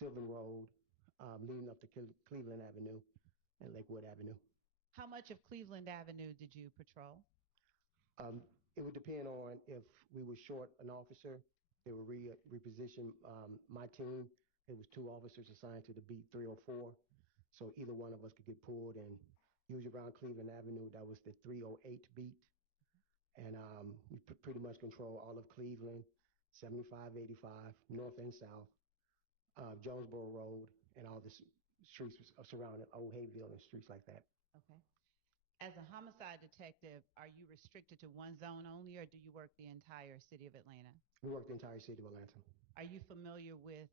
Sylvan Road, leading up to Cleveland Avenue and Lakewood Avenue. How much of Cleveland Avenue did you patrol? It would depend on if we were short an officer. They would reposition my team. It was 2 officers assigned to the beat 304. So either one of us could get pulled, and usually around Cleveland Avenue, that was the 308 beat. And we pretty much control all of Cleveland, 75, 85, north and south, Jonesboro Road, and all the streets surrounding Old Hayville and streets like that. Okay. As a homicide detective, are you restricted to one zone only, or do you work the entire city of Atlanta? We work the entire city of Atlanta. Are you familiar with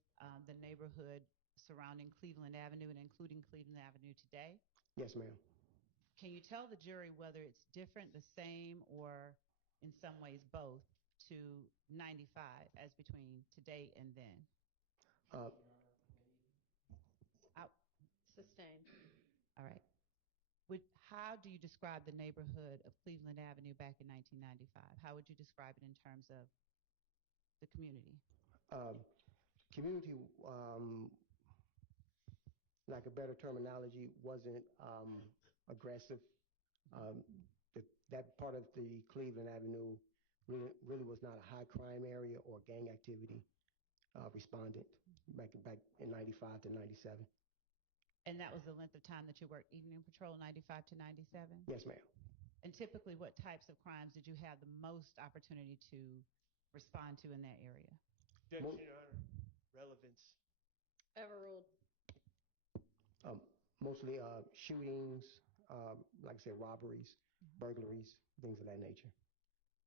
the neighborhood surrounding Cleveland Avenue and including Cleveland Avenue today? Yes, ma'am. Can you tell the jury whether it's different, the same, or in some ways both to 95 as between today and then? Sustained. All right. How do you describe the neighborhood of Cleveland Avenue back in 1995? How would you describe it in terms of the community? Community, like a better terminology, wasn't aggressive. That part of the Cleveland Avenue really was not a high crime area or gang activity respondent back in 95 to 97. And that was the length of time that you worked evening patrol, 95 to 97? Yes, ma'am. And typically, what types of crimes did you have the most opportunity to respond to in that area? Objection, Your Honor. Relevance. Overruled. Mostly shootings, like I said, robberies, burglaries, things of that nature.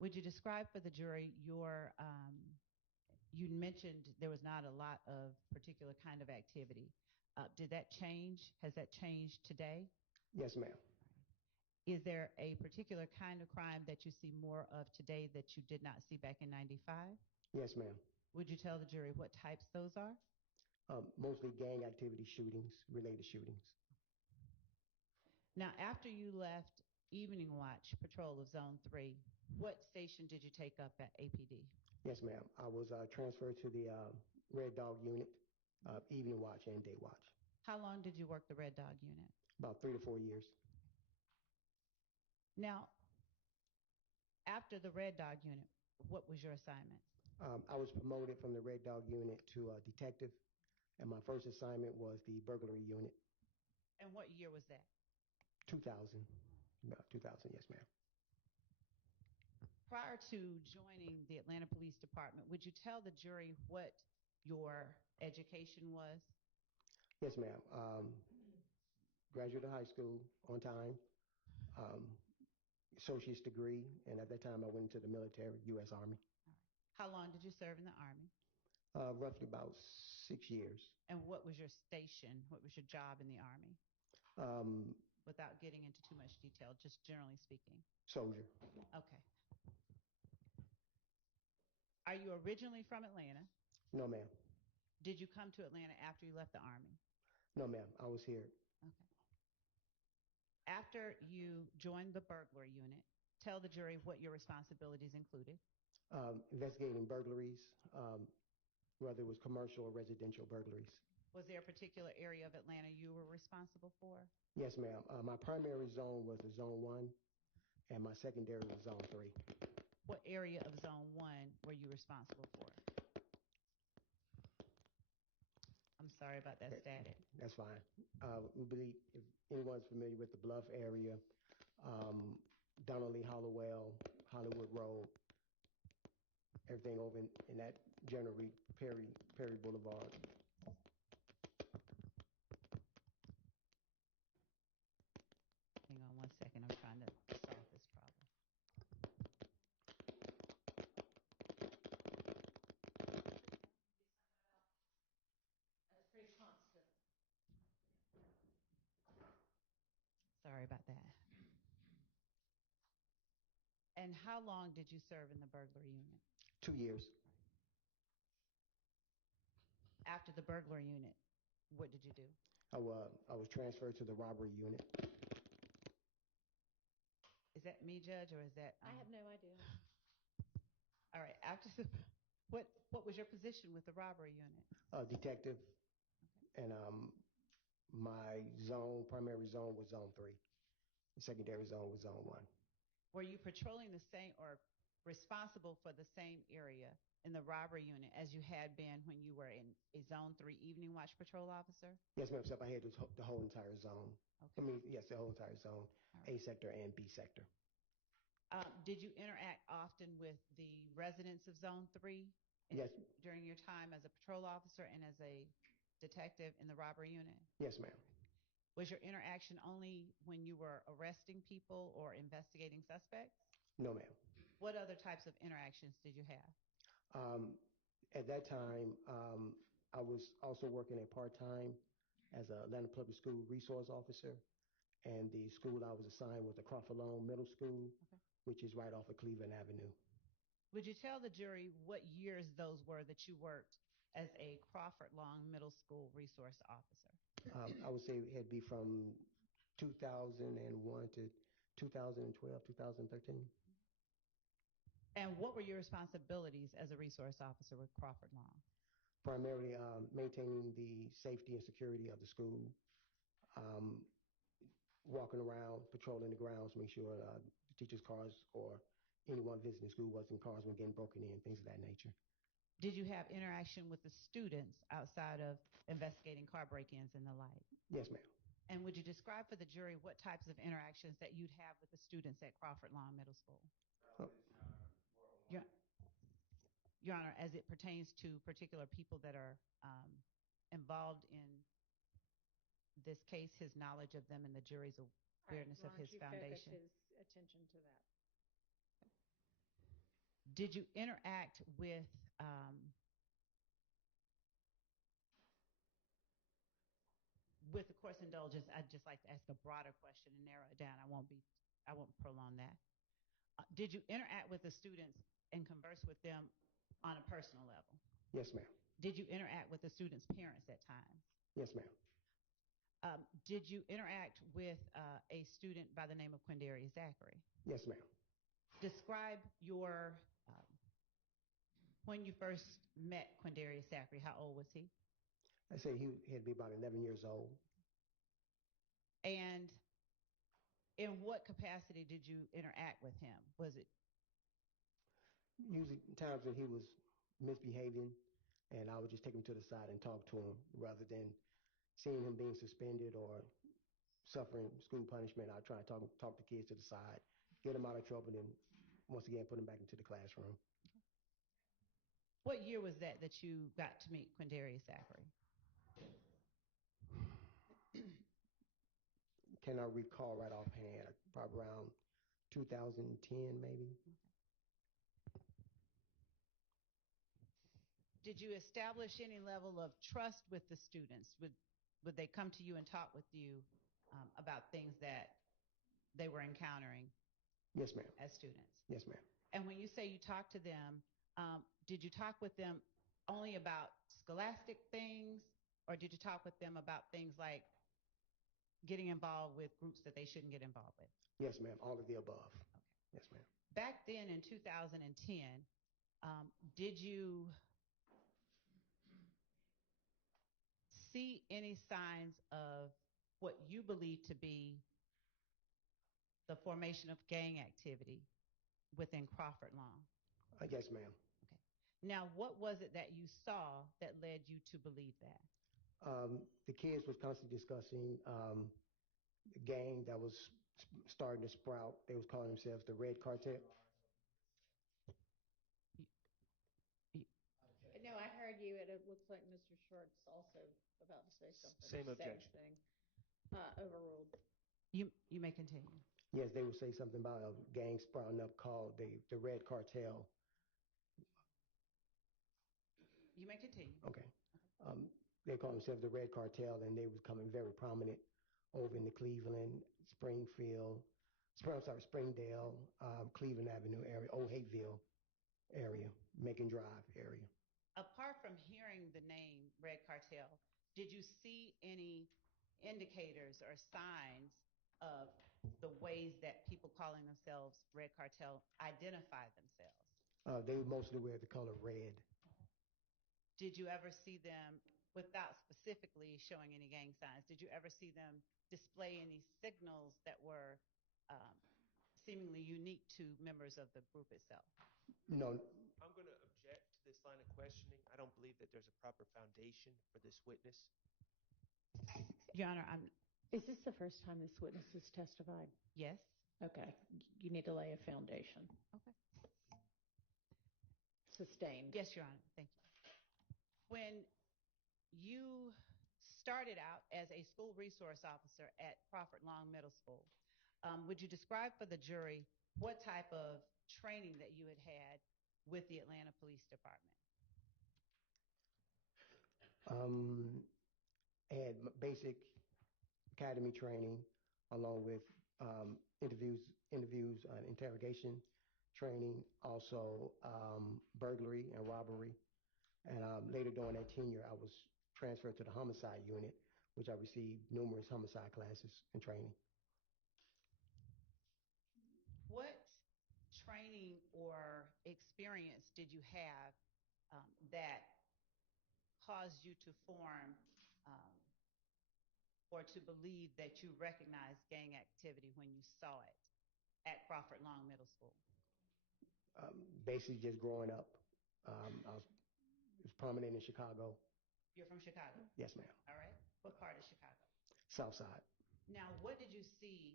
Would you describe for the jury your, you mentioned there was not a lot of particular kind of activity. Did that change? Has that changed today? Yes, ma'am. Is there a particular kind of crime that you see more of today that you did not see back in 95? Yes, ma'am. Would you tell the jury what types those are? Mostly gang activity shootings, related shootings. Now, after you left Evening Watch Patrol of Zone 3, what station did you take up at APD? Yes, ma'am. I was transferred to the Red Dog Unit, Evening Watch and Day Watch. How long did you work the Red Dog Unit? About 3 to 4 years. Now, after the Red Dog Unit, what was your assignment? I was promoted from the Red Dog Unit to a detective, and my first assignment was the Burglary Unit. And what year was that? 2000. About 2000, yes, ma'am. Prior to joining the Atlanta Police Department, would you tell the jury what your education was? Yes, ma'am. Graduate of high school on time, associate's degree, and at that time I went into the military, U.S. Army. All right. How long did you serve in the Army? Roughly about 6 years. And what was your station? What was your job in the Army? Without getting into too much detail, just generally speaking. Soldier. Okay. Are you originally from Atlanta? No, ma'am. Did you come to Atlanta after you left the Army? No, ma'am. I was here. Okay. After you joined the Burglary Unit, tell the jury what your responsibilities included. Investigating burglaries, whether it was commercial or residential burglaries. Was there a particular area of Atlanta you were responsible for? Yes, ma'am. My primary zone was the Zone 1, and my secondary was Zone 3. What area of Zone 1 were you responsible for? I'm sorry about that static. That's fine. We believe, if anyone's familiar with the Bluff area, Donnelly, Hollowell, Hollywood Road, everything over in that general Perry Boulevard. Hang on one second. I'm trying to solve this problem. That's pretty constant. Sorry about that. And how long did you serve in the Burglary Unit? 2 years. After the Burglary Unit, what did you do? I was transferred to the Robbery Unit. Is that me, Judge, or is that? I have no idea. All right. After what was your position with the Robbery Unit? Detective. and my primary zone was zone 3. The secondary zone was zone 1. Were you patrolling the same or responsible for the same area in the robbery unit as you had been when you were in a zone 3 evening watch patrol officer? Yes, ma'am. Except I had the whole entire zone. Okay. I mean, yes, the whole entire zone, All A right. sector and B sector. Did you interact often with the residents of Zone 3 Yes. during your time as a patrol officer and as a detective in the robbery unit? Yes, ma'am. Was your interaction only when you were arresting people or investigating suspects? No, ma'am. What other types of interactions did you have? At that time, I was also working at part-time as an Atlanta Public School resource officer, and the school I was assigned was the Crawford Long Middle School, which is right off of Cleveland Avenue. Would you tell the jury what years those were that you worked as a Crawford Long Middle School resource officer? I would say it had to be from 2001 to 2012, 2013. And what were your responsibilities as a resource officer with Crawford Long? Primarily maintaining the safety and security of the school, walking around, patrolling the grounds, make sure the teachers' cars or anyone visiting the school wasn't cars were getting broken in, things of that nature. Did you have interaction with the students outside of investigating car break-ins and the like? Yes, ma'am. And would you describe for the jury what types of interactions that you'd have with the students at Crawford Long Middle School? Your Honor, as it pertains to particular people that are involved in this case, his knowledge of them and the jury's awareness of his foundation. Focus his attention to that. Did you interact with of course, indulgence? I'd just like to ask a broader question and narrow it down. I won't prolong that. Did you interact with the students and converse with them on a personal level? Yes, ma'am. Did you interact with the students' parents at times? Yes, ma'am. Did you interact with a student by the name of Quindarius Zachary? Yes, ma'am. Describe your when you first met Quindarius Zachary. How old was he? I say he had to be about 11 years old. And in what capacity did you interact with him? Was it usually times when he was misbehaving, and I would just take him to the side and talk to him rather than seeing him being suspended or suffering school punishment? I'd try and talk the kids to the side, get them out of trouble, and once again put them back into the classroom. What year was that you got to meet Quindarius Zachary? Cannot recall right offhand. Probably around 2010, maybe. Did you establish any level of trust with the students? Would they come to you and talk with you about things that they were encountering? Yes, ma'am. As students? Yes, ma'am. And when you say you talked to them, did you talk with them only about scholastic things, or did you talk with them about things like getting involved with groups that they shouldn't get involved with? Yes, ma'am. All of the above. Okay. Yes, ma'am. Back then in 2010, did you see any signs of what you believe to be the formation of gang activity within Crawford Long? Yes, ma'am. Okay. Now, what was it that you saw that led you to believe that? The kids was constantly discussing the gang that was starting to sprout. They was calling themselves the Red Cartel. No, I heard you. It looks like Mr. Short's also about to say something. Same objection. Thing. Overruled. You may continue. Yes, they would say something about a gang sprouting up called the Red Cartel. You may continue. Okay. They called themselves the Red Cartel, and they was becoming very prominent over in the Cleveland, Springdale, Cleveland Avenue area, Old Hateville area, Macon Drive area. Apart from hearing the name Red Cartel, did you see any indicators or signs of the ways that people calling themselves Red Cartel identify themselves? They mostly wear the color red. Did you ever see them, without specifically showing any gang signs? Did you ever see them display any signals that were seemingly unique to members of the group itself? No, I'm going to object to this line of questioning. I don't believe that there's a proper foundation for this witness. Your Honor, Is this the first time this witness has testified? yes. Okay, you need to lay a foundation. Okay. Sustained. Yes, Your Honor. Thank you. When you started out as a school resource officer at Crawford Long Middle School, would you describe for the jury what type of training that you had had with the Atlanta Police Department? Had basic academy training along with interviews, interrogation training, also burglary and robbery. And later during that tenure, I was transferred to the homicide unit, which I received numerous homicide classes and training. What training or experience did you have that caused you to form or to believe that you recognized gang activity when you saw it at Crawford Long Middle School? Basically just growing up. I was prominent in Chicago. You're from Chicago? Yes, ma'am. All right. What part of Chicago? South Side. Now, what did you see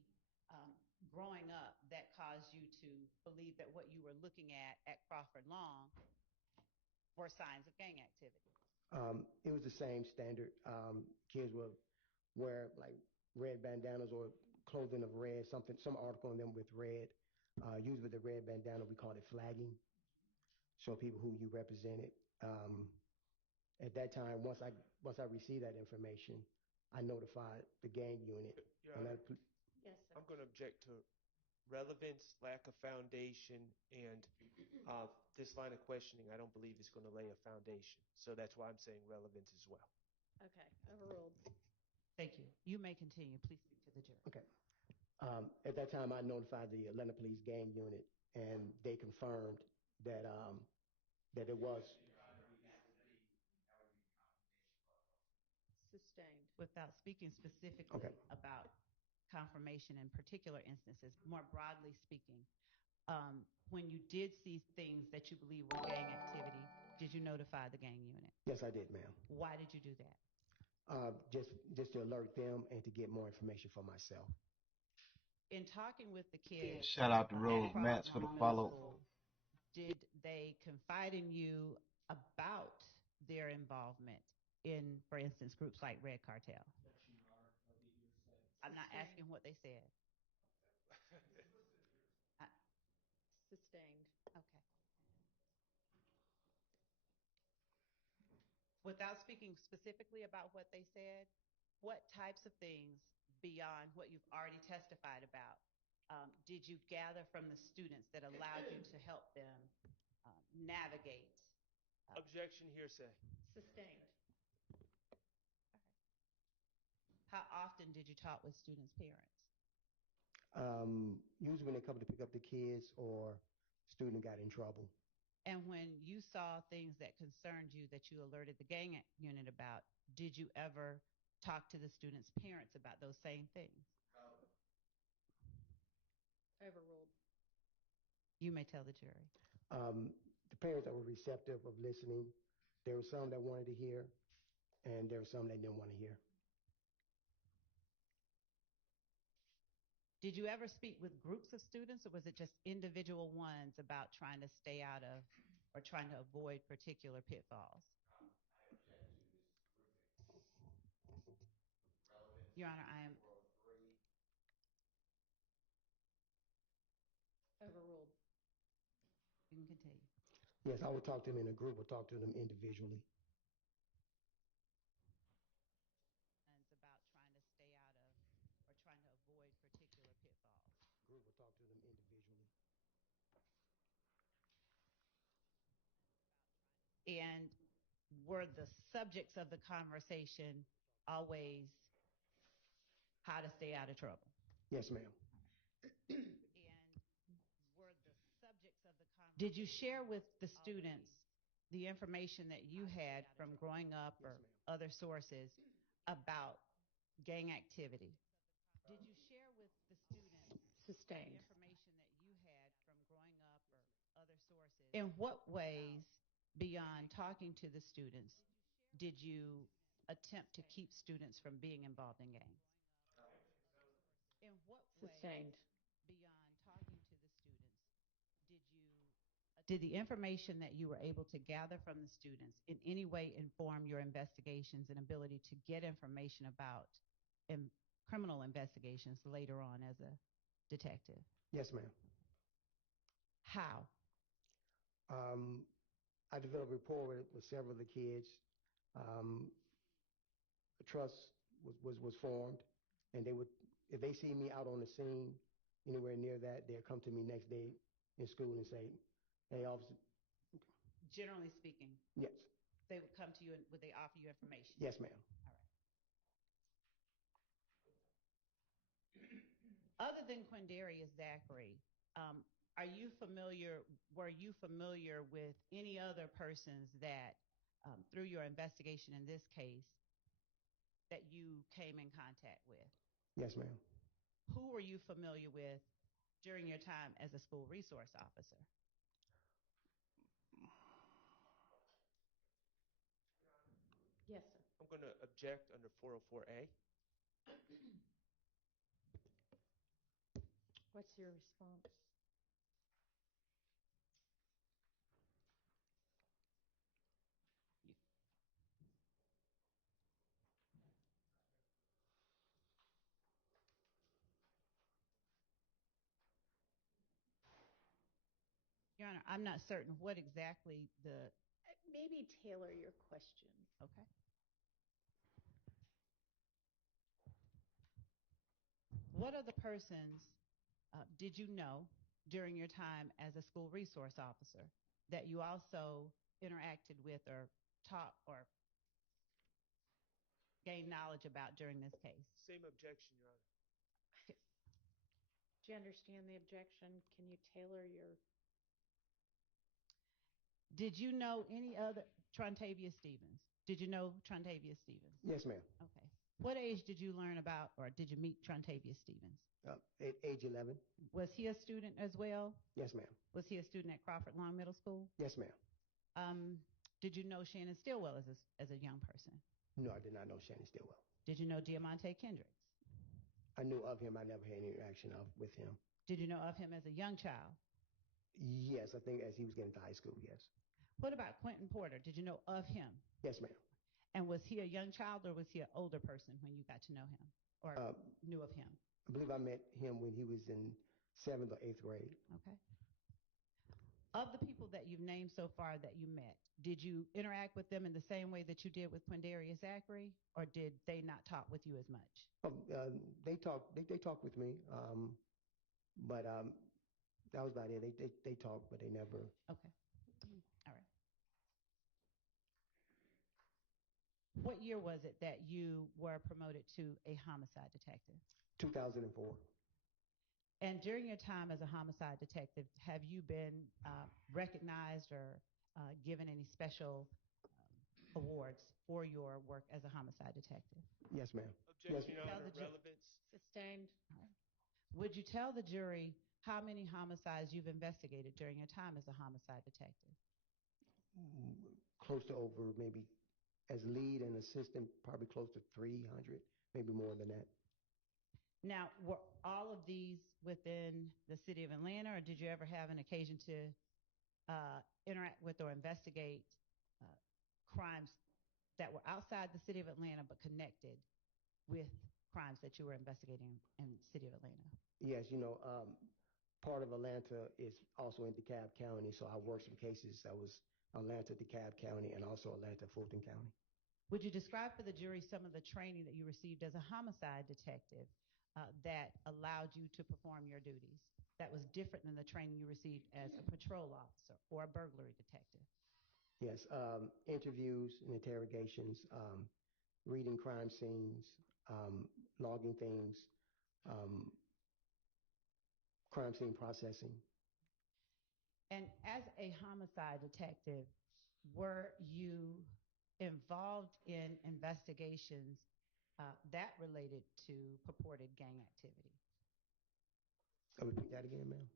growing up that caused you to believe that what you were looking at Crawford Long were signs of gang activity? It was the same standard. Kids would wear like red bandanas or clothing of red, some article on them with red. Usually the red bandana, we called it flagging. Show people who you represented. At that time, once I received that information, I notified the gang unit. Your Honor, Yes, sir. I'm going to object to relevance, lack of foundation, and this line of questioning I don't believe is going to lay a foundation. So that's why I'm saying relevance as well. Okay, overruled. Thank you. You may continue. Please speak to the jury. Okay. At that time, I notified the Atlanta Police gang unit, and they confirmed that that it was. Sustained. Without speaking specifically about confirmation in particular instances, more broadly speaking, when you did see things that you believe were gang activity, did you notify the gang unit? Yes, I did, ma'am. Why did you do that? Just to alert them and to get more information for myself. In talking with the kids, Shout out to Rose at Mats for the Crawford follow. Middle School, did they confide in you about their involvement in, for instance, groups like Red Cartel? I'm not asking what they said. Sustained. Okay. Without speaking specifically about what they said, what types of things beyond what you've already testified about did you gather from the students that allowed you to help them navigate? Objection, hearsay. Sustained. How often did you talk with students' parents? Usually when they come to pick up the kids or student got in trouble. And when you saw things that concerned you that you alerted the gang unit about, did you ever talk to the students' parents about those same things? Overruled. You may tell the jury. The parents that were receptive of listening, there were some that wanted to hear, and there were some that didn't want to hear. Did you ever speak with groups of students, or was it just individual ones about trying to stay out of or trying to avoid particular pitfalls? Your Honor, I am... Overruled. You can continue. Yes, I would talk to them in a group or talk to them individually. About trying to stay out of or trying to avoid particular pitfalls. Group or talk to them individually. And were the subjects of the conversation always how to stay out of trouble? Yes, ma'am. And were the subjects of the conversation... Did you share with the students the information that you had from growing up or other sources about gang activity. Did you share with the students the Sustained. information that you had from growing up or other sources? In what ways, beyond talking to the students, did you attempt to keep students from being involved in gangs? In what ways, Sustained. beyond talking to the students, did the information that you were able to gather from the students in any way inform your investigations and ability to get information about criminal investigations later on as a detective? Yes, ma'am. How? I developed rapport with several of the kids. Trust was formed, and they would, if they see me out on the scene, anywhere near that, they'll come to me next day in school and say, "Hey, officer." Generally speaking, Yes. they would come to you and would they offer you information? Yes, ma'am. All right. Other than Quindarius Zachary, were you familiar with any other persons that, through your investigation in this case, that you came in contact with? Yes, ma'am. Who were you familiar with during your time as a school resource officer? Yes, sir. I'm going to object under 404A. What's your response? Your Honor, I'm not certain what exactly the... Maybe tailor your question. Okay. What other persons did you know during your time as a school resource officer that you also interacted with or taught or gained knowledge about during this case? Same objection, Your Honor. Do you understand the objection? Can you tailor your... Did you know any other... Trontavia Stevens. Did you know Trontavia Stevens? Yes, ma'am. Okay. What age did you learn about or did you meet Trontavia Stevens? At age 11. Was he a student as well? Yes, ma'am. Was he a student at Crawford Long Middle School? Yes, ma'am. Did you know Shannon Stillwell as a young person? No, I did not know Shannon Stillwell. Did you know Diamante Kendricks? I knew of him. I never had any interaction with him. Did you know of him as a young child? Yes, I think as he was getting to high school, yes. What about Quentin Porter? Did you know of him? Yes, ma'am. And was he a young child or was he an older person when you got to know him or knew of him? I believe I met him when he was in 7th or 8th grade. Okay. Of the people that you've named so far that you met, did you interact with them in the same way that you did with Quindarius Zachary, or did they not talk with you as much? They talked with me, but that was about it. They talked, but they never. Okay. All right. What year was it that you were promoted to a homicide detective? 2004. And during your time as a homicide detective, have you been recognized or given any special awards for your work as a homicide detective? Yes, ma'am. Objection, Yes, Your Honor. Relevance. Sustained. Would you tell the jury how many homicides you've investigated during your time as a homicide detective? Close to over, maybe as lead and assistant, probably close to 300, maybe more than that. Now, were all of these within the city of Atlanta, or did you ever have an occasion to interact with or investigate crimes that were outside the city of Atlanta but connected with crimes that you were investigating in the city of Atlanta? Yes, part of Atlanta is also in DeKalb County, so I worked some cases that was Atlanta, DeKalb County, and also Atlanta, Fulton County. Would you describe for the jury some of the training that you received as a homicide detective that allowed you to perform your duties that was different than the training you received as a patrol officer or a burglary detective? Yes, interviews and interrogations, reading crime scenes, logging things, crime scene processing. And as a homicide detective, were you involved in investigations that related to purported gang activity? Repeat that again, ma'am.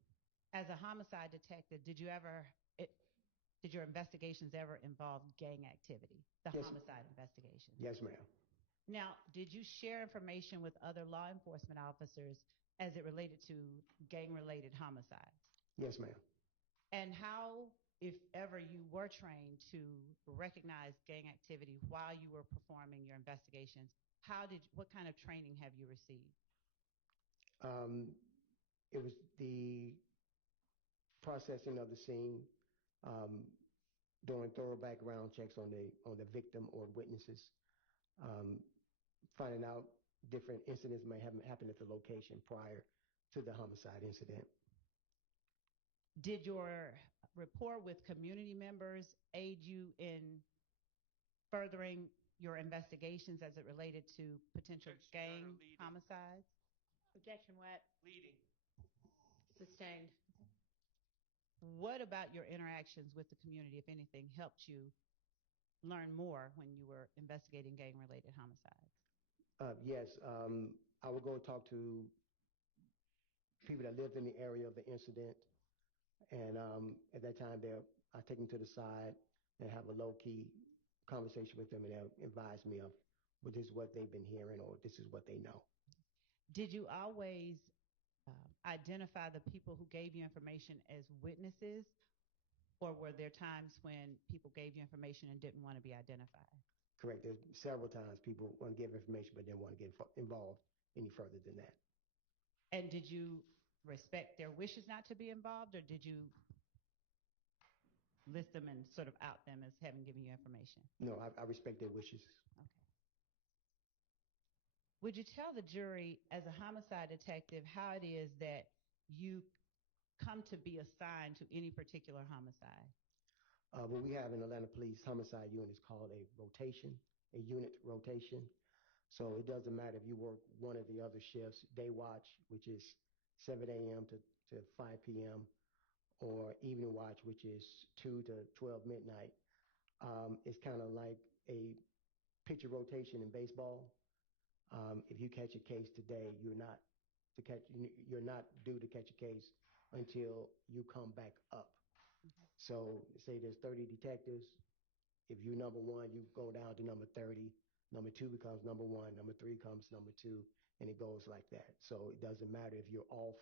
As a homicide detective, did your investigations ever involve gang activity, the Yes. homicide investigations? Yes, ma'am. Now, did you share information with other law enforcement officers as it related to gang-related homicides? Yes, ma'am. And how, if ever, you were trained to recognize gang activity while you were performing your investigations, what kind of training have you received? It was the processing of the scene, doing thorough background checks on the victim or witnesses, finding out different incidents may have happened at the location prior to the homicide incident. Did your rapport with community members aid you in furthering your investigations as it related to potential Objection, Your gang Honor, leading. homicides? Objection, what? Leading. Sustained. What about your interactions with the community, if anything, helped you learn more when you were investigating gang-related homicides? Yes, I would go talk to people that lived in the area of the incident, and at that time, I take them to the side and have a low-key conversation with them, and they'll advise me of, well, this is what they've been hearing, or this is what they know. Did you always identify the people who gave you information as witnesses, or were there times when people gave you information and didn't want to be identified? Correct. There's several times people want to give information, but didn't want to get involved any further than that. And did you respect their wishes not to be involved, or did you list them and sort of out them as having given you information? No, I respect their wishes. Okay. Would you tell the jury, as a homicide detective, how it is that you come to be assigned to any particular homicide? What we have in Atlanta Police Homicide Unit is called a rotation, a unit rotation. So it doesn't matter if you work one of the other shifts, day watch, which is 7 a.m. to 5 p.m., or evening watch, which is 2 to 12 midnight. It's kind of like a pitcher rotation in baseball. If you catch a case today, you're not due to catch a case until you come back up. So say there's 30 detectives. If you're number one, you go down to number 30. Number two becomes number one. Number three comes number two, and it goes like that. So it doesn't matter if you're off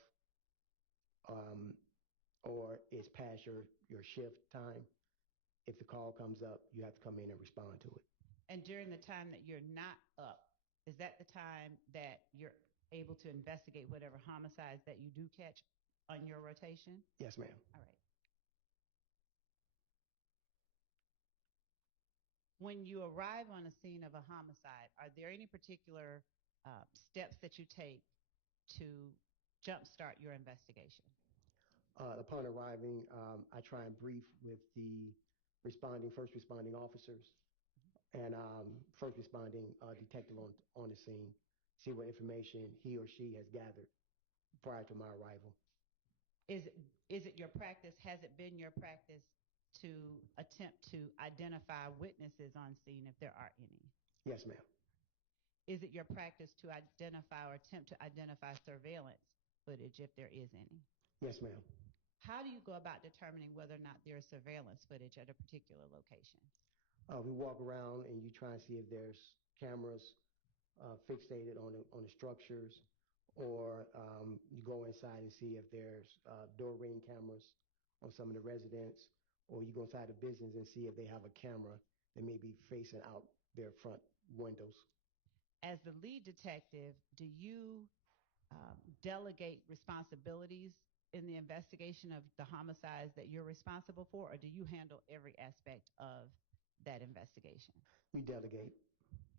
or it's past your shift time. If the call comes up, you have to come in and respond to it. And during the time that you're not up, is that the time that you're able to investigate whatever homicides that you do catch on your rotation? Yes, ma'am. All right. When you arrive on a scene of a homicide, are there any particular steps that you take to jumpstart your investigation? Upon arriving, I try and brief with the first responding officers and first responding detective on the scene, see what information he or she has gathered prior to my arrival. Is it your practice, has it been your practice to attempt to identify witnesses on scene if there are any? Yes, ma'am. Is it your practice to identify or attempt to identify surveillance footage if there is any? Yes, ma'am. How do you go about determining whether or not there is surveillance footage at a particular location? We walk around and you try and see if there's cameras fixated on the structures, or you go inside and see if there's door ring cameras on some of the residents, or you go inside the business and see if they have a camera that may be facing out their front windows. As the lead detective, do you delegate responsibilities in the investigation of the homicides that you're responsible for, or do you handle every aspect of that investigation? We delegate.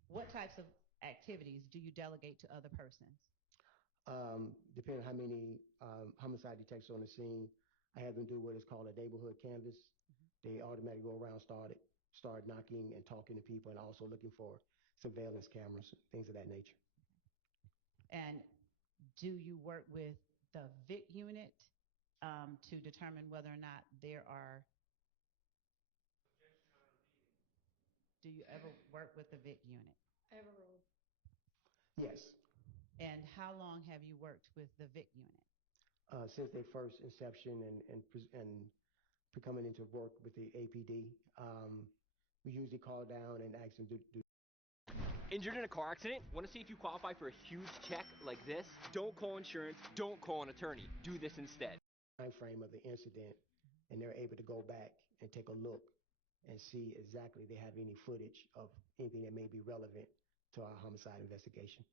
What types of activities do you delegate to other persons? Depending on how many homicide detectives on the scene, I have them do what is called a neighborhood canvas. They automatically go around, start knocking and talking to people, and also looking for surveillance cameras, things of that nature. And do you work with the VIC unit to determine whether or not there are... Do you ever work with the VIC unit? Ever. Yes. And how long have you worked with the VIC unit? Since their first inception and coming into work with the APD, we usually call down and ask them to do. Injured in a car accident? Want to see if you qualify for a huge check like this? Don't call insurance, don't call an attorney. Do this instead. Time frame of the incident, and they're able to go back and take a look and see exactly if they have any footage of anything that may be relevant to our homicide investigation.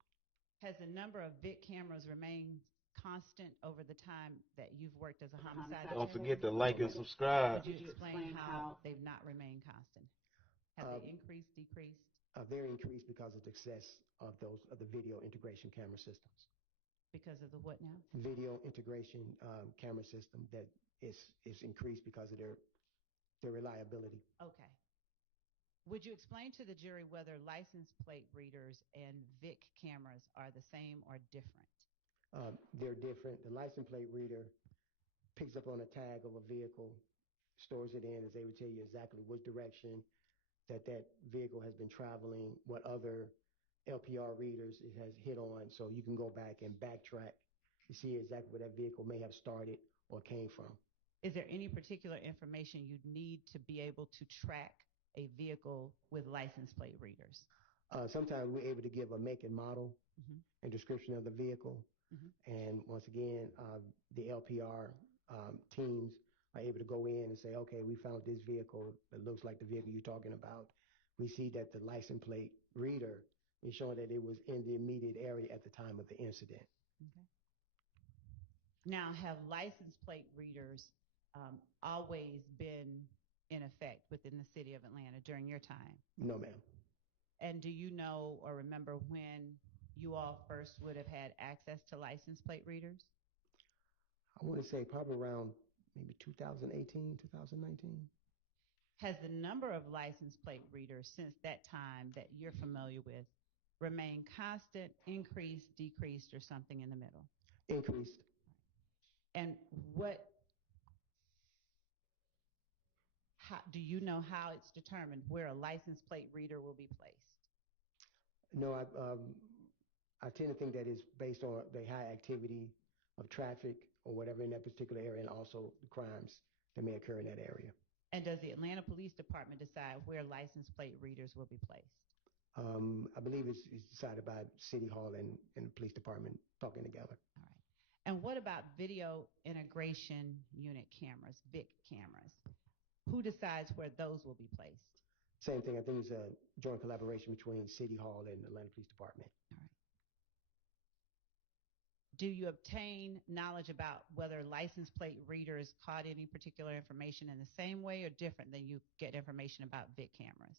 Has the number of VIC cameras remained constant over the time that you've worked as a homicide Don't detective? forget to like and subscribe. Could you explain how they've not remained constant? Have they increased, decreased? They're increased because of the success of the video integration camera systems. Because of the what now? Video integration camera system that is increased because of their reliability. Okay. Would you explain to the jury whether license plate readers and VIC cameras are the same or different? They're different. The license plate reader picks up on a tag of a vehicle, stores it in, as they would tell you exactly which direction that vehicle has been traveling, what other LPR readers it has hit on, so you can go back and backtrack to see exactly where that vehicle may have started or came from. Is there any particular information you'd need to be able to track a vehicle with license plate readers? Sometimes we're able to give a make and model and description of the vehicle. And once again, the LPR teams are able to go in and say, okay, we found this vehicle that looks like the vehicle you're talking about. We see that the license plate reader is showing that it was in the immediate area at the time of the incident. Okay. Now, have license plate readers always been in effect within the city of Atlanta during your time? No, ma'am. And do you know or remember when you all first would have had access to license plate readers? I want to say probably around maybe 2018, 2019. Has the number of license plate readers since that time that you're familiar with remained constant, increased, decreased, or something in the middle? Increased. And do you know how it's determined where a license plate reader will be placed? No, I tend to think that it's based on the high activity of traffic or whatever in that particular area, and also the crimes that may occur in that area. And does the Atlanta Police Department decide where license plate readers will be placed? I believe it's decided by City Hall and the police department talking together. All right. And what about video integration unit cameras, VIC cameras? Who decides where those will be placed? Same thing. I think it's a joint collaboration between City Hall and the Atlanta Police Department. All right. Do you obtain knowledge about whether license plate readers caught any particular information in the same way or different than you get information about VIC cameras?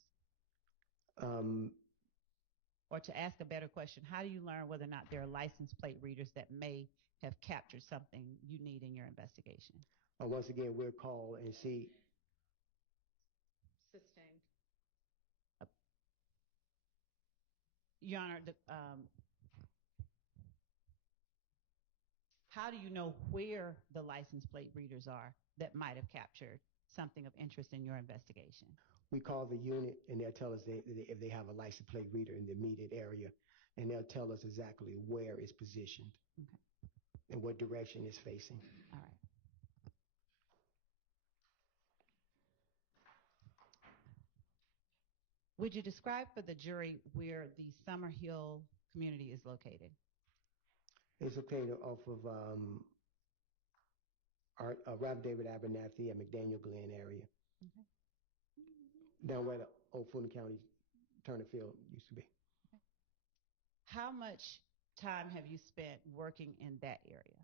Or to ask a better question, how do you learn whether or not there are license plate readers that may have captured something you need in your investigation? Once again, we'll call and see. Sustained. Your Honor, how do you know where the license plate readers are that might have captured something of interest in your investigation? We call the unit, and they'll tell us if they have a license plate reader in the immediate area, and they'll tell us exactly where it's positioned and what direction it's facing. All right. Would you describe for the jury where the Summerhill community is located? It's located off of Ralph David Abernathy and McDaniel Glen area. Okay. Down where the old Fulton County Turner Field used to be. Okay. How much time have you spent working in that area?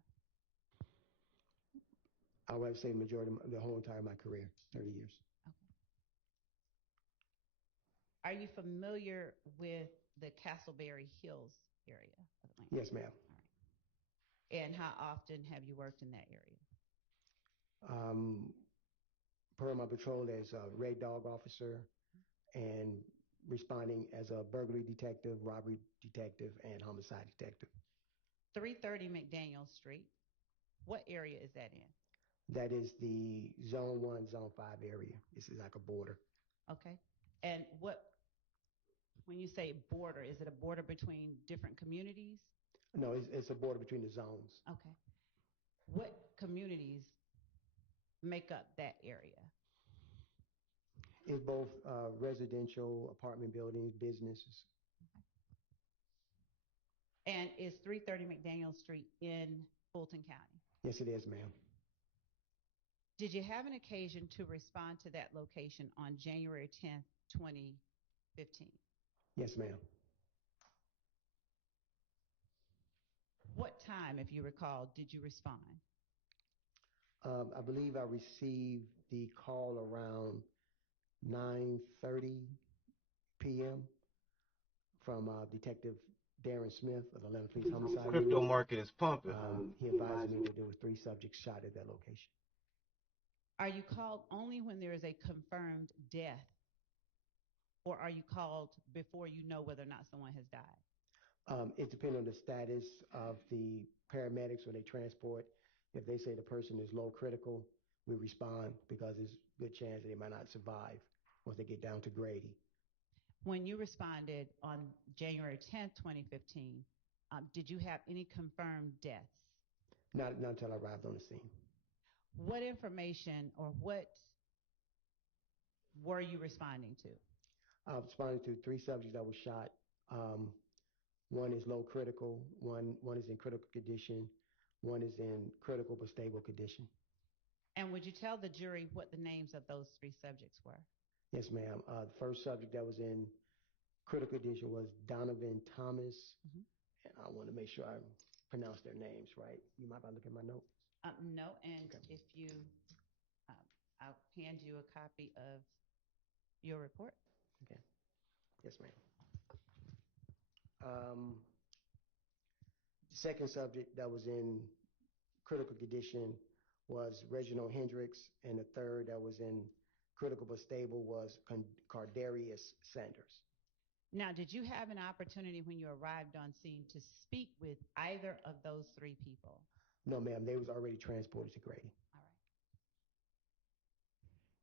I would say the whole entire of my career, 30 years. Okay. Are you familiar with the Castleberry Hills area of Atlanta? Yes, ma'am. All right. And how often have you worked in that area? Per my patrol as a Red Dog officer and responding as a burglary detective, robbery detective, and homicide detective. 330 McDaniel Street. What area is that in? That is the Zone 1, Zone 5 area. This is like a border. Okay. And what When you say border, is it a border between different communities? No, it's a border between the zones. Okay. What communities make up that area? It's both residential, apartment buildings, businesses. And is 330 McDaniel Street in Fulton County? Yes, it is, ma'am. Did you have an occasion to respond to that location on January 10th, 2015? Yes, ma'am. What time, if you recall, did you respond? I believe I received the call around 9:30 p.m. from Detective Darren Smith of the Atlanta Police Homicide Crypto Unit. market is pumping. He advised me that there were 3 subjects shot at that location. Are you called only when there is a confirmed death? Or are you called before you know whether or not someone has died? It depends on the status of the paramedics when they transport. If they say the person is low critical, we respond because there's a good chance that they might not survive once they get down to Grady. When you responded on January 10th, 2015, did you have any confirmed deaths? Not until I arrived on the scene. What information or what were you responding to? I responded to 3 subjects that were shot. One is low critical, one is in critical condition, one is in critical but stable condition. And would you tell the jury what the names of those 3 subjects were? Yes, ma'am. The first subject that was in critical condition was Donovan Thomas. And I want to make sure I pronounce their names right. You mind if I look at my notes? No, and Okay. if you, I'll hand you a copy of your report. Okay. Yes, ma'am. Second subject that was in critical condition was Reginald Hendricks, and the third that was in critical but stable was Cardarius Sanders. Now, did you have an opportunity when you arrived on scene to speak with either of those 3 people? No, ma'am. They was already transported to Grady. All right.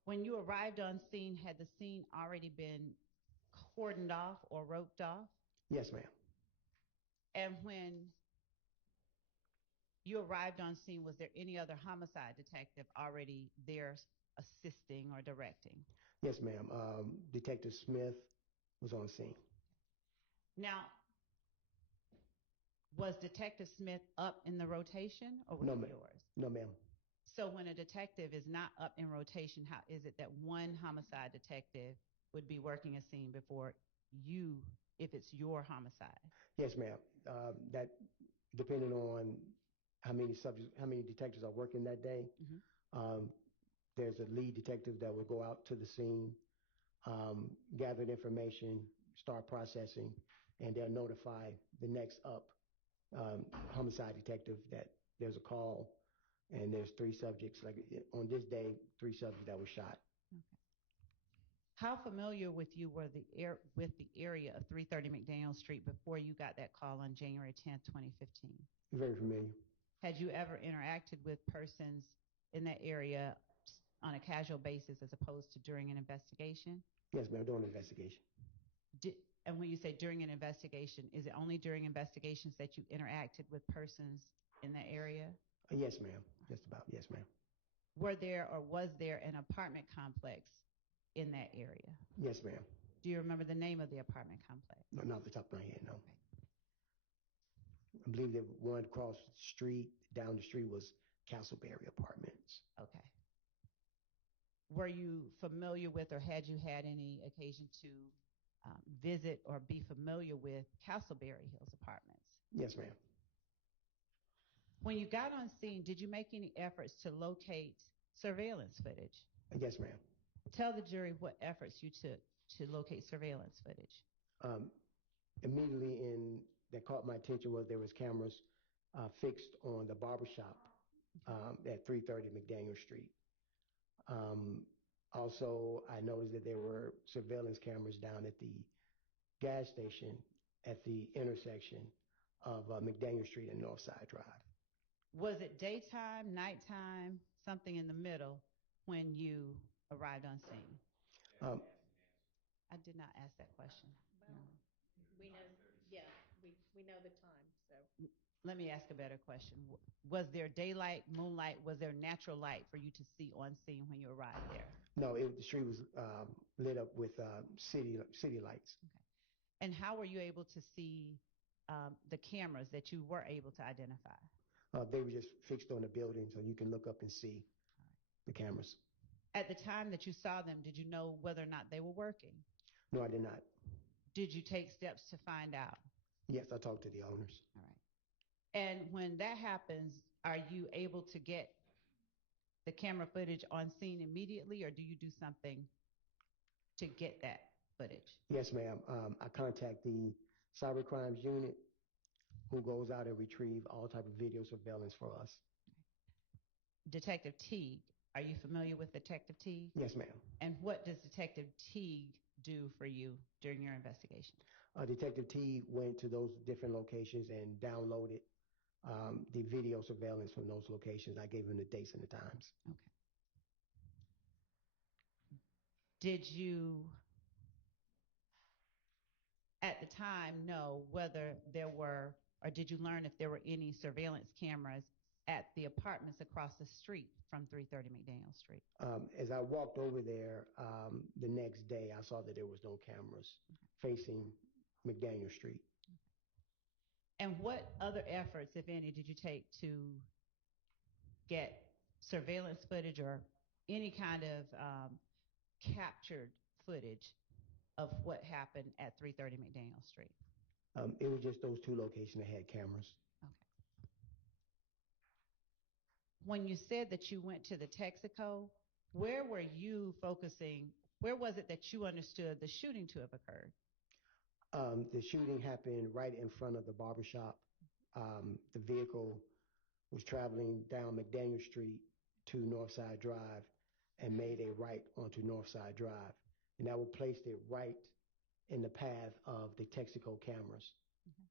When you arrived on scene, had the scene already been cordoned off or roped off? Yes, ma'am. And when you arrived on scene, was there any other homicide detective already there assisting or directing? Yes, ma'am. Detective Smith was on scene. Now, was Detective Smith up in the rotation or was No, it ma'am. yours? No, ma'am. So when a detective is not up in rotation, how is it that one homicide detective would be working a scene before you, if it's your homicide? Yes, ma'am. That depending on how many detectives are working that day. There's a lead detective that will go out to the scene, gather the information, start processing, and they'll notify the next up homicide detective that there's a call and there's 3 subjects. Like on this day, 3 subjects that were shot. Okay. How familiar with you were with the area of 330 McDaniel Street before you got that call on January 10th, 2015? Very familiar. Had you ever interacted with persons in that area on a casual basis as opposed to during an investigation? Yes, ma'am. Doing an investigation. And when you say during an investigation, is it only during investigations that you interacted with persons in that area? Yes, ma'am. Just about. Yes, ma'am. Were there or was there an apartment complex in that area? Yes, ma'am. Do you remember the name of the apartment complex? No, not off the top of my head, no. Okay. I believe that one across the street, down the street, was Castleberry Apartments. Okay. Were you familiar with or had you had any occasion to visit or be familiar with Castleberry Hills Apartments? Yes, ma'am. When you got on scene, did you make any efforts to locate surveillance footage? Yes, ma'am. Tell the jury what efforts you took to locate surveillance footage. Immediately that caught my attention was there was cameras fixed on the barbershop at 330 McDaniel Street. Also, I noticed that there were surveillance cameras down at the gas station at the intersection of McDaniel Street and Northside Drive. Was it daytime, nighttime, something in the middle when you arrived on scene? I did not ask that question. No. We know, yeah, we know the time, so. Let me ask a better question. Was there daylight, moonlight, was there natural light for you to see on scene when you arrived there? No, the street was lit up with city lights. Okay. And how were you able to see the cameras that you were able to identify? They were just fixed on the building, so you can look up and see the cameras. At the time that you saw them, did you know whether or not they were working? No, I did not. Did you take steps to find out? Yes, I talked to the owners. All right. And when that happens, are you able to get the camera footage on scene immediately, or do you do something to get that footage? Yes, ma'am. I contact the cyber crimes unit, who goes out and retrieve all type of video surveillance for us. Detective Teague, are you familiar with Detective Teague? Yes, ma'am. And what does Detective Teague do for you during your investigation? Detective T went to those different locations and downloaded the video surveillance from those locations. I gave him the dates and the times. Okay. Did you, at the time, know whether there were, or did you learn if there were any surveillance cameras at the apartments across the street from 330 McDaniel Street? As I walked over there the next day, I saw that there was no cameras facing McDaniel Street. And what other efforts, if any, did you take to get surveillance footage or any kind of captured footage of what happened at 330 McDaniel Street? It was just those two locations that had cameras. Okay. When you said that you went to the Texaco, where were you focusing? Where was it that you understood the shooting to have occurred? The shooting happened right in front of the barbershop. The vehicle was traveling down McDaniel Street to Northside Drive and made a right onto Northside Drive. And that would place it right in the path of the Texaco cameras. Mm-hmm.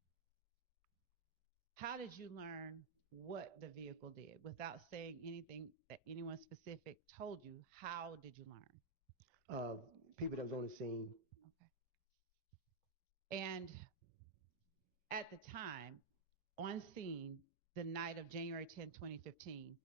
How did you learn what the vehicle did? Without saying anything that anyone specific told you, how did you learn? People that was on the scene. Okay. And at the time, on scene, the night of January 10, 2015,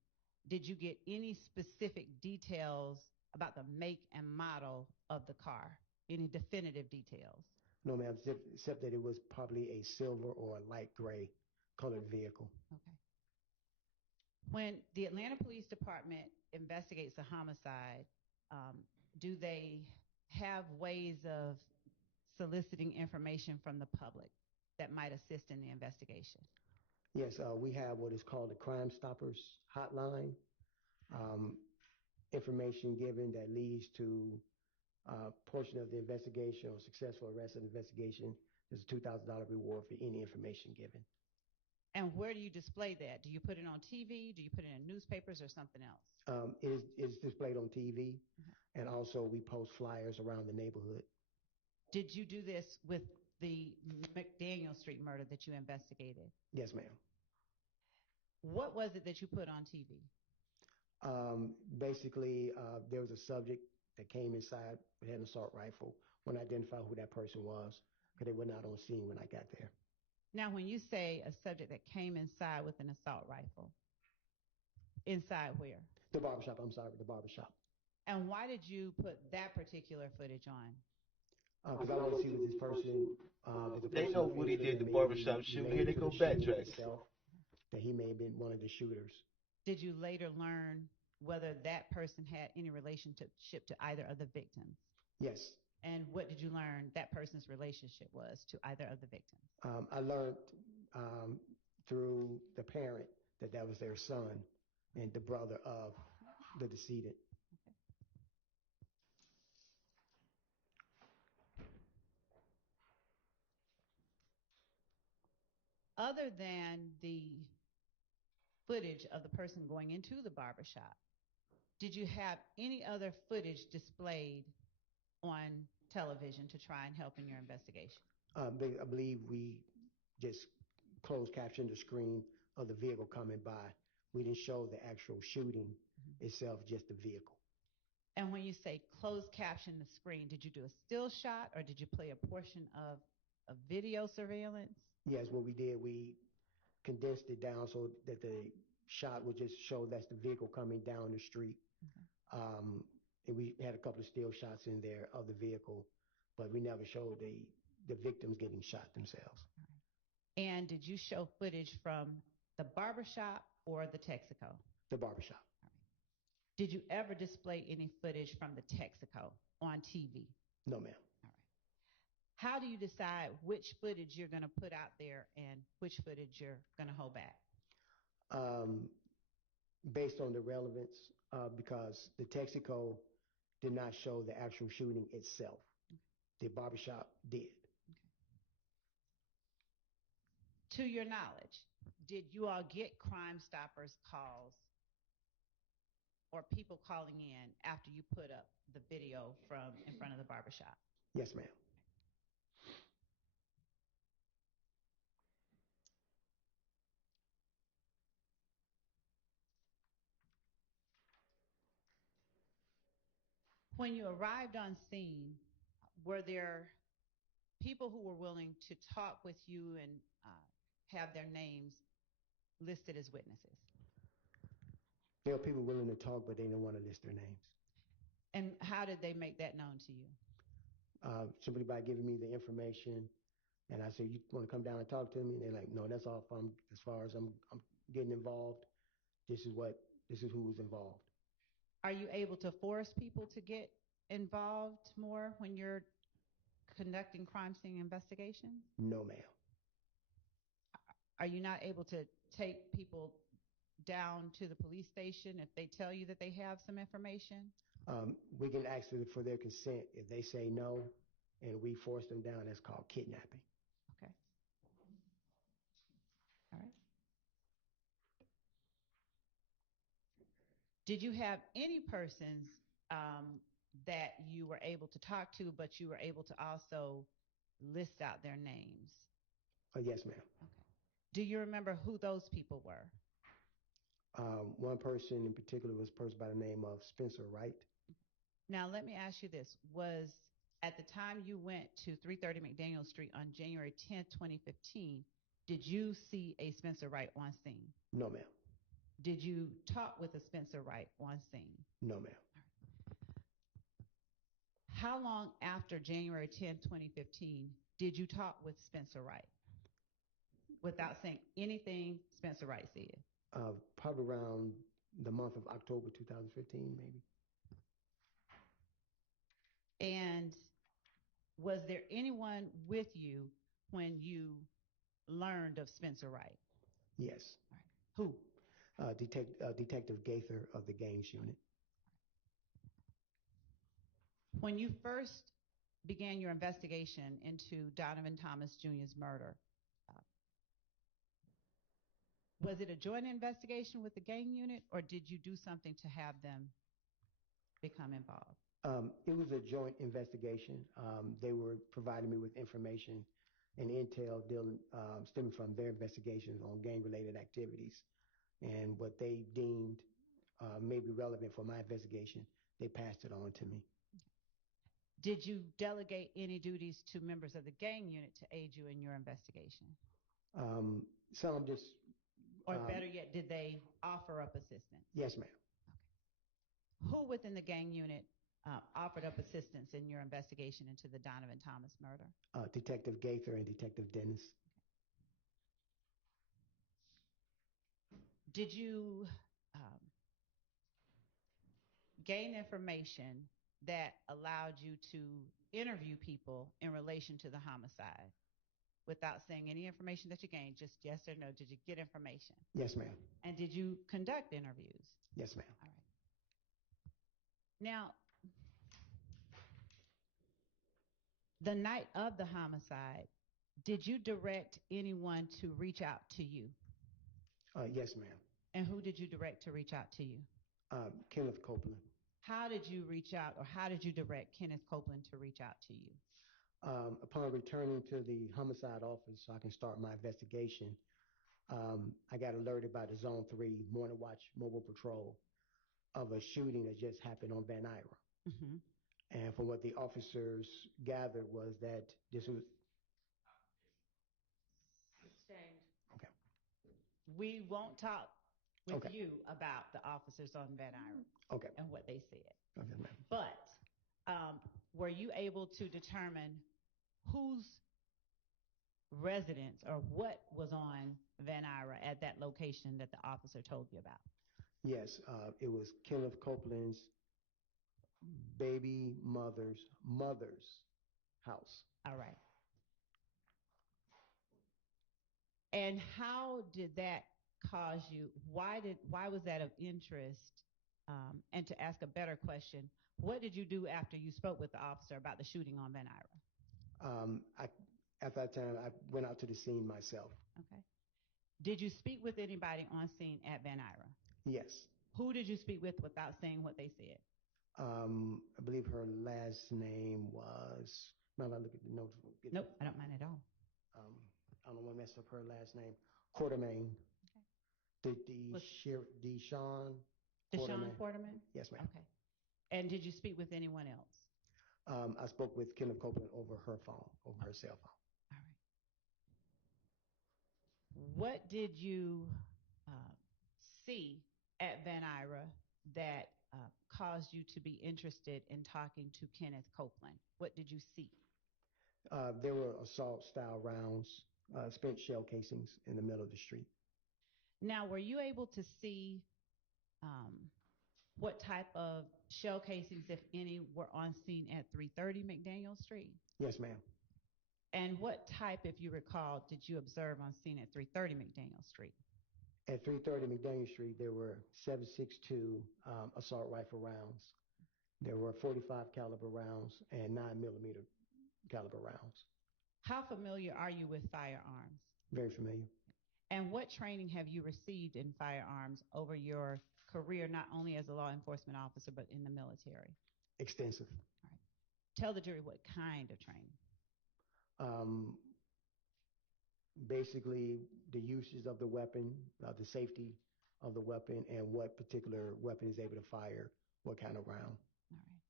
did you get any specific details about the make and model of the car? Any definitive details? No, ma'am, except that it was probably a silver or a light gray colored vehicle. Okay. When the Atlanta Police Department investigates a homicide, do they have ways of soliciting information from the public that might assist in the investigation? Yes, we have what is called the Crime Stoppers hotline. Information given that leads to a portion of the investigation or successful arrest of the investigation. There's a $2,000 reward for any information given. And where do you display that? Do you put it on TV? Do you put it in newspapers or something else? It is displayed on TV, and also we post flyers around the neighborhood. Did you do this with the McDaniel Street murder that you investigated? Yes, ma'am. What was it that you put on TV? Basically, there was a subject that came inside with an assault rifle. When I identified who that person was, because they were not on scene when I got there. Now, when you say a subject that came inside with an assault rifle, inside where? The barbershop, I'm sorry, the barbershop. And why did you put that particular footage on? Because I want to see what this person, They know what he did the barbershop shoot. Here they go backtrack. That he may have been one of the shooters. Did you later learn whether that person had any relationship to either of the victims? Yes. And what did you learn that person's relationship was to either of the victims? I learned through the parent that was their son and the brother of the decedent. Okay. Other than the footage of the person going into the barbershop, did you have any other footage displayed on television to try and help in your investigation? I believe we just closed captioned the screen of the vehicle coming by. We didn't show the actual shooting itself, just the vehicle. And when you say closed caption the screen, did you do a still shot or did you play a portion of of video surveillance? Yes, what we did, we condensed it down so that the shot would just show that's the vehicle coming down the street. And we had a couple of still shots in there of the vehicle, but we never showed the victims getting shot themselves. And did you show footage from the barbershop or the Texaco? The barbershop. Did you ever display any footage from the Texaco on TV? No, ma'am. All right. How do you decide which footage you're going to put out there and which footage you're going to hold back? Based on the relevance, because the Texaco did not show the actual shooting itself. The barbershop did. To your knowledge, did you all get Crime Stoppers calls or people calling in after you put up the video from in front of the barbershop? Yes, ma'am. When you arrived on scene, were there people who were willing to talk with you and have their names listed as witnesses? There are people willing to talk, but they don't want to list their names. And how did they make that known to you? Simply by giving me the information, and I said, "You want to come down and talk to me?" And they're like, "No, that's all. As far as I'm getting involved. This is who was involved." Are you able to force people to get involved more when you're conducting crime scene investigations? No, ma'am. Are you not able to take people down to the police station if they tell you that they have some information? We can ask for their consent. If they say no and we force them down, that's called kidnapping. Okay. All right. Did you have any persons that you were able to talk to, but you were able to also list out their names? Yes, ma'am. Okay. Do you remember who those people were? One person in particular was a person by the name of Spencer Wright. Now, let me ask you this. Was at the time you went to 330 McDaniel Street on January 10th, 2015, did you see a Spencer Wright on scene? No, ma'am. Did you talk with a Spencer Wright on scene? No, ma'am. How long after January 10th, 2015, did you talk with Spencer Wright? Without saying anything Spencer Wright said? Probably around the month of October 2015, maybe. And was there anyone with you when you learned of Spencer Wright? Yes. All right. Who? Detective Gaither of the Games Unit. When you first began your investigation into Donovan Thomas Jr.'s murder, was it a joint investigation with the gang unit, or did you do something to have them become involved? It was a joint investigation. They were providing me with information and intel stemming from their investigations on gang-related activities. And what they deemed may be relevant for my investigation, they passed it on to me. Did you delegate any duties to members of the gang unit to aid you in your investigation? Some just... Or better yet, did they offer up assistance? Yes, ma'am. Okay. Who within the gang unit offered up assistance in your investigation into the Donovan Thomas murder? Detective Gaither and Detective Dennis. Did you gain information that allowed you to interview people in relation to the homicide without saying any information that you gained, just yes or no? Did you get information? Yes, ma'am. And did you conduct interviews? Yes, ma'am. All right. Now, the night of the homicide, did you direct anyone to reach out to you? Yes, ma'am. And who did you direct to reach out to you? Kenneth Copeland. How did you reach out, or how did you direct Kenneth Copeland to reach out to you? Upon returning to the homicide office so I can start my investigation, I got alerted by the Zone 3 Morning Watch Mobile Patrol of a shooting that just happened on Van Ira. Mm-hmm. And from what the officers gathered was that this was We won't talk with Okay. you about the officers on Van Ira Okay. and what they said. Okay, ma'am. But were you able to determine whose residence or what was on Van Ira at that location that the officer told you about? Yes, it was Kenneth Copeland's baby mother's house. All right. And how did that cause you? Why was that of interest? And to ask a better question, what did you do after you spoke with the officer about the shooting on Van Ira? At that time, I went out to the scene myself. Okay. Did you speak with anybody on scene at Van Ira? Yes. Who did you speak with without saying what they said? I believe her last name was. Now I look at the notes. Nope, I don't mind at all. I don't want to mess up her last name. Quartermain. Okay. Deshawn. Deshawn Quarterman? Yes, ma'am. Okay. And did you speak with anyone else? I spoke with Kenneth Copeland over her phone, over her cell phone. All right. What did you see at Van Ira that caused you to be interested in talking to Kenneth Copeland? What did you see? There were assault-style rounds, spent shell casings in the middle of the street. Now, were you able to see what type of shell casings, if any, were on scene at 330 McDaniel Street? Yes, ma'am. And what type, if you recall, did you observe on scene at 330 McDaniel Street? At 330 McDaniel Street, there were 7.62 assault rifle rounds. There were 45 caliber rounds and 9mm caliber rounds. How familiar are you with firearms? Very familiar. And what training have you received in firearms over your career, not only as a law enforcement officer, but in the military? Extensive. All right. Tell the jury what kind of training. Basically, the uses of the weapon, the safety of the weapon, and what particular weapon is able to fire what kind of round. All right.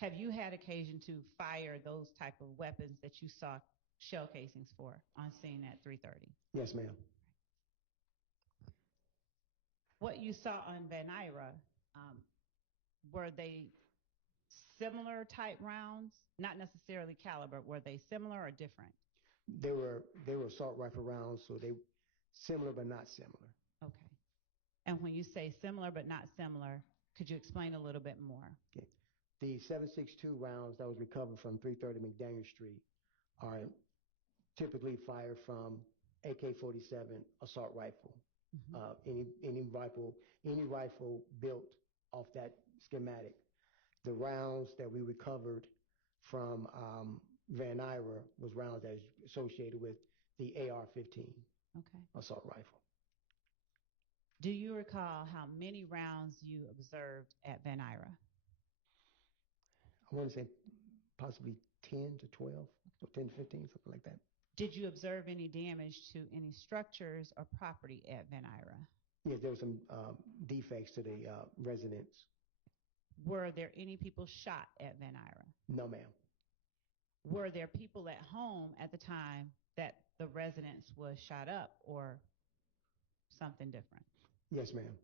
Have you had occasion to fire those type of weapons that you saw shell casings for on scene at 330? Yes, ma'am. What you saw on Van Ira, were they similar type rounds? Not necessarily caliber. Were they similar or different? They were assault rifle rounds, so they similar but not similar. Okay. And when you say similar but not similar, could you explain a little bit more? Okay. The 7.62 rounds that was recovered from 330 McDaniel Street are typically fired from AK-47 assault rifle. Mm-hmm. Any rifle built off that schematic. The rounds that we recovered from Van Ira was rounds that is associated with the AR-15 assault rifle. Do you recall how many rounds you observed at Van Ira? I want to say possibly 10 to 12, or 10 to 15, something like that. Did you observe any damage to any structures or property at Van Ira? Yes, there were some defects to the residence. Were there any people shot at Van Ira? No, ma'am. Were there people at home at the time that the residence was shot up, or something different? Yes, ma'am. All right.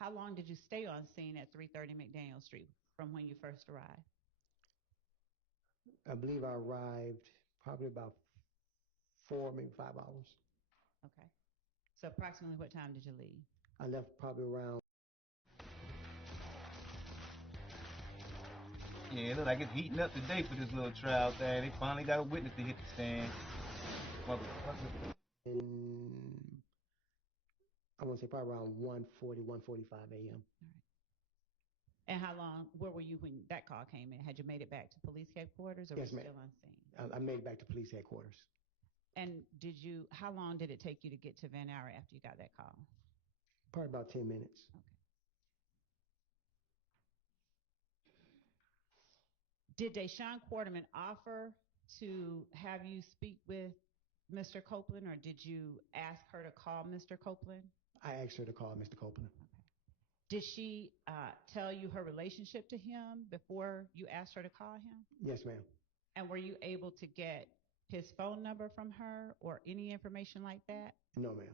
How long did you stay on scene at 330 McDaniel Street from when you first arrived? I believe I arrived probably about 4, maybe 5 hours. Okay. So approximately what time did you leave? I left probably around. Yeah, it look like it's heating up today for this little trial thing. They finally got a witness to hit the stand. Motherfucker. I want to say probably around 1:40, 1:45 a.m. All right. And where were you when that call came in? Had you made it back to police headquarters, or Yes, were you ma'am. still on scene? I made it back to police headquarters. And how long did it take you to get to Van Ira after you got that call? Probably about 10 minutes. Okay. Did Deshawn Quarterman offer to have you speak with Mr. Copeland, or did you ask her to call Mr. Copeland? I asked her to call Mr. Copeland. Okay. Did she tell you her relationship to him before you asked her to call him? Yes, ma'am. And were you able to get his phone number from her or any information like that? No, ma'am.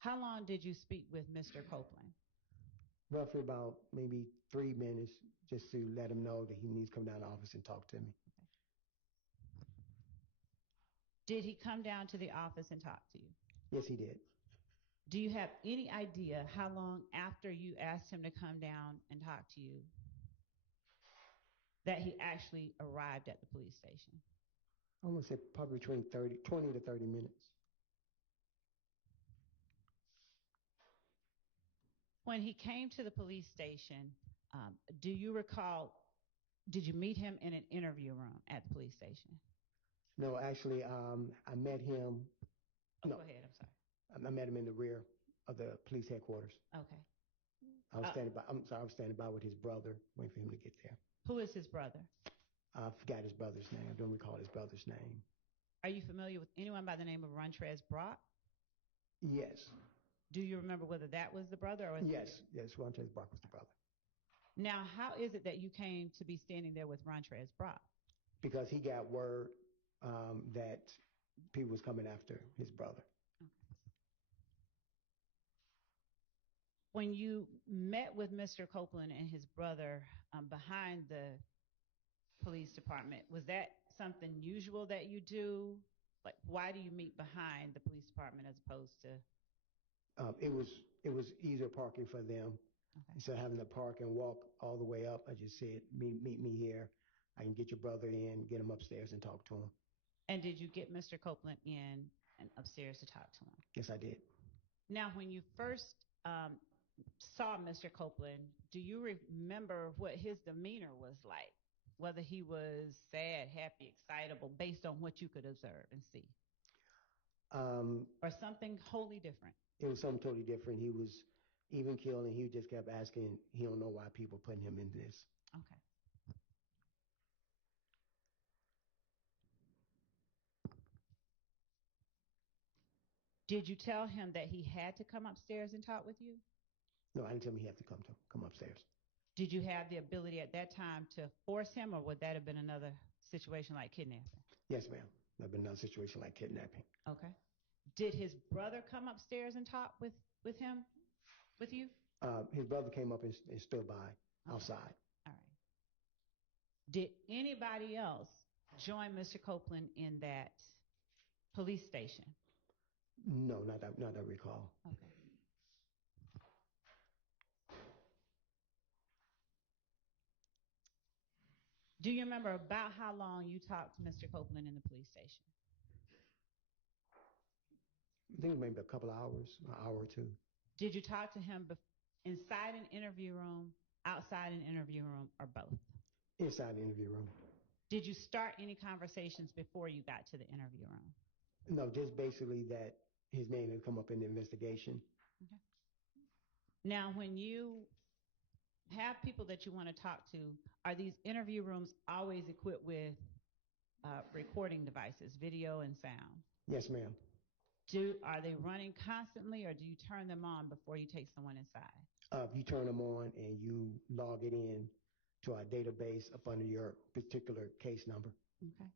How long did you speak with Mr. Copeland? Roughly about maybe 3 minutes, just to let him know that he needs to come down to the office and talk to me. Did he come down to the office and talk to you? Yes, he did. Do you have any idea how long after you asked him to come down and talk to you that he actually arrived at the police station? I want to say probably between 20 to 30 minutes. When he came to the police station, do you recall, did you meet him in an interview room at the police station? No, actually, I met him. Oh, No. go ahead, I'm sorry. I met him in the rear of the police headquarters. Okay. I was standing by. I'm sorry, I was standing by with his brother, waiting for him to get there. Who is his brother? I forgot his brother's name. I don't recall his brother's name. Are you familiar with anyone by the name of Rontrez Brock? Yes. Do you remember whether that was the brother or? Yes. Rontrez Brock was the brother. Now, how is it that you came to be standing there with Rontrez Brock? Because he got word that people was coming after his brother. When you met with Mr. Copeland and his brother behind the police department, was that something usual that you do? Like, why do you meet behind the police department as opposed to? It was easier parking for them. Okay. Instead of having to park and walk all the way up, I just said, meet me here. I can get your brother in, get him upstairs and talk to him. And did you get Mr. Copeland in and upstairs to talk to him? Yes, I did. Now, when you first saw Mr. Copeland, do you remember what his demeanor was like? Whether he was sad, happy, excitable, based on what you could observe and see? Or something wholly different? It was something totally different. He was even keeled, and he just kept asking. He don't know why people putting him in this. Okay. Did you tell him that he had to come upstairs and talk with you? No, I didn't tell him he had to come upstairs. Did you have the ability at that time to force him, or would that have been another situation like kidnapping? Yes, ma'am. That would have been another situation like kidnapping. Okay. Did his brother come upstairs and talk with you? His brother came up and stood by outside. All right. Did anybody else join Mr. Copeland in that police station? No, not that I recall. Okay. Do you remember about how long you talked to Mr. Copeland in the police station? I think maybe a couple of hours, an hour or two. Did you talk to him inside an interview room, outside an interview room, or both? Inside the interview room. Did you start any conversations before you got to the interview room? No, just basically that his name had come up in the investigation. Okay. Now, when you have people that you want to talk to, are these interview rooms always equipped with recording devices, video and sound? Yes, ma'am. Are they running constantly, or do you turn them on before you take someone inside? You turn them on and you log it in to our database up under your particular case number. Okay.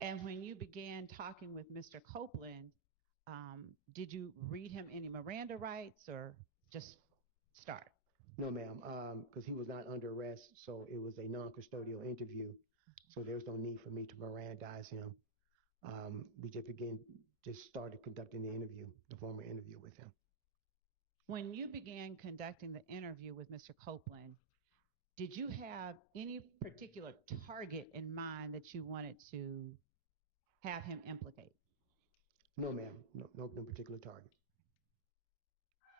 And when you began talking with Mr. Copeland, did you read him any Miranda rights or just start? No, ma'am, because he was not under arrest, so it was a non-custodial interview. So there's no need for me to Mirandize him. We just started conducting the formal interview with him. When you began conducting the interview with Mr. Copeland, did you have any particular target in mind that you wanted to have him implicate? No, ma'am, no particular target.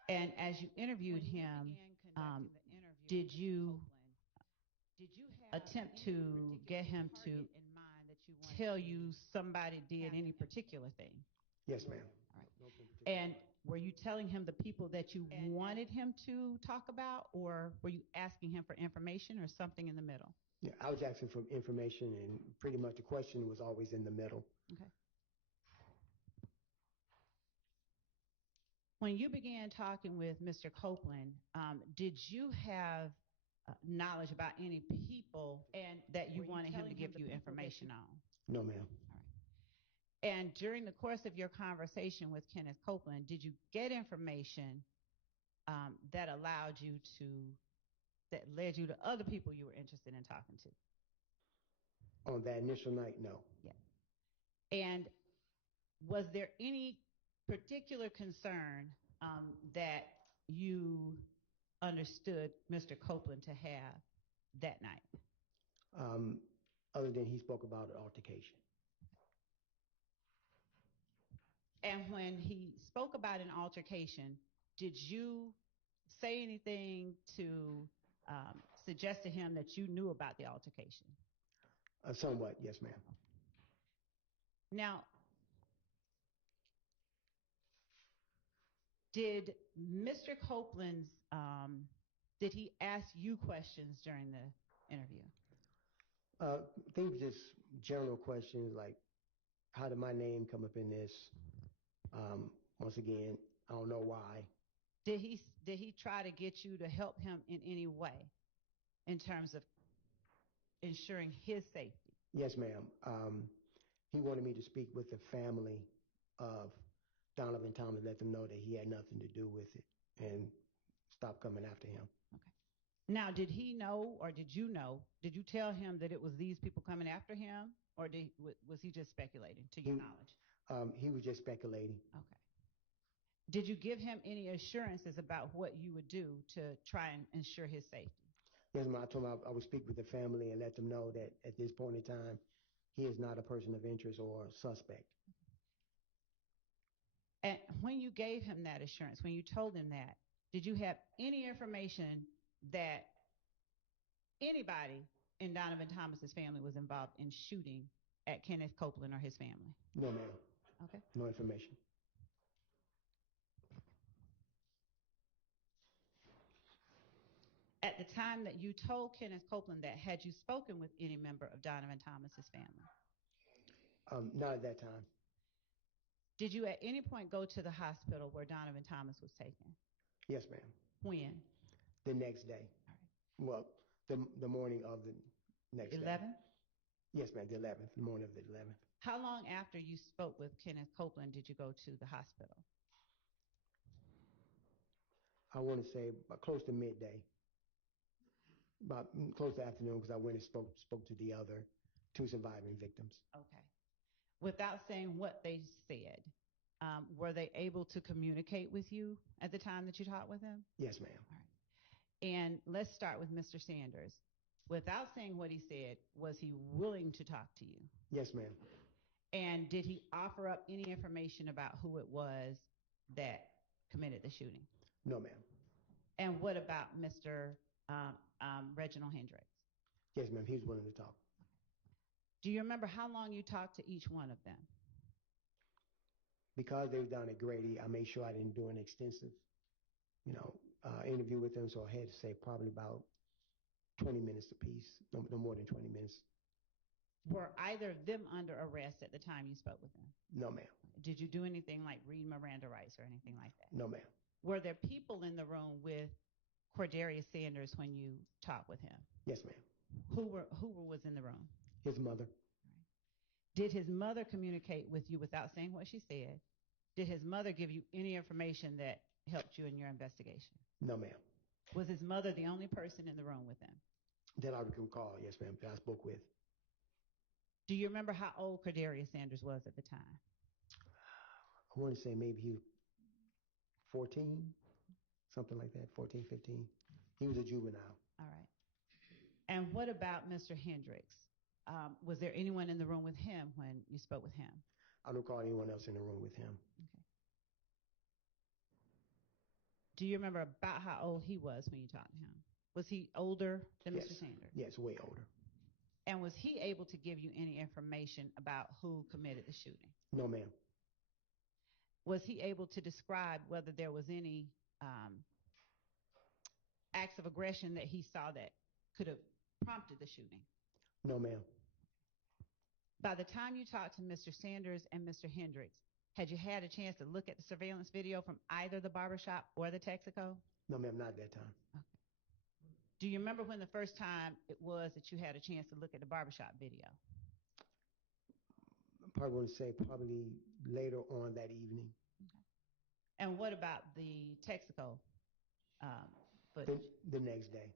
And as you interviewed him, did you attempt to get him to tell you somebody did any particular thing? Yes, ma'am. All right. And were you telling him the people that you wanted him to talk about, or were you asking him for information or something in the middle? Yeah, I was asking for information, and pretty much the question was always in the middle. Okay. When you began talking with Mr. Copeland, did you have knowledge about any people and that you wanted him to give you information on? No, ma'am. All right. And during the course of your conversation with Kenneth Copeland, did you get information that led you to other people you were interested in talking to? On that initial night, no. Yeah. And was there any particular concern that you understood Mr. Copeland to have that night? Other than he spoke about an altercation. And when he spoke about an altercation, did you say anything to suggest to him that you knew about the altercation? Somewhat, yes, ma'am. Now, did Mr. Copeland's, did he ask you questions during the interview? I think just general questions like, how did my name come up in this? Once again, I don't know why. Did he try to get you to help him in any way in terms of ensuring his safety? Yes, ma'am. He wanted me to speak with the family of Donovan Thomas, let them know that he had nothing to do with it and stop coming after him. Okay. Now, did he know, or did you tell him that it was these people coming after him, or was he just speculating, to your knowledge? He was just speculating. Okay. Did you give him any assurances about what you would do to try and ensure his safety? Yes, ma'am. I told him I would speak with the family and let them know that at this point in time, he is not a person of interest or suspect. And when you gave him that assurance, when you told him that, did you have any information that anybody in Donovan Thomas's family was involved in shooting at Kenneth Copeland or his family? No, ma'am. Okay. No information. At the time that you told Kenneth Copeland that, had you spoken with any member of Donovan Thomas's family? Not at that time. Did you at any point go to the hospital where Donovan Thomas was taken? Yes, ma'am. When? The next day. All right. Well, the morning of the next day. 11th? Yes, ma'am, the 11th, the morning of the 11th. How long after you spoke with Kenneth Copeland did you go to the hospital? I want to say close to midday. About close to afternoon, because I went and spoke to the other two surviving victims. Okay. Without saying what they said, were they able to communicate with you at the time that you talked with them? Yes, ma'am. All right. And let's start with Mr. Sanders. Without saying what he said, was he willing to talk to you? Yes, ma'am. And did he offer up any information about who it was that committed the shooting? No, ma'am. And what about Mr. Reginald Hendricks? Yes, ma'am. He was willing to talk. Do you remember how long you talked to each one of them? Because they were down at Grady, I made sure I didn't do an extensive, interview with them. So I had to say probably about 20 minutes apiece, no more than 20 minutes. Were either of them under arrest at the time you spoke with them? No, ma'am. Did you do anything like read Miranda rights or anything like that? No, ma'am. Were there people in the room with Cordarius Sanders when you talked with him? Yes, ma'am. Who was in the room? His mother. Did his mother communicate with you without saying what she said? Did his mother give you any information that helped you in your investigation? No, ma'am. Was his mother the only person in the room with him? That I recall, yes, ma'am, that I spoke with. Do you remember how old Cordarius Sanders was at the time? I want to say maybe he was 14, something like that, 14, 15. He was a juvenile. All right. And what about Mr. Hendricks? Was there anyone in the room with him when you spoke with him? I don't recall anyone else in the room with him. Okay. Do you remember about how old he was when you talked to him? Was he older than Yes. Mr. Sanders? Yes, way older. And was he able to give you any information about who committed the shooting? No, ma'am. Was he able to describe whether there was any acts of aggression that he saw that could have prompted the shooting? No, ma'am. By the time you talked to Mr. Sanders and Mr. Hendricks, Had you had a chance to look at the surveillance video from either the barbershop or the Texaco? No, ma'am, not at that time. Okay. Do you remember when the first time it was that you had a chance to look at the barbershop video? I probably want to say probably later on that evening. Okay. And what about the Texaco footage? The next day.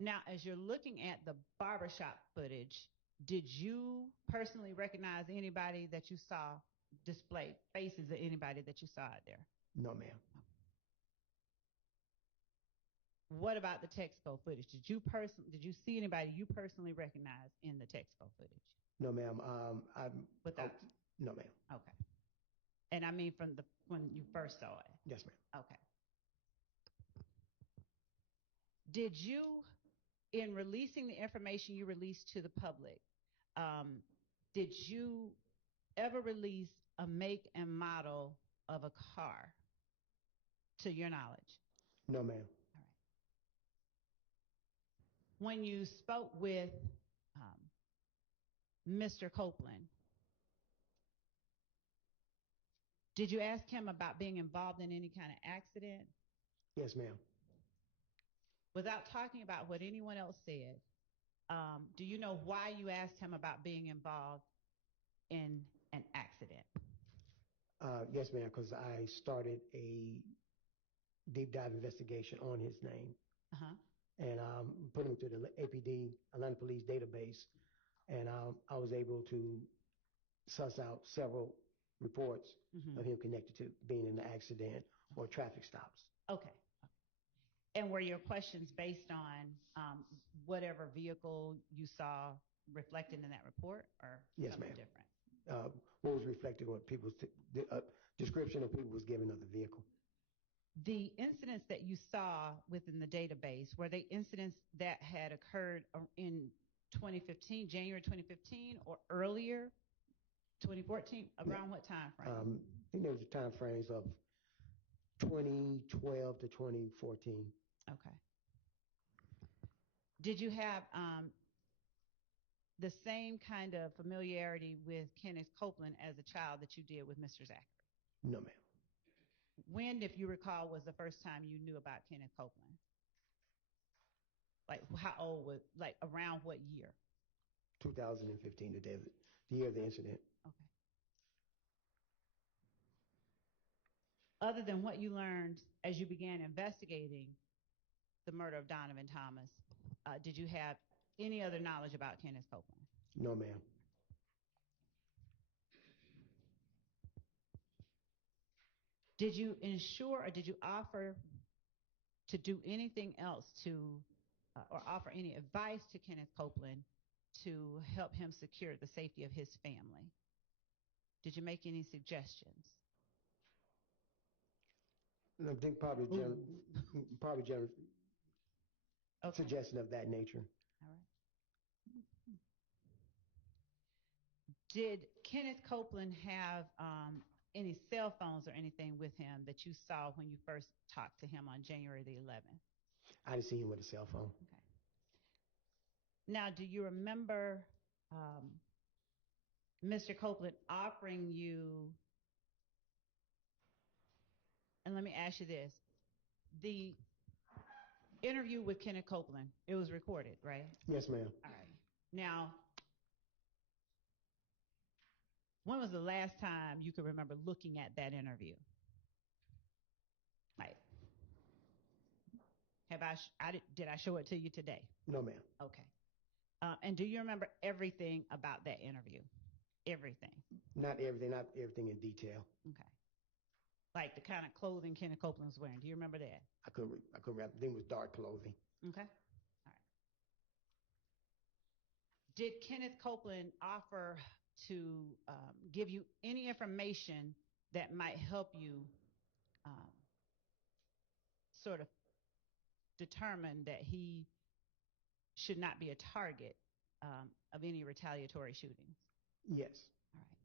Now, as you're looking at the barbershop footage, did you personally recognize anybody that you saw displayed, faces of anybody that you saw out there? No, ma'am. What about the Texaco footage? Did you see anybody you personally recognize in the Texaco footage? No, ma'am. No, ma'am. Okay. And I mean when you first saw it? Yes, ma'am. Okay. Did you, in releasing the information you released to the public, did you ever release a make and model of a car, to your knowledge? No, ma'am. All right. When you spoke with Mr. Copeland, did you ask him about being involved in any kind of accident? Yes, ma'am. Without talking about what anyone else said, do you know why you asked him about being involved in an accident? Yes, ma'am, because I started a deep dive investigation on his name. Uh-huh. And put him through the APD, Atlanta Police database, and I was able to suss out several reports of him connected to being in an accident or traffic stops. Okay. And were your questions based on whatever vehicle you saw reflected in that report, or Yes, something ma'am. different? What was reflected on people's description of people was given of the vehicle. The incidents that you saw within the database, were they incidents that had occurred in 2015, January 2015, or earlier, 2014? Around what time frame? I think there was time frames of 2012 to 2014. Okay. Did you have the same kind of familiarity with Kenneth Copeland as a child that you did with Mr. Zachary? No, ma'am. When, if you recall, was the first time you knew about Kenneth Copeland? Like, how old was, like, around what year? 2015, the year of the incident. Okay. Other than what you learned as you began investigating the murder of Donovan Thomas, did you have any other knowledge about Kenneth Copeland? No, ma'am. Did you ensure or did you offer to do anything else to, or offer any advice to Kenneth Copeland to help him secure the safety of his family? Did you make any suggestions? I think probably general Okay. suggestion of that nature. All right. Did Kenneth Copeland have any cell phones or anything with him that you saw when you first talked to him on January the 11th? I didn't see him with a cell phone. Okay. Now, do you remember Mr. Copeland offering you, and let me ask you this, the interview with Kenneth Copeland, it was recorded, right? Yes, ma'am. All right. Now, when was the last time you could remember looking at that interview? Like, did I show it to you today? No, ma'am. Okay. And do you remember everything about that interview? Everything? Not everything in detail. Okay. Like the kind of clothing Kenneth Copeland was wearing. Do you remember that? I couldn't remember. I think it was dark clothing. Okay. All right. Did Kenneth Copeland offer to give you any information that might help you sort of determine that he should not be a target of any retaliatory shootings? Yes. All right.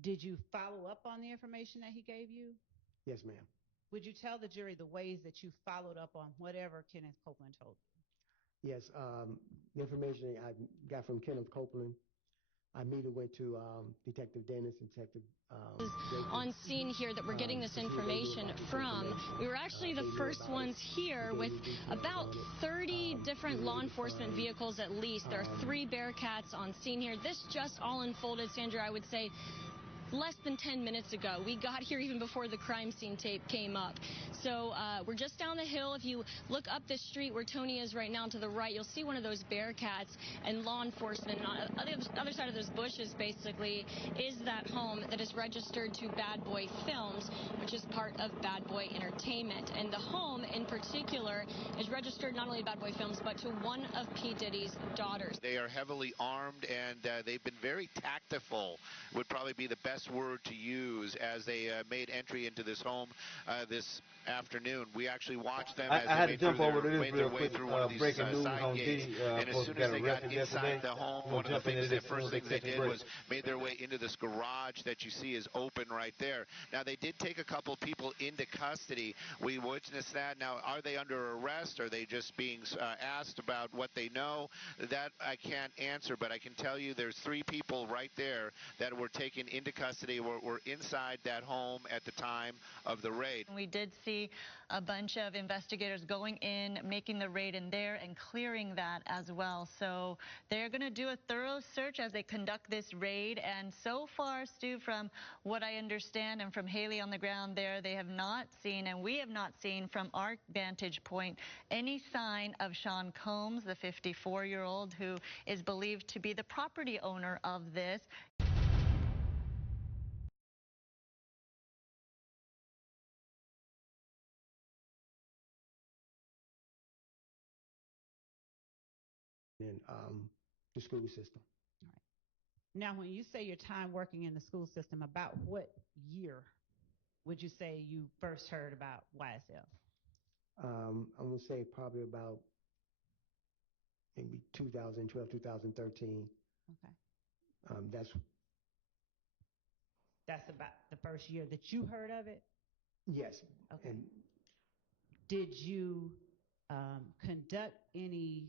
Did you follow up on the information that he gave you? Yes, ma'am. Would you tell the jury the ways that you followed up on whatever Kenneth Copeland told you? Yes. The information I got from Kenneth Copeland I immediately went to Detective Dennis and Detective Jacob. On scene here that we're getting this information from. We were actually the first ones here with about 30 different law enforcement vehicles at least. There are 3 Bearcats on scene here. This just all unfolded, Sandra, I would say, less than 10 minutes ago. We got here even before the crime scene tape came up. So we're just down the hill. If you look up this street where Tony is right now to the right, you'll see one of those Bearcats and law enforcement. And on the other side of those bushes, basically, is that home that is registered to Bad Boy Films, which is part of Bad Boy Entertainment. And the home, in particular, is registered not only to Bad Boy Films, but to one of P. Diddy's daughters. They are heavily armed, and they've been very tactful, would probably be the best word to use, as they made entry into this home this afternoon. We actually watched them as I had they to jump over to this made real their way quick. through one of these Breaking news side on gates. D. And as soon as they got inside the home, one of the things that first things they did was made their way into this garage that you see is open right there. Now, they did take a couple people into custody. We witnessed that. Now, are they under arrest? Are they just being asked about what they know? That I can't answer, but I can tell you there's 3 people right there that were taken into custody, were inside that home at the time of the raid. We did see a bunch of investigators going in, making the raid in there and clearing that as well. So they're going to do a thorough search as they conduct this raid. And so far, Stu, from what I understand and from Haley on the ground there, they have not seen, and we have not seen from our vantage point, any sign of Sean Combs, the 54-year-old who is believed to be the property owner of this. In the school system. All right. Now, when you say your time working in the school system, about what year would you say you first heard about YSL? I'm going to say probably about maybe 2012, 2013. Okay. That's about the first year that you heard of it? Yes. Okay. And did you conduct any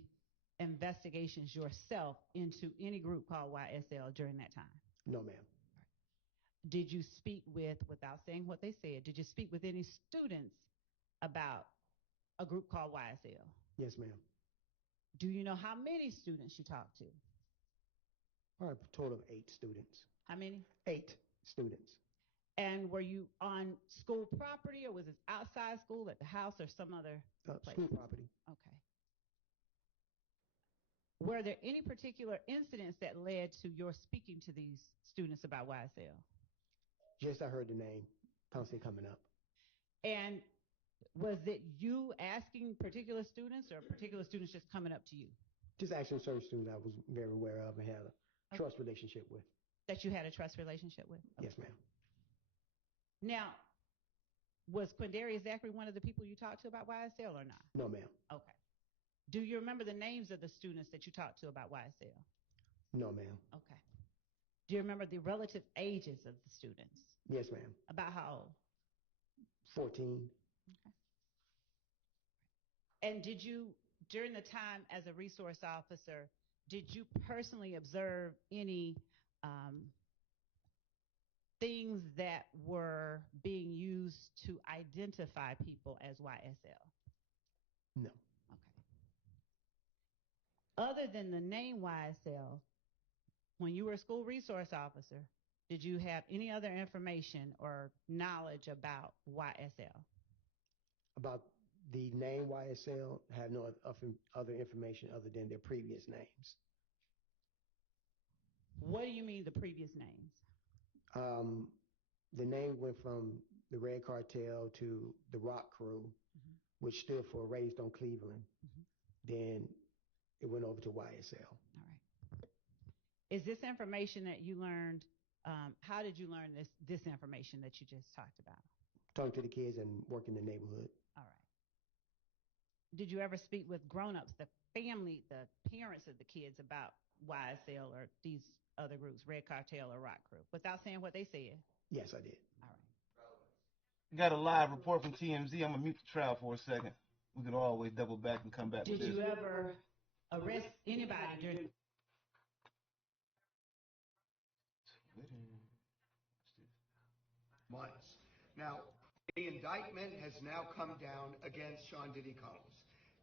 investigations yourself into any group called YSL during that time? No, ma'am. Did you speak with, without saying what they said, did you speak with any students about a group called YSL? Yes, ma'am. Do you know how many students you talked to? Probably a total of 8 students. How many? 8 students. And were you on school property, or was this outside school, at the house, or some other place? School property. Okay. Were there any particular incidents that led to your speaking to these students about YSL? Yes, I heard the name constantly coming up. And was it you asking particular students, or particular students just coming up to you? Just asking certain students I was very aware of and had a trust relationship with. That you had a trust relationship with? Okay. Yes, ma'am. Now, was Quindarius Zachary one of the people you talked to about YSL or not? No, ma'am. Okay. Do you remember the names of the students that you talked to about YSL? No, ma'am. Okay. Do you remember the relative ages of the students? Yes, ma'am. About how old? 14. Okay. And did you, during the time as a resource officer, did you personally observe any things that were being used to identify people as YSL? No. Okay. Other than the name YSL, when you were a school resource officer, did you have any other information or knowledge about YSL? About the name YSL, I have no other information other than their previous names. What do you mean the previous names? The name went from the Red Cartel to the Rock Crew, which stood for Raised on Cleveland. Then it went over to YSL. All right. Is this information that you learned, how did you learn this information that you just talked about? Talking to the kids and working in the neighborhood. All right. Did you ever speak with grown-ups, the family, the parents of the kids about YSL or these other groups, Red Cartel or Rock Crew, without saying what they said? Yes, I did. All right. Got a live report from TMZ. I'm going to mute the trial for a second. We could always double back and come back with this. Did you ever arrest anybody during Now, the indictment has now come down against Sean Diddy Combs,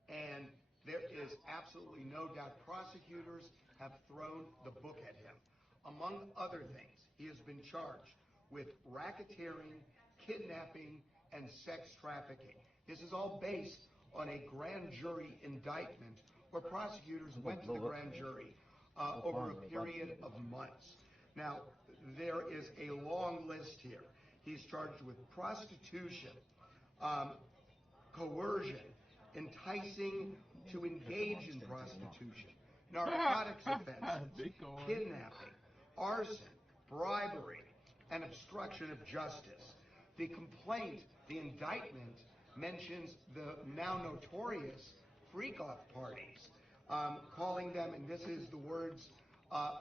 and there is absolutely no doubt prosecutors have thrown the book at him. Among other things, he has been charged with racketeering, kidnapping, and sex trafficking. This is all based on a grand jury indictment where prosecutors went to the grand jury over a period of months. Now, there is a long list here. He's charged with prostitution, coercion, enticing to engage in prostitution, narcotics offenses, kidnapping, arson, bribery, and obstruction of justice. The complaint, the indictment, mentions the now notorious freak-off parties, calling them, and this is the words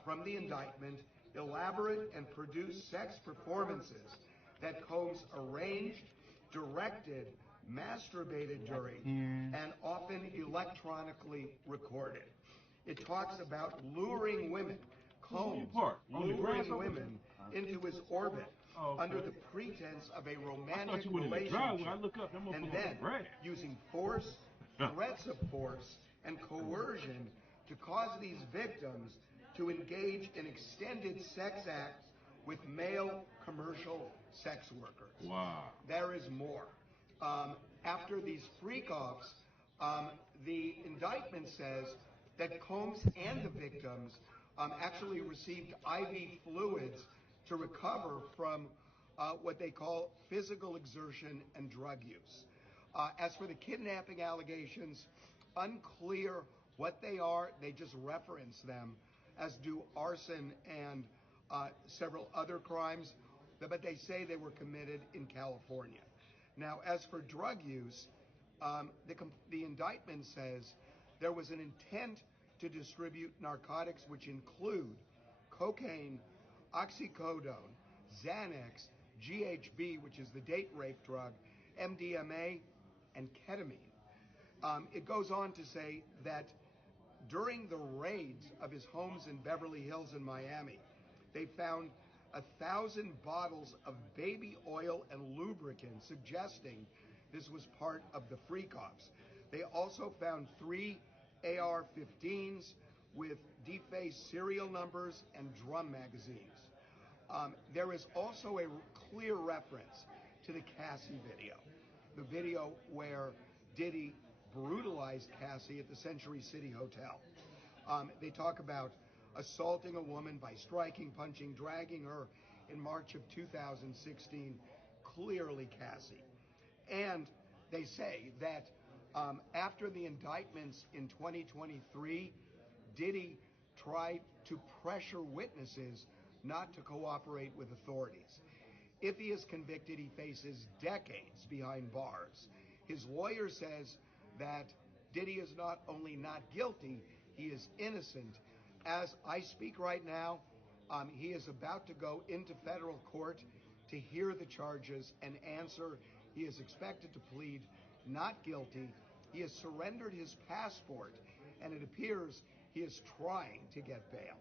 from the indictment, elaborate and produced sex performances that Combs arranged, directed, masturbated during, and often electronically recorded. It talks about luring women, Combs luring women into his orbit under the pretense of a romantic relationship, and then using force, threats of force, and coercion to cause these victims to engage in extended sex acts with male commercial sex workers. Wow. There is more. After these freak-offs, the indictment says that Combs and the victims actually received IV fluids to recover from what they call physical exertion and drug use. As for the kidnapping allegations, unclear what they are. They just reference them, as do arson and several other crimes, but they say they were committed in California. Now, as for drug use, the indictment says there was an intent to distribute narcotics which include cocaine, oxycodone, Xanax, GHB, which is the date rape drug, MDMA, and ketamine. It goes on to say that during the raids of his homes in Beverly Hills and Miami, they found 1,000 bottles of baby oil and lubricant, suggesting this was part of the freak-offs. They also found 3 AR-15s with defaced serial numbers and drum magazines. There is also a clear reference to the Cassie video, the video where Diddy brutalized Cassie at the Century City Hotel. They talk about assaulting a woman by striking, punching, dragging her in March of 2016, clearly Cassie. And they say that after the indictments in 2023, Diddy tried to pressure witnesses not to cooperate with authorities. If he is convicted, he faces decades behind bars. His lawyer says that Diddy is not only not guilty, he is innocent. As I speak right now, he is about to go into federal court to hear the charges and answer. He is expected to plead not guilty. He has surrendered his passport, and it appears he is trying to get bail.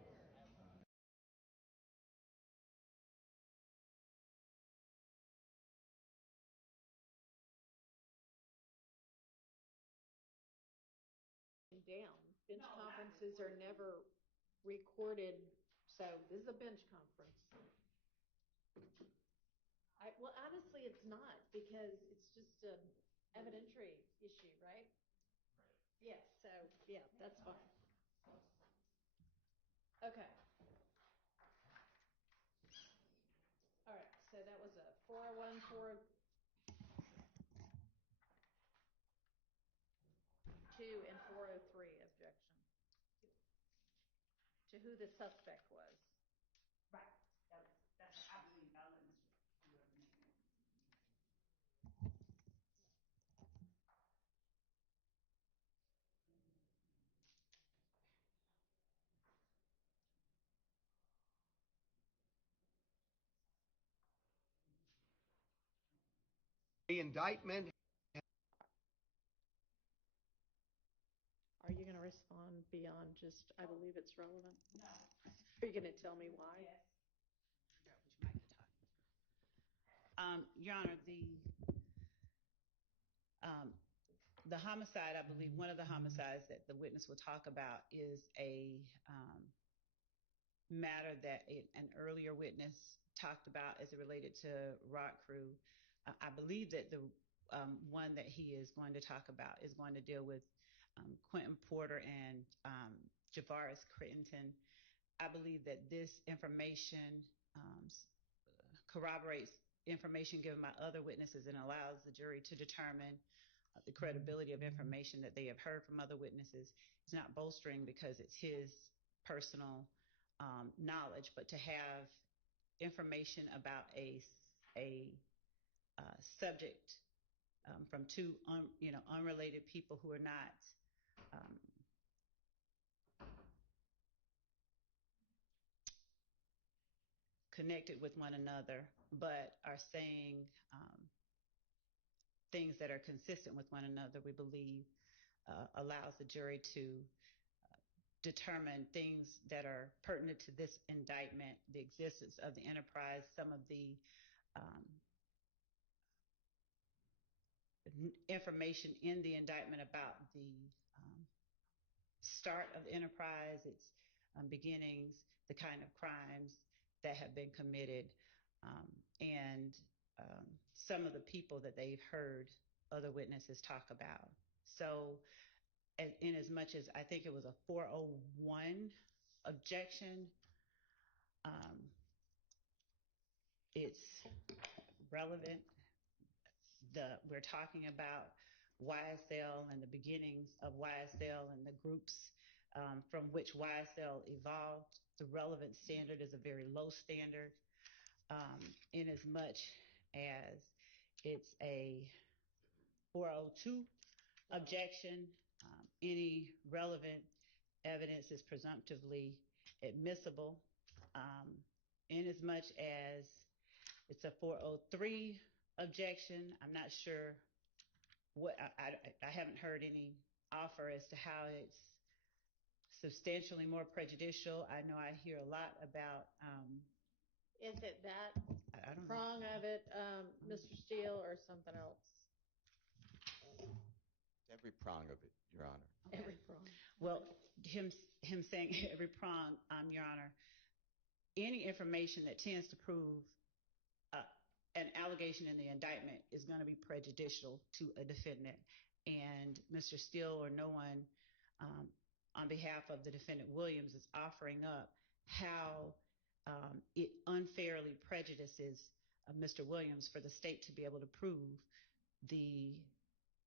Down. Bench conferences are never recorded, so this is a bench conference. Well, honestly, it's not, because it's just an evidentiary issue, right? Yes, so, yeah, that's fine. Okay. All right, so that was a 401, 402, and 403 objection to who the suspect was. Right. That's I believe I'll let Mr. The indictment. Are you going to respond beyond just, I believe it's relevant? No. Are you going to tell me why? Yes. Your Honor, the homicide, I believe one of the homicides that the witness will talk about is a matter that an earlier witness talked about as it related to Rock Crew. I believe that the one that he is going to talk about is going to deal with Quentin Porter and Javaris Crittenton. I believe that this information corroborates information given by other witnesses and allows the jury to determine the credibility of information that they have heard from other witnesses. It's not bolstering because it's his personal knowledge, but to have information about a subject from two unrelated people who are not connected with one another, but are saying things that are consistent with one another, we believe allows the jury to determine things that are pertinent to this indictment, the existence of the enterprise, some of the information in the indictment about the start of the enterprise, its beginnings, the kind of crimes that have been committed, and some of the people that they've heard other witnesses talk about. So in as much as I think it was a 401 objection, it's relevant. We're talking about YSL and the beginnings of YSL and the groups from which YSL evolved. The relevant standard is a very low standard in as much as it's a 402 objection. Any relevant evidence is presumptively admissible in as much as it's a 403 objection. I'm not sure what, I haven't heard any offer as to how it's substantially more prejudicial. I know I hear a lot about. Is it that I don't prong know. of it, Mr. Steele, or something else? Every prong of it, Your Honor. Every prong. Well, him saying every prong, Your Honor, any information that tends to prove an allegation in the indictment is going to be prejudicial to a defendant. And Mr. Steele or no one on behalf of the defendant Williams is offering up how it unfairly prejudices Mr. Williams for the state to be able to prove the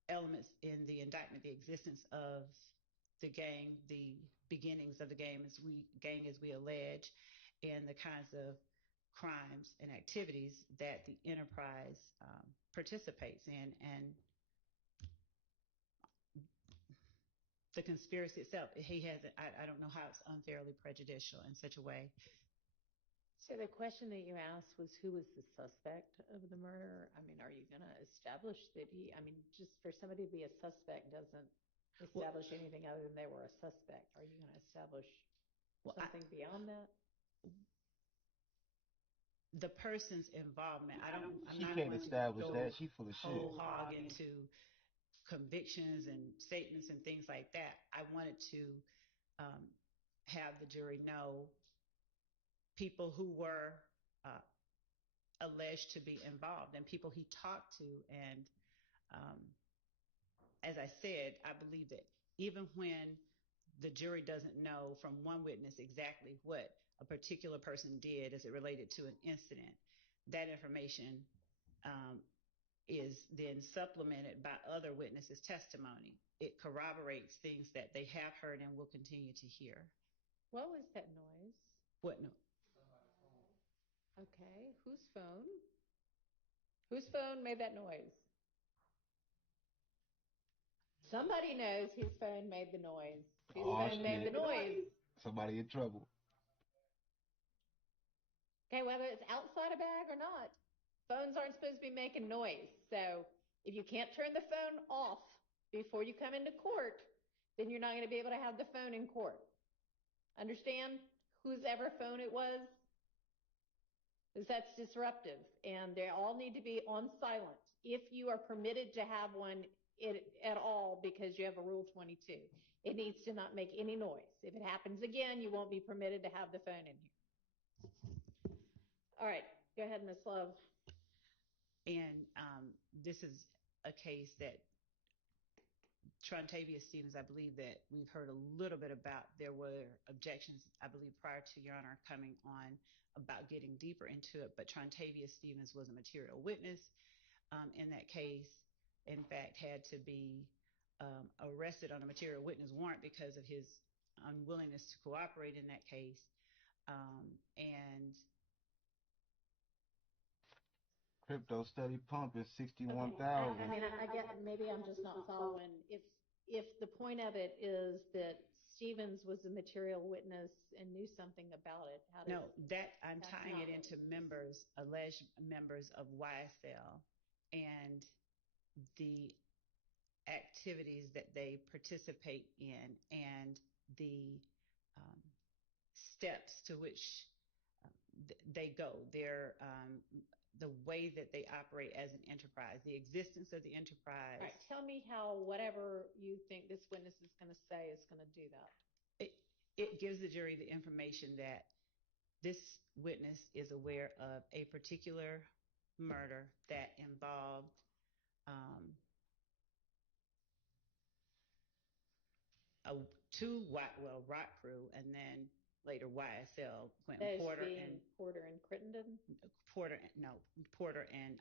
elements in the indictment, the existence of the gang, the beginnings of the gang as we allege, and the kinds of crimes and activities that the enterprise participates in, and the conspiracy itself. I don't know how it's unfairly prejudicial in such a way. So the question that you asked was, who was the suspect of the murder? I mean, are you going to establish that just for somebody to be a suspect doesn't establish anything other than they were a suspect. Are you going to establish something beyond that? The person's involvement. I'm She not can't going establish to that. She full of shit. whole hog into convictions and statements and things like that. I wanted to have the jury know people who were alleged to be involved and people he talked to. And as I said, I believe that even when the jury doesn't know from one witness exactly what a particular person did as it related to an incident, that information is then supplemented by other witnesses' testimony. It corroborates things that they have heard and will continue to hear. What was that noise? What no? Okay, whose phone? Whose phone made that noise? Somebody knows whose phone made the noise. Whose phone made the noise? Somebody in trouble. Okay, whether it's outside a bag or not, phones aren't supposed to be making noise. So if you can't turn the phone off before you come into court, then you're not going to be able to have the phone in court. Understand? Whose ever phone it was? because that's disruptive, and they all need to be on silent. If you are permitted to have one at all because you have a Rule 22, it needs to not make any noise. If it happens again, you won't be permitted to have the phone in here. All right, go ahead, Ms. Love. And this is a case that Trontavia Stevens, I believe that we've heard a little bit about. There were objections, I believe, prior to Your Honor coming on about getting deeper into it, but Trontavia Stevens was a material witness in that case. In fact, had to be arrested on a material witness warrant because of his unwillingness to cooperate in that case. And Crypto steady pumping 61,000. I mean, I get, maybe I'm just not following. If the point of it is that Stevens was a material witness and knew something about it, how does... No, that I'm tying it into members, alleged members of YSL, and the activities that they participate in, and the steps to which they go. The way that they operate as an enterprise, the existence of the enterprise. All right, tell me how whatever you think this witness is going to say is going to do that. It gives the jury the information that this witness is aware of a particular murder that involved Rock Crew, and then later YSL, Quentin Porter and Crittenden? Porter and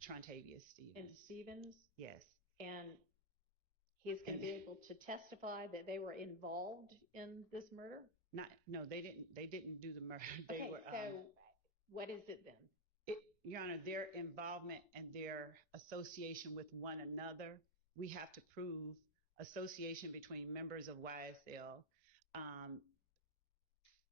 Trontavia Stevens. And Stevens? Yes. And he's going to be able to testify that they were involved in this murder? No, they didn't do the murder. So what is it then? Your Honor, their involvement and their association with one another, we have to prove association between members of YSL.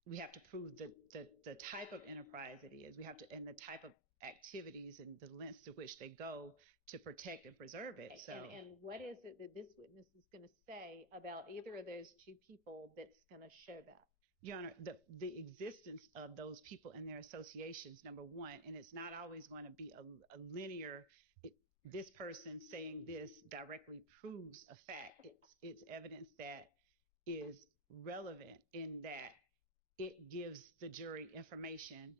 We have to prove the type of enterprise it is. We have to, and the type of activities and the lengths to which they go to protect and preserve it. So, and what is it that this witness is going to say about either of those two people that's going to show that? Your Honor, the existence of those people and their associations, number one, and it's not always going to be a linear, this person saying this directly proves a fact. It's evidence that is relevant in that it gives the jury information.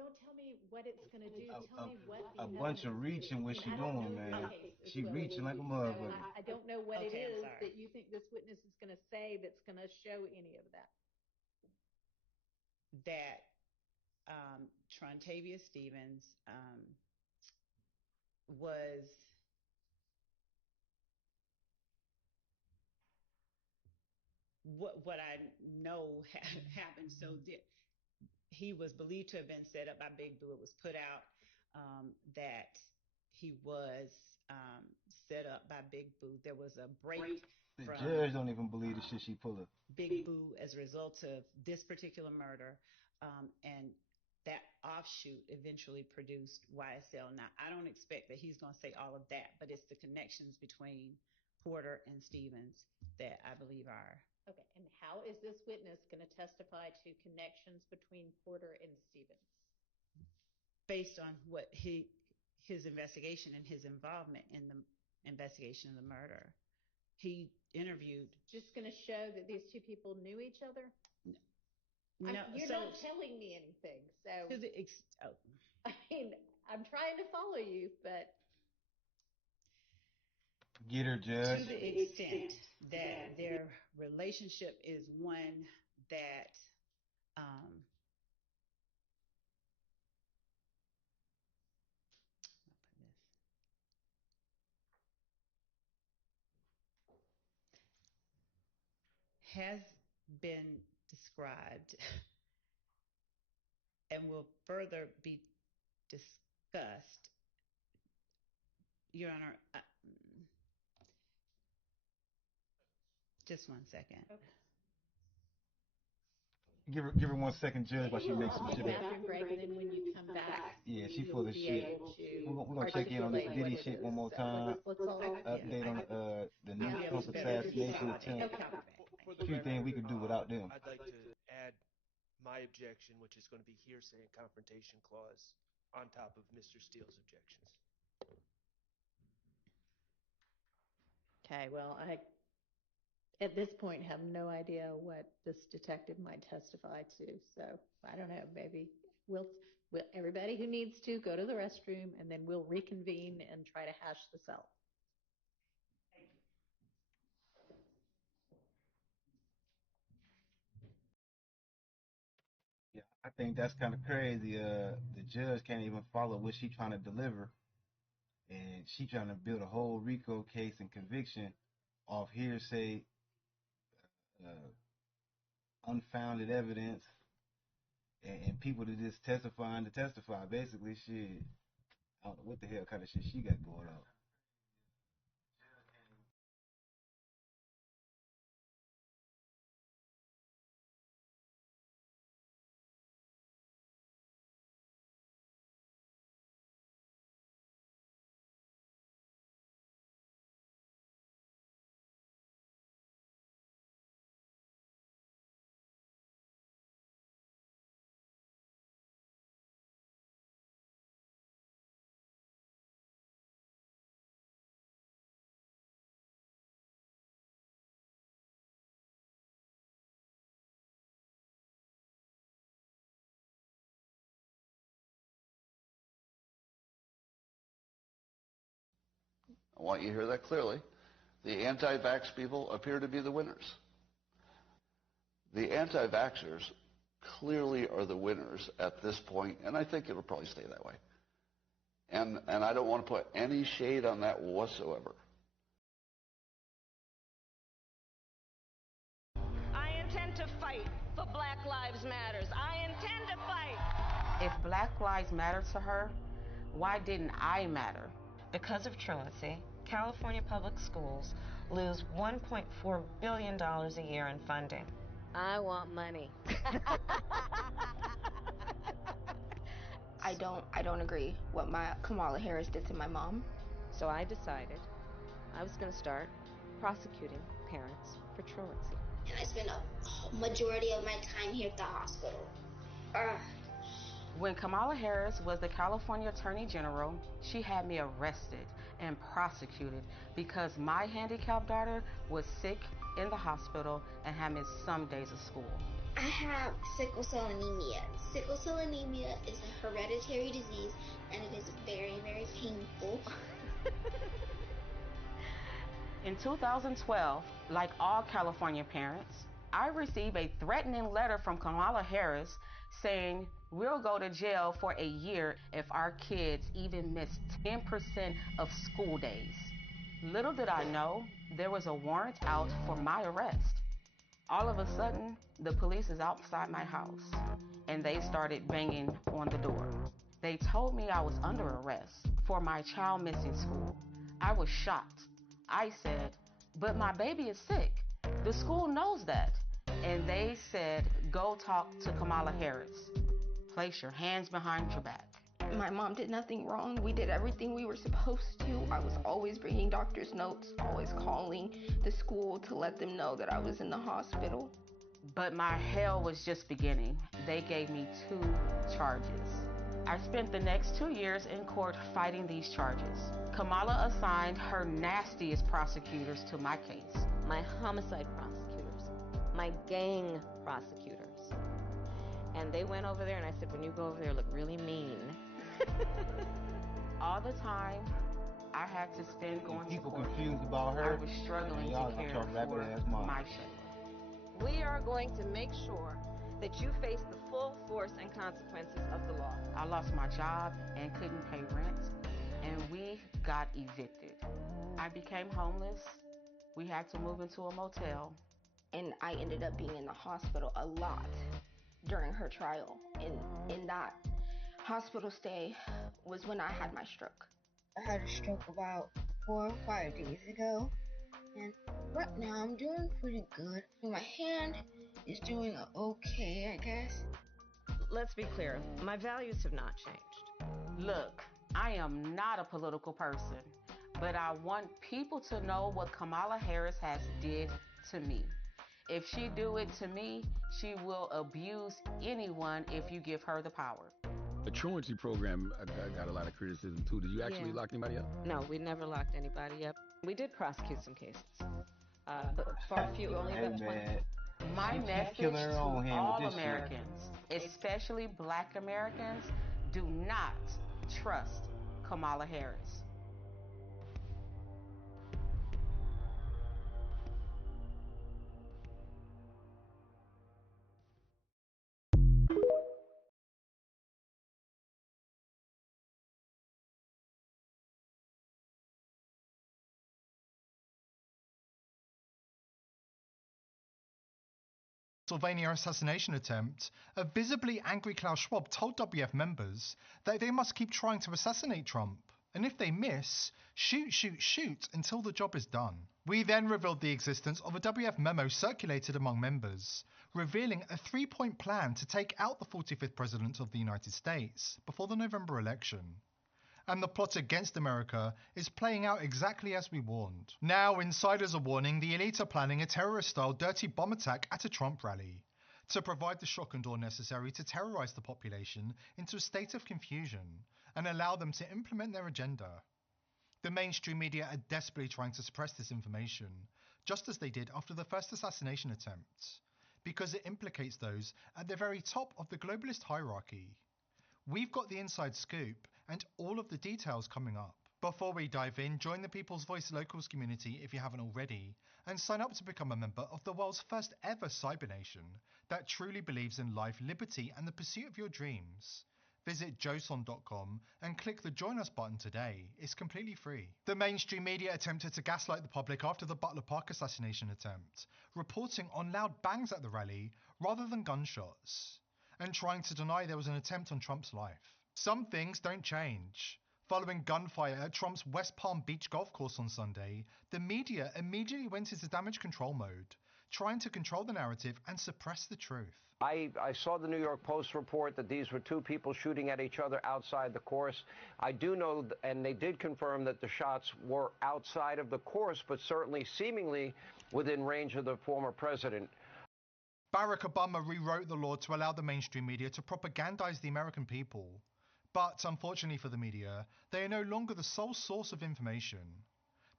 Don't tell me what it's going to do. Tell me what a bunch of reaching what she doing, man. She reaching like a motherfucker. I don't know what it is that you think this witness is going to say that's going to show any of that. That Trontavia Stevens was what I know happened. So he was believed to have been set up by Big Boo. It was put out that he was set up by Big Boo. There was a break. The judge don't even believe the shit she pulled up. Big Boo as a result of this particular murder, and that offshoot eventually produced YSL. Now, I don't expect that he's going to say all of that, but it's the connections between Porter and Stevens that I believe are. Okay, and how is this witness going to testify to connections between Porter and Stevens? Based on what his investigation and his involvement in the investigation of the murder. He interviewed. Just going to show that these two people knew each other? No, you're not telling me anything. So I mean, I'm trying to follow you, but get her, Judge. To the extent that their relationship is one that has been described and will further be discussed. Your Honor, just 1 second. Okay. Give her 1 second, Judge, while she makes some shit up. Bathroom break, and then when you come back, yeah, she full of shit. We're gonna check in on this Diddy shit one more time. Let's all update on the new Trump assassination attempt. A few things we could do without them. I'd like to add my objection, which is going to be hearsay and confrontation clause, on top of Mr. Steele's objections. Okay, well, I, at this point, have no idea what this detective might testify to. So I don't know, maybe we'll everybody who needs to go to the restroom, and then we'll reconvene and try to hash this out. Yeah, I think that's kind of crazy. The judge can't even follow what she's trying to deliver, and she trying to build a whole Rico case and conviction off hearsay, uh, unfounded evidence, and people to just testifying to testify. Basically, shit. I don't know what the hell kind of shit she got going on. I want you to hear that clearly. The anti-vax people appear to be the winners. The anti-vaxxers clearly are the winners at this point, and I think it'll probably stay that way. And I don't want to put any shade on that whatsoever. I intend to fight for Black Lives Matters. I intend to fight. If Black Lives matter to her, why didn't I matter? Because of truancy, California public schools lose $1.4 billion a year in funding. I want money. I don't agree what Kamala Harris did to my mom. So I decided I was going to start prosecuting parents for truancy. And I spent a majority of my time here at the hospital. When Kamala Harris was the California Attorney General, she had me arrested and prosecuted because my handicapped daughter was sick in the hospital and had missed some days of school. I have sickle cell anemia. Sickle cell anemia is a hereditary disease, and it is very, very painful. In 2012, like all California parents, I received a threatening letter from Kamala Harris saying we'll go to jail for a year if our kids even miss 10% of school days. Little did I know there was a warrant out for my arrest. All of a sudden, the police is outside my house, and they started banging on the door. They told me I was under arrest for my child missing school. I was shocked. I said, but my baby is sick. The school knows that. And they said, go talk to Kamala Harris. Place your hands behind your back. My mom did nothing wrong. We did everything we were supposed to. I was always bringing doctor's notes, always calling the school to let them know that I was in the hospital. But my hell was just beginning. They gave me 2 charges. I spent the next 2 years in court fighting these charges. Kamala assigned her nastiest prosecutors to my case. My homicide prosecutors, my gang prosecutors. And they went over there, and I said, when you go over there, look really mean. All the time I had to spend going to people court, confused about her. I was struggling to care for my Shayla. We are going to make sure that you face the full force and consequences of the law. I lost my job and couldn't pay rent, and we got evicted. I became homeless. We had to move into a motel. And I ended up being in the hospital a lot during her trial. And in that hospital stay was when I had my stroke. I had a stroke about 4 or 5 days ago, and right now I'm doing pretty good. My hand is doing okay, I guess. Let's be clear, my values have not changed. Look, I am not a political person, but I want people to know what Kamala Harris has did to me. If she do it to me, she will abuse anyone if you give her the power. The truancy program got a lot of criticism too. Did you actually lock anybody up? No, we never locked anybody up. We did prosecute some cases, but far few, only about 20. My She's message killing her own to hand with all this shit. Americans, especially Black Americans, do not trust Kamala Harris. Pennsylvania assassination attempt, a visibly angry Klaus Schwab told WF members that they must keep trying to assassinate Trump, and if they miss, shoot, shoot, shoot until the job is done. We then revealed the existence of a WF memo circulated among members, revealing a 3-point plan to take out the 45th President of the United States before the November election. And the plot against America is playing out exactly as we warned. Now, insiders are warning the elite are planning a terrorist-style dirty bomb attack at a Trump rally to provide the shock and awe necessary to terrorize the population into a state of confusion and allow them to implement their agenda. The mainstream media are desperately trying to suppress this information, just as they did after the first assassination attempt, because it implicates those at the very top of the globalist hierarchy. We've got the inside scoop and all of the details coming up. Before we dive in, join the People's Voice Locals community if you haven't already, and sign up to become a member of the world's first ever cyber nation that truly believes in life, liberty, and the pursuit of your dreams. Visit joson.com and click the Join Us button today. It's completely free. The mainstream media attempted to gaslight the public after the Butler Park assassination attempt, reporting on loud bangs at the rally rather than gunshots, and trying to deny there was an attempt on Trump's life. Some things don't change. Following gunfire at Trump's West Palm Beach golf course on Sunday, the media immediately went into damage control mode, trying to control the narrative and suppress the truth. I saw the New York Post report that these were two people shooting at each other outside the course. I do know, and they did confirm that the shots were outside of the course, but certainly seemingly within range of the former president. Barack Obama rewrote the law to allow the mainstream media to propagandize the American people. But unfortunately for the media, they are no longer the sole source of information.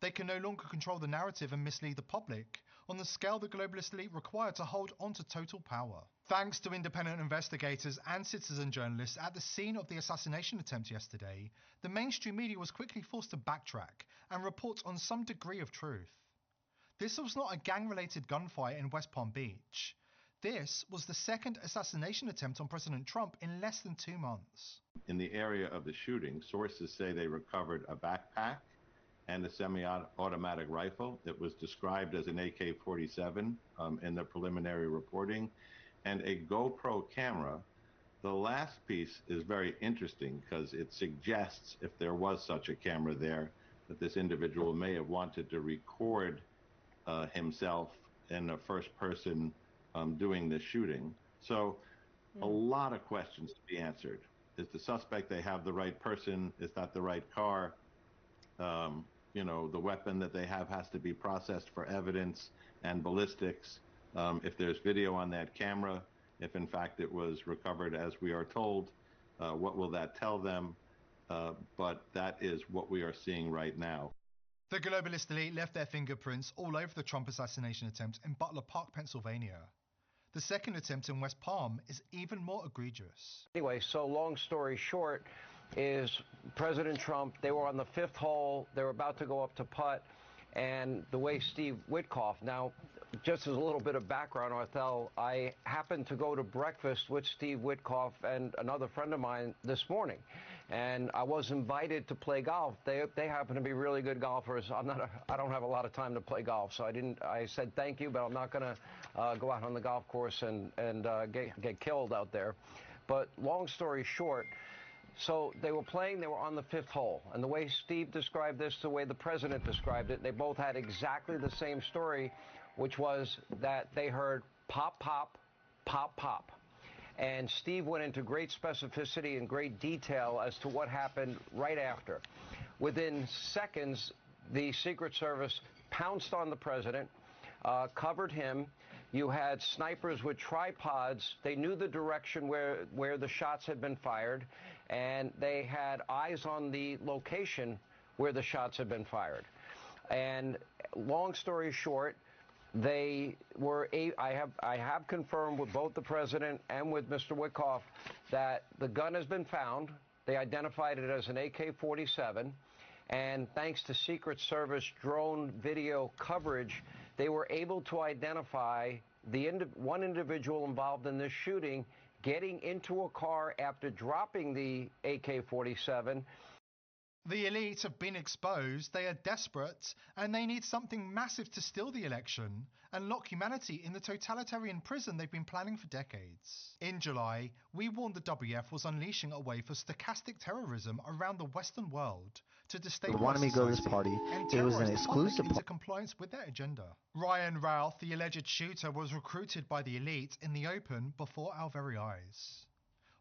They can no longer control the narrative and mislead the public on the scale the globalist elite require to hold on to total power. Thanks to independent investigators and citizen journalists at the scene of the assassination attempt yesterday, the mainstream media was quickly forced to backtrack and report on some degree of truth. This was not a gang-related gunfire in West Palm Beach. This was the second assassination attempt on President Trump in less than 2 months. In the area of the shooting, sources say they recovered a backpack and a semi-automatic rifle. It was described as an AK-47 in the preliminary reporting, and a GoPro camera. The last piece is very interesting because it suggests, if there was such a camera there, that this individual may have wanted to record himself in a first person doing this shooting. So a lot of questions to be answered. Is the suspect, they have the right person? Is that the right car? You know, the weapon that they have has to be processed for evidence and ballistics. If there's video on that camera, if in fact it was recovered as we are told, what will that tell them? But that is what we are seeing right now. The globalist elite left their fingerprints all over the Trump assassination attempt in Butler Park, Pennsylvania. The second attempt in West Palm is even more egregious. Anyway, so long story short is President Trump, they were on the 5th hole, they were about to go up to putt, and the way Steve Witkoff, now just as a little bit of background, Arthel, I happened to go to breakfast with Steve Witkoff and another friend of mine this morning, and I was invited to play golf. They happen to be really good golfers. I don't have a lot of time to play golf, so I said thank you, but I'm not going to go out on the golf course and get killed out there. But long story short, so they were playing, they were on the 5th hole, and the way Steve described this, the way the president described it, they both had exactly the same story, which was that they heard pop, pop, pop, pop. And Steve went into great specificity and great detail as to what happened right after. Within seconds, the Secret Service pounced on the president, covered him, You had snipers with tripods. They knew the direction where the shots had been fired, and they had eyes on the location where the shots had been fired. And long story short, they were. I have confirmed with both the president and with Mr. Witkoff that the gun has been found. They identified it as an AK-47, and thanks to Secret Service drone video coverage, they were able to identify one individual involved in this shooting getting into a car after dropping the AK-47. The elite have been exposed, they are desperate, and they need something massive to steal the election and lock humanity in the totalitarian prison they've been planning for decades. In July, we warned the WF was unleashing a wave of stochastic terrorism around the Western world to destabilize society and terrorize the public into compliance with their agenda. Ryan Ralph, the alleged shooter, was recruited by the elite in the open before our very eyes.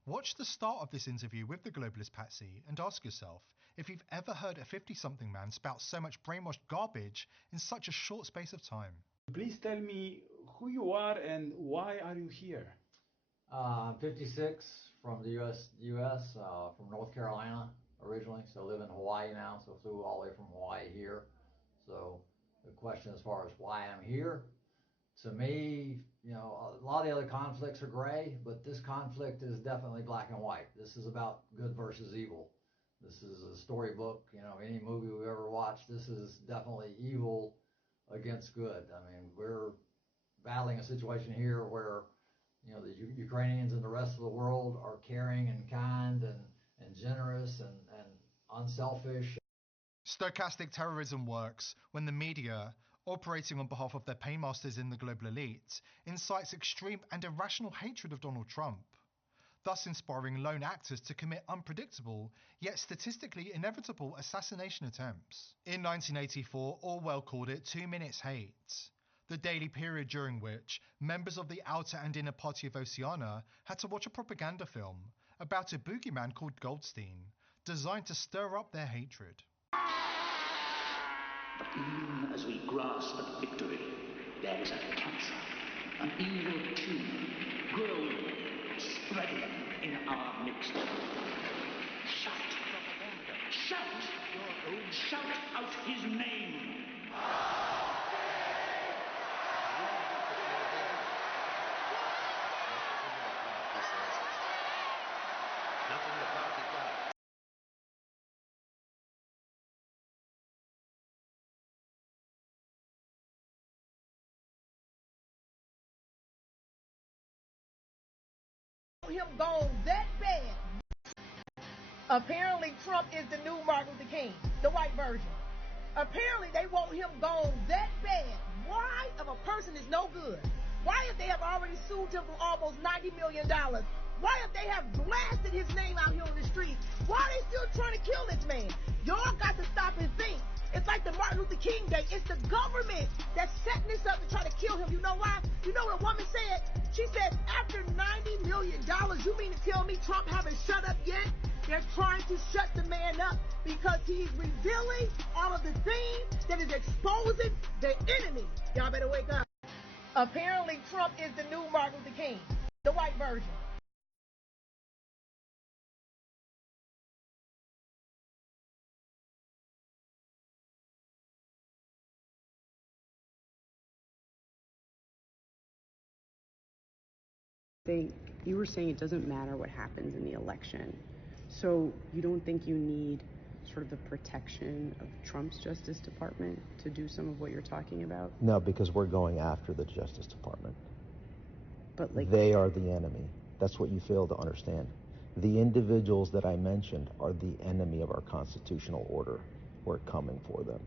Watch the start of this interview with the globalist Patsy and ask yourself if you've ever heard a 50-something man spout so much brainwashed garbage in such a short space of time. Please tell me who you are and why are you here? I'm 56, from the U.S., from North Carolina originally, so I live in Hawaii now, so flew all the way from Hawaii here. So the question as far as why I'm here, to me, you know, a lot of the other conflicts are gray, but this conflict is definitely black and white. This is about good versus evil. This is a storybook, you know, any movie we've ever watched, this is definitely evil against good. I mean, we're battling a situation here where, you know, the Ukrainians and the rest of the world are caring and kind and generous and unselfish. Stochastic terrorism works when the media, operating on behalf of their paymasters in the global elite, incites extreme and irrational hatred of Donald Trump, thus inspiring lone actors to commit unpredictable, yet statistically inevitable assassination attempts. In 1984, Orwell called it 2 minutes hate, the daily period during which members of the outer and inner party of Oceania had to watch a propaganda film about a boogeyman called Goldstein, designed to stir up their hatred. But even as we grasp at victory, there is a cancer, an evil tumor, growing, spreading in our midst. Shout, shout, shout out his name. Him gone that bad. Apparently Trump is the new Martin Luther King, the white version. Apparently they want him gone that bad. Why if a person is no good? Why if they have already sued him for almost $90 million? Why if they have blasted his name out here on the streets? Why are they still trying to kill this man? Y'all got to stop and think. It's like the Martin Luther King Day. It's the government that's setting this up to try to kill him. You know why? You know what a woman said? She said, after $90 million, you mean to tell me Trump haven't shut up yet? They're trying to shut the man up because he's revealing all of the things that is exposing the enemy. Y'all better wake up. Apparently Trump is the new Martin Luther King, the white version. You were saying it doesn't matter what happens in the election. So you don't think you need sort of the protection of Trump's Justice Department to do some of what you're talking about? No, because we're going after the Justice Department. But like, they are the enemy. That's what you fail to understand. The individuals that I mentioned are the enemy of our constitutional order. We're coming for them,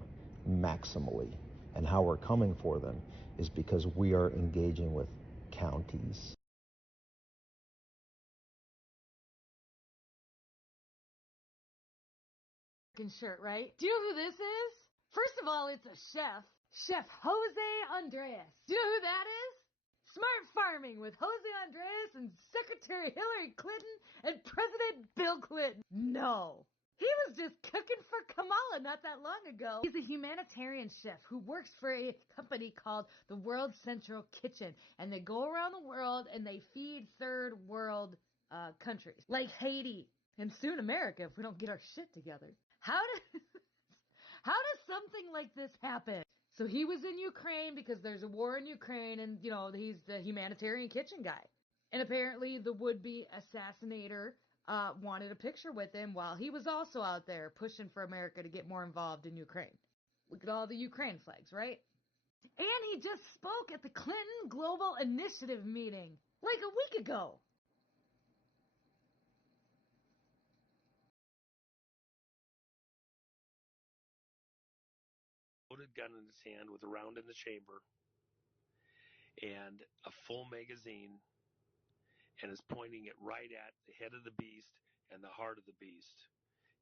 maximally. And how we're coming for them is because we are engaging with counties. Shirt, right? Do you know who this is? First of all, it's a chef. Chef Jose Andres. Do you know who that is? Smart Farming with Jose Andres and Secretary Hillary Clinton and President Bill Clinton. No. He was just cooking for Kamala not that long ago. He's a humanitarian chef who works for a company called the World Central Kitchen. And they go around the world and they feed third world countries like Haiti and soon America if we don't get our shit together. How does something like this happen? So he was in Ukraine because there's a war in Ukraine and, he's the humanitarian kitchen guy. And apparently the would-be assassinator wanted a picture with him while he was also out there pushing for America to get more involved in Ukraine. Look at all the Ukraine flags, right? And he just spoke at the Clinton Global Initiative meeting like a week ago. Loaded gun in his hand with a round in the chamber and a full magazine and is pointing it right at the head of the beast and the heart of the beast.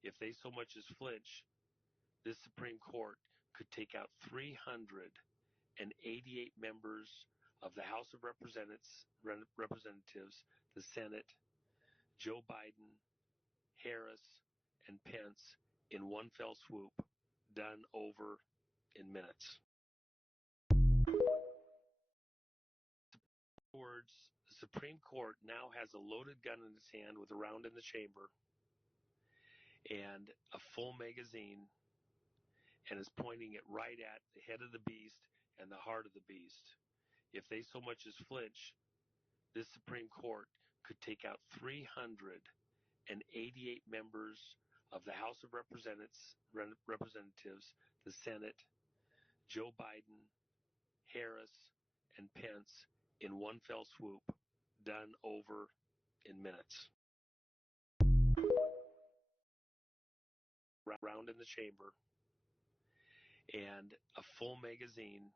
If they so much as flinch, this Supreme Court could take out 388 members of the House of Representatives, the Senate, Joe Biden, Harris, and Pence in one fell swoop, done over in minutes. In other words, the Supreme Court now has a loaded gun in its hand with a round in the chamber and a full magazine and is pointing it right at the head of the beast and the heart of the beast. If they so much as flinch, this Supreme Court could take out 388 members of the House of Representatives, the Senate, Joe Biden, Harris, and Pence in one fell swoop, done over in minutes. Round in the chamber and a full magazine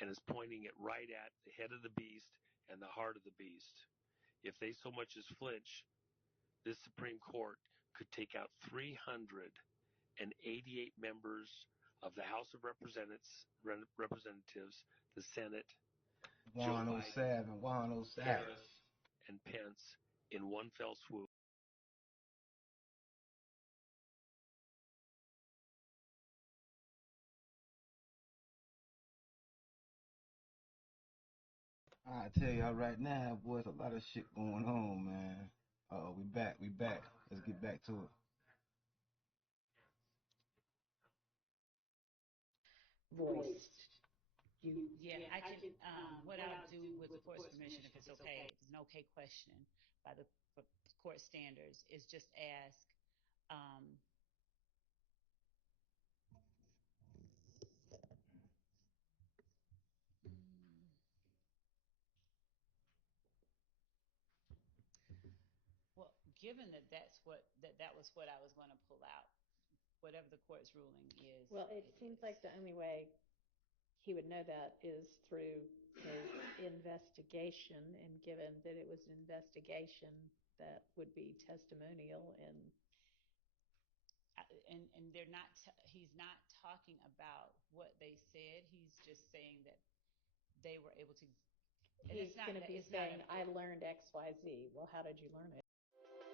and is pointing it right at the head of the beast and the heart of the beast. If they so much as flinch, this Supreme Court could take out 388 members of the House of Representatives, the Senate, Joe Biden, 107. Harris, and Pence in one fell swoop. I tell y'all right now, boys, a lot of shit going on, man. We back. Let's get back to it. Voiced. Yeah, I can, what I'll do with the court's permission, if it's okay, if it's an okay question by the court standards, is just ask, well, given that that was what I was going to pull out, whatever the court's ruling is. Well, it seems like the only way he would know that is through his investigation, and given that it was an investigation that would be testimonial and they're not he's not talking about what they said, he's just saying that they were able to, and he's going to be saying, I learned XYZ. Well, how did you learn it? Right.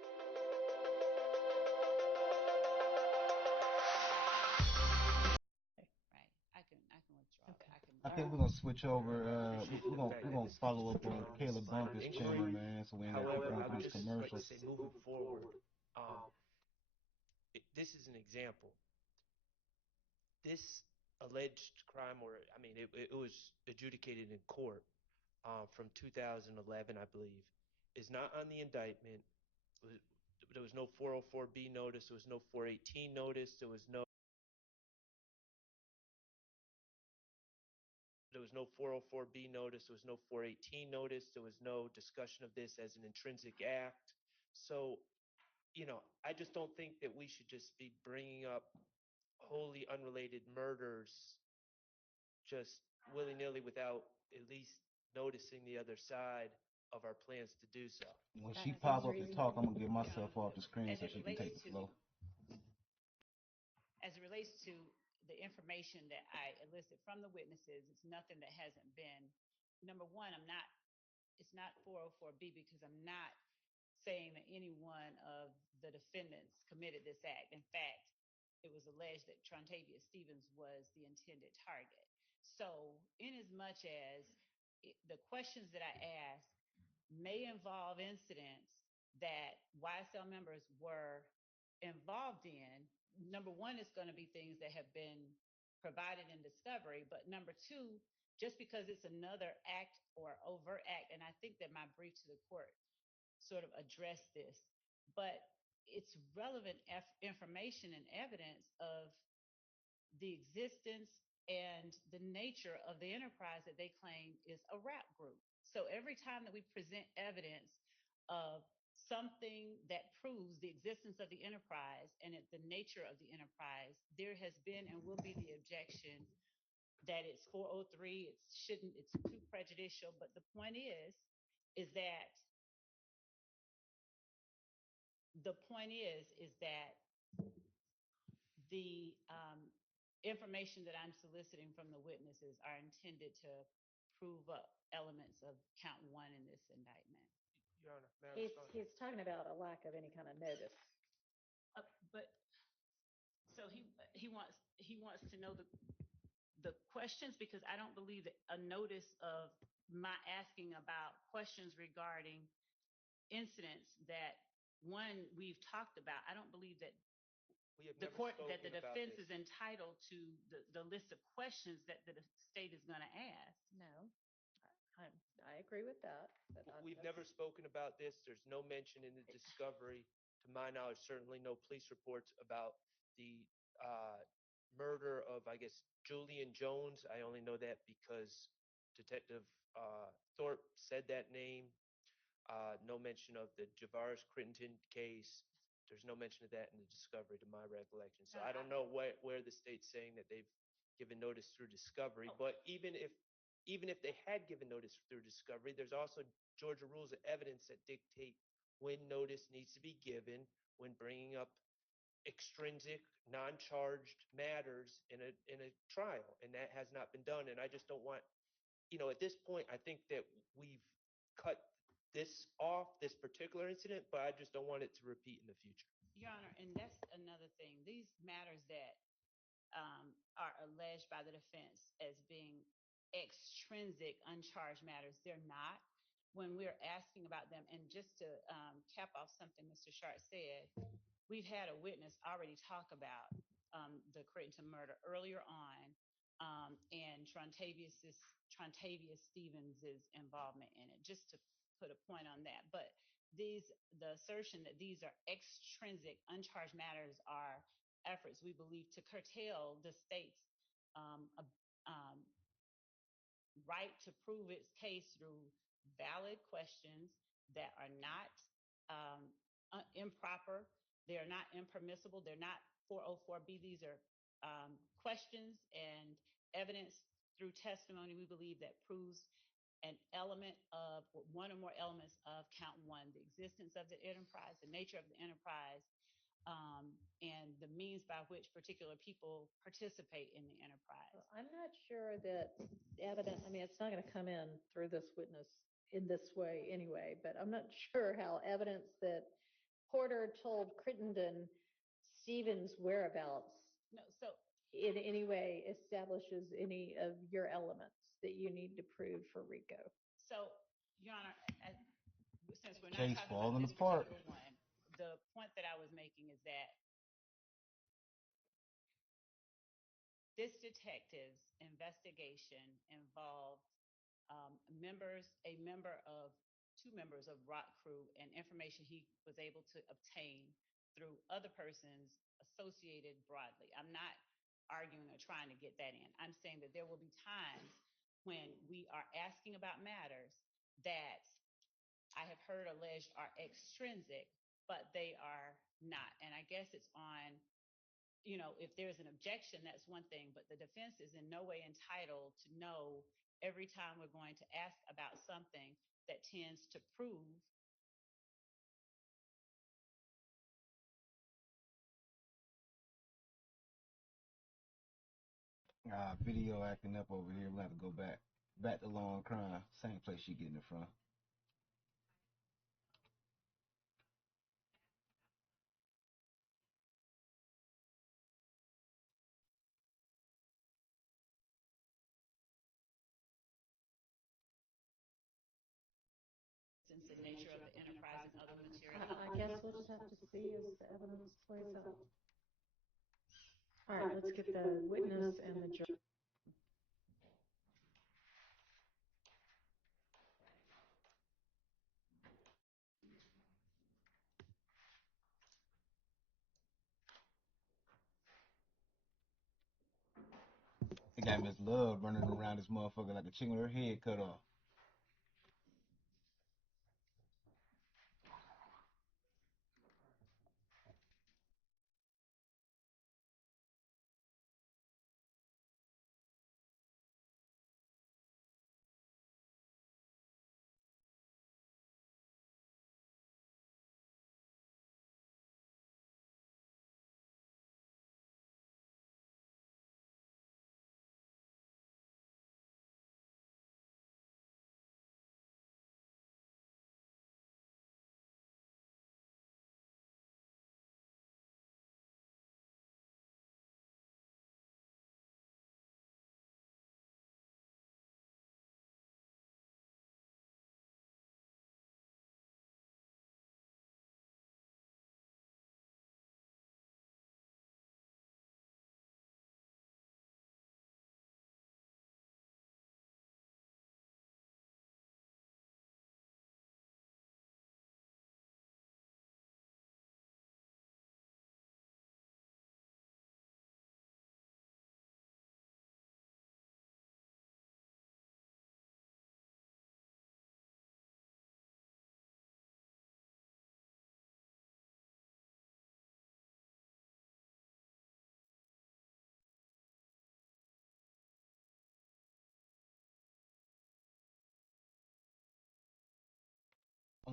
I can withdraw. Okay. I think we're gonna switch over. We're gonna follow up on Caleb Bunker's channel, man. So we ain't However, going I through would these just like to commercials. say, moving forward, this is an example. This alleged crime, it was adjudicated in court from 2011, I believe, is not on the indictment. There was no 404B notice. There was no 418 notice. There was no 404B notice. There was no 418 notice. There was no discussion of this as an intrinsic act. So, I just don't think that we should just be bringing up wholly unrelated murders just willy-nilly without at least noticing the other side of our plans to do so. When she pop up and talk, I'm gonna get myself off the screen so she can take the floor. As it relates to the information that I elicited from the witnesses, it's nothing that hasn't been, number one, it's not 404B because I'm not saying that any one of the defendants committed this act. In fact, it was alleged that Trontavia Stevens was the intended target. So, in as much as the questions that I ask may involve incidents that YSL members were involved in, number one, is going to be things that have been provided in discovery. But number two, just because it's another act or overt act, and I think that my brief to the court sort of addressed this, but it's relevant information and evidence of the existence and the nature of the enterprise that they claim is a rap group. So every time that we present evidence of something that proves the existence of the enterprise and the nature of the enterprise, there has been and will be the objection that it's 403, it's too prejudicial. But the point is that the information that I'm soliciting from the witnesses are intended to prove up elements of count one in this indictment. Your Honor, he's talking about a lack of any kind of notice. But so he wants to know the questions, because I don't believe that a notice of my asking about questions regarding incidents that we've talked about. I don't believe that the defense is entitled to the list of questions that the state is going to ask. No, I agree with that. We've never spoken about this. There's no mention in the discovery, to my knowledge, certainly no police reports about the murder of, I guess, Julian Jones. I only know that because Detective Thorpe said that name. No mention of the Javaris Crittenton case. There's no mention of that in the discovery, to my recollection. So I don't know where the state's saying that they've given notice through discovery. But even if they had given notice through discovery, there's also Georgia rules of evidence that dictate when notice needs to be given when bringing up extrinsic, non-charged matters in a trial, and that has not been done. And I just don't want, at this point, I think that we've cut this off, this particular incident, but I just don't want it to repeat in the future. Your Honor, and that's another thing. These matters that are alleged by the defense as being extrinsic, uncharged matters, they're not. When we're asking about them, and just to cap off something Mr. Sharp said, we've had a witness already talk about the Crittenton murder earlier on, and Trontavia Stevens' involvement in it, just to put a point on that. But the assertion that these are extrinsic, uncharged matters are efforts, we believe, to curtail the state's right to prove its case through valid questions that are not improper, they are not impermissible, they're not 404B. These are questions and evidence through testimony, we believe, that proves an element of one or more elements of count one, the existence of the enterprise, the nature of the enterprise, and the means by which particular people participate in the enterprise. Well, I'm not sure that evidence, it's not going to come in through this witness in this way anyway, but I'm not sure how evidence that Porter told Crittenden Stevens' whereabouts in any way establishes any of your elements that you need to prove for Rico. So, Your Honor, since we're not talking about this apart. particular one, the point that I was making is that this detective's investigation involved two members of Rock Crew, and information he was able to obtain through other persons associated broadly. I'm not arguing or trying to get that in. I'm saying that there will be times when we are asking about matters that I have heard alleged are extrinsic, but they are not. And I guess it's on, if there's an objection, that's one thing, but the defense is in no way entitled to know every time we're going to ask about something that tends to prove. Video acting up over here. We'll have to go back to Law and Crime, same place you getting it from. I guess we'll just have to see as the evidence plays out. All right, let's get the witness and the jury. They got Miss Love running around this motherfucker like a chicken with her head cut off.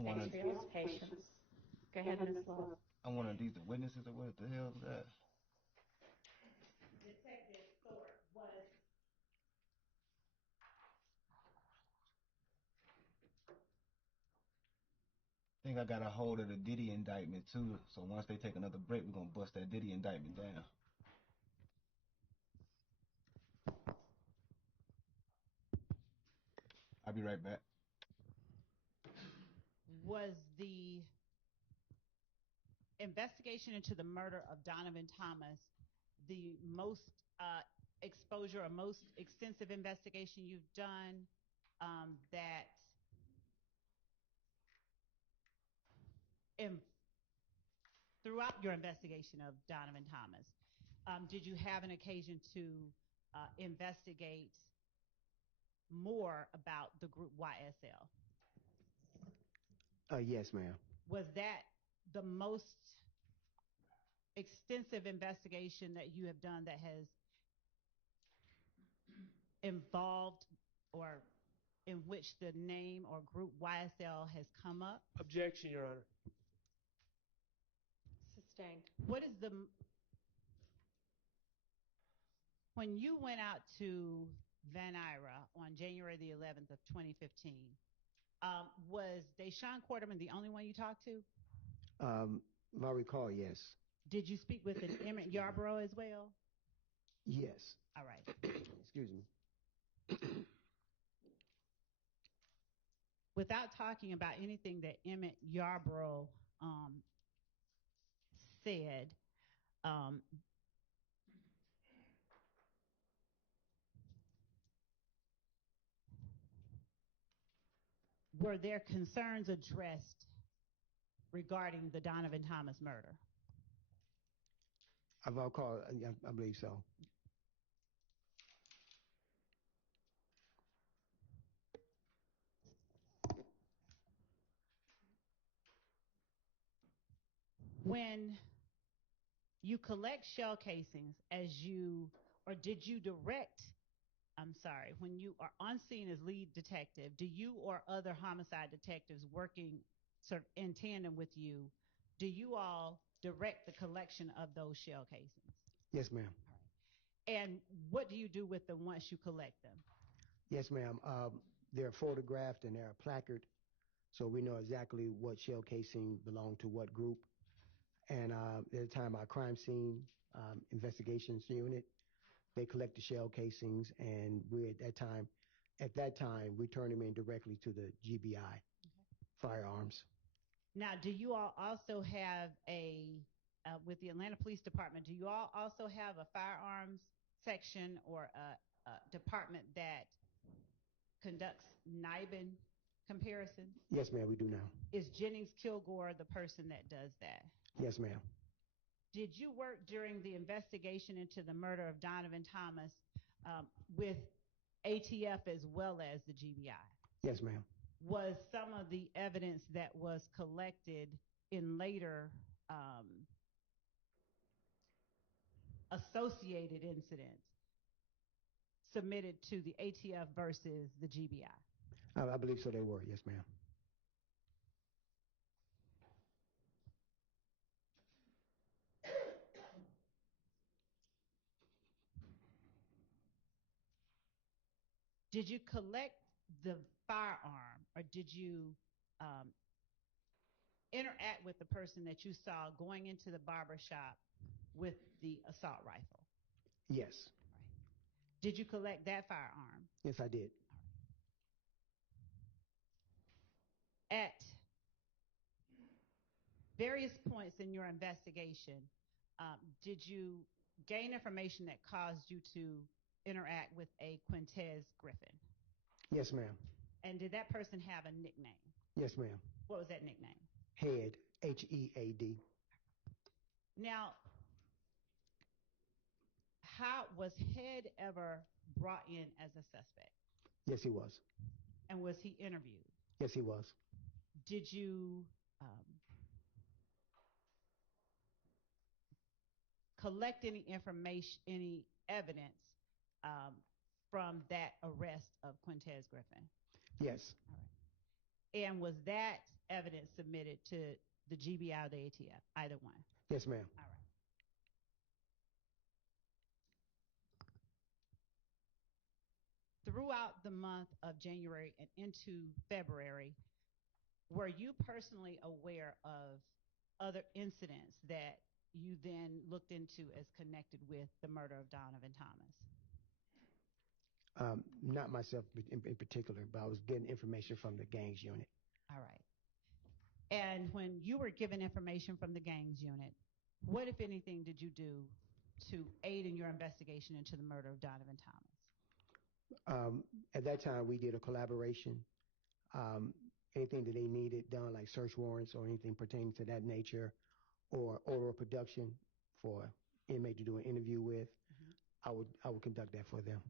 Thanks for y'all's patience. Go ahead, Ms. Love. I'm one of these the witnesses or what the hell is that? Detective Thorpe was. I think I got a hold of the Diddy indictment too. So once they take another break, we're gonna bust that Diddy indictment down. I'll be right back. Was the investigation into the murder of Donovan Thomas the most exposure or most extensive investigation you've done that throughout your investigation of Donovan Thomas, did you have an occasion to investigate more about the group YSL? Yes, ma'am. Was that the most extensive investigation that you have done that has involved or in which the name or group YSL has come up? Objection, Your Honor. Sustained. What is when you went out to Van Ira on January the 11th of 2015, was Deshaun Quarterman the only one you talked to? I recall, yes. Did you speak with an Emmett Yarborough as well? Yes. All right. Excuse me. Without talking about anything that Emmett Yarborough said, were there concerns addressed regarding the Donovan Thomas murder? I believe so. When you collect shell casings, did you direct, when you are on scene as lead detective, do you or other homicide detectives working sort of in tandem with you, do you all direct the collection of those shell casings? Yes, ma'am. All right. And what do you do with them once you collect them? Yes, ma'am. They're photographed and they're placarded, so we know exactly what shell casing belonged to what group. And at the time, our crime scene investigations unit, they collect the shell casings, and at that time, we turn them in directly to the GBI, firearms. Now, do you all also have with the Atlanta Police Department, do you all also have a firearms section or a department that conducts NIBIN comparisons? Yes, ma'am, we do now. Is Jennings Kilgore the person that does that? Yes, ma'am. Did you work during the investigation into the murder of Donovan Thomas with ATF as well as the GBI? Yes, ma'am. Was some of the evidence that was collected in later associated incidents submitted to the ATF versus the GBI? I believe so, they were. Yes, ma'am. Did you collect the firearm, or did you interact with the person that you saw going into the barber shop with the assault rifle? Yes. Right. Did you collect that firearm? Yes, I did. At various points in your investigation, did you gain information that caused you to interact with a Quintez Griffin? Yes, ma'am. And did that person have a nickname? Yes, ma'am. What was that nickname? Head, Head. Now, how was Head ever brought in as a suspect? Yes, he was. And was he interviewed? Yes, he was. Did you collect any information, any evidence from that arrest of Quintez Griffin? Yes. All right. And was that evidence submitted to the GBI or the ATF? Either one? Yes, ma'am. All right. Throughout the month of January and into February, were you personally aware of other incidents that you then looked into as connected with the murder of Donovan Thomas? Not myself in particular, but I was getting information from the gangs unit. All right. And when you were given information from the gangs unit, what, if anything, did you do to aid in your investigation into the murder of Donovan Thomas? At that time, we did a collaboration. Anything that they needed done, like search warrants or anything pertaining to that nature, or oral production for inmate to do an interview with, I would conduct that for them.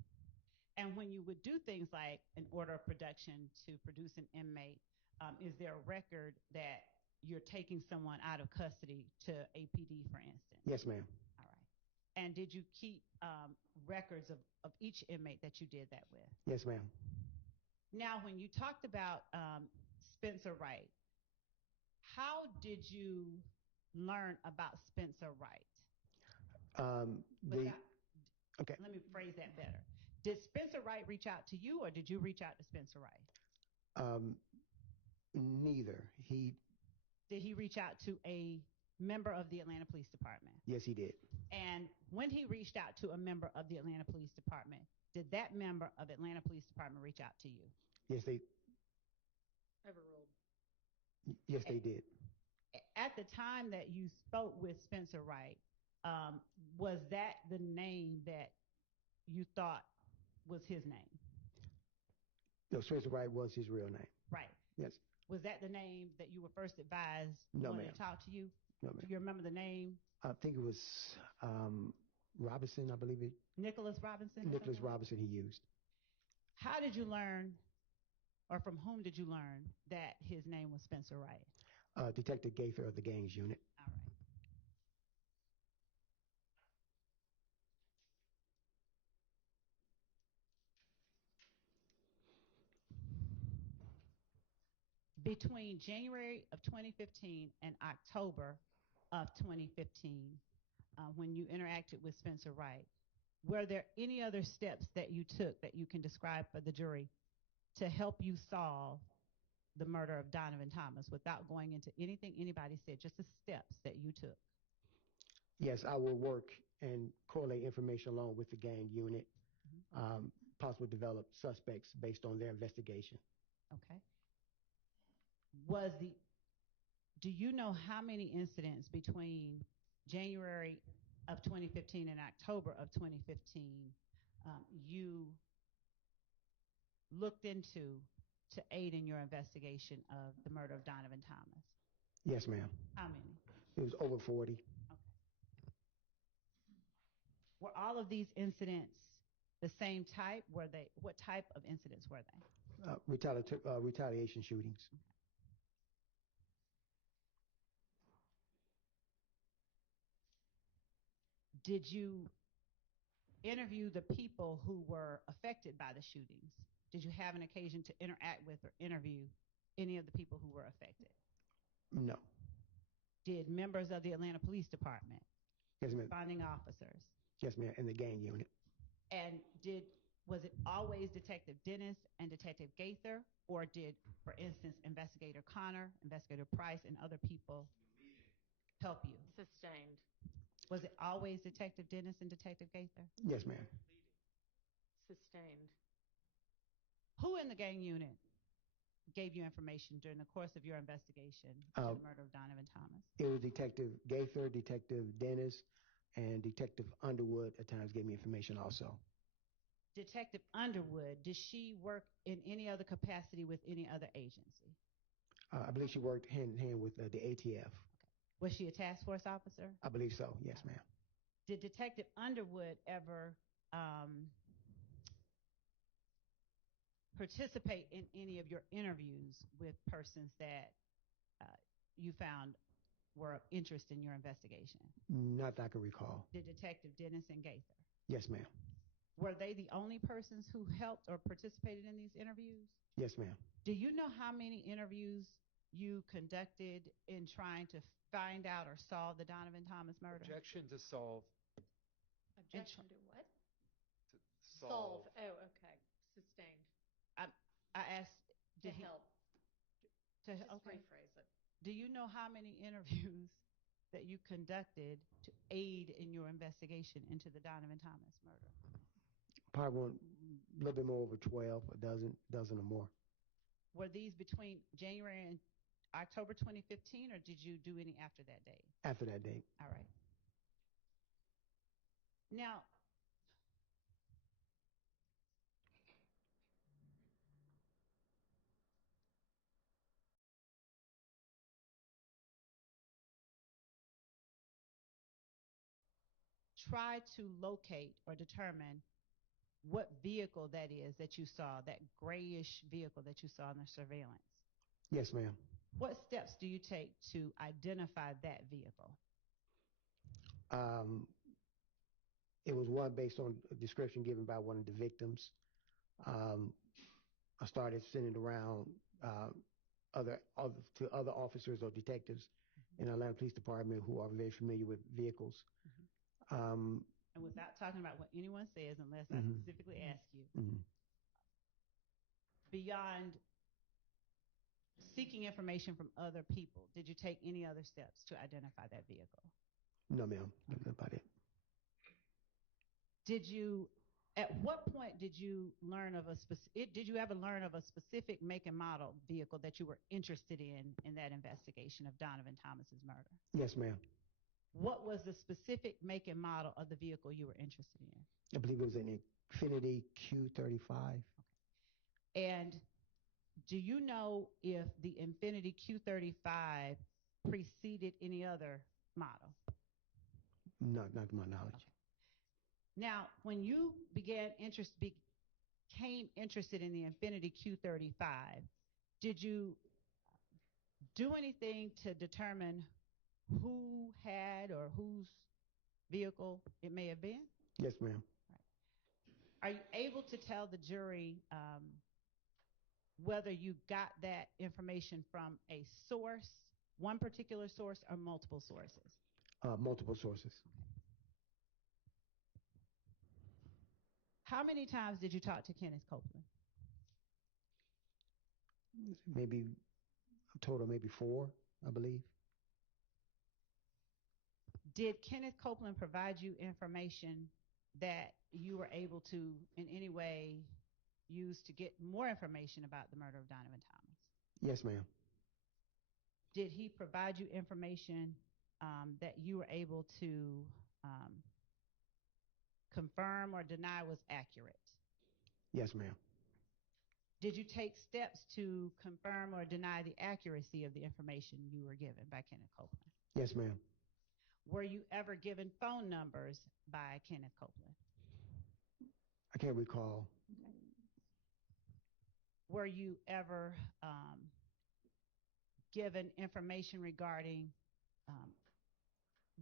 And when you would do things like an order of production to produce an inmate, is there a record that you're taking someone out of custody to APD, for instance? Yes, ma'am. All right. And did you keep records of each inmate that you did that with? Yes, ma'am. Now, when you talked about Spencer Wright, how did you learn about Spencer Wright? Okay. Let me phrase that better. Did Spencer Wright reach out to you, or did you reach out to Spencer Wright? Neither. Did he reach out to a member of the Atlanta Police Department? Yes, he did. And when he reached out to a member of the Atlanta Police Department, did that member of Atlanta Police Department reach out to you? Yes, they. Overruled. Yes, they did. At the time that you spoke with Spencer Wright, was that the name that you thought was his name? No, Spencer Wright was his real name. Right. Yes. Was that the name that you were first advised No, when ma'am. they talked to you? No, ma'am. Do you remember the name? I think it was Robinson, I believe it. Nicholas Robinson? Nicholas Robinson he used. How did you learn, or from whom did you learn that his name was Spencer Wright? Detective Gaither of the gangs unit. All right. Between January of 2015 and October of 2015, when you interacted with Spencer Wright, were there any other steps that you took that you can describe for the jury to help you solve the murder of Donovan Thomas without going into anything anybody said, just the steps that you took? Yes, I will work and correlate information along with the gang unit, possibly develop suspects based on their investigation. Okay. Was Do you know how many incidents between January of 2015 and October of 2015 you looked into to aid in your investigation of the murder of Donovan Thomas? Yes, ma'am. How many? It was over 40. Okay. Were all of these incidents the same type? Were they? What type of incidents were they? Retaliation shootings. Did you interview the people who were affected by the shootings? Did you have an occasion to interact with or interview any of the people who were affected? No. Did members of the Atlanta Police Department, yes, ma'am. responding officers? Yes, ma'am, in the gang unit. And was it always Detective Dennis and Detective Gaither, or did, for instance, Investigator Connor, Investigator Price, and other people help you? Sustained. Was it always Detective Dennis and Detective Gaither? Yes, ma'am. Sustained. Who in the gang unit gave you information during the course of your investigation into the murder of Donovan Thomas? It was Detective Gaither, Detective Dennis, and Detective Underwood at times gave me information also. Detective Underwood, did she work in any other capacity with any other agency? I believe she worked hand in hand with the ATF. Okay. Was she a task force officer? I believe so, yes, ma'am. Did Detective Underwood ever participate in any of your interviews with persons that you found were of interest in your investigation? Not that I can recall. Did Detective Dennis and Gaither? Yes, ma'am. Were they the only persons who helped or participated in these interviews? Yes, ma'am. Do you know how many interviews you conducted in trying to find out or solve the Donovan Thomas murder? Objection to solve. Objection to what? To solve. Oh, okay. Sustained. I asked. To help. Just okay. rephrase it. Do you know how many interviews that you conducted to aid in your investigation into the Donovan Thomas murder? Probably a little bit more over 12, a dozen or more. Were these between January and October 2015, or did you do any after that date? After that date. All right. Now, try to locate or determine what vehicle that is that you saw, that grayish vehicle that you saw in the surveillance. Yes, ma'am. What steps do you take to identify that vehicle? It was one based on a description given by one of the victims. I started sending around to other officers or detectives in the Atlanta Police Department who are very familiar with vehicles. And without talking about what anyone says, unless I specifically ask you, beyond seeking information from other people, did you take any other steps to identify that vehicle? No, ma'am. That's about it. At what point did you learn of did you ever learn of a specific make and model vehicle that you were interested in that investigation of Donovan Thomas's murder? Yes, ma'am. What was the specific make and model of the vehicle you were interested in? I believe it was an Infiniti Q35. Okay. And do you know if the Infiniti Q35 preceded any other model? No, not to my knowledge. Okay. Now, when you became interested in the Infiniti Q35, did you do anything to determine who had or whose vehicle it may have been? Yes, ma'am. Right. Are you able to tell the jury whether you got that information from a source, one particular source, or multiple sources? Multiple sources. Okay. How many times did you talk to Kenneth Copeland? Maybe a total, maybe 4, I believe. Did Kenneth Copeland provide you information that you were able to in any way use to get more information about the murder of Donovan Thomas? Yes, ma'am. Did he provide you information that you were able to confirm or deny was accurate? Yes, ma'am. Did you take steps to confirm or deny the accuracy of the information you were given by Kenneth Copeland? Yes, ma'am. Were you ever given phone numbers by Kenneth Copeland? I can't recall. Okay. Were you ever given information regarding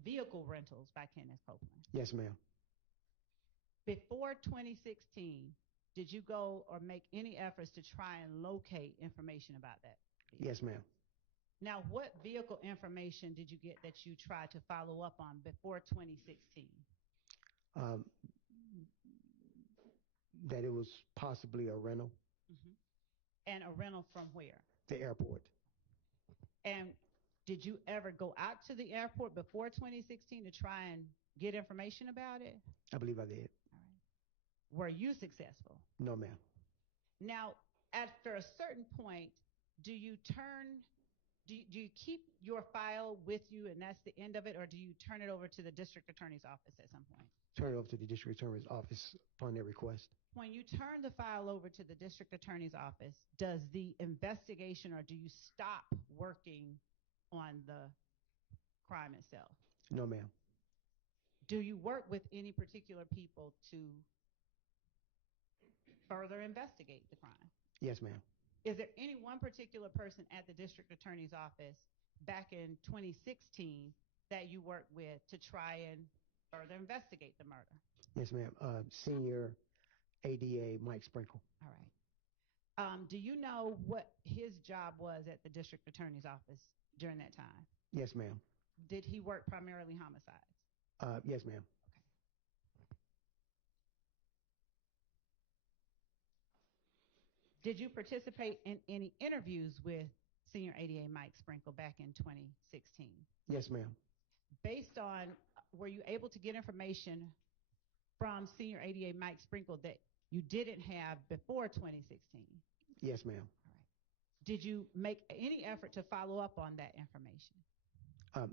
vehicle rentals by Kenneth Copeland? Yes, ma'am. Before 2016, did you go or make any efforts to try and locate information about that vehicle? Yes, ma'am. Now, what vehicle information did you get that you tried to follow up on before 2016? That it was possibly a rental. Mm-hmm. And a rental from where? The airport. And did you ever go out to the airport before 2016 to try and get information about it? I believe I did. All right. Were you successful? No, ma'am. Now, after a certain point, do you keep your file with you and that's the end of it, or do you turn it over to the district attorney's office at some point? Turn it over to the district attorney's office upon their request. When you turn the file over to the district attorney's office, does the investigation, or do you stop working on the crime itself? No, ma'am. Do you work with any particular people to further investigate the crime? Yes, ma'am. Is there any one particular person at the district attorney's office back in 2016 that you worked with to try and further investigate the murder? Yes, ma'am. Senior ADA Mike Sprinkle. All right. Do you know what his job was at the district attorney's office during that time? Yes, ma'am. Did he work primarily homicides? Yes, ma'am. Okay. Did you participate in any interviews with Senior ADA Mike Sprinkle back in 2016? Yes, ma'am. Based on, were you able to get information from Senior ADA Mike Sprinkle that you didn't have before 2016? Yes, ma'am. All right. Did you make any effort to follow up on that information?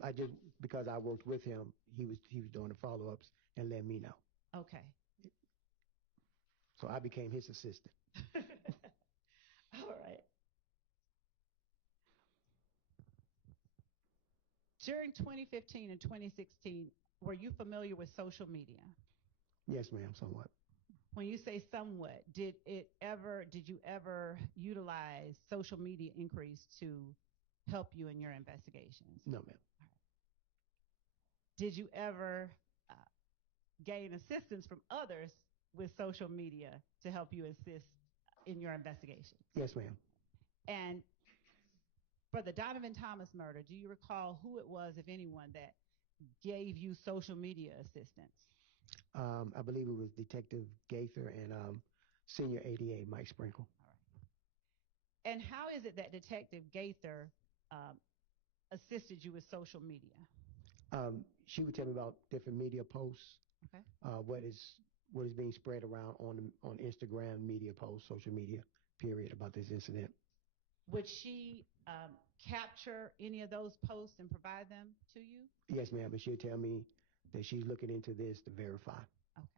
I did, because I worked with him. He was doing the follow-ups and let me know. Okay. So I became his assistant. All right. During 2015 and 2016, were you familiar with social media? Yes, ma'am, somewhat. When you say somewhat, did you ever utilize social media inquiries to help you in your investigations? No, ma'am. All right. Did you ever gain assistance from others with social media to help you assist in your investigation? Yes, ma'am. And for the Donovan Thomas murder, do you recall who it was, if anyone, that gave you social media assistance? I believe it was Detective Gaither and Senior ADA Mike Sprinkle. All right. And how is it that Detective Gaither assisted you with social media? She would tell me about different media posts. Okay. What is being spread around on Instagram, media posts, social media, period, about this incident. Would she capture any of those posts and provide them to you? Yes, ma'am. And she'll tell me that she's looking into this to verify. Okay.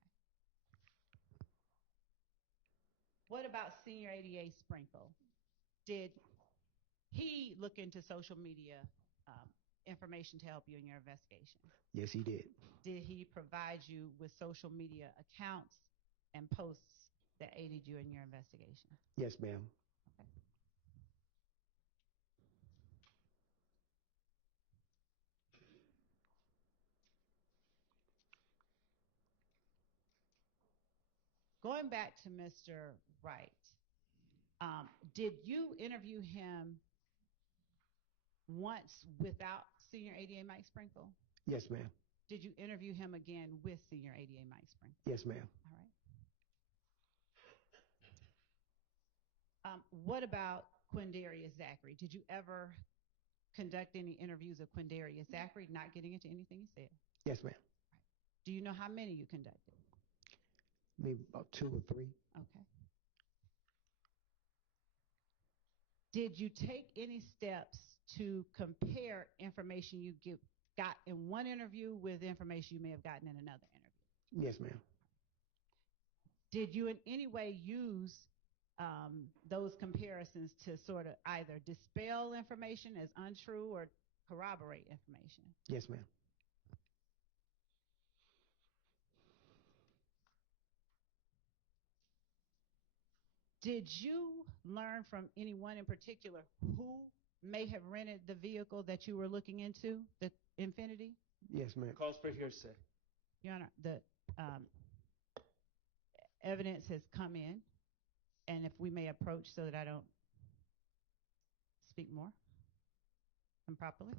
What about Senior ADA Sprinkle? Did he look into social media information to help you in your investigation? Yes, he did. Did he provide you with social media accounts and posts that aided you in your investigation? Yes, ma'am. Okay. Going back to Mr. Wright, did you interview him once without Senior ADA Mike Sprinkle? Yes, ma'am. Did you interview him again with Senior ADA Mike Sprinkle? Yes, ma'am. All right. What about Quindarius Zachary? Did you ever conduct any interviews of Quindarius Zachary, not getting into anything he said? Yes, ma'am. Right. Do you know how many you conducted? Maybe about 2 or 3. Okay. Did you take any steps to compare information you got in one interview with information you may have gotten in another interview? Yes, ma'am. Did you in any way use those comparisons to sort of either dispel information as untrue or corroborate information? Yes, ma'am. Did you learn from anyone in particular who may have rented the vehicle that you were looking into, the Infinity? Yes, ma'am. Calls for hearsay. Your Honor, the evidence has come in, and if we may approach so that I don't speak more improperly.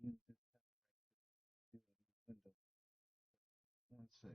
Use this window. 1 sec.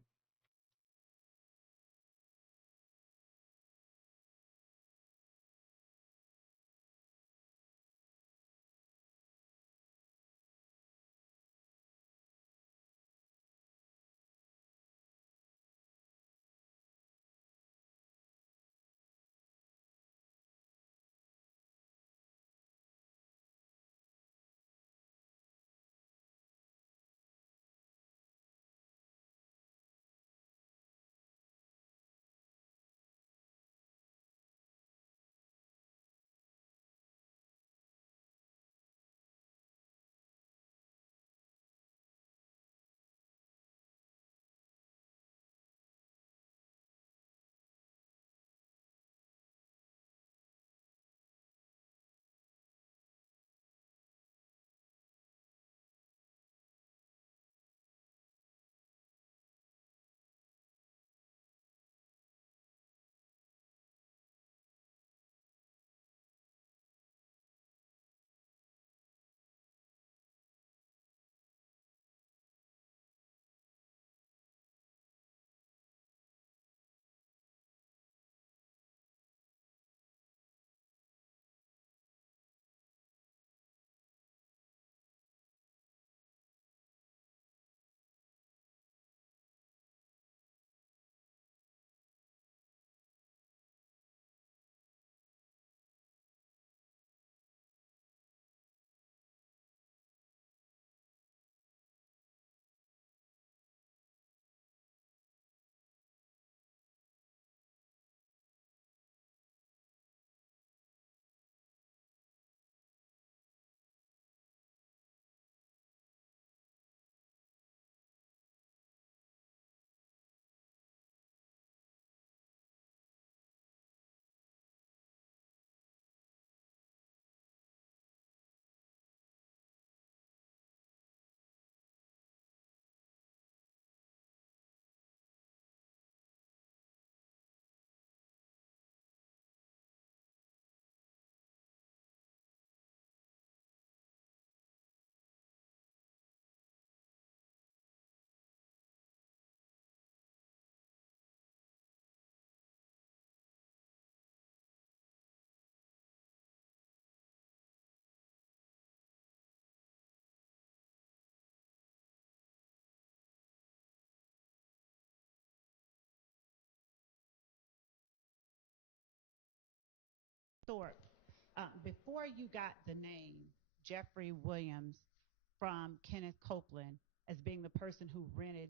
Thorpe, before you got the name Jeffrey Williams from Kenneth Copeland as being the person who rented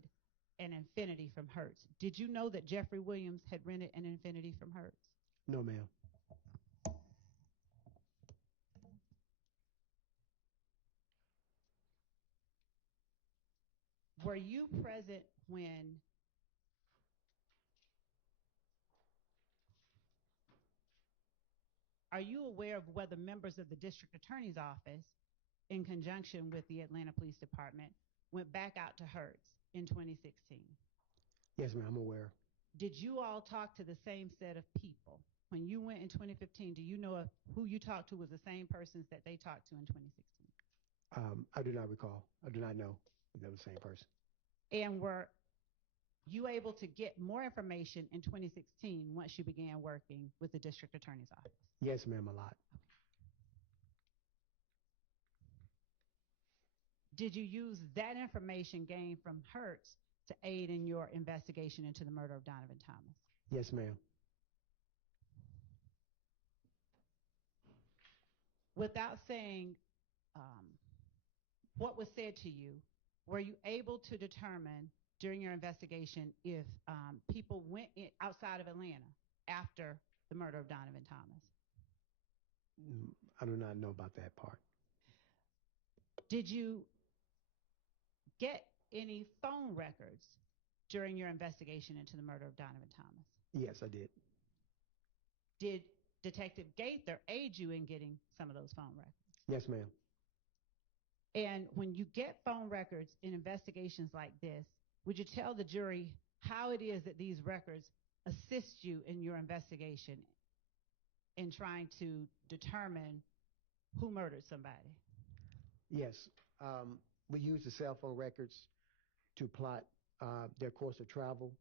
an Infiniti from Hertz, did you know that Jeffrey Williams had rented an Infiniti from Hertz? No, ma'am. Were you present when are you aware of whether members of the district attorney's office, in conjunction with the Atlanta Police Department, went back out to Hertz in 2016? Yes, ma'am, I'm aware. Did you all talk to the same set of people? When you went in 2015, do you know if who you talked to was the same persons that they talked to in 2016? I do not recall. I do not know if they were the same person. And were you able to get more information in 2016 once you began working with the district attorney's office? Yes, ma'am, a lot. Did you use that information gained from Hertz to aid in your investigation into the murder of Donovan Thomas? Yes, ma'am. Without saying what was said to you, were you able to determine during your investigation if people went outside of Atlanta after the murder of Donovan Thomas? I do not know about that part. Did you get any phone records during your investigation into the murder of Donovan Thomas? Yes, I did. Did Detective Gaither aid you in getting some of those phone records? Yes, ma'am. And when you get phone records in investigations like this, would you tell the jury how it is that these records assist you in your investigation in trying to determine who murdered somebody? Yes. We use the cell phone records to plot their course of travel.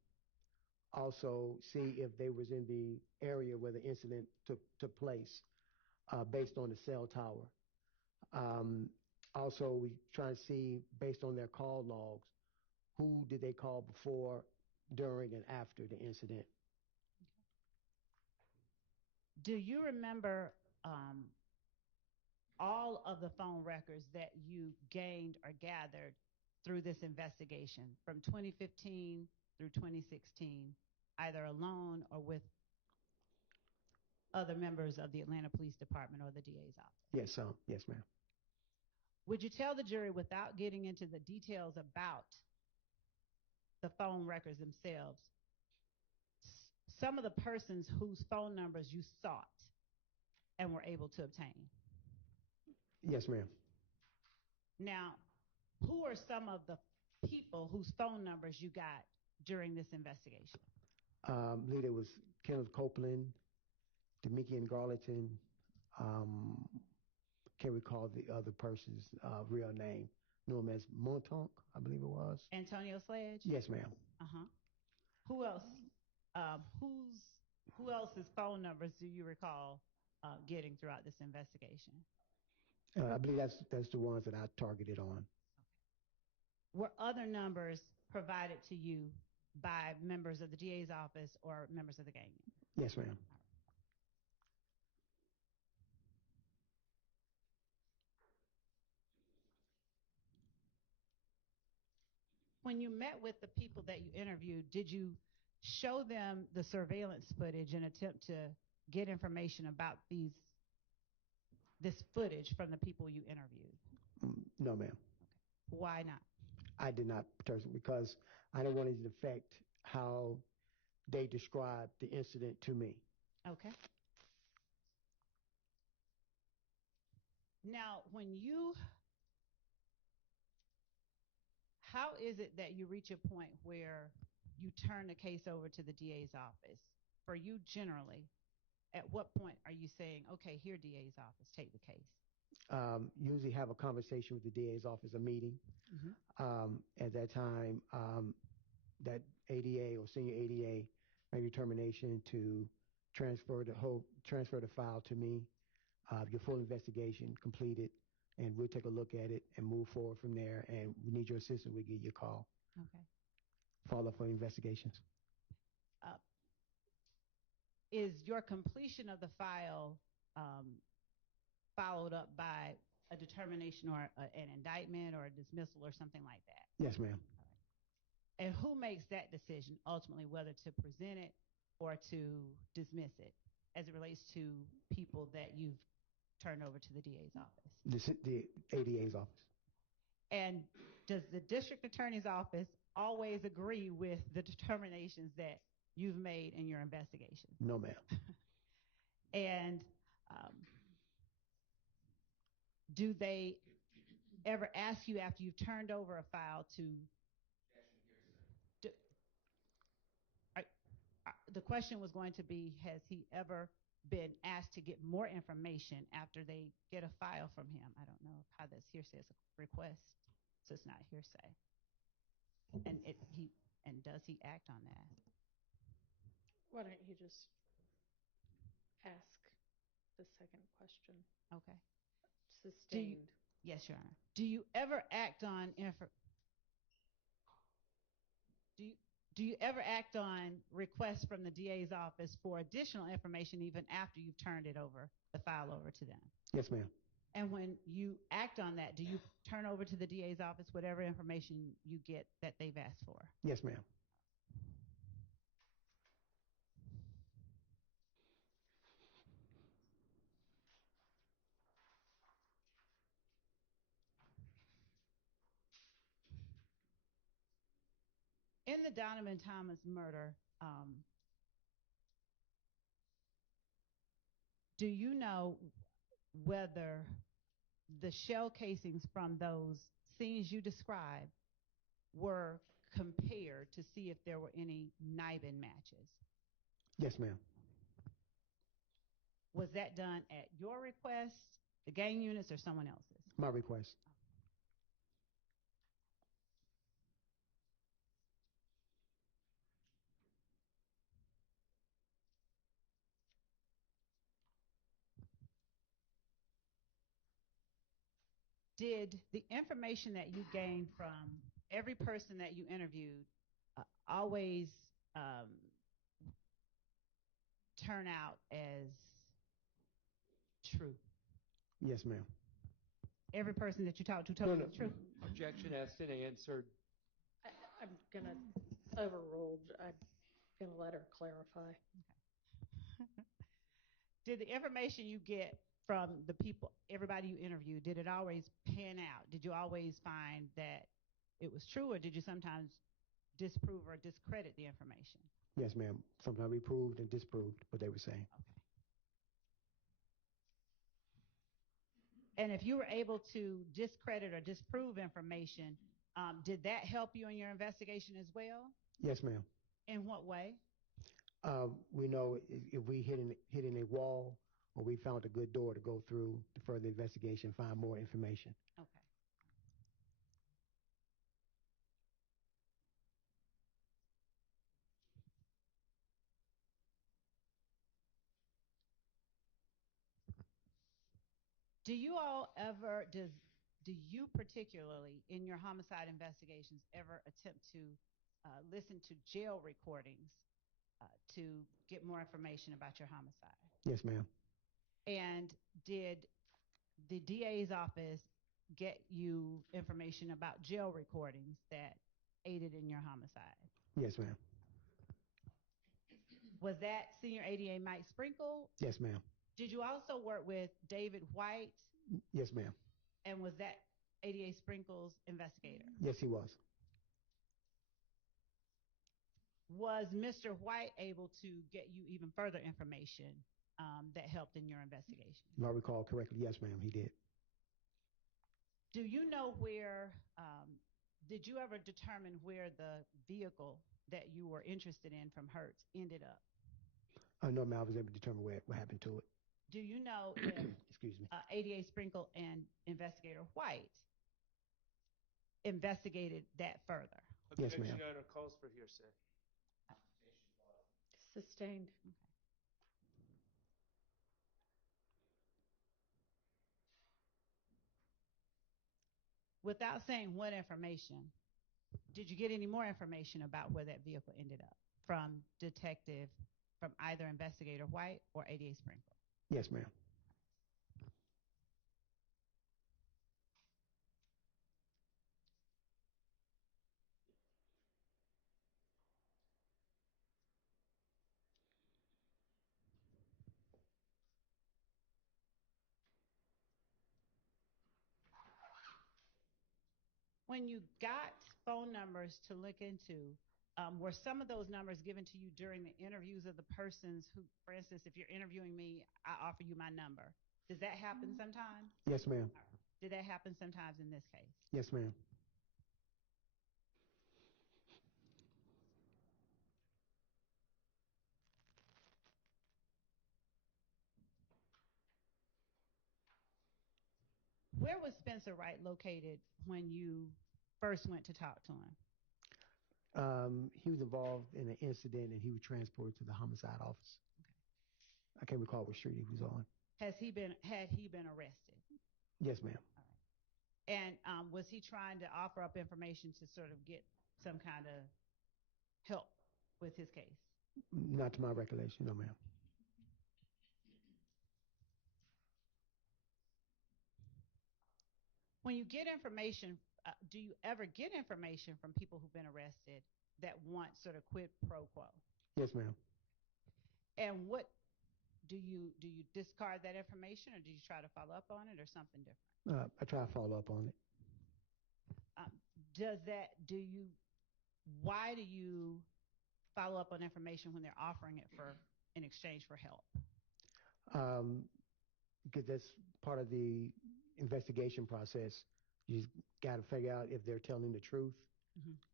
Also, see if they was in the area where the incident took place, based on the cell tower. Also, we try to see, based on their call logs, who did they call before, during, and after the incident. Do you remember all of the phone records that you gained or gathered through this investigation from 2015 through 2016, either alone or with other members of the Atlanta Police Department or the DA's office? Yes, ma'am. Would you tell the jury, without getting into the details about the phone records themselves, some of the persons whose phone numbers you sought and were able to obtain? Yes, ma'am. Now, who are some of the people whose phone numbers you got during this investigation? I believe it was Kenneth Copeland, Demikian Garlington. Can't recall the other person's real name. Knew him as Montonk, I believe it was. Antonio Sledge? Yes, ma'am. Who else? Who else's phone numbers do you recall getting throughout this investigation? I believe that's the ones that I targeted on. Were other numbers provided to you by members of the DA's office or members of the gang? Yes, ma'am. When you met with the people that you interviewed, did you show them the surveillance footage and attempt to get information about this footage from the people you interviewed? No, ma'am. Why not? I did not, because I didn't want it to affect how they described the incident to me. Okay. Now, how is it that you reach a point where you turn the case over to the DA's office? For you generally, at what point are you saying, okay, here, DA's office, take the case? Usually have a conversation with the DA's office, a meeting. At that time, that ADA or senior ADA made a determination to transfer the file to me, your full investigation completed, and we'll take a look at it and move forward from there. And we need your assistance, we'll give you a call. Okay. Follow up for investigations. Is your completion of the file followed up by a determination or an indictment or a dismissal or something like that? Yes, ma'am. And who makes that decision ultimately, whether to present it or to dismiss it, as it relates to people that you've turned over to the DA's office? The ADA's office. And does the district attorney's office always agree with the determinations that you've made in your investigation? No, ma'am. And do they ever ask you, after you've turned over a file, to the question was going to be, has he ever been asked to get more information after they get a file from him? I don't know how that's hearsay. It's a request, so it's not hearsay. And does he act on that? Why don't you just ask the second question? Okay. Sustained. Yes, Your Honor. Do you ever act on Do you ever act on requests from the DA's office for additional information even after you've turned the file over to them? Yes, ma'am. And when you act on that, do you turn over to the DA's office whatever information you get that they've asked for? Yes, ma'am. In the Donovan Thomas murder, do you know whether the shell casings from those scenes you described were compared to see if there were any NIBIN matches? Yes, ma'am. Was that done at your request, the gang units, or someone else's? My request. Did the information that you gained from every person that you interviewed always turn out as true? Yes, ma'am. Every person that you talked to told you the truth? Objection asked and answered. I'm going to overrule. I'm going to let her clarify. Okay. Did the information you get from the people, everybody you interviewed, did it always pan out? Did you always find that it was true, or did you sometimes disprove or discredit the information? Yes, ma'am. Sometimes we proved and disproved what they were saying. Okay. And if you were able to discredit or disprove information, did that help you in your investigation as well? Yes, ma'am. In what way? We know if we hit in a wall or we found a good door to go through to further investigation, find more information. Okay. Do you particularly in your homicide investigations ever attempt to listen to jail recordings to get more information about your homicide? Yes, ma'am. And did the DA's office get you information about jail recordings that aided in your homicide? Yes, ma'am. Was that Senior ADA Mike Sprinkle? Yes, ma'am. Did you also work with David White? Yes, ma'am. And was that ADA Sprinkle's investigator? Yes, he was. Was Mr. White able to get you even further information that helped in your investigation? If I recall correctly, yes, ma'am, he did. Do you know where, did you ever determine where the vehicle that you were interested in from Hertz ended up? No, ma'am, I was able to determine what happened to it. Do you know if Excuse me. ADA Sprinkle and Investigator White investigated that further? Yes, ma'am. Objection on a calls for hearsay. Sustained. Okay. Without saying what information, did you get any more information about where that vehicle ended up from either Investigator White or ADA Sprinkle? Yes, ma'am. When you got phone numbers to look into, were some of those numbers given to you during the interviews of the persons who, for instance, if you're interviewing me, I offer you my number. Does that happen sometimes? Yes, ma'am. Did that happen sometimes in this case? Yes, ma'am. Where was Spencer Wright located when you first went to talk to him? He was involved in an incident and he was transported to the homicide office. Okay. I can't recall what street he was on. Had he been arrested? Yes, ma'am. All right. And was he trying to offer up information to sort of get some kind of help with his case? Not to my recollection, no, ma'am. When you get information, do you ever get information from people who've been arrested that want sort of quid pro quo? Yes, ma'am. And what do you discard that information, or do you try to follow up on it, or something different? I try to follow up on it. Why do you follow up on information when they're offering it in exchange for help? Because that's part of the investigation process. You got to figure out if they're telling the truth.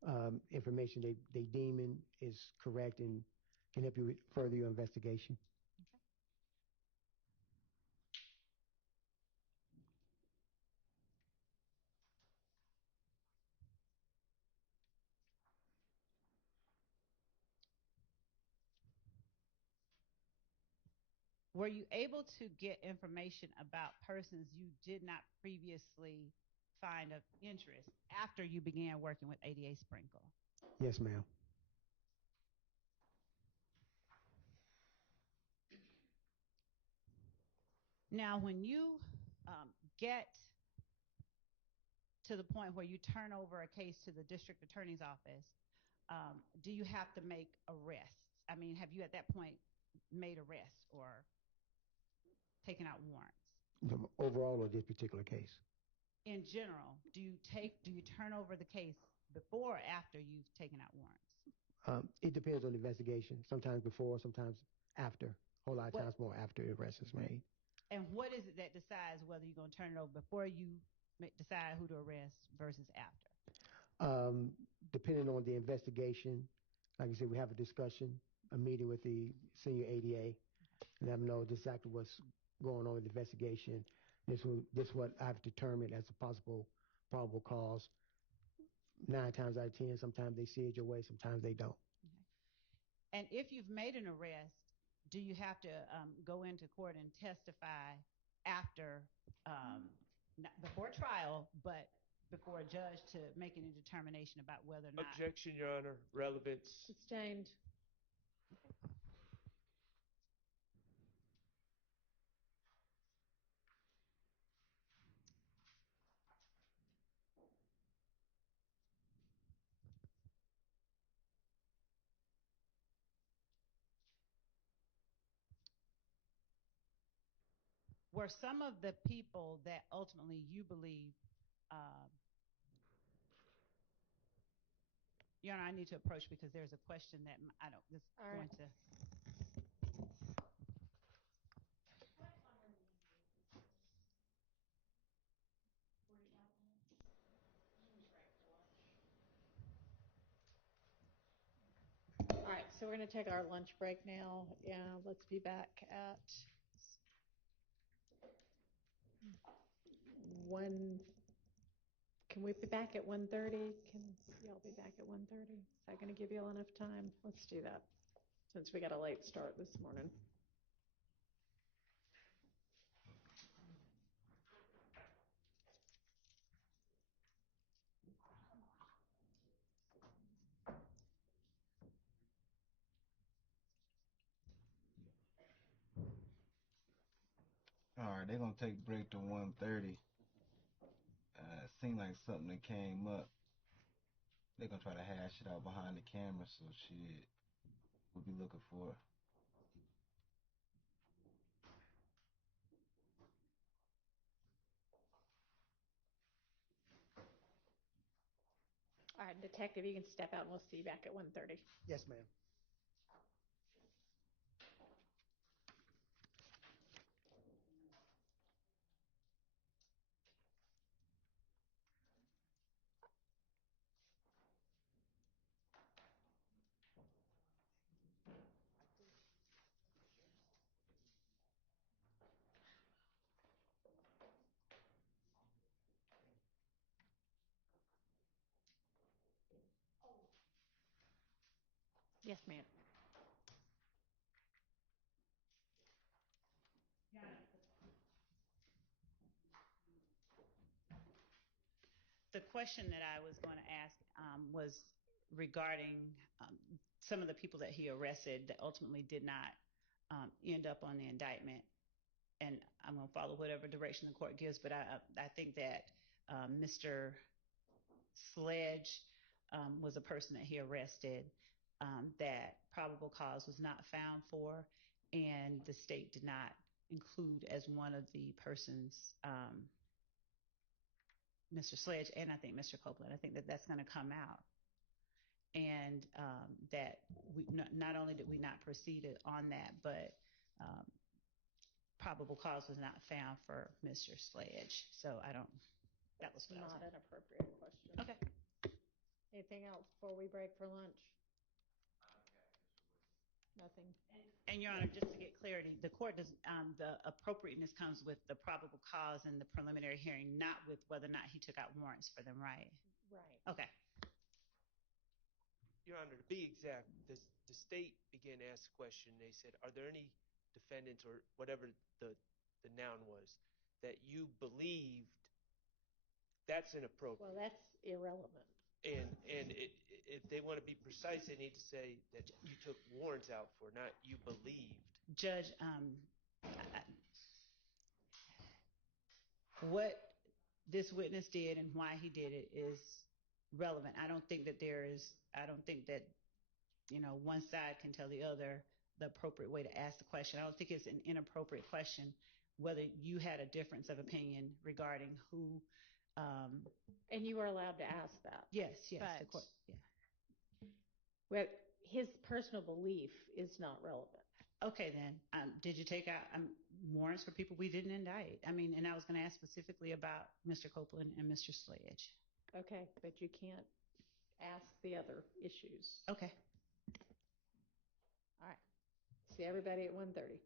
Mm-hmm. Information they deem is correct and can help you further your investigation. Okay. Were you able to get information about persons you did not previously find of interest after you began working with ADA Sprinkle? Yes, ma'am. Now, when you get to the point where you turn over a case to the district attorney's office, do you have to make arrests? I mean, have you at that point made arrests or taken out warrants? Overall, or this particular case? In general, do you turn over the case before or after you've taken out warrants? It depends on the investigation. Sometimes before, sometimes after. A whole lot of times more after the arrest is made. And what is it that decides whether you're going to turn it over before you decide who to arrest versus after? Depending on the investigation, like I said, we have a discussion, a meeting with the senior ADA, and let them know exactly what's going on with the investigation. This is what I've determined as a possible probable cause. 9 times out of 10, sometimes they see it your way, sometimes they don't. Okay. And if you've made an arrest, do you have to go into court and testify after, not before trial, but before a judge to make any determination about whether or not? Objection, Your Honor. Relevance. Sustained. Were some of the people that ultimately you believe, Your Honor, I need to approach because there's a question that I don't, this is going to. All right, so we're going to take our lunch break now. Yeah, let's be back at 1. Can we be back at 1:30? Can y'all be back at 1:30? Is that going to give you all enough time? Let's do that, since we got a late start this morning. All right, they're gonna take a break to 1:30. Seemed like something that came up. They're gonna try to hash it out behind the camera, so shit, we'll be looking for it. All right, detective, you can step out and we'll see you back at 1:30. Yes, ma'am. Yes, ma'am. The question that I was going to ask was regarding some of the people that he arrested that ultimately did not end up on the indictment. And I'm going to follow whatever direction the court gives, but I think that Mr. Sledge was a person that he arrested that probable cause was not found for, and the state did not include as one of the persons Mr. Sledge and I think Mr. Copeland. I think that that's going to come out, and that we not only did we not proceed on that, but probable cause was not found for Mr. Sledge. So I don't. That was what Not an appropriate question. Okay. Anything else before we break for lunch? Nothing. And Your Honor, just to get clarity, the court does the appropriateness comes with the probable cause and the preliminary hearing, not with whether or not he took out warrants for them, right? Right. Okay. Your Honor, to be exact, the state began to ask the question. They said, are there any defendants or whatever the noun was that you believed That's inappropriate. Well, that's irrelevant. And if they want to be precise, they need to say that you took warrants out for, not you believed. Judge, what this witness did and why he did it is relevant. I don't think that one side can tell the other the appropriate way to ask the question. I don't think it's an inappropriate question whether you had a difference of opinion regarding who. And you were allowed to ask that. Yes, But the court. Yeah. Well, his personal belief is not relevant. Okay, then. Did you take out warrants for people we didn't indict? I mean, and I was going to ask specifically about Mr. Copeland and Mr. Sledge. Okay, but you can't ask the other issues. Okay. All right. See everybody at 1:30.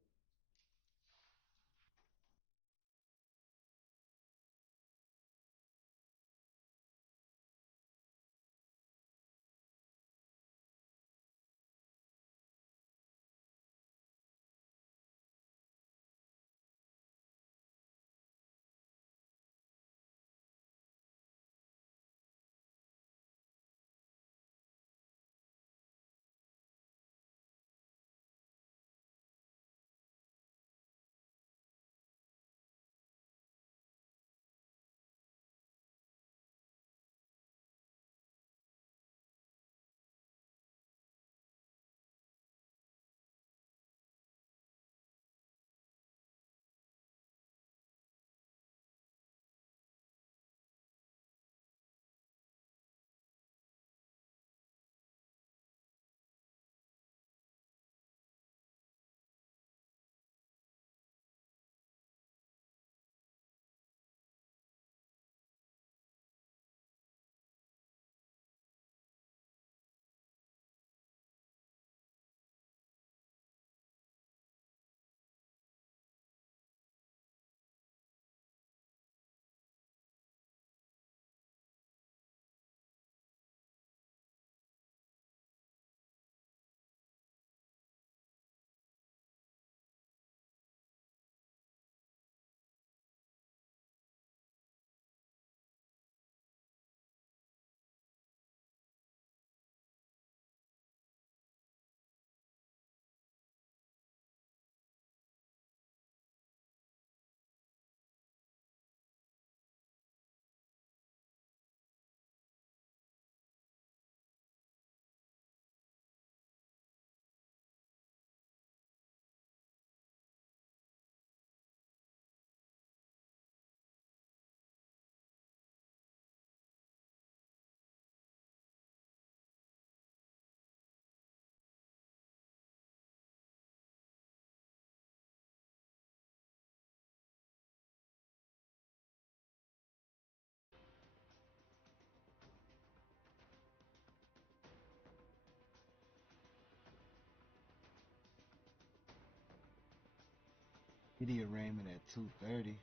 Video arraignment at 2:30.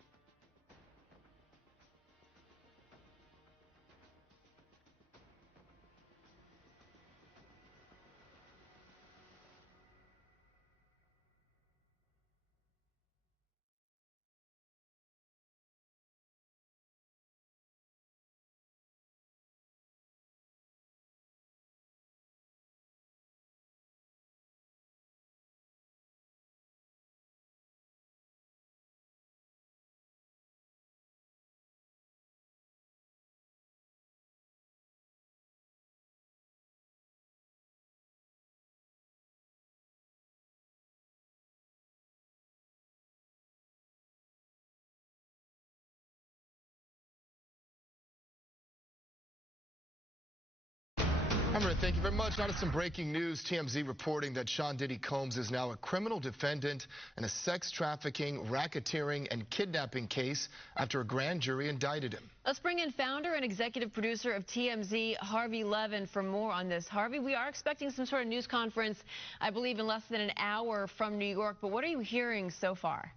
Remember, thank you very much. Now to some breaking news. TMZ reporting that Sean Diddy Combs is now a criminal defendant in a sex trafficking, racketeering, and kidnapping case after a grand jury indicted him. Let's bring in founder and executive producer of TMZ, Harvey Levin, for more on this. Harvey, we are expecting some sort of news conference, I believe, in less than an hour from New York. But what are you hearing so far?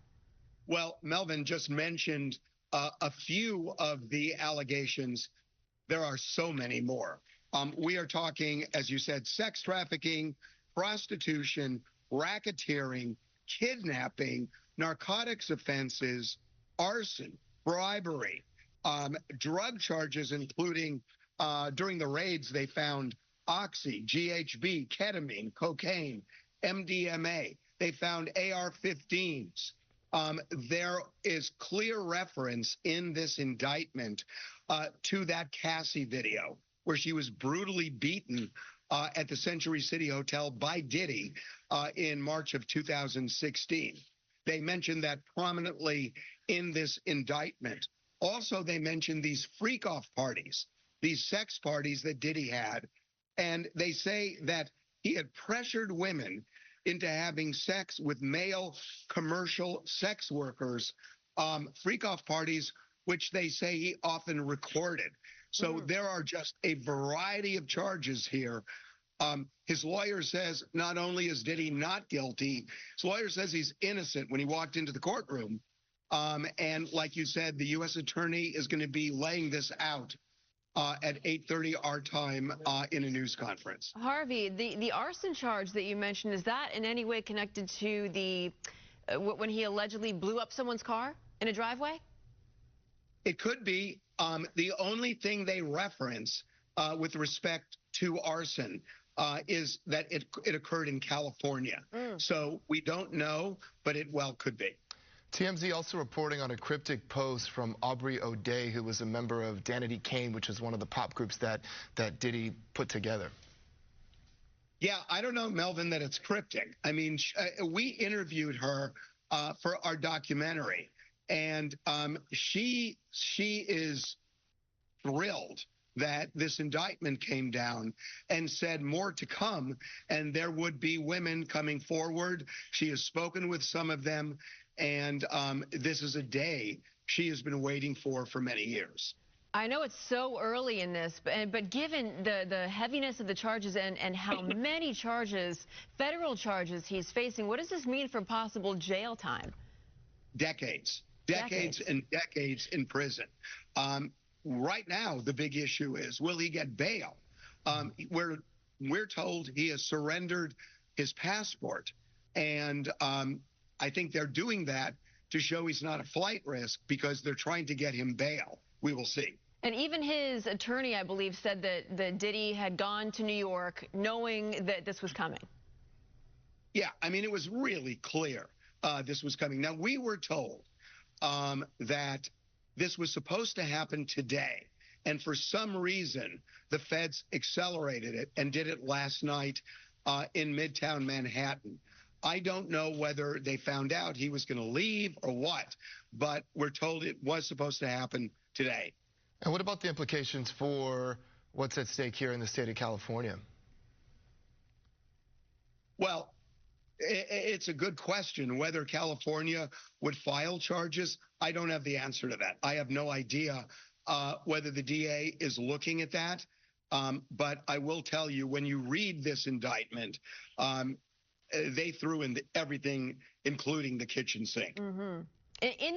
Well, Melvin just mentioned a few of the allegations. There are so many more. We are talking, as you said, sex trafficking, prostitution, racketeering, kidnapping, narcotics offenses, arson, bribery. drug charges, including during the raids, they found oxy, GHB, ketamine, cocaine, MDMA. They found AR-15s. There is clear reference in this indictment to that Cassie video where she was brutally beaten at the Century City Hotel by Diddy in March of 2016. They mentioned that prominently in this indictment. Also, they mentioned these freak-off parties, these sex parties that Diddy had, and they say that he had pressured women into having sex with male commercial sex workers, freak-off parties, which they say he often recorded. So there are just a variety of charges here. His lawyer says not only is Diddy not guilty, his lawyer says he's innocent when he walked into the courtroom. And like you said, the U.S. attorney is going to be laying this out at 8:30 our time in a news conference. Harvey, the arson charge that you mentioned, is that in any way connected to the when he allegedly blew up someone's car in a driveway? It could be. The only thing they reference with respect to arson is that it occurred in California. So we don't know, but it well could be. TMZ also reporting on a cryptic post from Aubrey O'Day, who was a member of Danity Kane, which is one of the pop groups that Diddy put together. Yeah, I don't know, Melvin, that it's cryptic. I mean, we interviewed her for our documentary, and she is thrilled that this indictment came down and said more to come, and there would be women coming forward. She has spoken with some of them, and this is a day she has been waiting for many years. I know it's so early in this, but given the heaviness of the charges and how many charges, federal charges, he's facing, what does this mean for possible jail time? Decades and decades in prison. Right now, the big issue is, will he get bail? We're told he has surrendered his passport, and I think they're doing that to show he's not a flight risk because they're trying to get him bail. We will see. And even his attorney, I believe, said that Diddy had gone to New York knowing that this was coming. Yeah, I mean, it was really clear this was coming. Now, we were told that this was supposed to happen today. And for some reason, the feds accelerated it and did it last night in Midtown Manhattan. I don't know whether they found out he was going to leave or what, but we're told it was supposed to happen today. And what about the implications for what's at stake here in the state of California? Well, it's a good question whether California would file charges. I don't have the answer to that. I have no idea whether the DA is looking at that. But I will tell you, when you read this indictment, they threw in everything, including the kitchen sink. In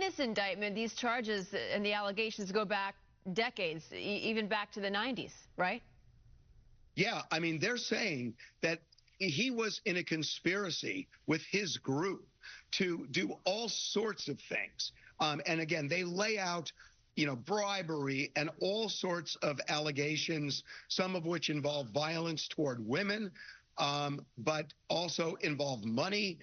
this indictment, these charges and the allegations go back decades, even back to the 90s, right? Yeah, I mean, they're saying that he was in a conspiracy with his group to do all sorts of things. And again, they lay out, bribery and all sorts of allegations, some of which involve violence toward women, but also involve money.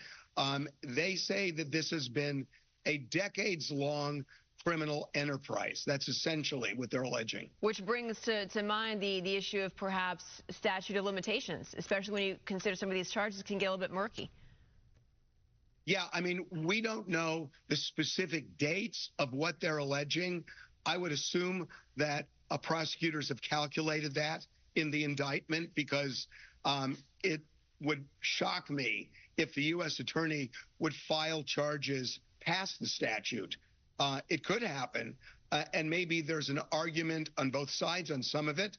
They say that this has been a decades-long criminal enterprise. That's essentially what they're alleging. Which brings to mind the issue of perhaps statute of limitations, especially when you consider some of these charges can get a little bit murky. Yeah, I mean, we don't know the specific dates of what they're alleging. I would assume that prosecutors have calculated that in the indictment because it would shock me if the U.S. attorney would file charges past the statute. It could happen, and maybe there's an argument on both sides on some of it,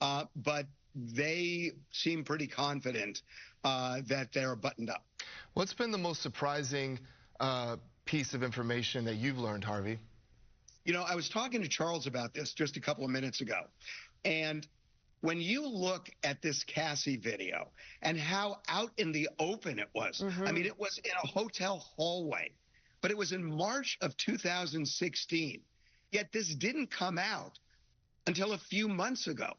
but they seem pretty confident that they're buttoned up. What's been the most surprising piece of information that you've learned, Harvey? I was talking to Charles about this just a couple of minutes ago, and when you look at this Cassie video and how out in the open it was, I mean, it was in a hotel hallway. But it was in March of 2016. Yet this didn't come out until a few months ago.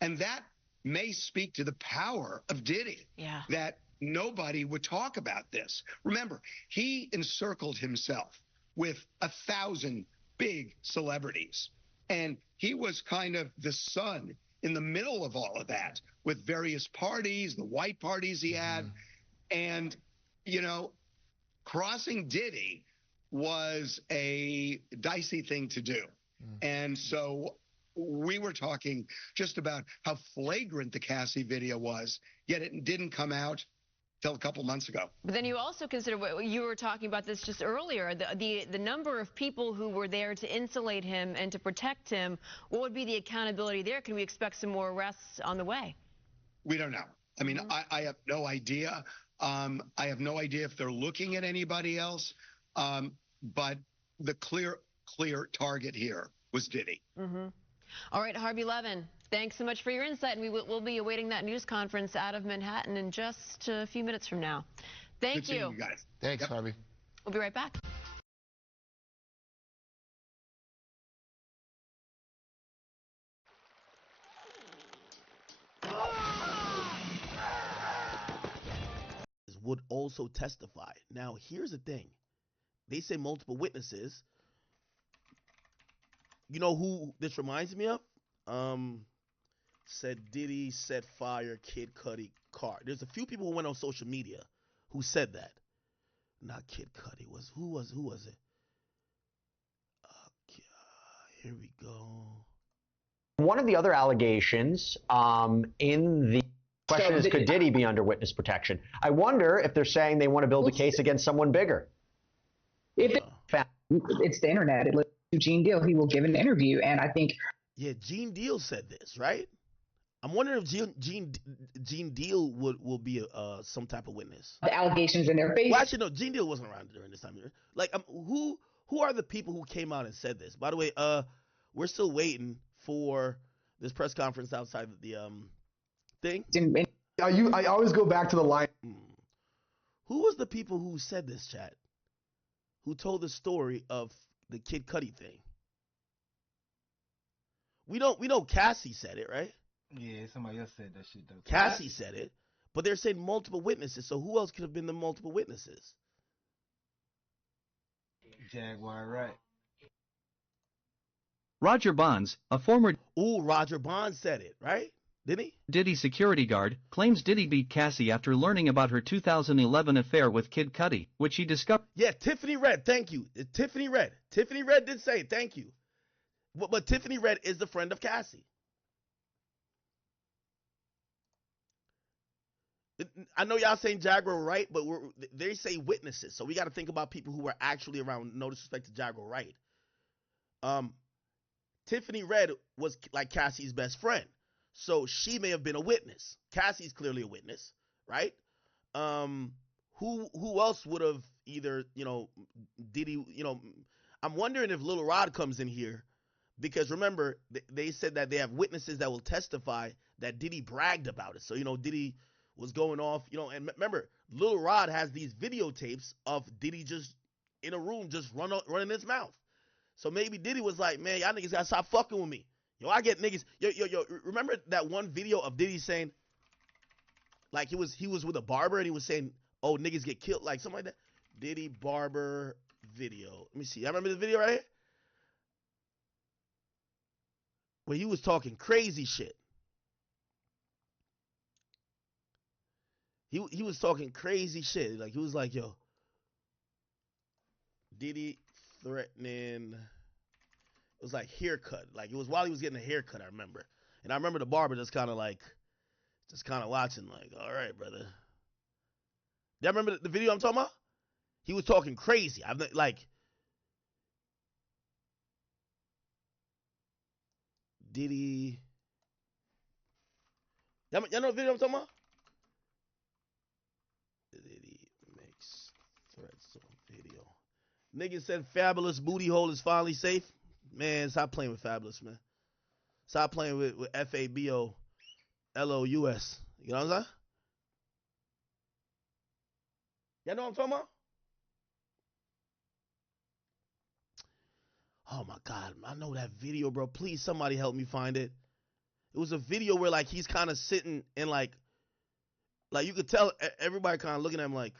And that may speak to the power of Diddy. Yeah. That nobody would talk about this. Remember, he encircled himself with 1,000 big celebrities. And he was kind of the sun in the middle of all of that with various parties, the white parties he had. And, you know, crossing Diddy was a dicey thing to do. And so we were talking just about how flagrant the Cassie video was, yet it didn't come out till a couple months ago. But then you also consider what you were talking about this just earlier, the number of people who were there to insulate him and to protect him. What would be the accountability there? Can we expect some more arrests on the way? We don't know. I mean, I have no idea. I have no idea if they're looking at anybody else. But the clear target here was Diddy. All right, Harvey Levin, thanks so much for your insight, and we'll be awaiting that news conference out of Manhattan in just a few minutes from now. Thank Good seeing you guys. Thanks, Harvey. We'll be right back. Would also testify. Now, here's the thing. They say multiple witnesses. You know who this reminds me of? Said Diddy set fire Kid Cudi car. There's a few people who went on social media who said that. Not Kid Cudi. Who was it? Here we go. One of the other allegations in the question is, could Diddy be under witness protection? I wonder if they're saying they want to build a case against someone bigger. If it's the internet, it looks to Gene Deal, he will give an interview, and I think. Yeah, Gene Deal said this, right? I'm wondering if Gene Deal will be some type of witness. The allegations in their face. Well, actually, no, Gene Deal wasn't around during this time. Like, who are the people who came out and said this? By the way, we're still waiting for this press conference outside the thing. I always go back to the line. Who was the people who said this, chat? Who told the story of the Kid Cudi thing? We know Cassie said it, right? Yeah, somebody else said that shit though. Cassie said it, but they're saying multiple witnesses. So who else could have been the multiple witnesses? Jaguar, right? Roger Bonds, a former Roger Bonds said it, right? Didn't he? Diddy security guard, claims Diddy beat Cassie after learning about her 2011 affair with Kid Cudi, which he discovered. Yeah, Tiffany Red, thank you. Tiffany Red did say it, thank you. But Tiffany Red is the friend of Cassie. I know y'all saying Jaguar Wright, but they say witnesses, so we got to think about people who were actually around. No disrespect to Jaguar Wright. Tiffany Red was like Cassie's best friend, so she may have been a witness. Cassie's clearly a witness, right? Who else would have either, Diddy, I'm wondering if Lil Rod comes in here, because remember, they said that they have witnesses that will testify that Diddy bragged about it. So, Diddy was going off, and remember, Lil Rod has these videotapes of Diddy just in a room, just running his mouth. So maybe Diddy was like, man, y'all niggas gotta stop fucking with me. I get niggas. Yo, remember that one video of Diddy saying, like, he was with a barber and he was saying, oh, niggas get killed, like something like that? Diddy barber video. Let me see. I remember the video right here? Where he was talking crazy shit. He was talking crazy shit. Like, he was like, yo, Diddy threatening. It was like haircut. Like, it was while he was getting a haircut, I remember. And I remember the barber just kind of watching, like, all right, brother. Y'all remember the video I'm talking about? He was talking crazy. Diddy. Y'all know the video I'm talking about? Diddy makes threats on video. Nigga said Fabulous booty hole is finally safe. Man, stop playing with Fabulous, man. Stop playing with FABOLOUS. You know what I'm saying? Y'all know what I'm talking about? Oh my God, I know that video, bro. Please, somebody help me find it. It was a video where like he's kind of sitting and like you could tell everybody kind of looking at him like,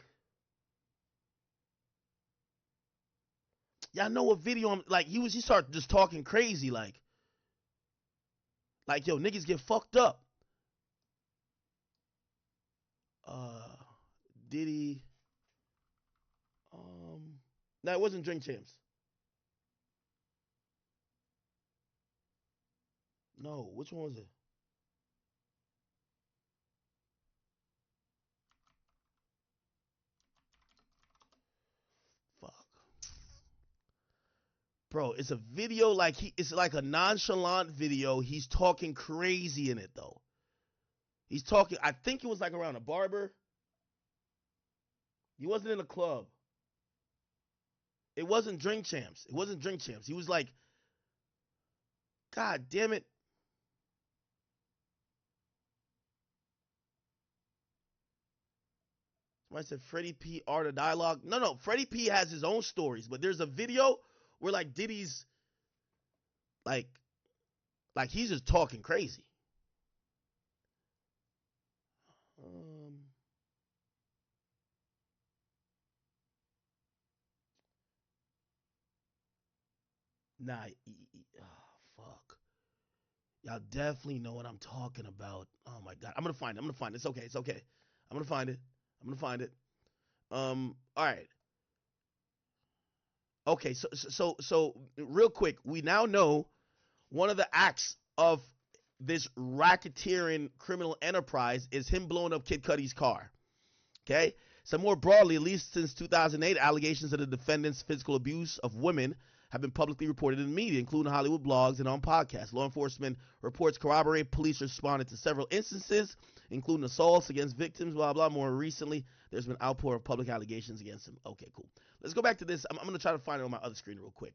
yeah, I know what video I'm like. He started just talking crazy like yo, niggas get fucked up. Diddy. No, it wasn't Drink Champs. No, which one was it? Fuck. Bro, it's a video like it's like a nonchalant video. He's talking crazy in it though. He's talking, I think it was like around a barber. He wasn't in a club. It wasn't Drink Champs. It wasn't Drink Champs. He was like, God damn it. Somebody said Freddie P. Art of Dialogue. No, Freddie P. has his own stories, but there's a video where like Diddy's like he's just talking crazy. Nah, fuck. Y'all definitely know what I'm talking about. Oh my God. I'm gonna find it. It's okay. I'm gonna find it. All right. Okay, so real quick, we now know one of the acts of this racketeering criminal enterprise is him blowing up Kid Cudi's car. Okay? So more broadly, at least since 2008, allegations of the defendant's physical abuse of women have been publicly reported in the media, including Hollywood blogs and on podcasts. Law enforcement reports corroborate. Police responded to several instances, including assaults against victims, blah, blah. More recently, there's been outpour of public allegations against him. Okay, cool. Let's go back to this. I'm going to try to find it on my other screen real quick.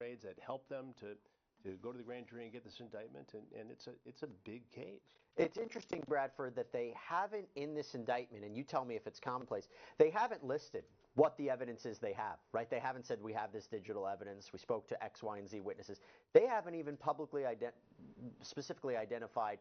That help them to go to the grand jury and get this indictment, and it's a big case. It's interesting, Bradford, that they haven't in this indictment, and you tell me if it's commonplace, they haven't listed what the evidence is they have, right? They haven't said we have this digital evidence, we spoke to X, Y, and Z witnesses. They haven't even publicly specifically identified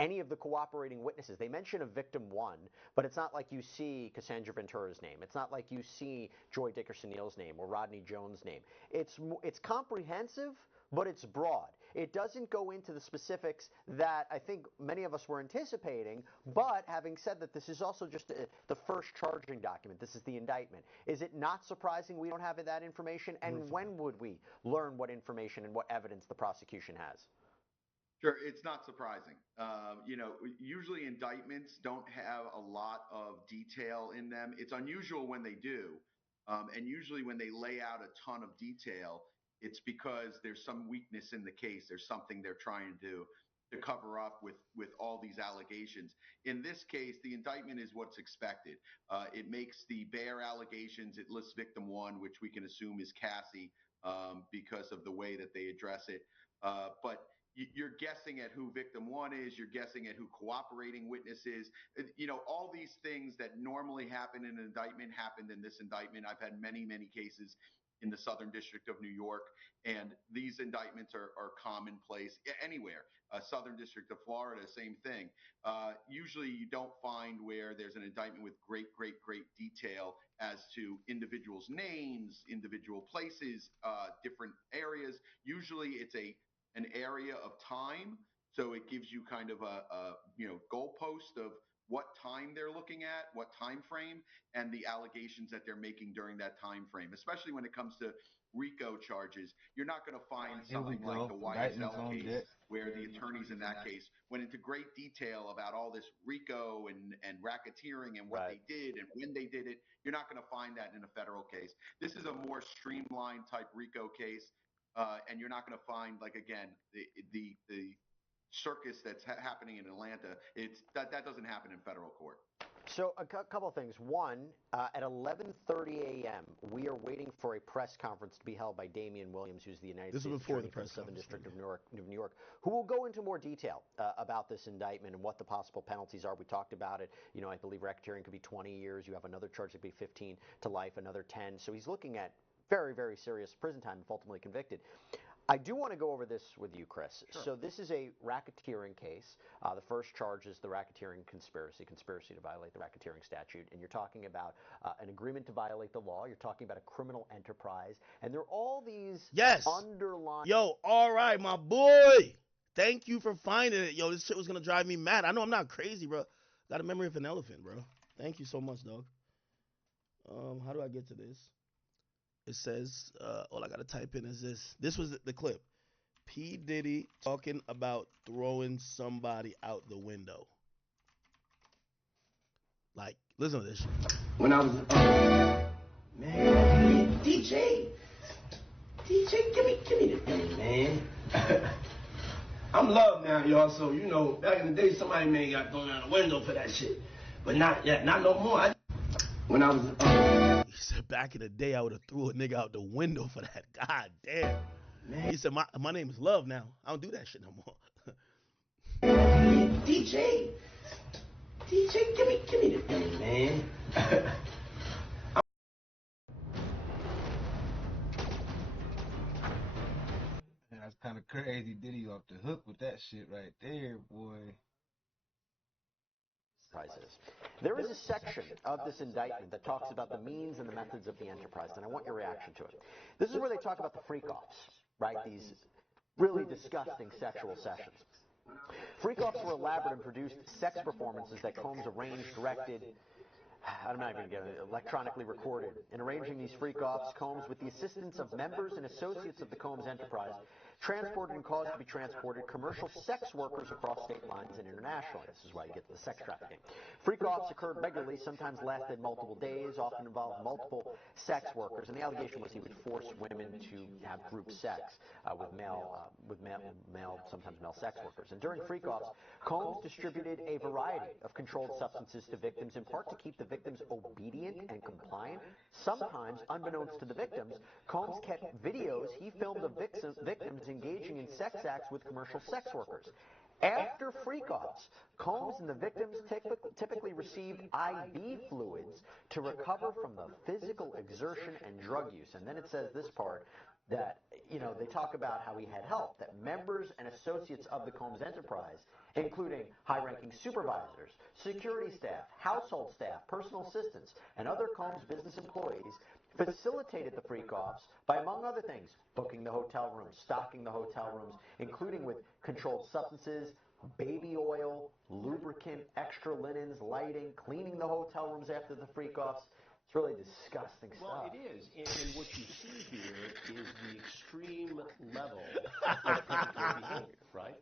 any of the cooperating witnesses. They mention a victim one, but it's not like you see Cassandra Ventura's name. It's not like you see Joy Dickerson-Neal's name or Rodney Jones' name. It's comprehensive, but it's broad. It doesn't go into the specifics that I think many of us were anticipating, but having said that, this is also just the first charging document. This is the indictment. Is it not surprising we don't have that information? And when would we learn what information and what evidence the prosecution has? Sure, it's not surprising. Usually indictments don't have a lot of detail in them. It's unusual when they do. And usually when they lay out a ton of detail, it's because there's some weakness in the case. There's something they're trying to cover up with all these allegations. In this case, the indictment is what's expected. It makes the bare allegations. It lists victim one, which we can assume is Cassie because of the way that they address it. But you're guessing at who victim one is. You're guessing at who cooperating witness is. All these things that normally happen in an indictment happened in this indictment. I've had many, many cases in the Southern District of New York, and these indictments are commonplace anywhere. Southern District of Florida, same thing. Usually you don't find where there's an indictment with great detail as to individuals' names, individual places, different areas. Usually it's an area of time, so it gives you kind of a goalpost of what time they're looking at, what time frame, and the allegations that they're making during that time frame. Especially when it comes to Rico charges, you're not going to find something like the YSL case where the attorneys in that case went into great detail about all this Rico and racketeering and what they did and when they did it. You're not going to find that in a federal case. This is a more streamlined type Rico case. And you're not going to find, like, again, the circus that's happening in Atlanta. That doesn't happen in federal court. So a couple of things. One, at 11:30 a.m., we are waiting for a press conference to be held by Damian Williams, who's the United States Attorney for the Southern District of New York, who will go into more detail about this indictment and what the possible penalties are. We talked about it. I believe racketeering could be 20 years. You have another charge that could be 15 to life, another 10. So he's looking at very, very serious prison time if ultimately convicted. I do want to go over this with you, Chris. Sure. So this is a racketeering case. The first charge is the racketeering conspiracy to violate the racketeering statute. And you're talking about an agreement to violate the law. You're talking about a criminal enterprise. And there are all these underlying... Yo, all right, my boy. Thank you for finding it. Yo, this shit was going to drive me mad. I know I'm not crazy, bro. Got a memory of an elephant, bro. Thank you so much, dog. How do I get to this? It says, all I got to type in is this. This was the clip. P. Diddy talking about throwing somebody out the window. Like, listen to this shit. When I was, man, DJ, give me the thing, man. I'm loved now, y'all, so, you know, back in the day, somebody may got thrown out the window for that shit. But not no more. When I was, he said, back in the day, I would have threw a nigga out the window for that. God damn. Man. He said, my name is Love now. I don't do that shit no more. DJ, give me the thing, man. That's kind of crazy. Diddy off the hook with that shit right there, boy. There is a section of this indictment that talks about the means and the methods of the enterprise, and I want your reaction to it. This is where they talk about the freak-offs, right? These really disgusting sexual sessions. Freak-offs were elaborate and produced sex performances that Combs arranged, directed, I'm not even going to electronically recorded. In arranging these freak-offs, Combs, with the assistance of members and associates of the Combs enterprise, transported and caused to be transported commercial sex workers across state lines and internationally. This is why you get the sex trafficking. Freak-offs occurred regularly, sometimes lasted multiple days, often involved multiple sex workers, and the allegation was he would force women to have group sex with male, sometimes male sex workers. And during freak-offs, Combs distributed a variety of controlled substances to victims, in part to keep the victims obedient and compliant. Sometimes, unbeknownst to the victims, Combs kept videos he filmed of victims engaging in sex acts with commercial sex workers. After freak-offs, Combs and the victims typically received IV fluids to recover from the physical exertion and drug use. And then it says this part, that, you know, they talk about how he had help, that members and associates of the Combs enterprise, including high-ranking supervisors, security staff, household staff, personal assistants, and other Combs business employees, facilitated the freak-offs by, among other things, booking the hotel rooms, stocking the hotel rooms, including with controlled substances, baby oil, lubricant, extra linens, lighting, cleaning the hotel rooms after the freak-offs. It's really disgusting stuff. Well, it is. And what you see here is the extreme level of predatory behavior, right?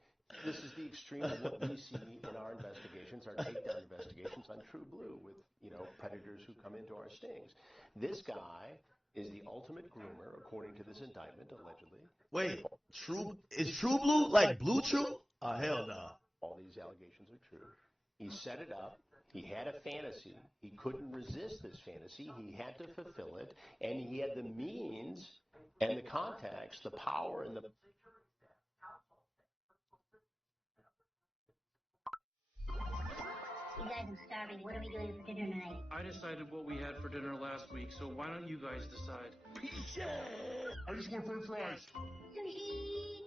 This is the extreme of what we see in our investigations, our takedown investigations on True Blue with, you know, predators who come into our stings. This guy is the ultimate groomer, according to this indictment, allegedly. Wait, is True Blue like Blue Chew? Hell no. All these allegations are true. He set it up. He had a fantasy. He couldn't resist this fantasy. He had to fulfill it. And he had the means and the contacts, the power and the... You guys, I'm starving. What are we doing for dinner tonight? I decided what we had for dinner last week, so why don't you guys decide? Pizza! I just want french fries. Sushi!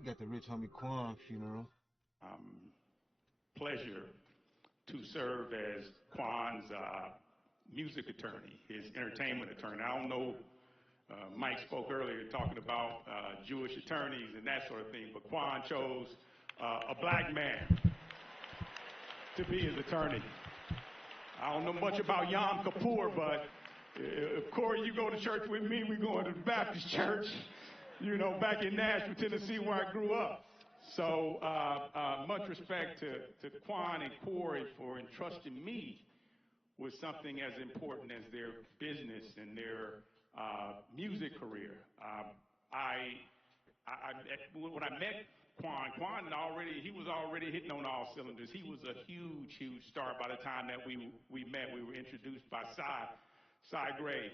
You got the rich homie Quan funeral. Pleasure to serve as Quan's music attorney, his entertainment attorney. I don't know, Mike spoke earlier talking about Jewish attorneys and that sort of thing, but Quan chose a black man to be his attorney. I don't know much about Yom Kippur, but Corey, you go to church with me, we're going to the Baptist church. back in Nashville, Tennessee, where I grew up. So much respect to Quan and Corey for entrusting me with something as important as their business and their music career. When I met Quan he was already hitting on all cylinders. He was a huge star by the time that we met. We were introduced by Cy Gray.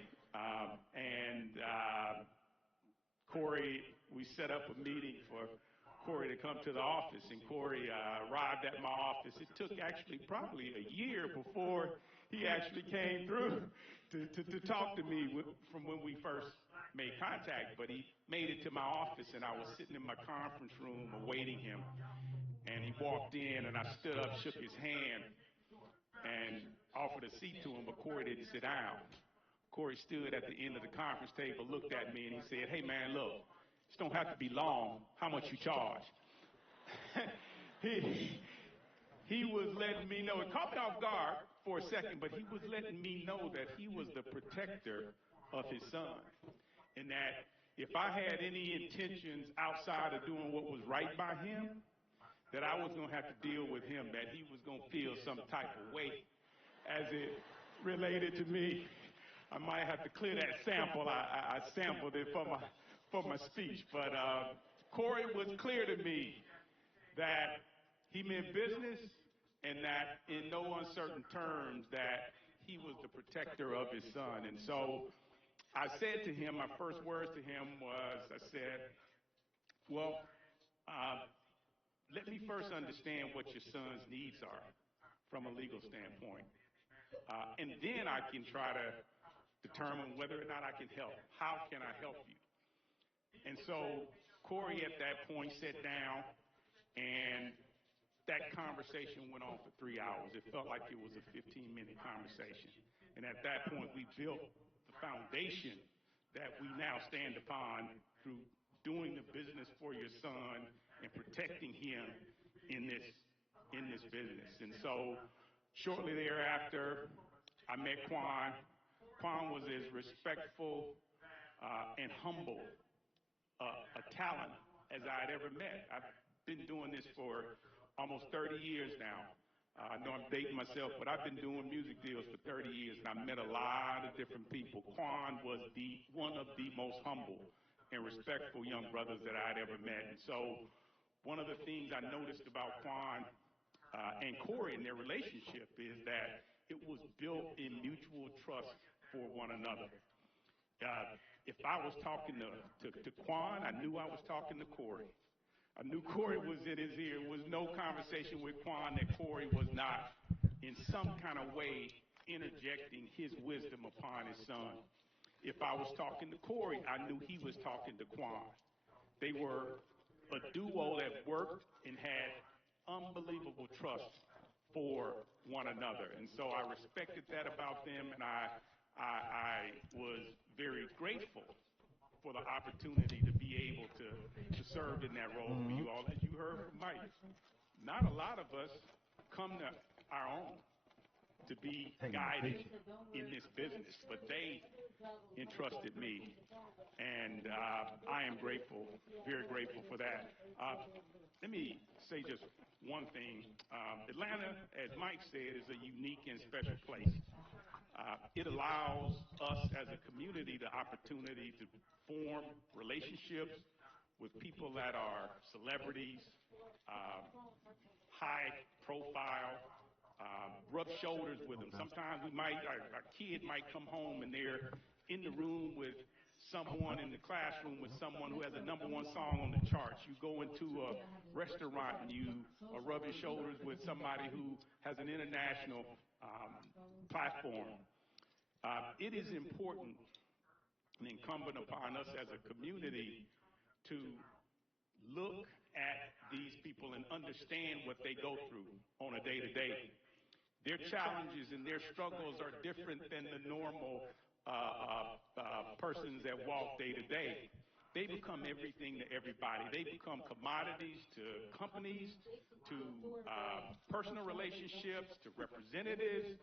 Corey, we set up a meeting for Corey to come to the office, and Corey arrived at my office. It took actually probably a year before he actually came through to talk to me from when we first made contact, but he made it to my office, and I was sitting in my conference room awaiting him, and he walked in, and I stood up, shook his hand, and offered a seat to him, but Corey didn't sit down. Corey stood at the end of the conference table, looked at me, and he said, "Hey, man, look, this don't have to be long. How much you charge?" He was letting me know, it caught me off guard for a second, but he was letting me know that he was the protector of his son, and that if I had any intentions outside of doing what was right by him, that I was going to have to deal with him, that he was going to feel some type of weight as it related to me. I might have to clear that sample. I sampled it for my speech, but Corey was clear to me that he meant business and that in no uncertain terms that he was the protector of his son. And so I said to him, my first words to him was, I said, well, let me first understand what your son's needs are from a legal standpoint. And then I can try to determine whether or not I can help. How can I help you? And so Corey at that point sat down, and that conversation went on for 3 hours. It felt like it was a 15-minute conversation. And at that point, we built the foundation that we now stand upon through doing the business for your son and protecting him in this business. And so shortly thereafter, I met Quan. Quan was as respectful and humble a talent as I had ever met. I've been doing this for almost 30 years now. I know I'm dating myself, but I've been doing music deals for 30 years, and I met a lot of different people. Quan was one of the most humble and respectful young brothers that I had ever met. And so one of the things I noticed about Quan and Corey and their relationship is that it was built in mutual trust for one another. If I was talking to Quan, I knew I was talking to Corey. I knew Corey was in his ear. There was no conversation with Quan that Corey was not, in some kind of way, interjecting his wisdom upon his son. If I was talking to Corey, I knew he was talking to Quan. They were a duo that worked and had unbelievable trust for one another. And so I respected that about them, and I was very grateful for the opportunity to be able to serve in that role for you all. As you heard from Mike, not a lot of us come to our own to be guided in this business, but they entrusted me, and I am grateful, very grateful for that. Let me say just one thing. Atlanta, as Mike said, is a unique and special place. It allows us as a community the opportunity to form relationships with people that are celebrities, high profile, rub shoulders with them. Sometimes our kid might come home and they're in the room with someone in the classroom with someone who has a #1 song on the charts. You go into a restaurant and you are rubbing shoulders with somebody who has an international platform. It is important and incumbent upon us as a community to look at these people and understand what they go through on a day-to-day. Their challenges and their struggles are different than the normal persons that walk day-to-day. They become everything to everybody. They become commodities to companies, to personal relationships, to representatives,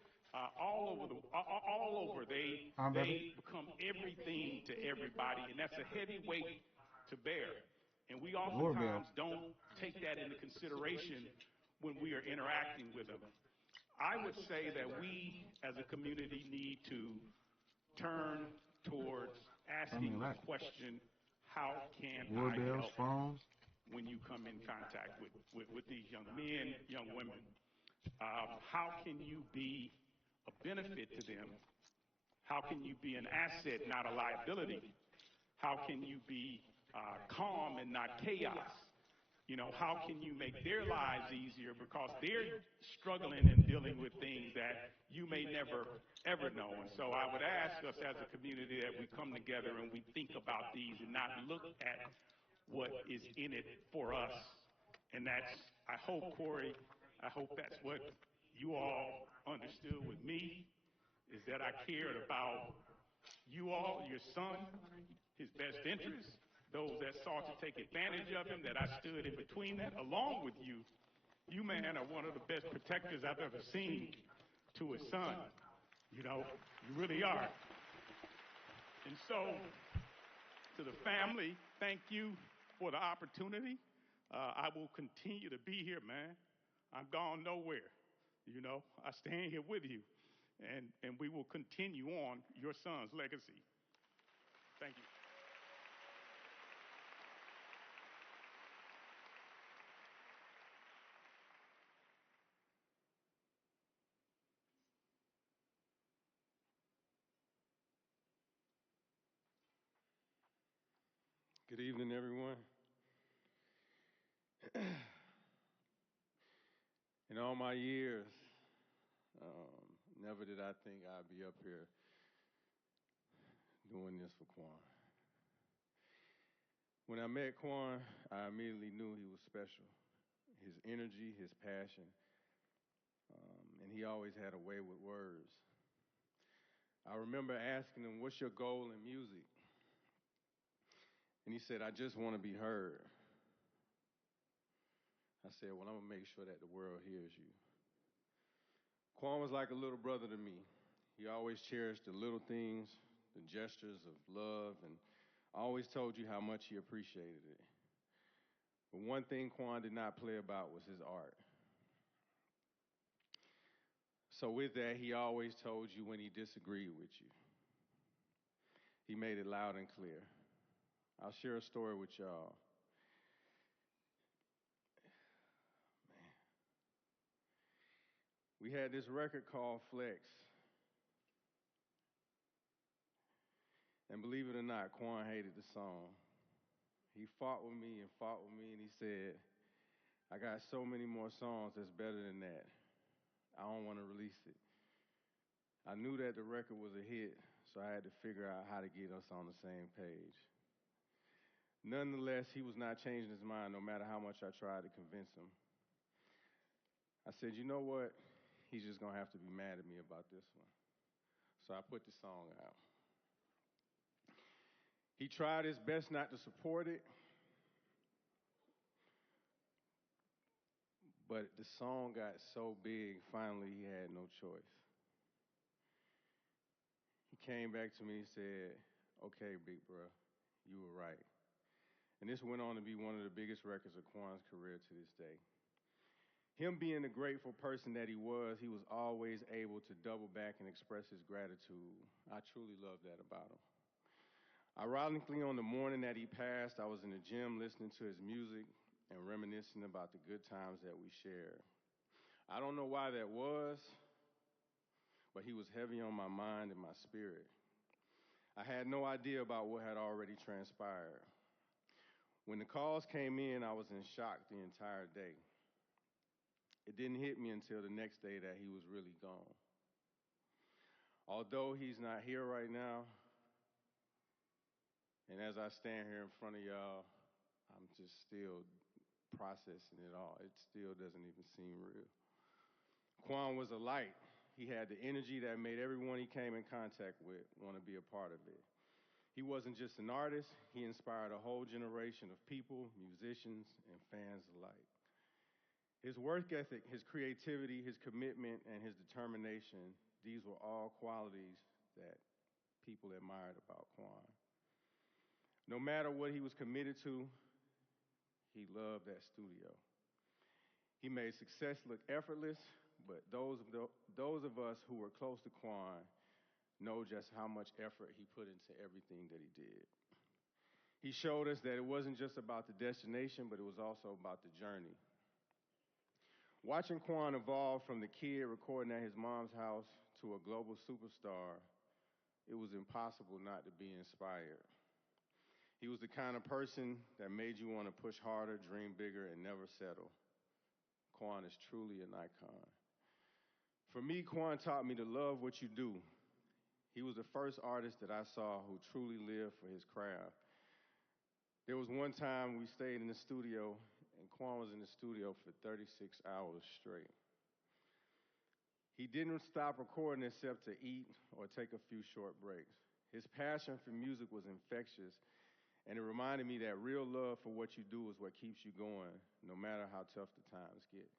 all over. They become everything to everybody, and that's a heavy weight to bear. And we oftentimes don't take that into consideration when we are interacting with them. I would say that we as a community need to turn towards asking the question, how can I help when you come in contact with these young men, young women? How can you be a benefit to them? How can you be an asset, not a liability? How can you be calm and not chaos? You know, how can you make their lives easier because they're struggling and dealing with things that you may never, ever know. And so I would ask us as a community that we come together and we think about these and not look at what is in it for us. And that's, I hope, Corey, I hope that's what you all understood with me, is that I cared about you all, your son, his best interests, those that sought to take advantage of him, that I stood in between that, along with you. You, man, are one of the best protectors I've ever seen to a son. You know, you really are. And so, to the family, thank you for the opportunity. I will continue to be here, man. I'm gone nowhere. You know, I stand here with you, and we will continue on your son's legacy. Thank you. Good evening, everyone. In all my years, never did I think I'd be up here doing this for Quan. When I met Quan, I immediately knew he was special. His energy, his passion, and he always had a way with words. I remember asking him, "What's your goal in music?" And he said, "I just want to be heard." I said, "Well, I'm going to make sure that the world hears you." Quan was like a little brother to me. He always cherished the little things, the gestures of love, and always told you how much he appreciated it. But one thing Quan did not play about was his art. So with that, he always told you when he disagreed with you. He made it loud and clear. I'll share a story with y'all. Man. We had this record called Flex. And believe it or not, Quan hated the song. He fought with me, and he said, "I got so many more songs that's better than that. I don't want to release it." I knew that the record was a hit, so I had to figure out how to get us on the same page. Nonetheless, he was not changing his mind no matter how much I tried to convince him. I said, "You know what? He's just going to have to be mad at me about this one." So I put the song out. He tried his best not to support it, but the song got so big, finally he had no choice. He came back to me and said, "Okay, big bro, you were right." And this went on to be one of the biggest records of Quan's career to this day. Him being the grateful person that he was always able to double back and express his gratitude. I truly love that about him. Ironically, on the morning that he passed, I was in the gym listening to his music and reminiscing about the good times that we shared. I don't know why that was, but he was heavy on my mind and my spirit. I had no idea about what had already transpired. When the calls came in, I was in shock the entire day. It didn't hit me until the next day that he was really gone. Although he's not here right now, and as I stand here in front of y'all, I'm just still processing it all. It still doesn't even seem real. Quan was a light. He had the energy that made everyone he came in contact with want to be a part of it. He wasn't just an artist, he inspired a whole generation of people, musicians, and fans alike. His work ethic, his creativity, his commitment, and his determination, these were all qualities that people admired about Quan. No matter what he was committed to, he loved that studio. He made success look effortless, but those of us who were close to Quan know just how much effort he put into everything that he did. He showed us that it wasn't just about the destination, but it was also about the journey. Watching Quan evolve from the kid recording at his mom's house to a global superstar, it was impossible not to be inspired. He was the kind of person that made you want to push harder, dream bigger, and never settle. Quan is truly an icon. For me, Quan taught me to love what you do. He was the first artist that I saw who truly lived for his craft. There was one time we stayed in the studio, and Quan was in the studio for 36 hours straight. He didn't stop recording except to eat or take a few short breaks. His passion for music was infectious, and it reminded me that real love for what you do is what keeps you going, no matter how tough the times get.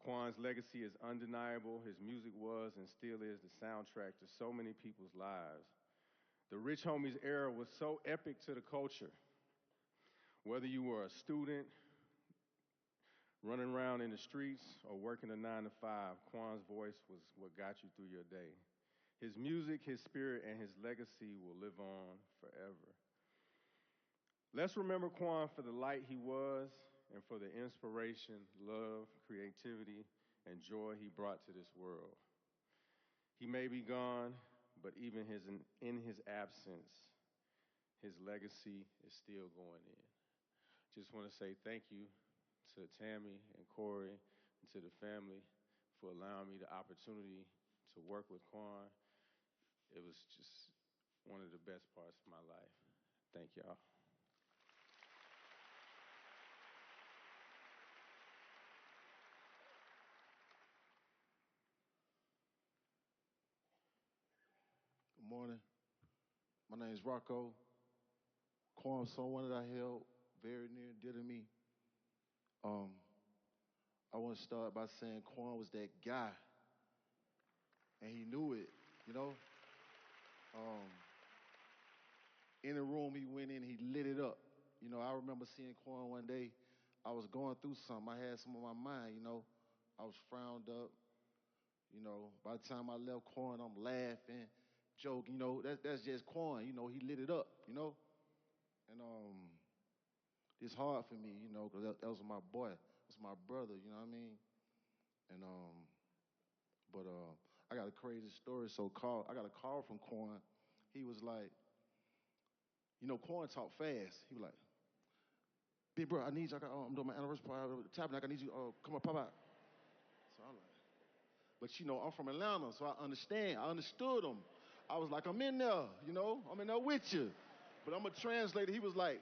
Quan's legacy is undeniable. His music was and still is the soundtrack to so many people's lives. The Rich Homies era was so epic to the culture. Whether you were a student, running around in the streets, or working a 9-to-5, Quan's voice was what got you through your day. His music, his spirit, and his legacy will live on forever. Let's remember Quan for the light he was and for the inspiration, love, creativity, and joy he brought to this world. He may be gone, but even in his absence, his legacy is still going in. Just want to say thank you to Tammy and Corey and to the family for allowing me the opportunity to work with Quan. It was just one of the best parts of my life. Thank y'all. Good morning. My name is Rico. Quan was someone that I held very near and dear to me. I want to start by saying Quan was that guy, and he knew it, you know? In the room he went in, he lit it up. You know, I remember seeing Quan one day. I was going through something. I had some on my mind, you know. I was frowned up. You know, by the time I left Quan, I'm laughing, joking, you know. That's just Quan, you know. He lit it up, you know. And it's hard for me, you know, because that was my boy. That was my brother, you know what I mean? And, but I got a crazy story. I got a call from Quan. He was like, you know, Quan talk fast. He was like, big bro, I need you. I'm doing my anniversary party at the Tabernacle. I need you come up, pop out. So I'm like, but you know, I'm from Atlanta, so I understand. I understood him. I was like, I'm in there, you know? I'm in there with you. But I'm a translator. He was like,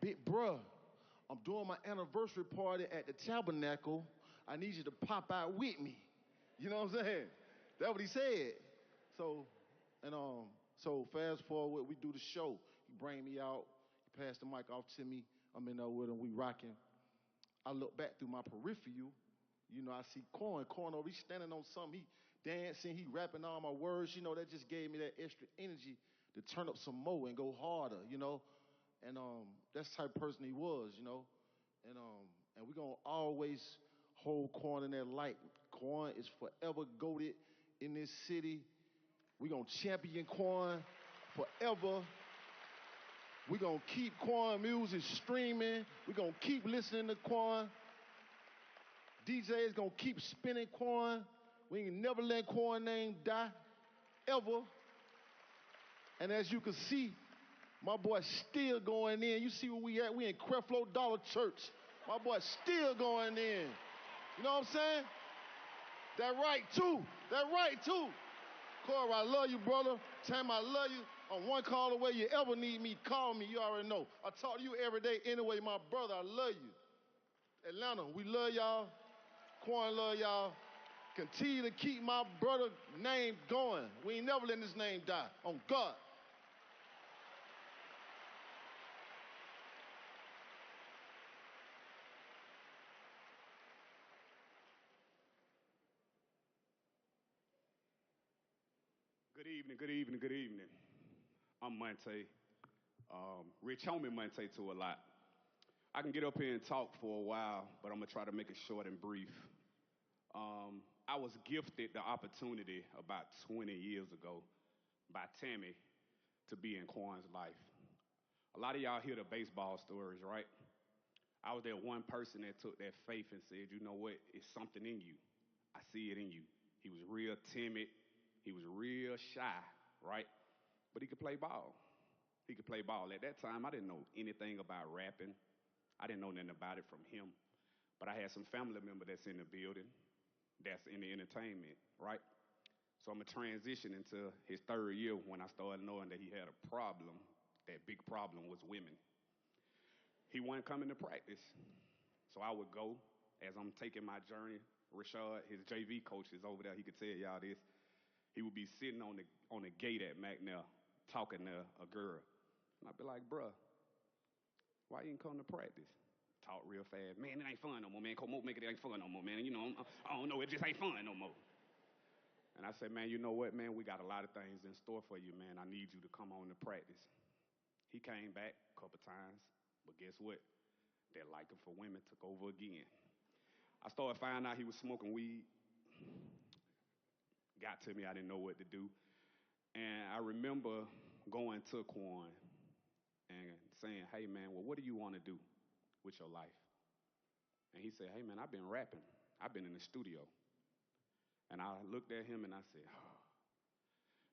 big bro, I'm doing my anniversary party at the Tabernacle. I need you to pop out with me. You know what I'm saying? That's what he said. So fast forward, we do the show. He bring me out. He passed the mic off to me. I'm in there with him. We rocking. I look back through my peripheral. You know, I see Quan over. He's standing on something. He dancing. He rapping all my words. You know, that just gave me that extra energy to turn up some more and go harder. You know, and that's the type of person he was. You know, and we're gonna always hold Quan in that light. Quan is forever goated in this city. We're gonna champion Quan forever. We're gonna keep Quan music streaming. We're gonna keep listening to Quan. DJ's gonna keep spinning Quan. We ain't never let Quan name die, ever. And as you can see, my boy still going in. You see where we at? We in Creflo Dollar Church. My boy still going in. You know what I'm saying? That right too. Corey, I love you, brother. Tam, I love you. On one call away, you ever need me, call me. You already know. I talk to you every day anyway, my brother. I love you. Atlanta, we love y'all. Quan love y'all. Continue to keep my brother name going. We ain't never letting his name die. On God. Good evening. I'm Monte. Rich homie might take to a lot. I can get up here and talk for a while, but I'm gonna try to make it short and brief. I was gifted the opportunity about 20 years ago by Tammy to be in Quan's life. A lot of y'all hear the baseball stories, right? I was that one person that took that faith and said, you know what, it's something in you. I see it in you. He was real timid. He was real shy, right? But he could play ball. He could play ball. At that time, I didn't know anything about rapping. I didn't know nothing about it from him. But I had some family member that's in the building, that's in the entertainment, right? So I'm going to transition into his third year when I started knowing that he had a problem. That big problem was women. He wasn't coming to practice. So I would go as I'm taking my journey. Rashad, his JV coach, is over there. He could tell y'all this. He would be sitting on the gate at McNair talking to a girl. And I'd be like, bruh, why you ain't come to practice? Talk real fast. Man, it ain't fun no more, man. Come on, make it ain't fun no more, man. You know, I don't know, it just ain't fun no more. And I said, man, you know what, man? We got a lot of things in store for you, man. I need you to come on to practice. He came back a couple times, but guess what? That liking for women took over again. I started finding out he was smoking weed. Got to me, I didn't know what to do. And I remember going to Quan and saying, hey, man, well, what do you want to do with your life? And he said, hey, man, I've been rapping. I've been in the studio. And I looked at him and I said, oh.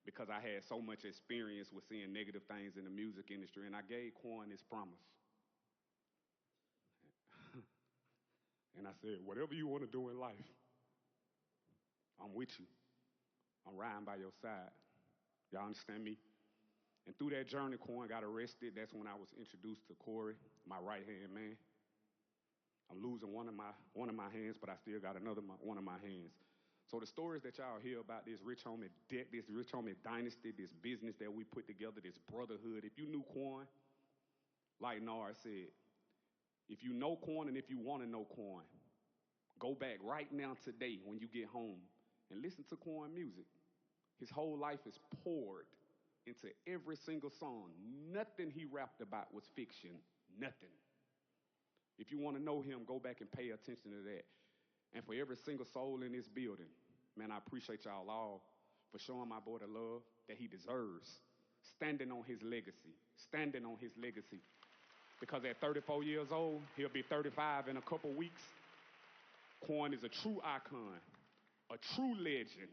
Because I had so much experience with seeing negative things in the music industry, and I gave Quan this promise. And I said, whatever you want to do in life, I'm with you. I'm riding by your side. Y'all understand me? And through that journey, Quan got arrested. That's when I was introduced to Corey, my right-hand man. I'm losing one of my hands, but I still got one of my hands. So the stories that y'all hear about this rich homie debt, this rich homie dynasty, this business that we put together, this brotherhood, if you knew Quan, like Nar said, if you know Quan and if you want to know Quan, go back right now today when you get home and listen to Quan music. His whole life is poured into every single song. Nothing he rapped about was fiction. Nothing. If you want to know him, go back and pay attention to that. And for every single soul in this building, man, I appreciate y'all all for showing my boy the love that he deserves. Standing on his legacy. Standing on his legacy. Because at 34 years old, he'll be 35 in a couple weeks. Quan is a true icon, a true legend,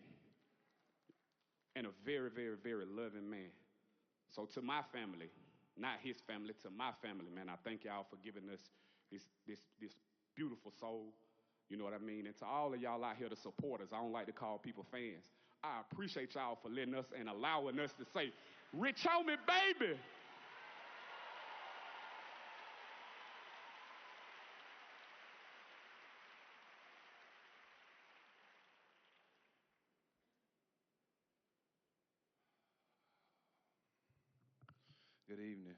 and a very, very, very loving man. So to my family, not his family, to my family, man, I thank y'all for giving us this beautiful soul. You know what I mean? And to all of y'all out here, the supporters, I don't like to call people fans. I appreciate y'all for letting us and allowing us to say, Rich homie, baby. Good evening.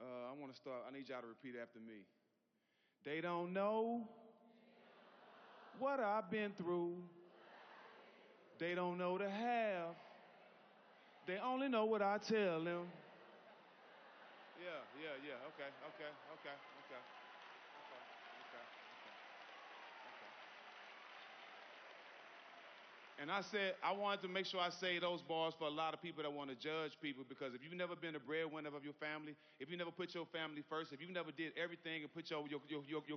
I want to start. I need y'all to repeat after me. They don't know what I've been through. They don't know the half. They only know what I tell them. Yeah. Okay. And I said, I wanted to make sure I say those bars for a lot of people that want to judge people, because if you've never been a breadwinner of your family, if you never put your family first, if you never did everything and put your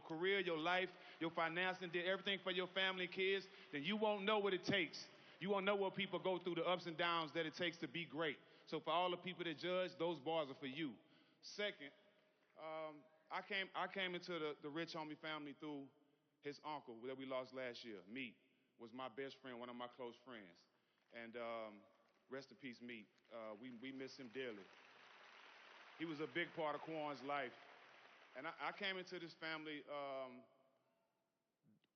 career, your life, your finance, and did everything for your family and kids, then you won't know what it takes. You won't know what people go through, the ups and downs that it takes to be great. So for all the people that judge, those bars are for you. Second, I came into the Rich homie family through his uncle that we lost last year, Meat. Was my best friend, one of my close friends. And rest in peace, Meat. We miss him dearly. He was a big part of Quan's life. And I came into this family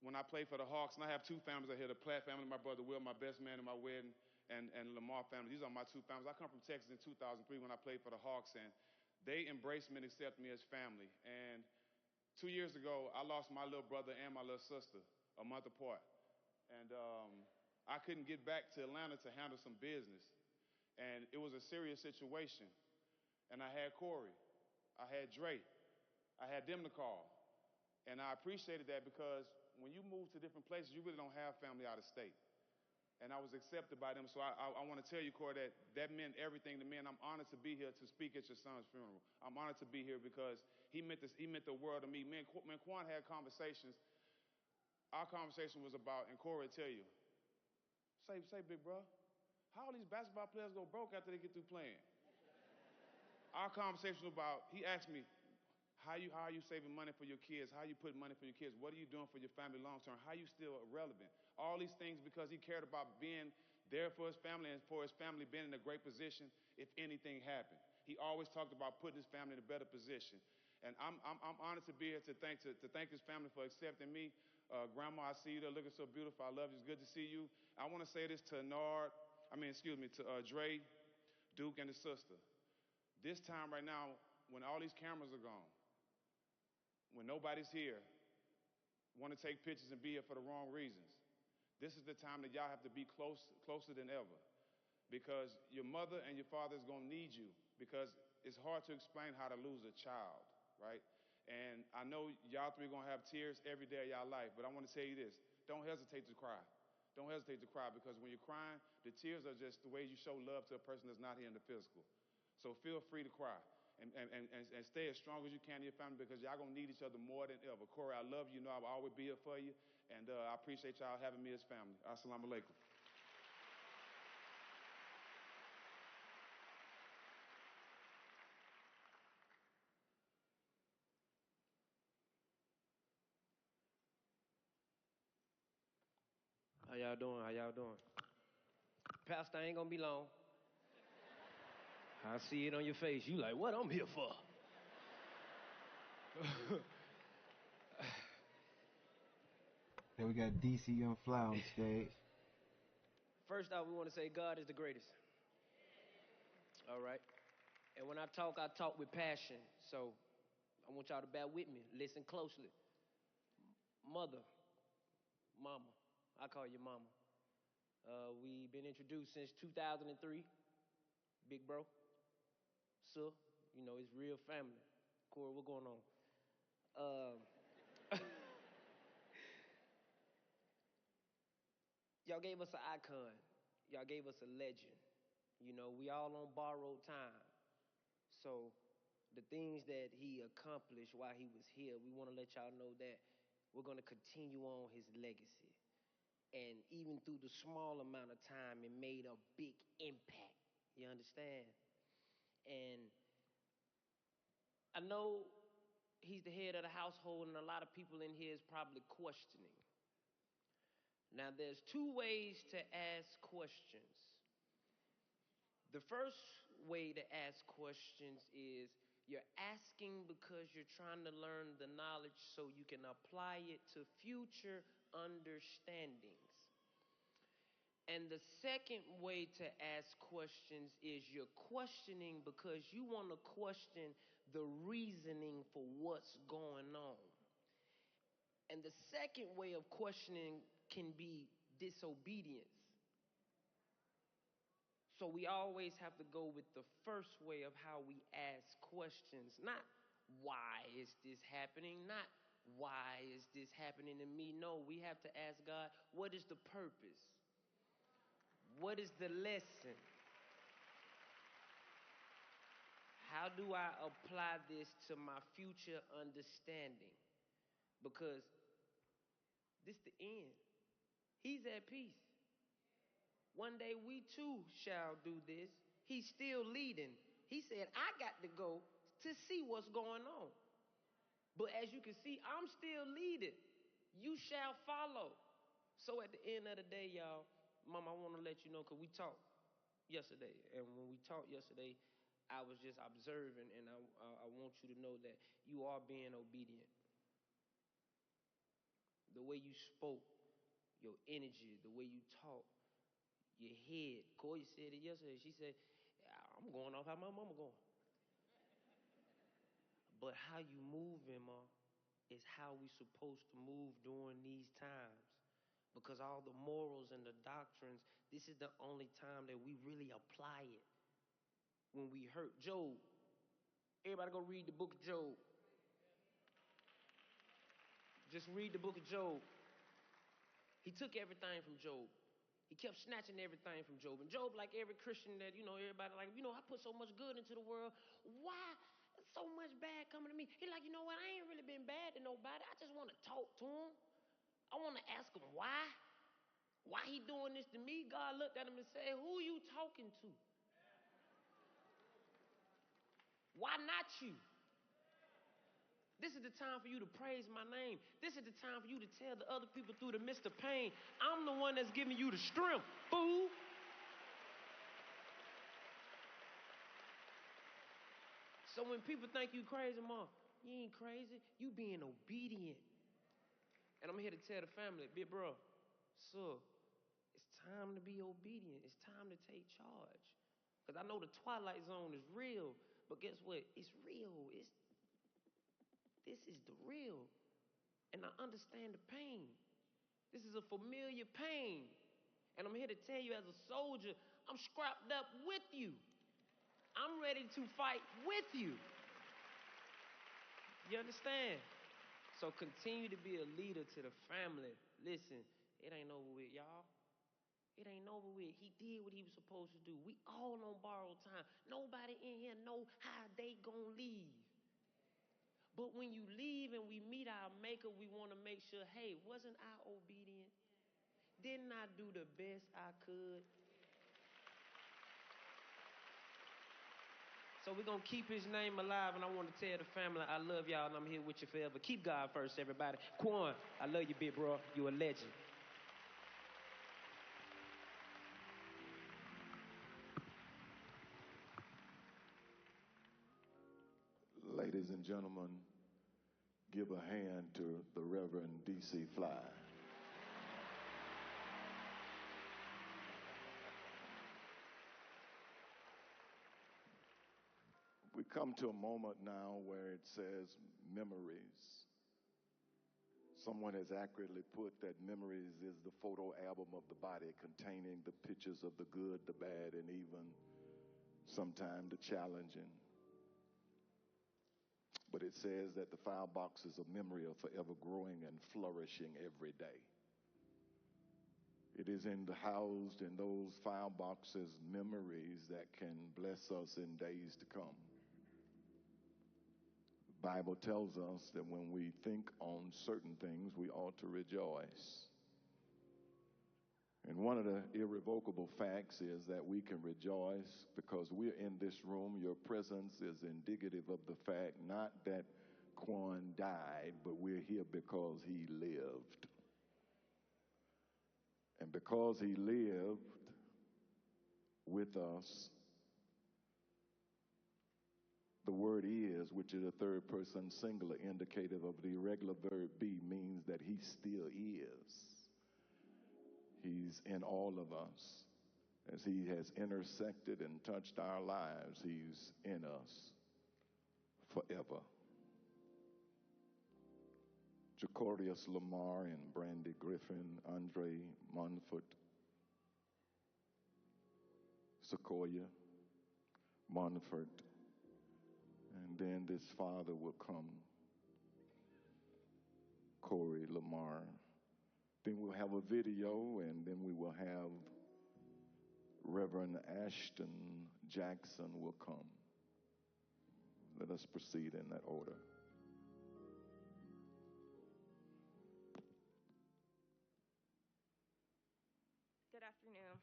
when I played for the Hawks, and I have two families out here, the Platt family, my brother Will, my best man in my wedding, and Lamar family. These are my two families. I come from Texas in 2003 when I played for the Hawks, and they embraced me and accepted me as family. And 2 years ago, I lost my little brother and my little sister a month apart. And I couldn't get back to Atlanta to handle some business. And it was a serious situation. And I had Corey, I had Dre, I had them to call. And I appreciated that because when you move to different places, you really don't have family out of state. And I was accepted by them. So I want to tell you, Corey, that meant everything to me. And I'm honored to be here to speak at your son's funeral. I'm honored to be here because he meant the world to me. Me and Quan had conversations. Our conversation was about, and Corey will tell you, say, big bro, how all these basketball players go broke after they get through playing? Our conversation was about, he asked me, how are you saving money for your kids? How are you putting money for your kids? What are you doing for your family long term? How are you still relevant? All these things because he cared about being there for his family and for his family being in a great position if anything happened. He always talked about putting his family in a better position. And I'm honored to be here to thank his family for accepting me. Grandma, I see you there looking so beautiful. I love you. It's good to see you. I want to say this to to Dre, Duke, and his sister. This time right now, when all these cameras are gone, when nobody's here, want to take pictures and be here for the wrong reasons, this is the time that y'all have to be closer than ever. Because your mother and your father is going to need you, because it's hard to explain how to lose a child, right? And I know y'all three are going to have tears every day of y'all life, but I want to tell you this. Don't hesitate to cry. Don't hesitate to cry, because when you're crying, the tears are just the way you show love to a person that's not here in the physical. So feel free to cry. And stay as strong as you can in your family, because y'all gonna need each other more than ever. Corey, I love you. You know I will always be here for you. And I appreciate y'all having me as family. Assalamu alaikum. How y'all doing? How y'all doing? Pastor, I ain't gonna be long. I see it on your face. You like, what I'm here for? Then we got DC Young Fly on stage. First off, we want to say God is the greatest. All right? And when I talk with passion. So I want y'all to bear with me. Listen closely. Mama, I call you mama. We've been introduced since 2003. Big bro. So, you know, it's real family. Corey, what's going on? Y'all gave us an icon. Y'all gave us a legend. You know, we all on borrowed time. So the things that he accomplished while he was here, we want to let y'all know that we're going to continue on his legacy. And even through the small amount of time, it made a big impact. You understand? And I know he's the head of the household, and a lot of people in here is probably questioning. Now, there's two ways to ask questions. The first way to ask questions is you're asking because you're trying to learn the knowledge so you can apply it to future understandings. And the second way to ask questions is you're questioning because you want to question the reasoning for what's going on. And the second way of questioning can be disobedience. So we always have to go with the first way of how we ask questions. Not why is this happening? Not why is this happening to me? No, we have to ask God, what is the purpose? What is the lesson? How do I apply this to my future understanding? Because this is the end. He's at peace. One day we too shall do this. He's still leading. He said, I got to go to see what's going on. But as you can see, I'm still leading. You shall follow. So at the end of the day, y'all, Mom, I want to let you know, because we talked yesterday. And when we talked yesterday, I was just observing, and I want you to know that you are being obedient. The way you spoke, your energy, the way you talk, your head. Corey said it yesterday. She said, I'm going off how my mama going. But how you moving, Ma, is how we supposed to move during these times. Because all the morals and the doctrines, this is the only time that we really apply it. When we hurt Job, Everybody go read the book of Job. Just read the book of Job. He took everything from Job. He kept snatching everything from Job. And Job, like every Christian that, everybody like, I put so much good into the world. Why so much bad coming to me? He like, you know what? I ain't really been bad to nobody. I just want to talk to him. I want to ask him why. Why he doing this to me? God looked at him and said, who you talking to? Why not you? This is the time for you to praise my name. This is the time for you to tell the other people through the midst of pain, I'm the one that's giving you the strength, fool. So when people think you crazy, Mom, you ain't crazy. You being obedient. And I'm here to tell the family, big bro, sir, it's time to be obedient. It's time to take charge. Because I know the twilight zone is real, but guess what? It's real. This is the real. And I understand the pain. This is a familiar pain. And I'm here to tell you as a soldier, I'm scrapped up with you. I'm ready to fight with you. You understand? So continue to be a leader to the family. Listen, it ain't over with, y'all. It ain't over with. He did what he was supposed to do. We all on borrowed time. Nobody in here know how they gonna leave. But when you leave and we meet our maker, we want to make sure, hey, wasn't I obedient? Didn't I do the best I could? So we're going to keep his name alive, and I want to tell the family, I love y'all, and I'm here with you forever. Keep God first, everybody. Quan, I love you, big bro. You a legend. Ladies and gentlemen, give a hand to the Reverend D.C. Fly. We come to a moment now where it says memories. Someone has accurately put that memories is the photo album of the body containing the pictures of the good, the bad, and even sometimes the challenging. But it says that the file boxes of memory are forever growing and flourishing every day. It is housed in those file boxes memories that can bless us in days to come. The Bible tells us that when we think on certain things, we ought to rejoice. And one of the irrevocable facts is that we can rejoice because we're in this room. Your presence is indicative of the fact not that Quan died, but we're here because he lived. And because he lived with us, the word is, which is a third person singular indicative of the irregular verb be, means that he still is. He's in all of us. As he has intersected and touched our lives, he's in us forever. Jacorius Lamar and Brandy Griffin, Andre Monfort, Sequoia, Monfort, and then this father will come, Corey Lamar. Then we'll have a video, and then we will have Reverend Ashton Jackson will come. Let us proceed in that order. Good afternoon.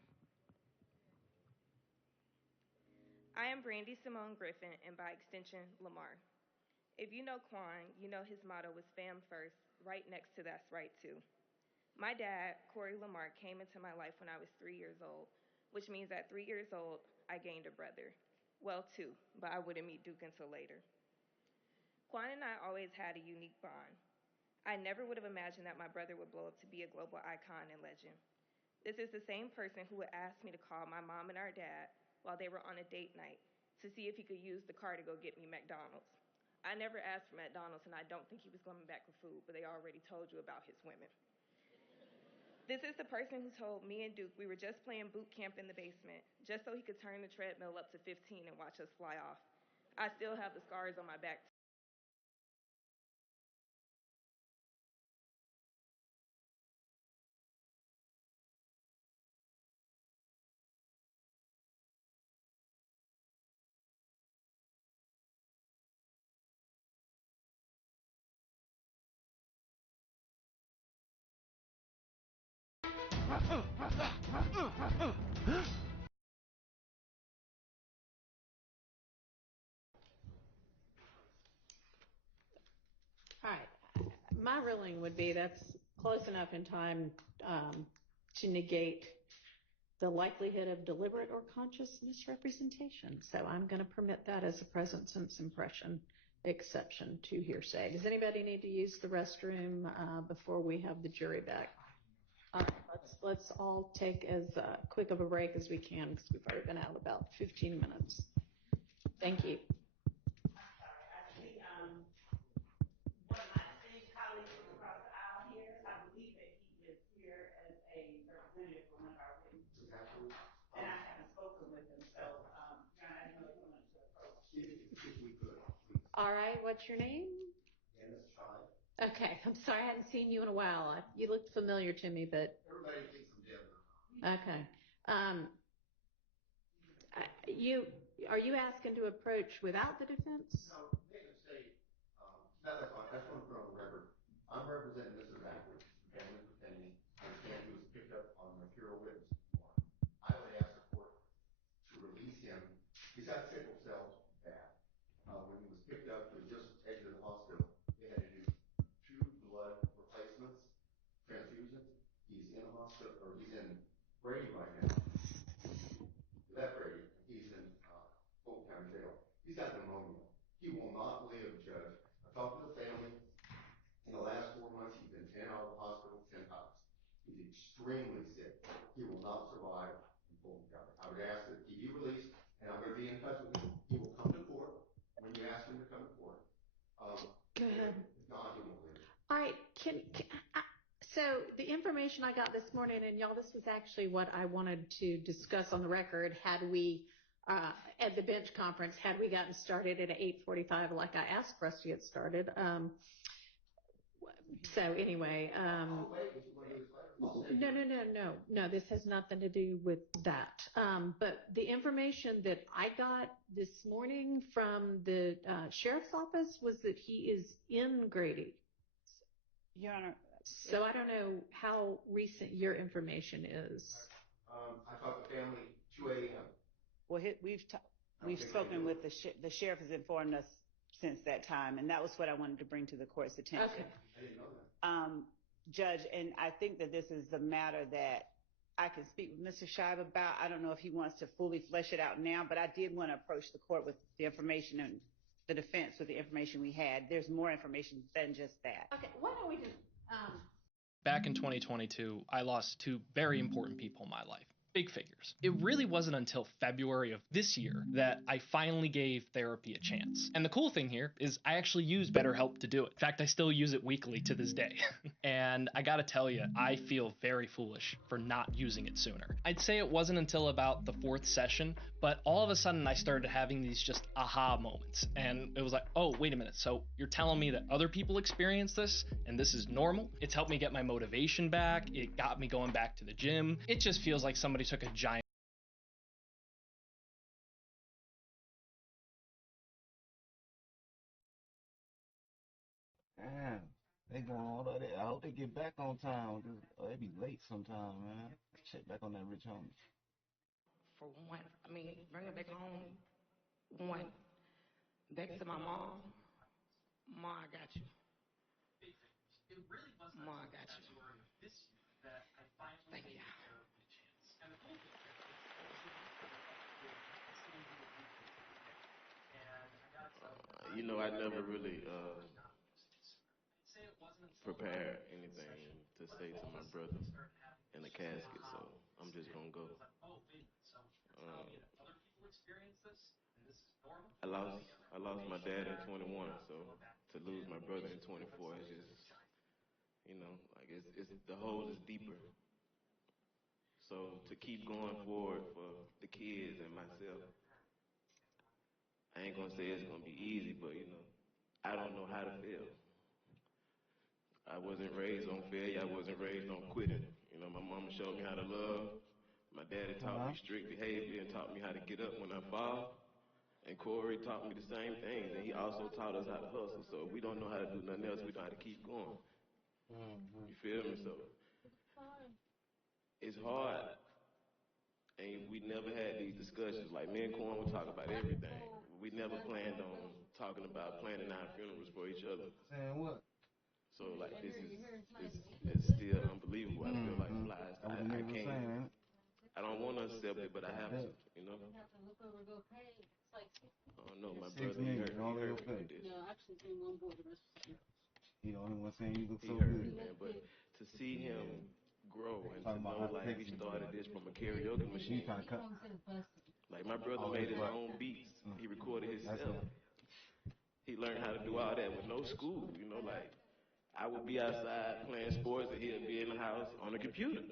I am Brandy Simone Griffin, and by extension, Lamar. If you know Quan, you know his motto was fam first, right next to that's right too. My dad, Corey Lamar, came into my life when I was 3 years old, which means at 3 years old, I gained a brother. Well, two, but I wouldn't meet Duke until later. Quan and I always had a unique bond. I never would have imagined that my brother would blow up to be a global icon and legend. This is the same person who would ask me to call my mom and our dad while they were on a date night to see if he could use the car to go get me McDonald's. I never asked for McDonald's, and I don't think he was coming back with food, but they already told you about his women. This is the person who told me and Duke we were just playing boot camp in the basement, just so he could turn the treadmill up to 15 and watch us fly off. I still have the scars on my back. All right. My ruling would be that's close enough in time to negate the likelihood of deliberate or conscious misrepresentation. So I'm going to permit that as a present sense impression exception to hearsay. Does anybody need to use the restroom before we have the jury back? All right, let's all take as quick of a break as we can because we've already been out about 15 minutes. Thank you. One of my esteemed colleagues across the aisle here, I believe that he is here as a representative for one of our witnesses. And I haven't spoken with him, so John, I didn't know if you wanted to approach. If we could, please. All right, what's your name? Dennis Child. Okay, I'm sorry I hadn't seen you in a while. You looked familiar to me, but. Everybody thinks I'm dead. Okay. Are you asking to approach without the defense? No, make a mistake. That's fine. I just want to put on the record. I'm representing Mr. Zachary, family defendant. I understand he was picked up on material witness warrant. I would ask the court to release him. He's got sickle cell bad. When he was picked up, he was just exited the hospital. They had to do 2 blood replacements, transfusions. He's in the hospital, or he's in Brady right now. That Brady, he's in Fulton County Jail. He's got pneumonia. He will not live, Judge. I talked to the family. In the last 4 months, he's been 10 out of the hospital 10 times. He's extremely sick. He will not survive in Fulton County. I would ask that he be released, and I'm going to be in touch with him. He will come to court when you ask him to come to court. Go ahead. If not, he won't live. All right. So the information I got this morning, and y'all, this was actually what I wanted to discuss on the record had we, at the bench conference, had we gotten started at 8:45 like I asked for us to get started. So anyway, no, this has nothing to do with that. But the information that I got this morning from the sheriff's office was that he is in Grady. Your Honor. So I don't know how recent your information is. I talked to family 2 a.m. Well, we've spoken with the sheriff has informed us since that time, and that was what I wanted to bring to the court's attention. Okay. I didn't know that. Judge, and I think that this is a matter that I can speak with Mr. Scheib about. I don't know if he wants to fully flesh it out now, but I did want to approach the court with the information and the defense with the information we had. There's more information than just that. Okay, why don't we do Back in 2022, I lost 2 very important people in my life. Big figures. It really wasn't until February of this year that I finally gave therapy a chance. And the cool thing here is I actually use BetterHelp to do it. In fact, I still use it weekly to this day. And I gotta tell you, I feel very foolish for not using it sooner. I'd say it wasn't until about the 4th session, but all of a sudden I started having these just aha moments. And it was like, oh, wait a minute. So you're telling me that other people experience this and this is normal? It's helped me get my motivation back. It got me going back to the gym. It just feels like somebody took a giant Damn, they going all of that. I hope they get back on time. They be late sometime, man. Check back on that rich homie. For one, I mean, bring it back home. One, back to my mom. Ma, I got you. Ma, I got you. Thank you. You know, I never really prepared anything to say to my brother in the casket, so I'm just gonna go. I lost my dad in 21, so to lose my brother in 24 is just, you know, like it's the hole is deeper. So to keep going forward for the kids and myself, I I ain't gonna say it's gonna be easy, but you know, I don't know how to fail. I wasn't raised on failure. I wasn't raised on quitting. You know, my mama showed me how to love. My daddy taught me strict behavior and taught me how to get up when I fall. And Corey taught me the same things, and he also taught us how to hustle. So if we don't know how to do nothing else, we know how to keep going. You feel me? So it's hard. And we never had these discussions. Like me and Corn would talk about everything. We never planned on talking about planning our funerals for each other. Saying what? So like this is still unbelievable. I feel like flies. I can't. I don't want to accept it, but I have to. You know. I don't know. My brother he hurt me with this. He the only one saying you look so hurt good. Me, man. But to see him grow and to know like we started this from a karaoke machine. Like my brother made his own beats. He recorded himself. He learned how to do all that with no school. You know, like I would be outside playing sports and he'd be in the house on the computer.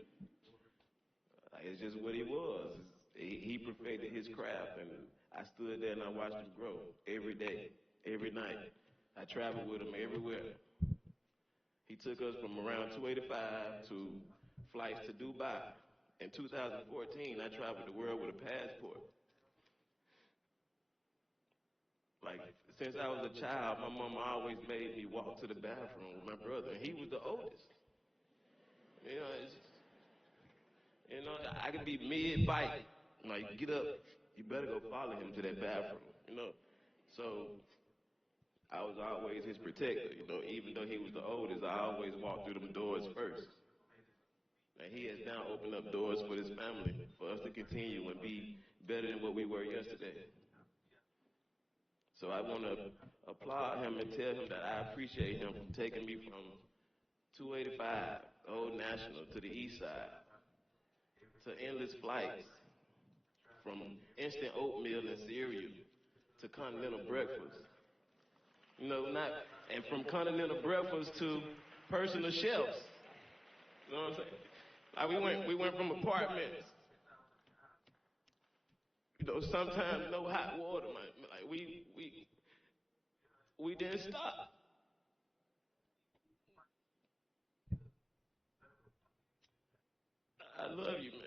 It's just what he was. He perfected his craft, and I stood there and I watched him grow every day, every night. I traveled with him everywhere. He took us from around 285 to flights to Dubai. In 2014, I traveled the world with a passport. Like, since I was a child, my mama always made me walk to the bathroom with my brother, and he was the oldest. You know, I could be mid-bite. Like, get up, you better go follow him to that bathroom, you know. So, I was always his protector, you know. Even though he was the oldest, I always walked through them doors first. And he has now opened up doors for this family, for us to continue and be better than what we were yesterday. So I want to applaud him and tell him that I appreciate him for taking me from 285, Old National, to the east side, to endless flights, from instant oatmeal and cereal to continental breakfast. You know, and from continental breakfast to personal chefs. You know what I'm saying? Like we went from apartments. You know, sometimes no hot water, man. Like we didn't stop. I love you, man.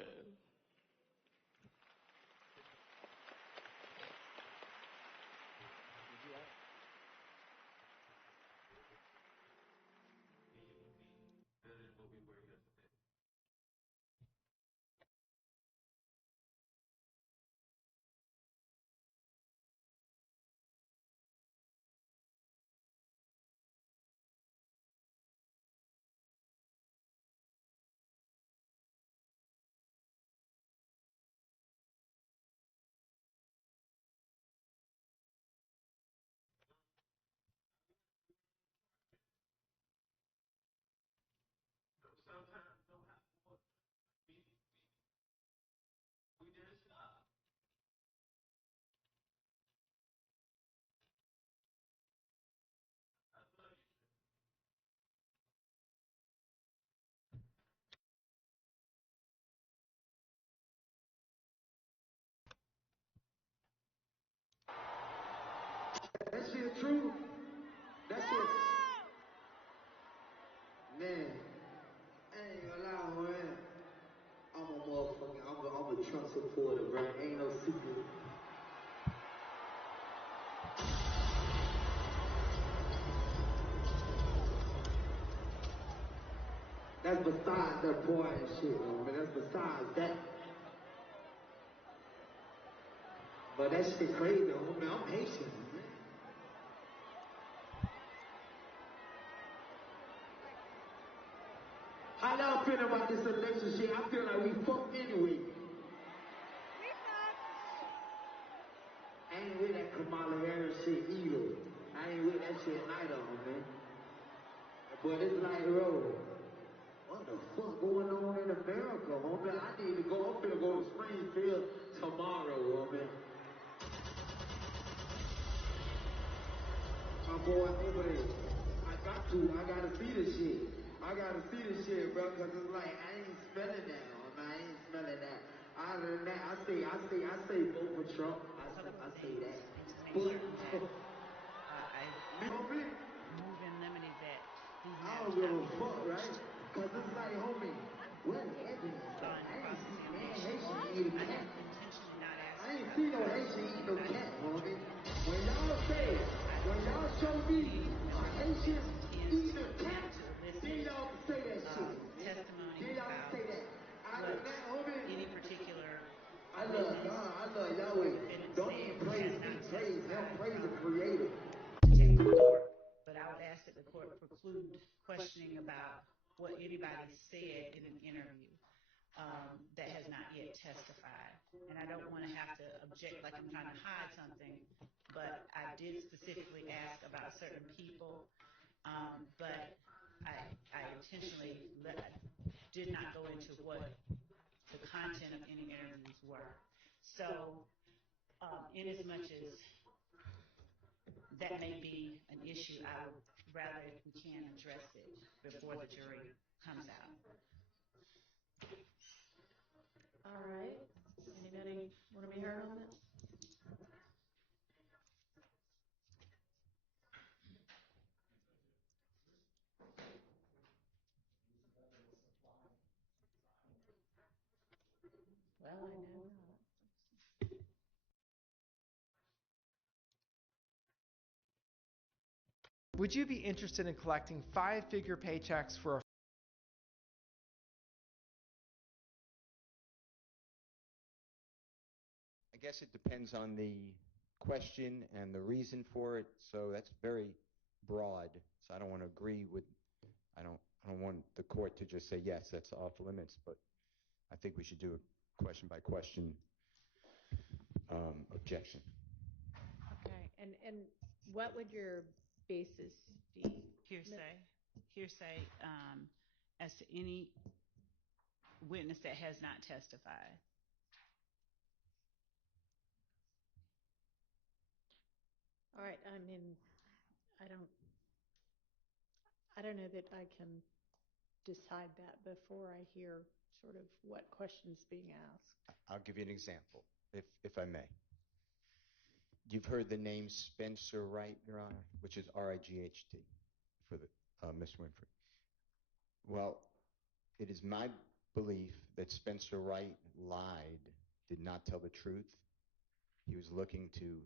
That shit true. That shit. Man, I ain't gonna lie, man. I'm a motherfucker. I'm a Trump supporter, bro. Ain't no secret. That's besides that boy and shit, man. That's besides that. But that shit crazy, man. I'm Haitian, man. How y'all feel about this election shit? I feel like we fucked anyway. I ain't with that Kamala Harris shit either. I ain't with that shit neither, man. But it's like, bro, what the fuck going on in America, homie? I need to go. I'm finna go to Springfield tomorrow, homie. My boy over there. I gotta see this shit. I gotta see this shit, bro, cause it's like, I ain't smelling that, homie. I ain't smelling that. Other than that, I say vote for Trump. I say that. be certain that I move in limine that these I matters don't give not a be fuck, divulged right? Because it's like, homie, what evidence? on I ain't seen no cross-examination. Haitian eat a I cat. have intentionally not asked I ain't about seen no the Haitian eat no content cat, of homie. the When y'all say, when y'all show me a Haitian eating a cat, then y'all can say that shit. testimony Then y'all about can say that. After what that, homie, any particular I love God, I love Yahweh. Don't even praise me, praise Him, praise the Creator. Detective Thorpe, but I would ask that the court preclude questioning about what anybody said in an interview that has not yet testified. And I don't want to have to object like I'm trying to hide something, but I did specifically ask about certain people, but I intentionally did not go into what the content of any interviews were. So, in as much as that may be an issue, I would rather, if we can, address it before the jury comes out. All right. Anybody want to be heard on this? Well, I know not. Would you be interested in collecting 5-figure paychecks for a I guess it depends on the question and the reason for it, so that's very broad. So I don't want to agree with, I don't want the court to just say, yes, that's off limits, but I think we should do a question by question objection. Okay. And what would your basis be? Hearsay as to any witness that has not testified. All right. I mean, I don't know that I can decide that before I hear sort of what questions being asked. I'll give you an example, if I may. You've heard the name Spencer Wright, Your Honor, which is R-I-G-H-T for the Miss Winfrey. Well, it is my belief that Spencer Wright lied, did not tell the truth. He was looking to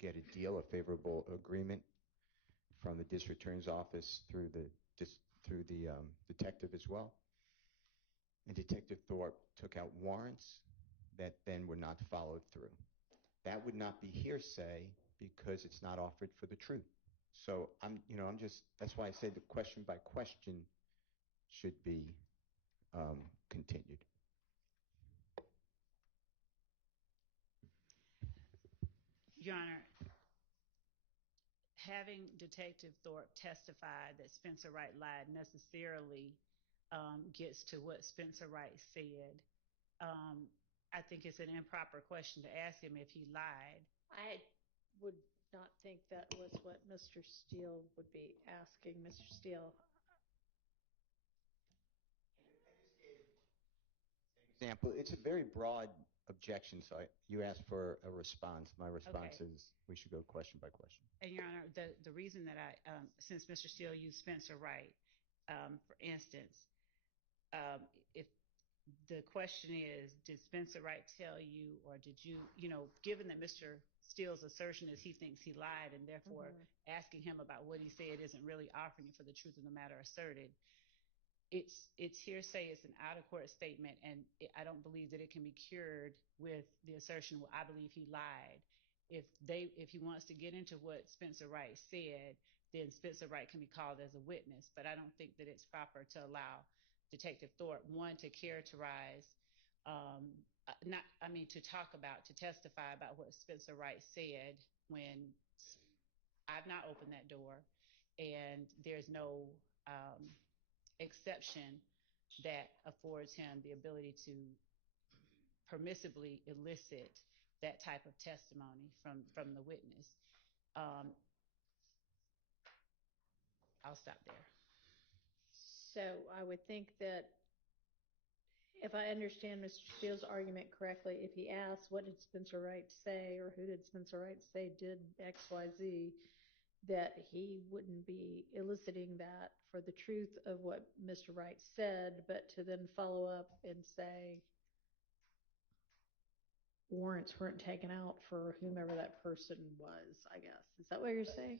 get a deal, a favorable agreement from the district attorney's office through the detective as well. And Detective Thorpe took out warrants that then were not followed through. That would not be hearsay because it's not offered for the truth. So that's why I say the question by question should be continued. Your Honor, having Detective Thorpe testify that Spencer Wright lied necessarily gets to what Spencer Wright said. I think it's an improper question to ask him if he lied. I would not think that was what Mr. Steele would be asking. Mr. Steele. Example, it's a very broad objection, so you asked for a response. My response is we should go question by question. And Your Honor, the reason that since Mr. Steele used Spencer Wright, for instance, if the question is, did Spencer Wright tell you, or did you, given that Mr. Steele's assertion is he thinks he lied, and therefore asking him about what he said isn't really offering for the truth of the matter asserted, it's hearsay, it's an out-of-court statement, and I don't believe that it can be cured with the assertion, well, I believe he lied. If he wants to get into what Spencer Wright said, then Spencer Wright can be called as a witness, but I don't think that it's proper to allow Detective Thorpe, one, to characterize, to testify about what Spencer Wright said when I've not opened that door, and there's no exception that affords him the ability to permissibly elicit that type of testimony from the witness. I'll stop there. So I would think that If I understand Mr. Steele's argument correctly, if he asks, what did Spencer Wright say, or who did Spencer Wright say did X, Y, Z, that he wouldn't be eliciting that for the truth of what Mr. Wright said, but to then follow up and say warrants weren't taken out for whomever that person was, I guess. Is that what you're saying?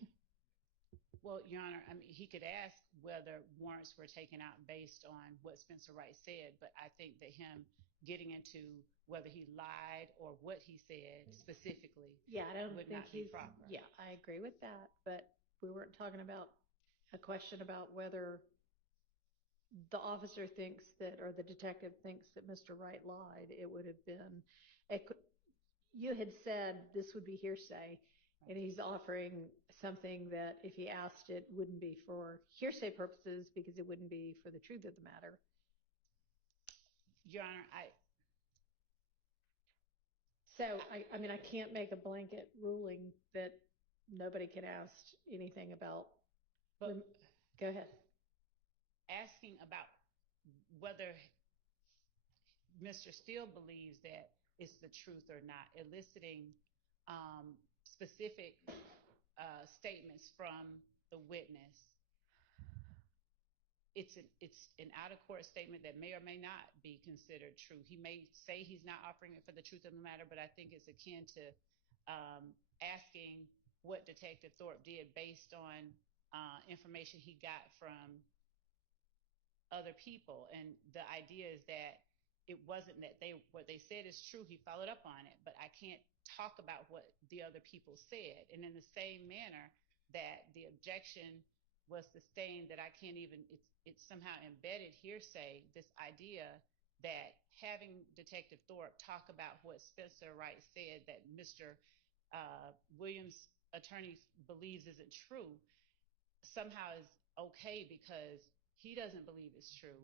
Well, Your Honor, I mean, he could ask whether warrants were taken out based on what Spencer Wright said, but I think that him getting into whether he lied or what he said specifically would not be proper. Yeah, I agree with that, but we weren't talking about a question about whether the officer thinks that, or the detective thinks that Mr. Wright lied. It would have been, you had said this would be hearsay, and he's offering something that if he asked it wouldn't be for hearsay purposes because it wouldn't be for the truth of the matter. Your Honor, I mean, I can't make a blanket ruling that nobody can ask anything about. But go ahead. Asking about whether Mr. Steele believes that it's the truth or not, eliciting specific statements from the witness. It's an out-of-court statement that may or may not be considered true. He may say he's not offering it for the truth of the matter, but I think it's akin to asking what Detective Thorpe did based on information he got from other people. And the idea is that it wasn't that what they said is true, he followed up on it, but I can't talk about what the other people said. And in the same manner that the objection was sustained, that I can't even, it's somehow embedded hearsay, this idea that having Detective Thorpe talk about what Spencer Wright said that Mr. Williams' attorney believes isn't true, somehow is okay because he doesn't believe it's true.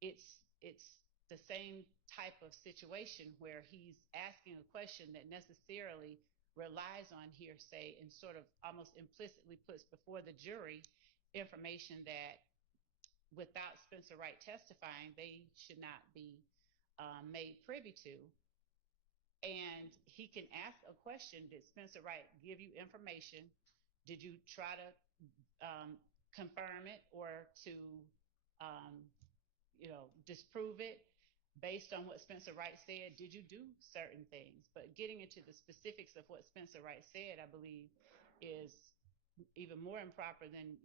It's the same type of situation where he's asking a question that necessarily relies on hearsay and sort of almost implicitly puts before the jury information that without Spencer Wright testifying, they should not be made privy to. And he can ask a question, did Spencer Wright give you information? Did you try to confirm it or to disprove it based on what Spencer Wright said? Did you do certain things? But getting into the specifics of what Spencer Wright said, I believe, is even more improper than,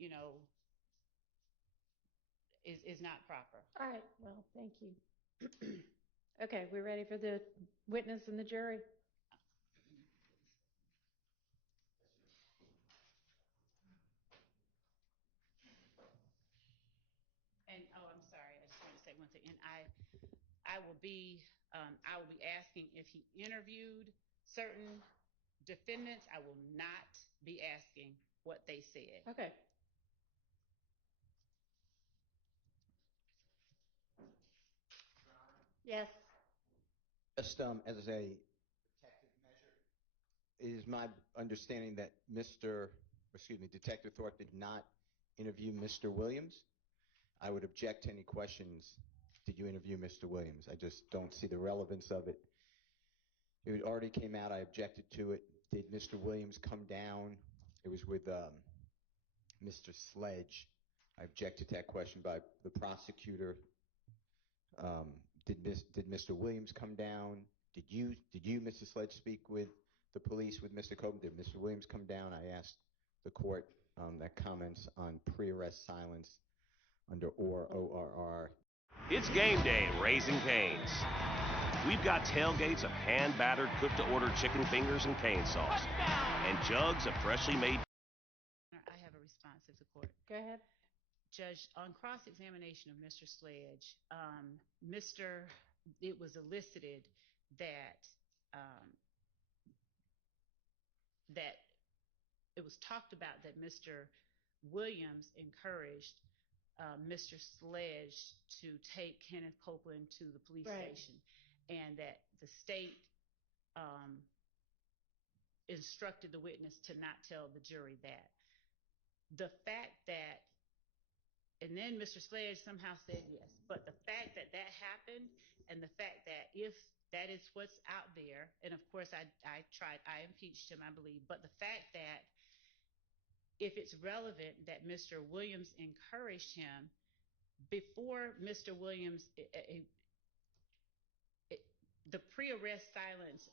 is not proper. All right, well, thank you. Okay, we're ready for the witness and the jury. And I'm sorry, I just want to say one thing. And I will be asking if he interviewed certain defendants. I will not be asking what they said. Okay. Yes. Just as a protective measure, it is my understanding that Detective Thorpe did not interview Mr. Williams. I would object to any questions. Did you interview Mr. Williams? I just don't see the relevance of it. It already came out. I objected to it. Did Mr. Williams come down? It was with Mr. Sledge. I objected to that question by the prosecutor. Did Mr. Williams come down? Did you, Mr. Sledge, speak with the police with Mr. Coben? Did Mr. Williams come down? I asked the court that comments on pre-arrest silence under ORR. It's game day at Raising Cane's. We've got tailgates of hand-battered, cooked-to-order chicken fingers and cane sauce, and jugs of freshly made. I have a response if the court. Go ahead. Judge, on cross-examination of Mr. Sledge, it was elicited that it was talked about that Mr. Williams encouraged Mr. Sledge to take Kenneth Copeland to the police station, and that the state instructed the witness to not tell the jury that. The fact that, and then Mr. Sledge somehow said yes, but the fact that that happened And the fact that if that is what's out there, and of course I impeached him, I believe, but the fact that if it's relevant that Mr. Williams encouraged him before Mr. Williams, the pre-arrest silence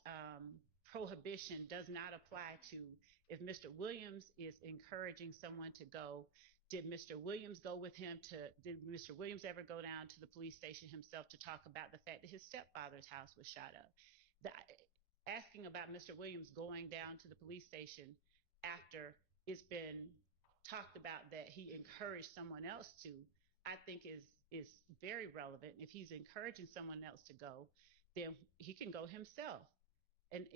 prohibition does not apply to if Mr. Williams is encouraging someone to go. Did Mr. Williams go with him did Mr. Williams ever go down to the police station himself to talk about the fact that his stepfather's house was shot up? Asking about Mr. Williams going down to the police station after it's been talked about that he encouraged someone else to, I think is very relevant. If he's encouraging someone else to go, then he can go himself. And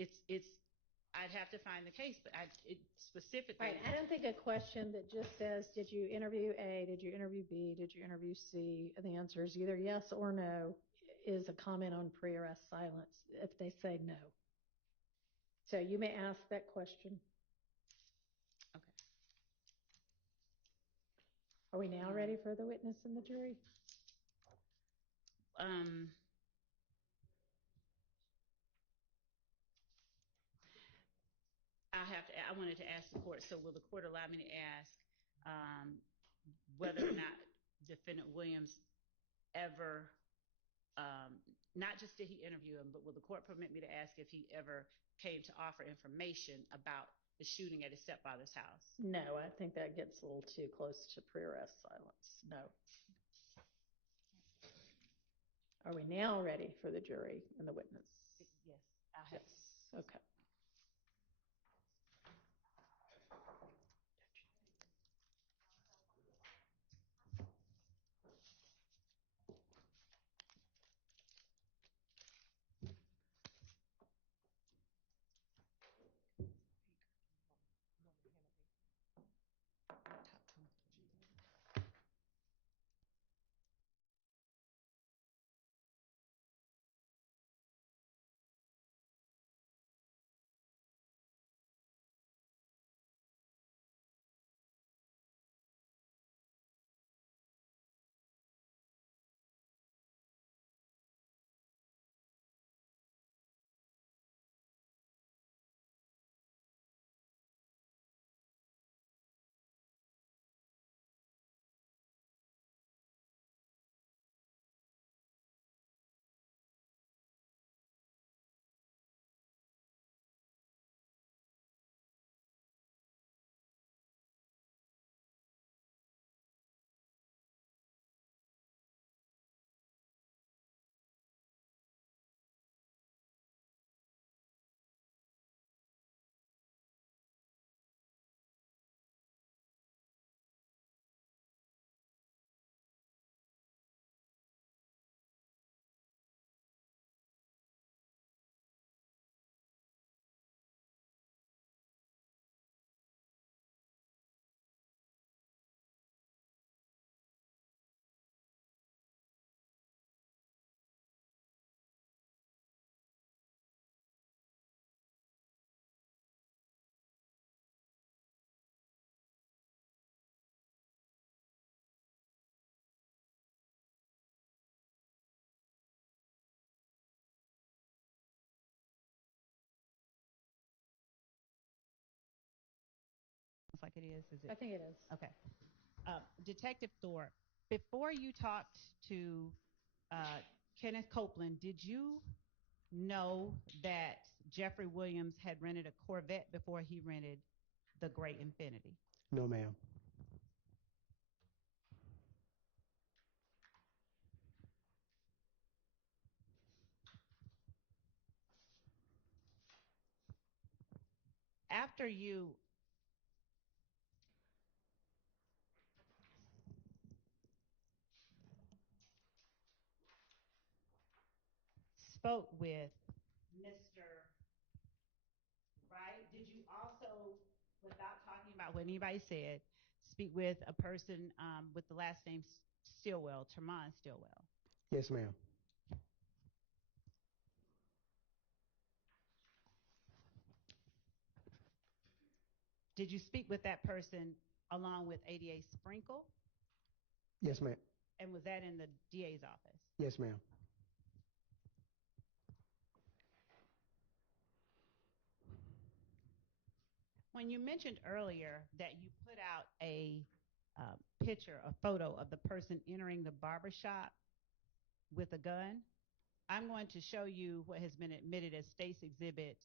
I'd have to find the case, but it specifically. Right. I don't think a question that just says, did you interview A, did you interview B, did you interview C, and the answer is either yes or no, is a comment on pre-arrest silence if they say no. So you may ask that question. Okay. Are we now ready for the witness and the jury? I wanted to ask the court, so will the court allow me to ask whether or not Defendant Williams ever, not just did he interview him, but will the court permit me to ask if he ever came to offer information about the shooting at his stepfather's house? No, I think that gets a little too close to pre-arrest silence. No. Are we now ready for the jury and the witness? Yes, I have. Yes. Okay. Like it is it? I think it is. Okay. Detective Thorpe, before you talked to Kenneth Copeland, did you know that Jeffrey Williams had rented a Corvette before he rented the gray Infiniti? No, ma'am. After you spoke with Mr. Wright, did you also, without talking about what anybody said, speak with a person with the last name Stillwell, Tremont Stillwell? Yes, ma'am. Did you speak with that person along with ADA Sprinkle? Yes, ma'am. And was that in the DA's office? Yes, ma'am. When you mentioned earlier that you put out a picture, a photo of the person entering the barbershop with a gun, I'm going to show you what has been admitted as State's Exhibit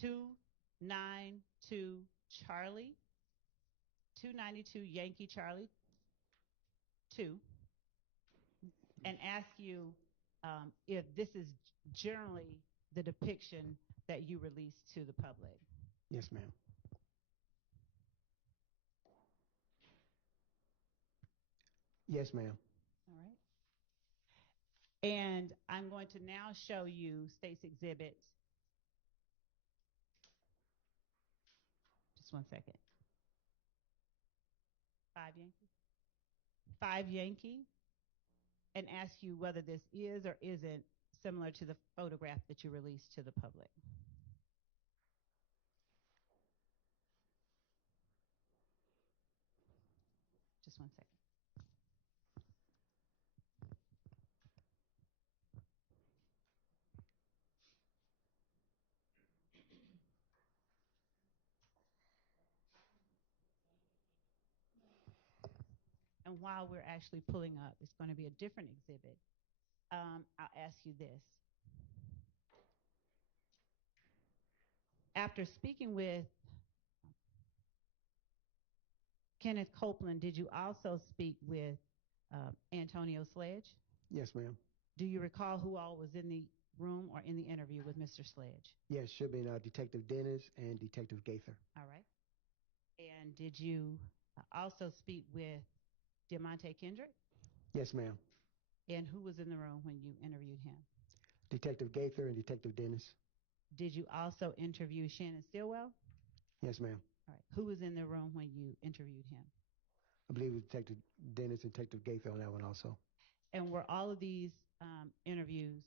292 Charlie, 292 Yankee Charlie 2, and ask you if this is generally the depiction that you release to the public. Yes, ma'am. Yes, ma'am. All right. And I'm going to now show you State's Exhibit. Just one second. 5 Yankee. 5 Yankee. And ask you whether this is or isn't similar to the photograph that you released to the public. Just one second. And while we're actually pulling up, it's going to be a different exhibit. I'll ask you this. After speaking with Kenneth Copeland, did you also speak with Antonio Sledge? Yes, ma'am. Do you recall who all was in the room or in the interview with Mr. Sledge? Yes, should be Detective Dennis and Detective Gaither. All right. And did you also speak with Diamante Kendrick? Yes, ma'am. And who was in the room when you interviewed him? Detective Gaither and Detective Dennis. Did you also interview Shannon Stillwell? Yes, ma'am. All right. Who was in the room when you interviewed him? I believe it was Detective Dennis and Detective Gaither on that one also. And were all of these interviews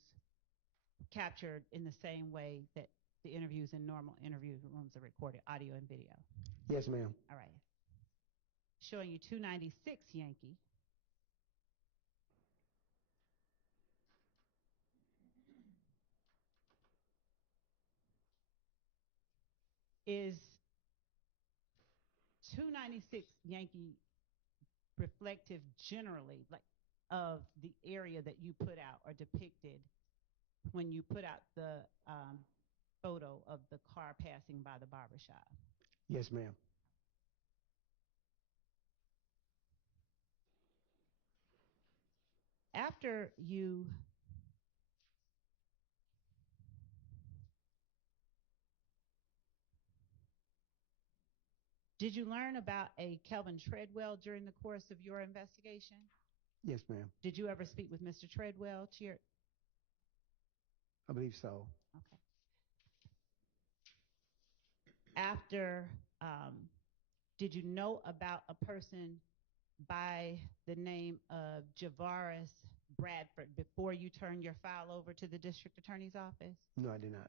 captured in the same way that the interviews in normal interview rooms are recorded, audio and video? Yes, ma'am. All right. Showing you 296 Yankee. Is 296 Yankee reflective generally, like, of the area that you put out or depicted when you put out the photo of the car passing by the barbershop? Yes, ma'am. After you did you learn about a Kelvin Treadwell during the course of your investigation? Yes, ma'am. Did you ever speak with Mr. Treadwell? I believe so. Okay. After, did you know about a person by the name of Javaris Bradford before you turned your file over to the district attorney's office? No, I did not. Okay.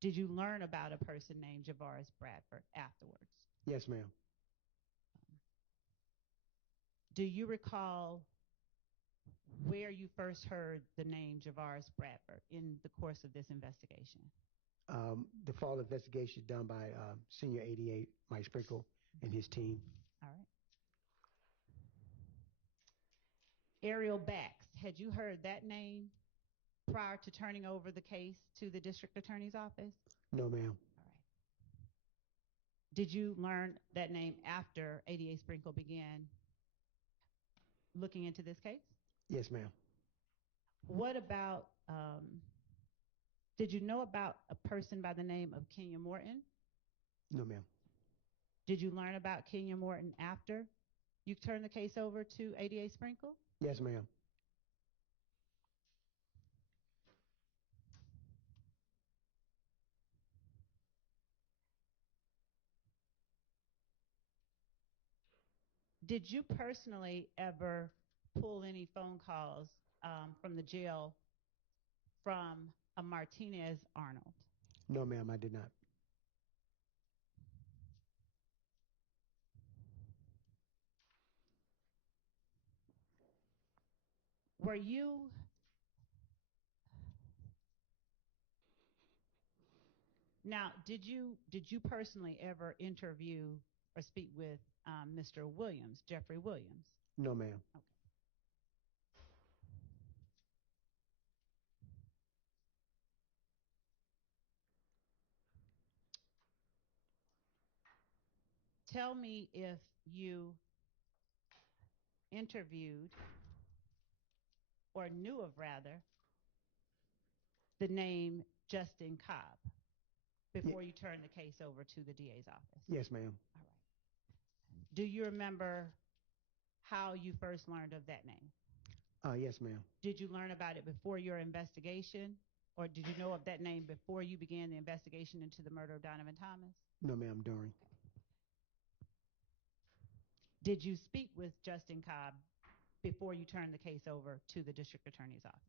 Did you learn about a person named Javaris Bradford afterwards? Yes, ma'am. Do you recall where you first heard the name Javaris Bradford in the course of this investigation? The fall investigation done by Senior 88, Mike Sprinkle, and his team. All right. Ariel Bax, had you heard that name prior to turning over the case to the district attorney's office? No, ma'am. All right. Did you learn that name after ADA Sprinkle began looking into this case? Yes, ma'am. What about, did you know about a person by the name of Kenya Morton? No, ma'am. Did you learn about Kenya Morton after you turned the case over to ADA Sprinkle? Yes, ma'am. Did you personally ever pull any phone calls from the jail from a Martinez Arnold? No, ma'am, I did not. Were you Now, did you personally ever interview or speak with Mr. Williams, Jeffrey Williams? No, ma'am. Okay. Tell me if you interviewed or knew of, rather, the name Justin Cobb before you turned the case over to the DA's office. Yes, ma'am. All right. Do you remember how you first learned of that name? Yes, ma'am. Did you learn about it before your investigation, or did you know of that name before you began the investigation into the murder of Donovan Thomas? No, ma'am, during. Did you speak with Justin Cobb before you turned the case over to the district attorney's office?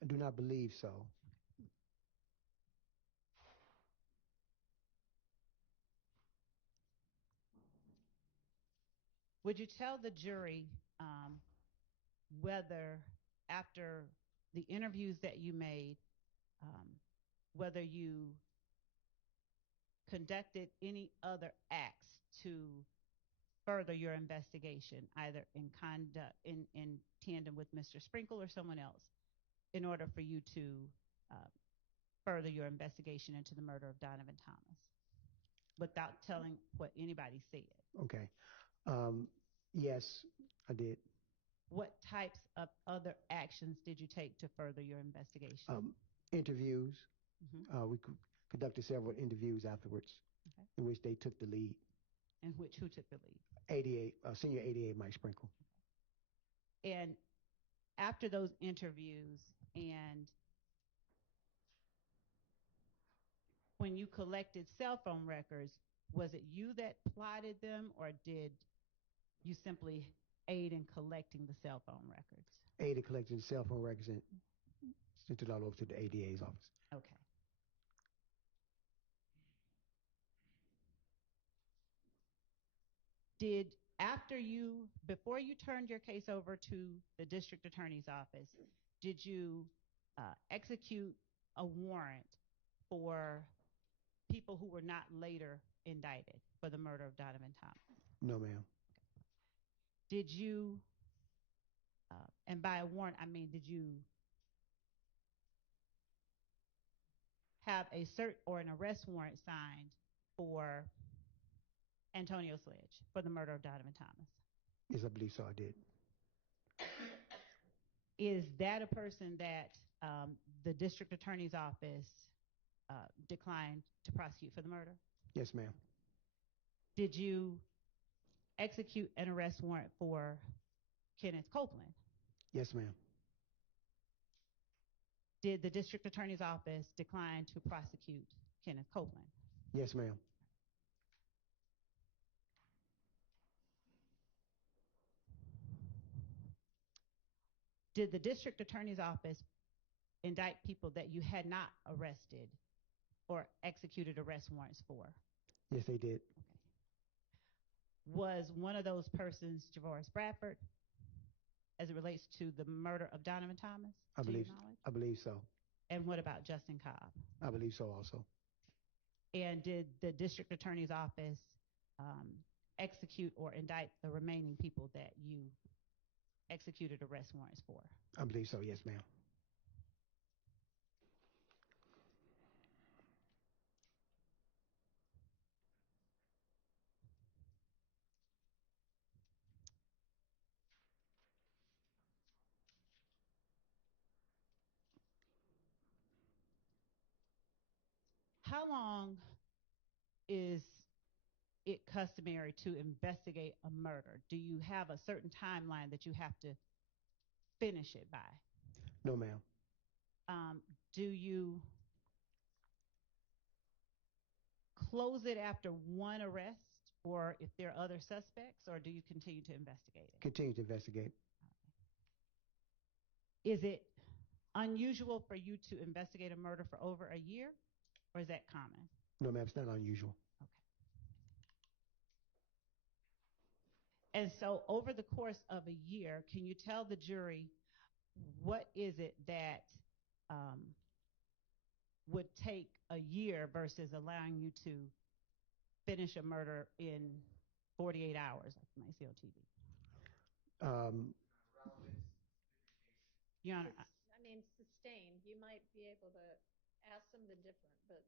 I do not believe so. Would you tell the jury whether, after the interviews that you made, whether you conducted any other acts to further your investigation, either in tandem with Mr. Sprinkle or someone else, in order for you to further your investigation into the murder of Donovan Thomas, without telling what anybody said? Okay. Yes, I did. What types of other actions did you take to further your investigation? Interviews. Mm-hmm. We conducted several interviews afterwards, Okay. in which they took the lead. And who took the lead? Senior 88 Mike Sprinkle. And after those interviews, and when you collected cell phone records, was it you that plotted them, or did you simply aid in collecting the cell phone records? Aid in collecting the cell phone records and sent it all over to the ADA's office. Okay. Before you turned your case over to the district attorney's office, did you execute a warrant for people who were not later indicted for the murder of Donovan Thomas? No, ma'am. Did you, and by a warrant, I mean, did you have a cert or an arrest warrant signed for Antonio Sledge for the murder of Donovan Thomas? Yes, I believe so, I did. Is that a person that the district attorney's office declined to prosecute for the murder? Yes, ma'am. Did you execute an arrest warrant for Kenneth Copeland? Yes, ma'am. Did the district attorney's office decline to prosecute Kenneth Copeland? Yes, ma'am. Did the district attorney's office indict people that you had not arrested or executed arrest warrants for? Yes, they did. Okay. Was one of those persons Javoris Bradford, as it relates to the murder of Donovan Thomas? I believe so. And what about Justin Cobb? I believe so also. And did the district attorney's office execute or indict the remaining people that you executed arrest warrants for? I believe so, yes, ma'am. How long is it customary to investigate a murder? Do you have a certain timeline that you have to finish it by? No, ma'am. Do you close it after one arrest, or if there are other suspects, or do you continue to investigate it? Continue to investigate. Is it unusual for you to investigate a murder for over a year, or is that common? No, ma'am, it's not unusual. Okay. And so over the course of a year, can you tell the jury what is it that would take a year versus allowing you to finish a murder in 48 hours, like you might see on TV? Your Honor, I mean, sustained, you might be able to ask something different, but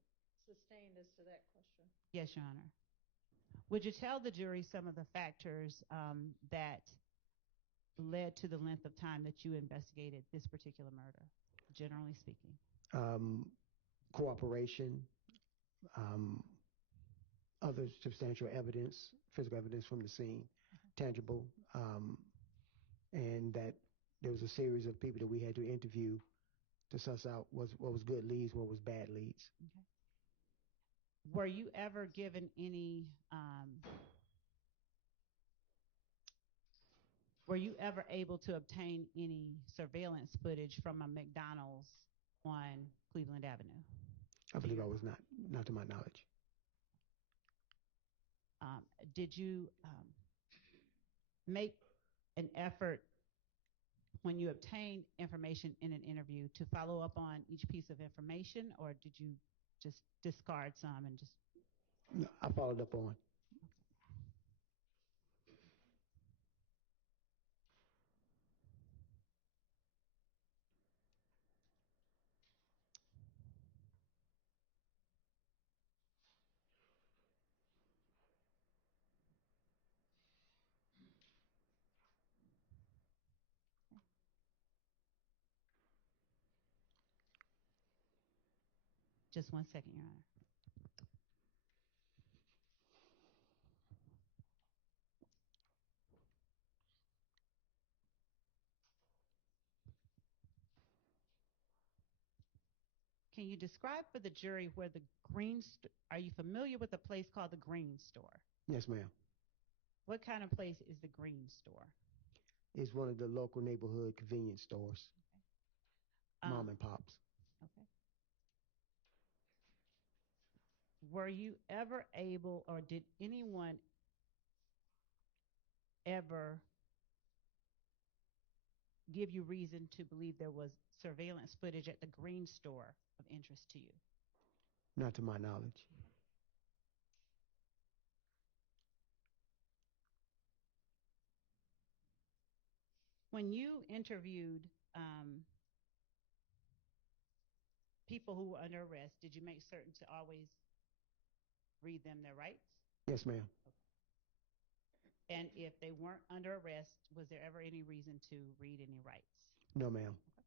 sustained as to that question. yes, Your Honor. Would you tell the jury some of the factors that led to the length of time that you investigated this particular murder, generally speaking? Cooperation, other substantial evidence, physical evidence from the scene, tangible, and that there was a series of people that we had to interview to suss out what was good leads, what was bad leads. Okay. Were you ever given any, were you ever able to obtain any surveillance footage from a McDonald's on Cleveland Avenue? I believe I was not to my knowledge. Did you make an effort when you obtained information in an interview to follow up on each piece of information, or did you just discard some and just? No, I followed up on. Just 1 second, Your Honor. Can you describe for the jury where the are you familiar with a place called the Green Store? Yes, ma'am. What kind of place is the Green Store? It's one of the local neighborhood convenience stores. Okay. Mom and pops. Okay. Were you ever able, or did anyone ever give you reason to believe there was surveillance footage at the Green Store of interest to you? Not to my knowledge. When you interviewed people who were under arrest, did you make certain to always read them their rights? Yes, ma'am. Okay. And if they weren't under arrest, was there ever any reason to read any rights? No, ma'am. Okay.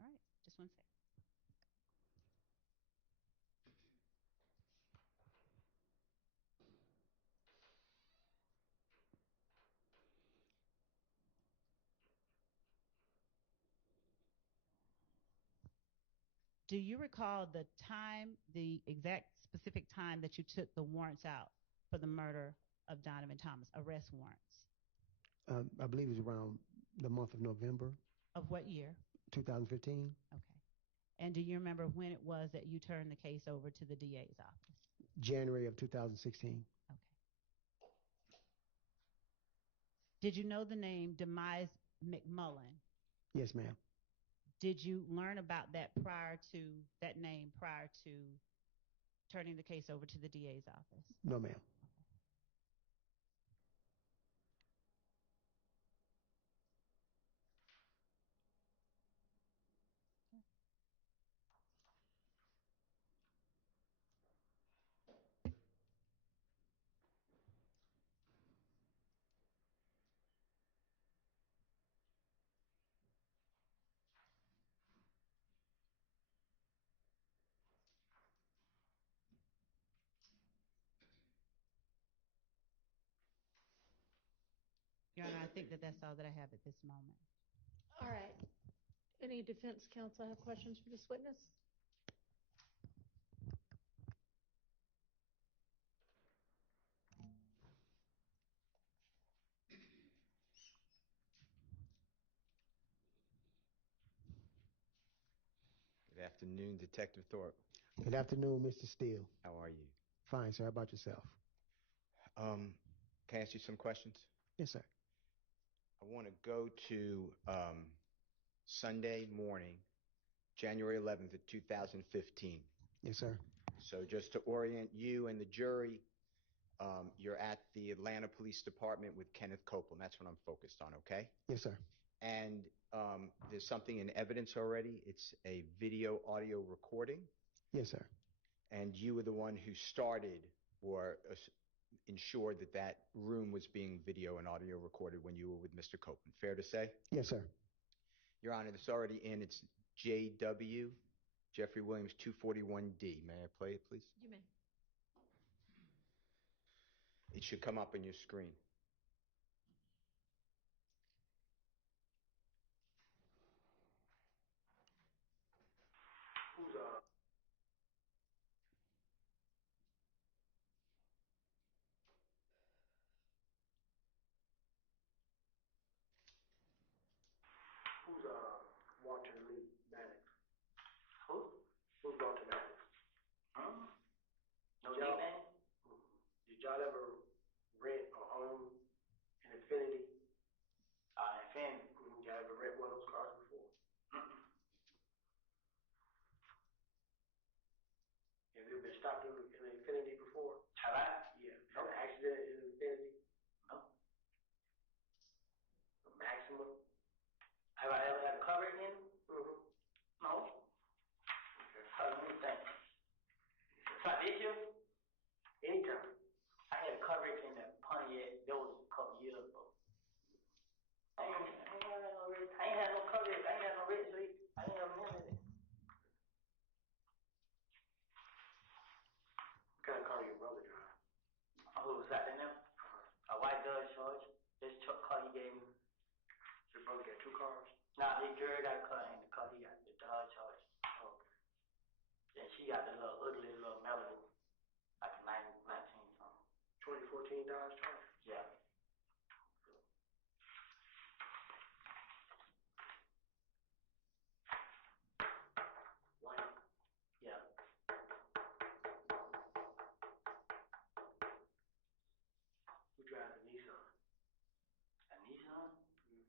All right, just 1 second. Do you recall the time, the exact specific time that you took the warrants out for the murder of Donovan Thomas, arrest warrants? I believe it was around the month of November. Of what year? 2015. Okay. And do you remember when it was that you turned the case over to the DA's office? January of 2016. Okay. Did you know the name Demise McMullen? Yes, ma'am. Did you learn about that name prior to turning the case over to the DA's office? No, ma'am. Your Honor, I think that that's all that I have at this moment. All right. Any defense counsel have questions for this witness? Good afternoon, Detective Thorpe. Good afternoon, Mr. Steele. How are you? Fine, sir. How about yourself? Can I ask you some questions? Yes, sir. I want to go to Sunday morning, January 11th of 2015. Yes, sir. So just to orient you and the jury, you're at the Atlanta Police Department with Kenneth Copeland. That's what I'm focused on, okay? Yes, sir. And there's something in evidence already. It's a video audio recording. Yes, sir. And you were the one who started or ensured that that room was being video and audio recorded when you were with Mr. Copeland. Fair to say? Yes, sir. Your Honor, it's already in. It's JW, Jeffrey Williams, 241D. May I play it, please? You may. It should come up on your screen. Who's Walter Lee Maddox? Who? Who's Walter Maddox? Huh? No nickname? Did y'all ever rent or own an Infinity? Infinity. Y'all ever rent one of those cars before? Have you been stopped in an Infinity before? Have I? Yeah. Had an accident in an Infinity? No. A maximum? Have I ever had a cover in? No. Okay. Let me think. So did you? Anytime. I had coverage in the Pontiac. That was a couple years ago. I ain't had no coverage. I ain't had no red sleep. I ain't have none of it. What kind of car your brother drive? Who was that in there? A white Dodge Charge. This truck car he gave me. Your brother got two cars? Nah, he Jerry got a car and the car he got the Dodge Charge. Oh, okay. And she got the little ugly little Malibu, like a 19 something. 2014 Dodge Charger? Yeah. White? Yeah. Who drives a Nissan? A Nissan? Mm-hmm.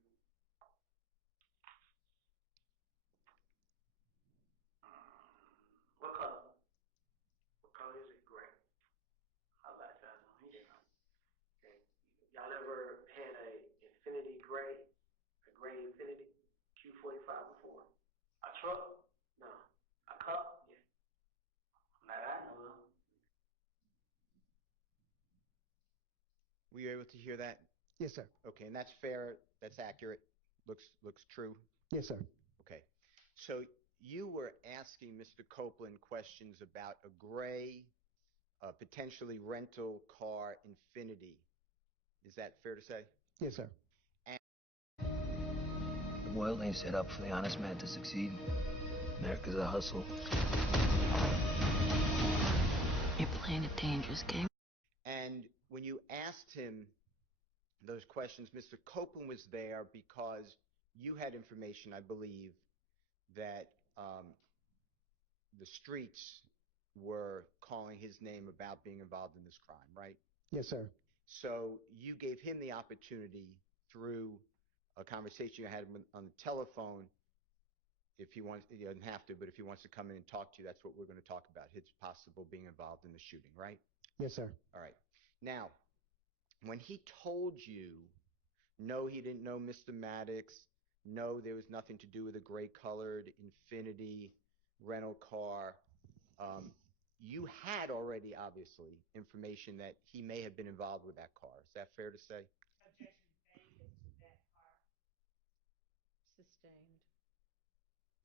What color? What color is it? Gray. How about that? Okay. Y'all ever had a Infinity Gray, a gray Infinity Q45 before? A truck? No. A cup? Yeah. Not that I know of. Were you able to hear that? Yes, sir. Okay, and that's fair. That's accurate. Looks true. Yes, sir. Okay. So you were asking Mr. Copeland questions about a gray, potentially rental car Infinity. Is that fair to say? Yes, sir. The world ain't set up for the honest man to succeed. America's a hustle. You're playing a dangerous game. And when you asked him those questions, Mr. Copeland was there because you had information, I believe, that the streets were calling his name about being involved in this crime, right? Yes, sir. So you gave him the opportunity through a conversation you had on the telephone. If he wants, he doesn't have to, but if he wants to come in and talk to you, that's what we're going to talk about, his possible being involved in the shooting, right? Yes, sir. All right. Now, when he told you, no, he didn't know Mr. Maddox, no, there was nothing to do with a gray-colored Infinity rental car, you had already, obviously, information that he may have been involved with that car. Is that fair to say? Objection made to that car. Sustained.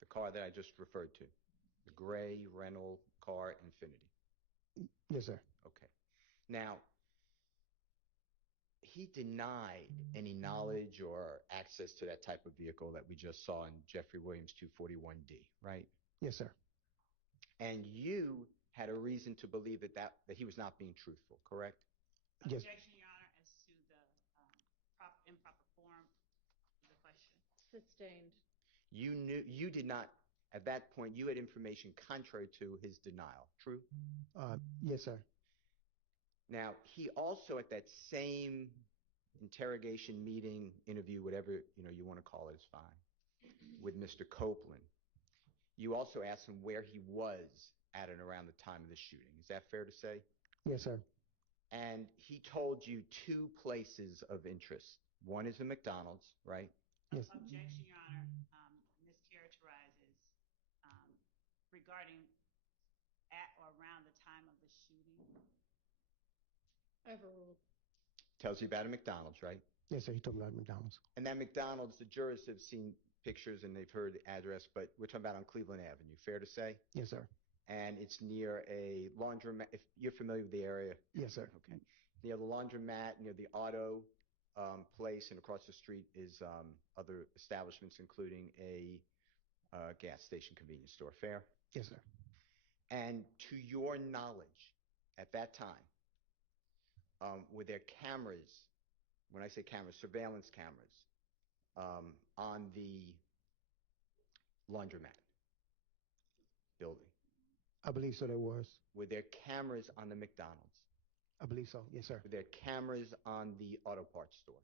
The car that I just referred to, the gray rental car Infinity. Yes, sir. Okay. Now, he denied any knowledge or access to that type of vehicle that we just saw in Jeffrey Williams 241D, right? Yes, sir. And you had a reason to believe that he was not being truthful, correct? Yes. Objection, Your Honor, as to the improper form of the question. Sustained. You did not, at that point, you had information contrary to his denial, true? Yes, sir. Now, he also, at that same interrogation, meeting, interview, whatever you want to call it is fine, with Mr. Copeland, You also asked him where he was at and around the time of the shooting. Is that fair to say? Yes, sir. And he told you two places of interest. One is a McDonald's, right? Yes. Objection, Your Honor. Mischaracterizes regarding at or around the time of the shooting. Overruled. Tells you about a McDonald's, right? Yes, sir. He told me about McDonald's. And that McDonald's, the jurors have seen pictures and they've heard the address, but we're talking about on Cleveland Avenue. Fair to say? Yes, sir. And it's near a laundromat. If you're familiar with the area. Yes, sir. Okay. Near the laundromat, near the auto place, and across the street is other establishments, including a gas station convenience store. Fair? Yes, sir. And to your knowledge, at that time, were there cameras, when I say cameras, surveillance cameras, on the laundromat building? I believe so, there was. Were there cameras on the McDonald's? I believe so. Yes, sir. Were there cameras on the auto parts store?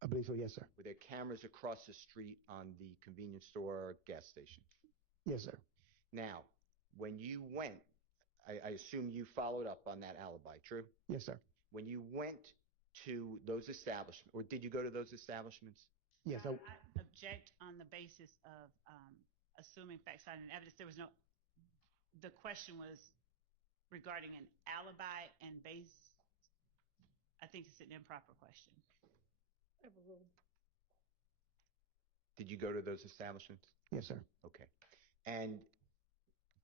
I believe so. Yes, sir. Were there cameras across the street on the convenience store or gas station? Yes, sir. Now, when you went, I assume you followed up on that alibi, true? Yes, sir. When you went to those establishments, or did you go to those establishments? Yes. I object on the basis of assuming facts, finding evidence. There was no. The question was regarding an alibi and base. I think it's an improper question. Overruled. Did you go to those establishments? Yes, sir. Okay. And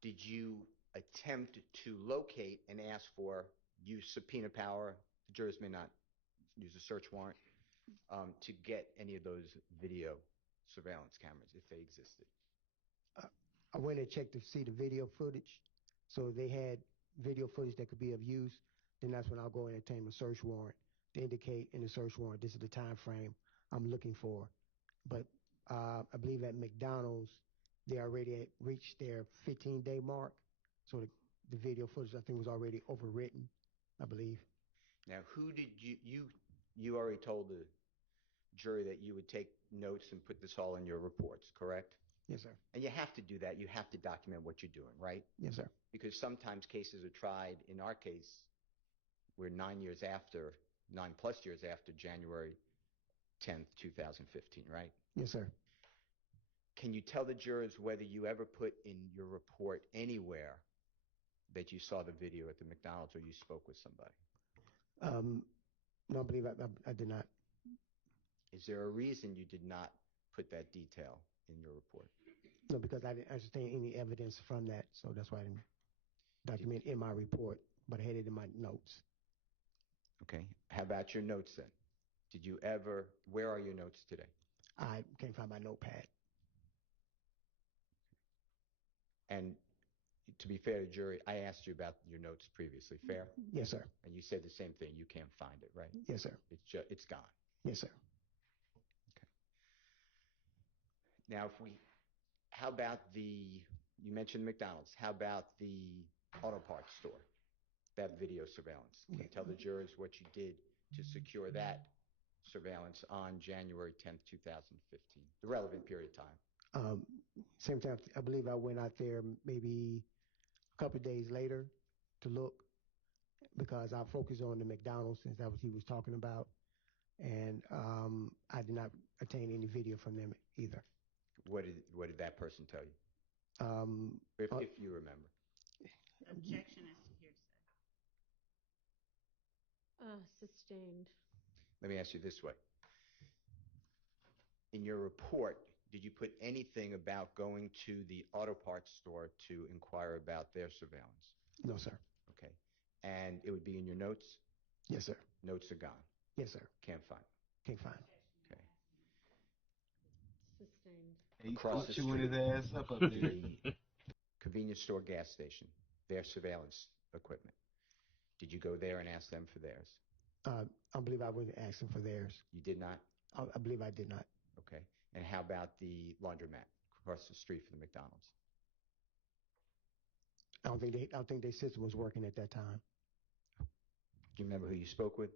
did you attempt to locate and ask for, use subpoena power, the jurors may not use a search warrant, to get any of those video surveillance cameras if they existed? I went and checked to see the video footage. So if they had video footage that could be of use, then that's when I'll go and obtain a search warrant to indicate in the search warrant this is the time frame I'm looking for. But I believe at McDonald's, they already reached their 15-day mark. So the video footage, I think, was already overwritten, I believe. Now, who did you already told the jury that you would take notes and put this all in your reports, correct? Yes, sir. And you have to do that. You have to document what you're doing, right? Yes, sir. Because sometimes cases are tried. In our case, we're 9+ years after January 10th, 2015, right? Yes, sir. Can you tell the jurors whether you ever put in your report anywhere that you saw the video at the McDonald's or you spoke with somebody? No, I believe I did not. Is there a reason you did not put that detail in your report? No, because I didn't understand any evidence from that, so that's why I didn't document in my report, but I had it in my notes. Okay. How about your notes then? Did you ever, where are your notes today? I can't find my notepad. And to be fair to the jury, I asked you about your notes previously, fair? Yes, sir. And you said the same thing. You can't find it, right? Yes, sir. It's gone. Yes, sir. Okay. Now, how about you mentioned McDonald's. How about the auto parts store, that video surveillance? Can you tell the jurors what you did to secure that surveillance on January 10th, 2015, the relevant period of time? Same time, I believe I went out there maybe a couple of days later to look because I focused on the McDonald's since that was he was talking about. And I did not obtain any video from them either. What did that person tell you? If you remember. Objection as to hearsay. Sustained. Let me ask you this way. In your report, did you put anything about going to the auto parts store to inquire about their surveillance? No, sir. Okay. And it would be in your notes? Yes, sir. Notes are gone? Yes, sir. Can't find. Can't find. Okay. Sustained. Across the chewing his street, ass up there. the convenience store, gas station, their surveillance equipment. Did you go there and ask them for theirs? I believe I went and asked them for theirs. You did not? I believe I did not. Okay. And how about the laundromat across the street from the McDonald's? I don't think their system was working at that time. Do you remember who you spoke with?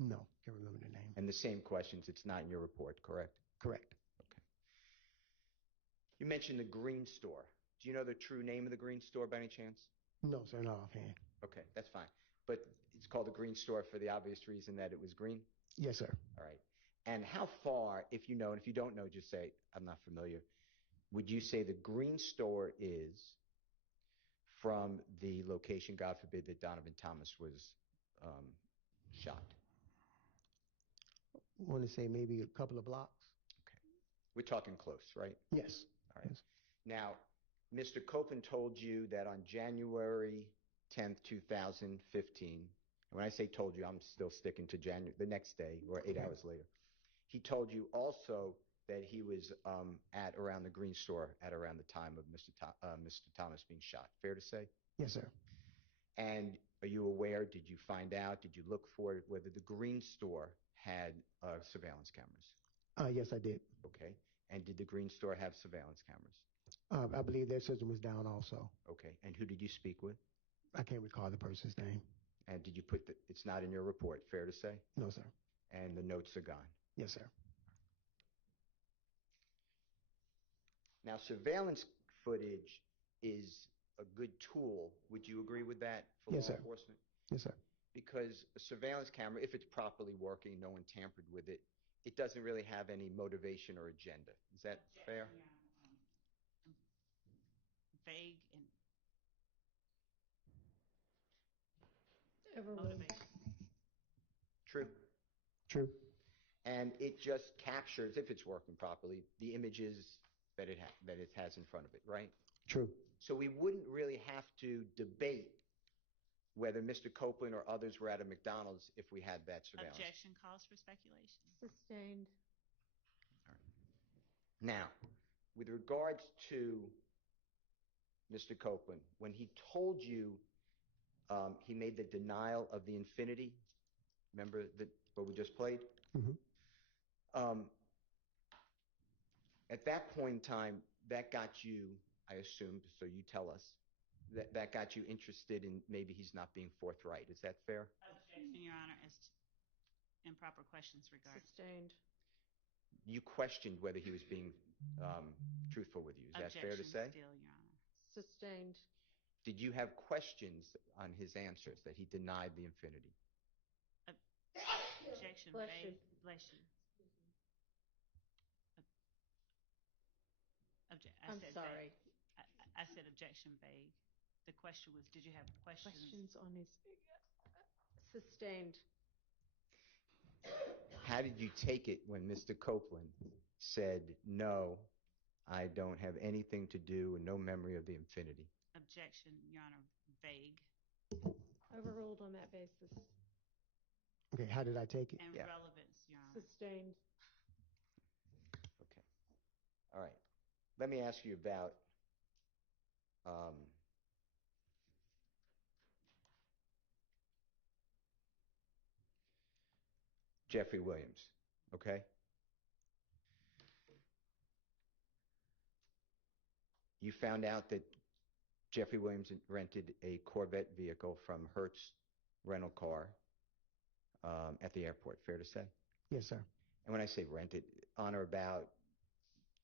No, can't remember the name. And the same questions, it's not in your report, correct? Correct. Okay. You mentioned the green store. Do you know the true name of the green store by any chance? No, sir, not offhand. Okay, that's fine. But it's called the green store for the obvious reason that it was green? Yes, sir. All right. And how far, if you know, and if you don't know, just say, I'm not familiar, would you say the green store is from the location, God forbid, that Donovan Thomas was shot? I want to say maybe a couple of blocks. Okay. We're talking close, right? Yes. All right. Yes. Now, Mr. Copeland told you that on January 10th, 2015, and when I say told you, I'm still sticking to the next day or 8 hours later. He told you also that he was at around the green store at around the time of Mr. Thomas being shot. Fair to say? Yes, sir. And are you aware, did you find out, did you look for it, whether the green store had surveillance cameras? Yes, I did. Okay. And did the green store have surveillance cameras? I believe their system was down also. Okay. And who did you speak with? I can't recall the person's name. And did you put it's not in your report, fair to say? No, sir. And the notes are gone? Yes, sir. Now, surveillance footage is a good tool. Would you agree with that for Yes, law sir. enforcement? Yes, sir. Because a surveillance camera, if it's properly working, no one tampered with it, it doesn't really have any motivation or agenda. Is that fair? Yeah, vague and motivated. True. True. And it just captures, if it's working properly, the images that it has in front of it, right? True. So we wouldn't really have to debate whether Mr. Copeland or others were at a McDonald's if we had that surveillance. Objection calls for speculation. Sustained. All right. Now, with regards to Mr. Copeland, when he told you he made the denial of the infinity, remember what we just played? Mm-hmm. At that point in time, that got you, I assume, so you tell us, that got you interested in maybe he's not being forthright. Is that fair? Objection, Your Honor, as to improper questions regarding. Sustained. You questioned whether he was being truthful with you. Is that fair to say? Still, Your Honor. Sustained. Did you have questions on his answers that he denied the infinity? Objection. Bless vague. you. Bless you. I'm sorry. I said objection vague. The question was, did you have questions? Questions on his sustained. How did you take it when Mr. Copeland said, no, I don't have anything to do and no memory of the infinity? Objection, Your Honor, vague. Overruled on that basis. Okay, how did I take it? And relevance, Your Honor. Sustained. Okay. All right. Let me ask you about Jeffrey Williams, okay? You found out that Jeffrey Williams rented a Corvette vehicle from Hertz Rental Car at the airport, fair to say? Yes, sir. And when I say rented, on or about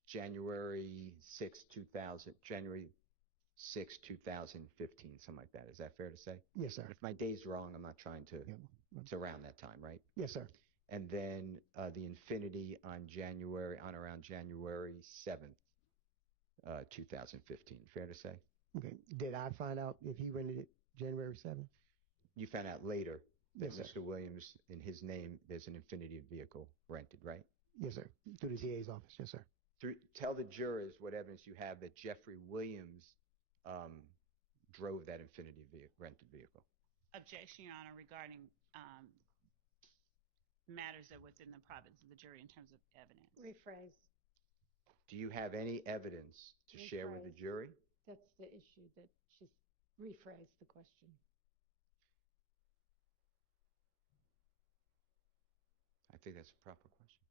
January 6, 2015, something like that. Is that fair to say? Yes, sir. If my day's wrong, I'm not trying to, it's around that time, right? Yes, sir. And then the Infinity on around January 7th, 2015. Fair to say? Okay. Did I find out if he rented it January 7th? You found out later that Yes, sir. Mr. Williams, in his name, there's an Infinity vehicle rented, right? Yes, sir. Through the DA's office. Yes, sir. Tell the jurors what evidence you have that Jeffrey Williams drove that Infinity rented vehicle. Objection, Your Honor, regarding matters that are within the province of the jury in terms of evidence. Rephrase. Do you have any evidence to share with the jury? That's the issue, that she's rephrased the question. I think that's a proper question.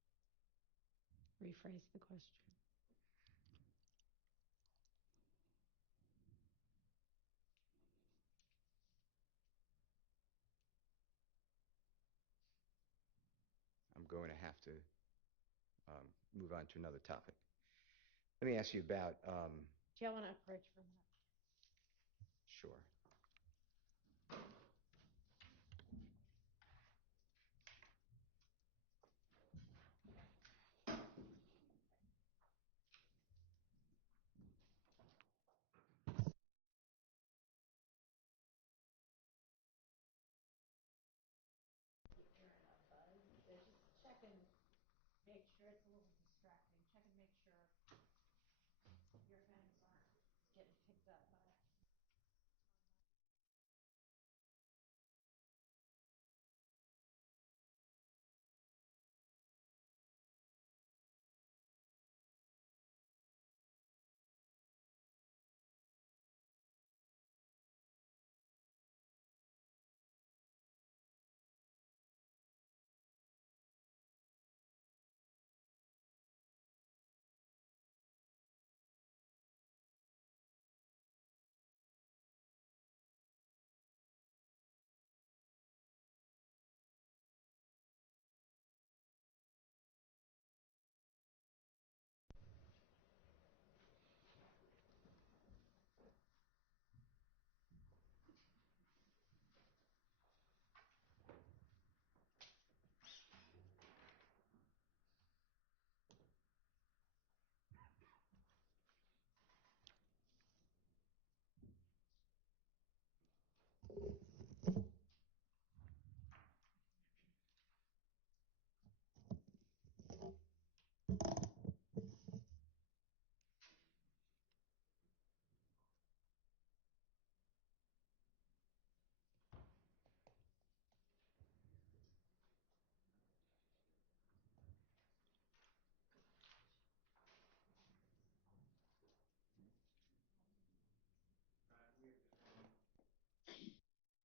Rephrase the question. I'm going to have to move on to another topic. Let me ask you about Do you want to approach for a minute? Sure. Just check and make sure it's a little distracting. Check and make sure your things aren't getting picked up by.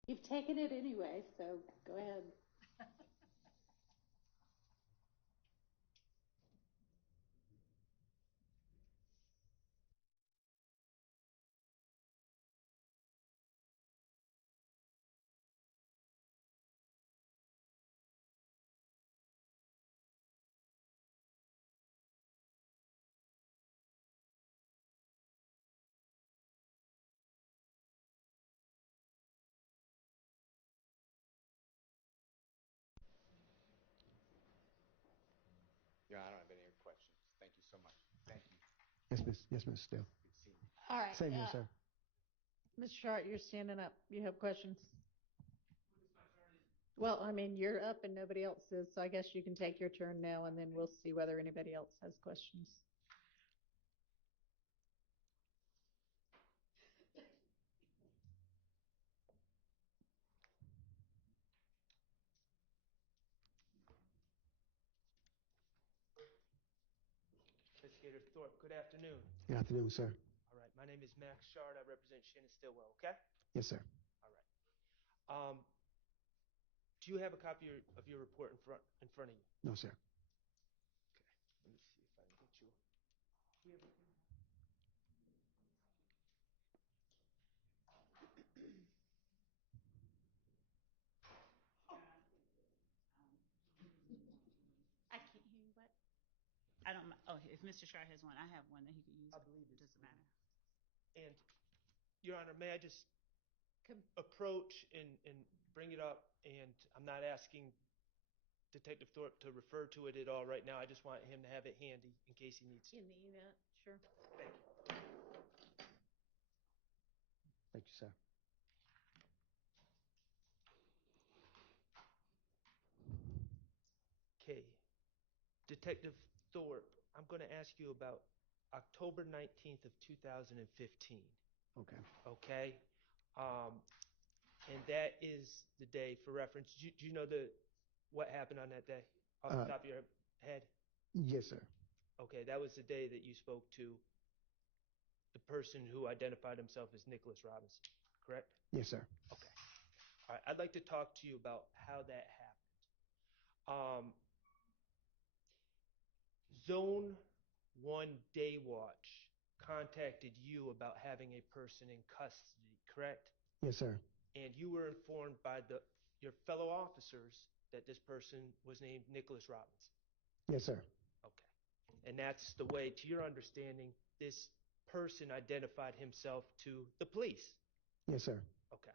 You've taken it anyway, so go ahead. Yeah, I don't have any other questions. Thank you so much. Thank you. Yes, Miss. Yes, Miss Still. Good seeing you. All right. Same here, sir. Mr. Shart, you're standing up. You have questions? Well, I mean, you're up and nobody else is, so I guess you can take your turn now, and then we'll see whether anybody else has questions. Investigator Thorpe, good afternoon. Good afternoon, sir. All right, my name is Max Shard. I represent Shannon Stillwell, okay? Yes, sir. All right. Do you have a copy of your report in front of you? No, sir. Okay, let me see if I can get you. I can't hear you. What? I don't. Oh, if Mr. Shard has one, I have one that he could use. I believe it doesn't matter. And, Your Honor, may I just approach and bring it up? And I'm not asking Detective Thorpe to refer to it at all right now. I just want him to have it handy in case he needs to. In the event, sure. Thank you. Thank you, sir. Okay. Detective Thorpe, I'm going to ask you about October 19th of 2015. Okay. Okay? And that is the day, for reference. Do you know what happened on that day off the top of your head? Yes, sir. Okay, that was the day that you spoke to the person who identified himself as Nicholas Robinson, correct? Yes, sir. Okay. All right, I'd like to talk to you about how that happened. Zone 1 Day Watch contacted you about having a person in custody, correct? Yes, sir. And you were informed by your fellow officers that this person was named Nicholas Robinson. Yes, sir. Okay. And that's the way, to your understanding, this person identified himself to the police. Yes, sir. Okay.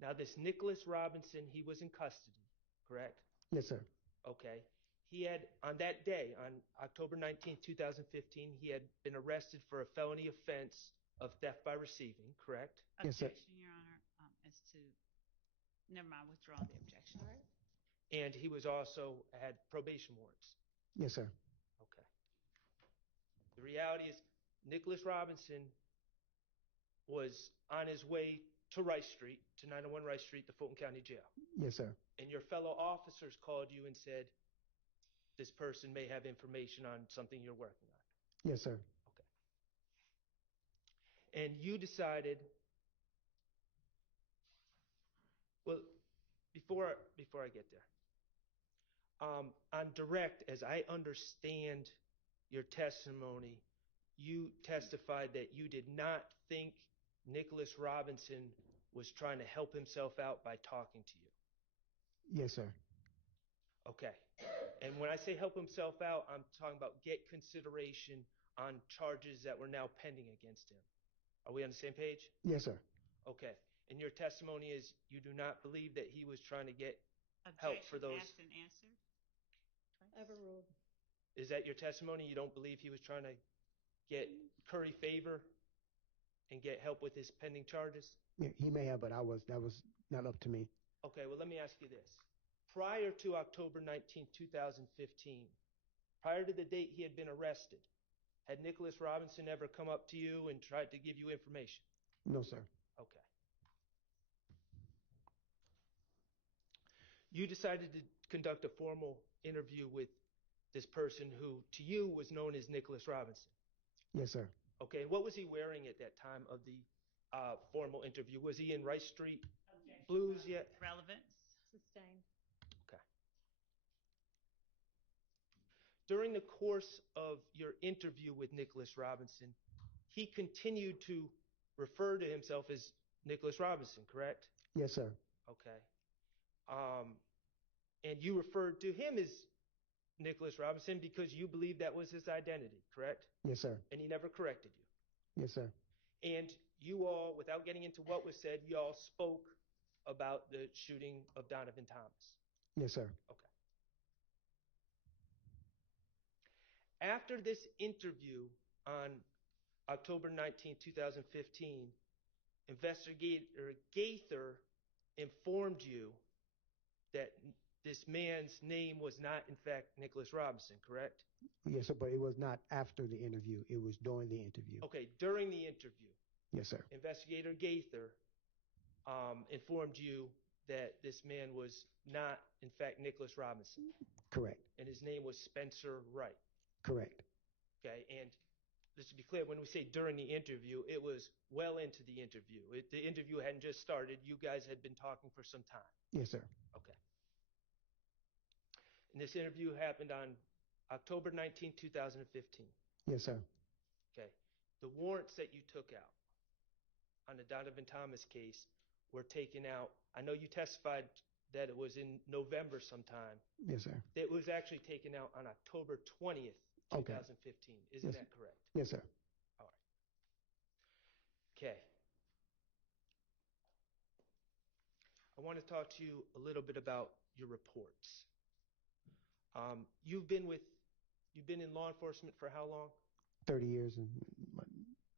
Now, this Nicholas Robinson, he was in custody, correct? Yes, sir. Okay. He had, on that day, on October 19th, 2015, he had been arrested for a felony offense of theft by receiving, correct? Yes, sir. Objection, Your Honor, as to, never mind, withdraw the objection. All right. And he was also had probation warrants. Yes, sir. Okay. The reality is, Nicholas Robinson was on his way to Rice Street, to 901 Rice Street, the Fulton County Jail. Yes, sir. And your fellow officers called you and said, this person may have information on something you're working on. Yes, sir. Okay. And you decided, well, before I get there, on direct, as I understand your testimony, you testified that you did not think Nicholas Robinson was trying to help himself out by talking to you. Yes, sir. Okay. And when I say help himself out, I'm talking about get consideration on charges that were now pending against him. Are we on the same page? Yes, sir. Okay. And your testimony is you do not believe that he was trying to get help for those. Asked and answered. Overruled. Is that your testimony? You don't believe he was trying to get curry favor and get help with his pending charges? Yeah, he may have, but that was not up to me. Okay, well, let me ask you this. Prior to October 19, 2015, prior to the date he had been arrested, had Nicholas Robinson ever come up to you and tried to give you information? No, sir. Okay. You decided to conduct a formal interview with this person who, to you, was known as Nicholas Robinson. Yes, sir. Okay, and what was he wearing at that time of the formal interview? Was he in Rice Street Blues yet? Relevance. Sustained. Okay. During the course of your interview with Nicholas Robinson, he continued to refer to himself as Nicholas Robinson, correct? Yes, sir. Okay. And you referred to him as Nicholas Robinson because you believed that was his identity, correct? Yes, sir. And he never corrected you. Yes, sir. And you all, without getting into what was said, you all spoke about the shooting of Donovan Thomas. Yes, sir. Okay. After this interview on October 19, 2015, Investigator Gaither informed you that this man's name was not, in fact, Nicholas Robinson, correct? Yes, sir, but it was not after the interview. It was during the interview. Okay, during the interview. Yes, sir. Investigator Gaither informed you that this man was not, in fact, Nicholas Robinson. Correct. And his name was Spencer Wright. Correct. Okay, and just to be clear, when we say during the interview, it was well into the interview. The interview hadn't just started. You guys had been talking for some time. Yes, sir. Okay. And this interview happened on October 19, 2015. Yes, sir. Okay. The warrants that you took out on the Donovan Thomas case were taken out. I know you testified that it was in November sometime. Yes, sir. It was actually taken out on October 20th, 2015. Okay. Isn't that correct? Yes, sir. All right. Okay. I want to talk to you a little bit about your reports. You've been in law enforcement for how long? 30 years and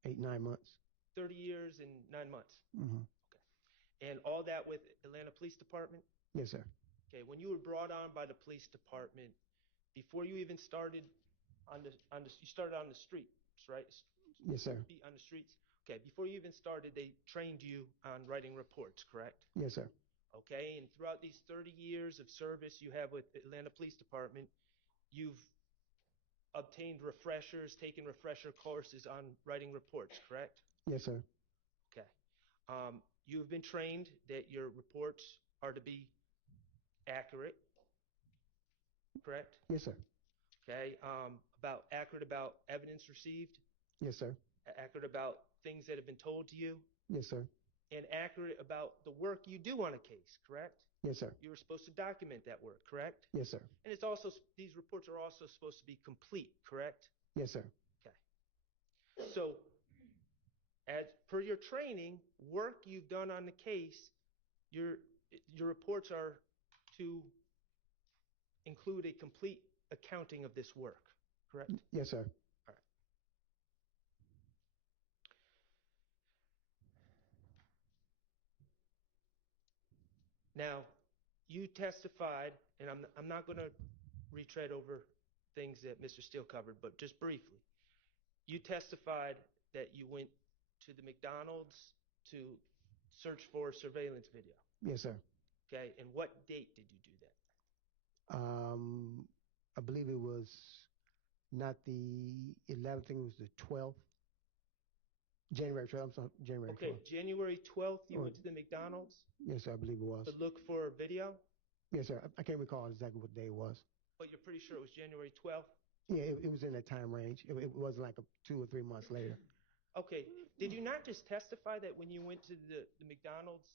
8-9 months. 30 years and 9 months. Mm-hmm. Okay. And all that with Atlanta Police Department? Yes, sir. Okay. When you were brought on by the police department, before you even started you started on the streets, right? Yes, sir. On the streets. Okay. Before you even started, they trained you on writing reports, correct? Yes, sir. Okay. And throughout these 30 years of service you have with Atlanta Police Department, you've obtained refreshers, taken refresher courses on writing reports, correct? Yes, sir. Okay. You've been trained that your reports are to be accurate, correct? Yes, sir. Okay. Accurate about evidence received? Yes, sir. Accurate about things that have been told to you? Yes, sir. And accurate about the work you do on a case, correct? Yes, sir. You were supposed to document that work, correct? Yes, sir. And these reports are also supposed to be complete, correct? Yes, sir. Okay. So, as per your training, work you've done on the case, your reports are to include a complete accounting of this work, correct? Yes, sir. All right. Now, you testified, and I'm not going to retread over things that Mr. Steele covered, but just briefly. You testified that you went to the McDonald's to search for surveillance video. Yes, sir. Okay, and what date did you do that? I believe it was not the 11th, I think it was the 12th. January 12th, I'm sorry, January 12th. Okay, January 12th, you went to the McDonald's Yes, sir, I believe it was. to look for video, Yes, sir. I can't recall exactly what day it was. but you're pretty sure it was January 12th? Yeah, it was in that time range. It wasn't like 2 or 3 months later. Okay, did you not just testify that when you went to the McDonald's,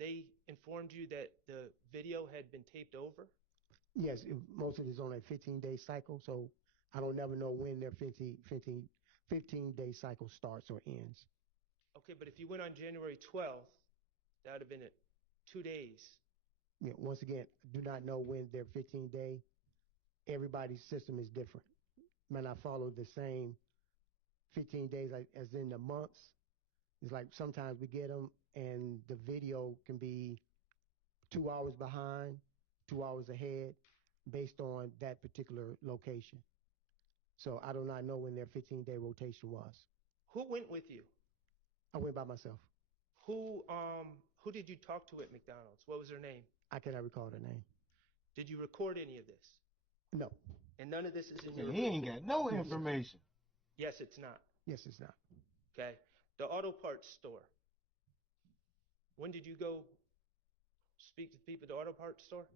they informed you that the video had been taped over? Yes, most of it is on a 15-day cycle, so I don't never know when their 15-day cycle starts or ends. Okay, but if you went on January 12th, that would have been 2 days. Yeah, once again, I do not know when their 15-day. Everybody's system is different. May not follow the same 15 days as in the months. It's like sometimes we get them and the video can be 2 hours behind, 2 hours ahead, based on that particular location. So I do not know when their 15-day rotation was. Who went with you? I went by myself. Who did you talk to at McDonald's? What was their name? I cannot recall their name. Did you record any of this? No. And none of this is in your He ain't got no information. Yes, it's not. Yes, it's not. Okay. The auto parts store. When did you go speak to people at the auto parts store?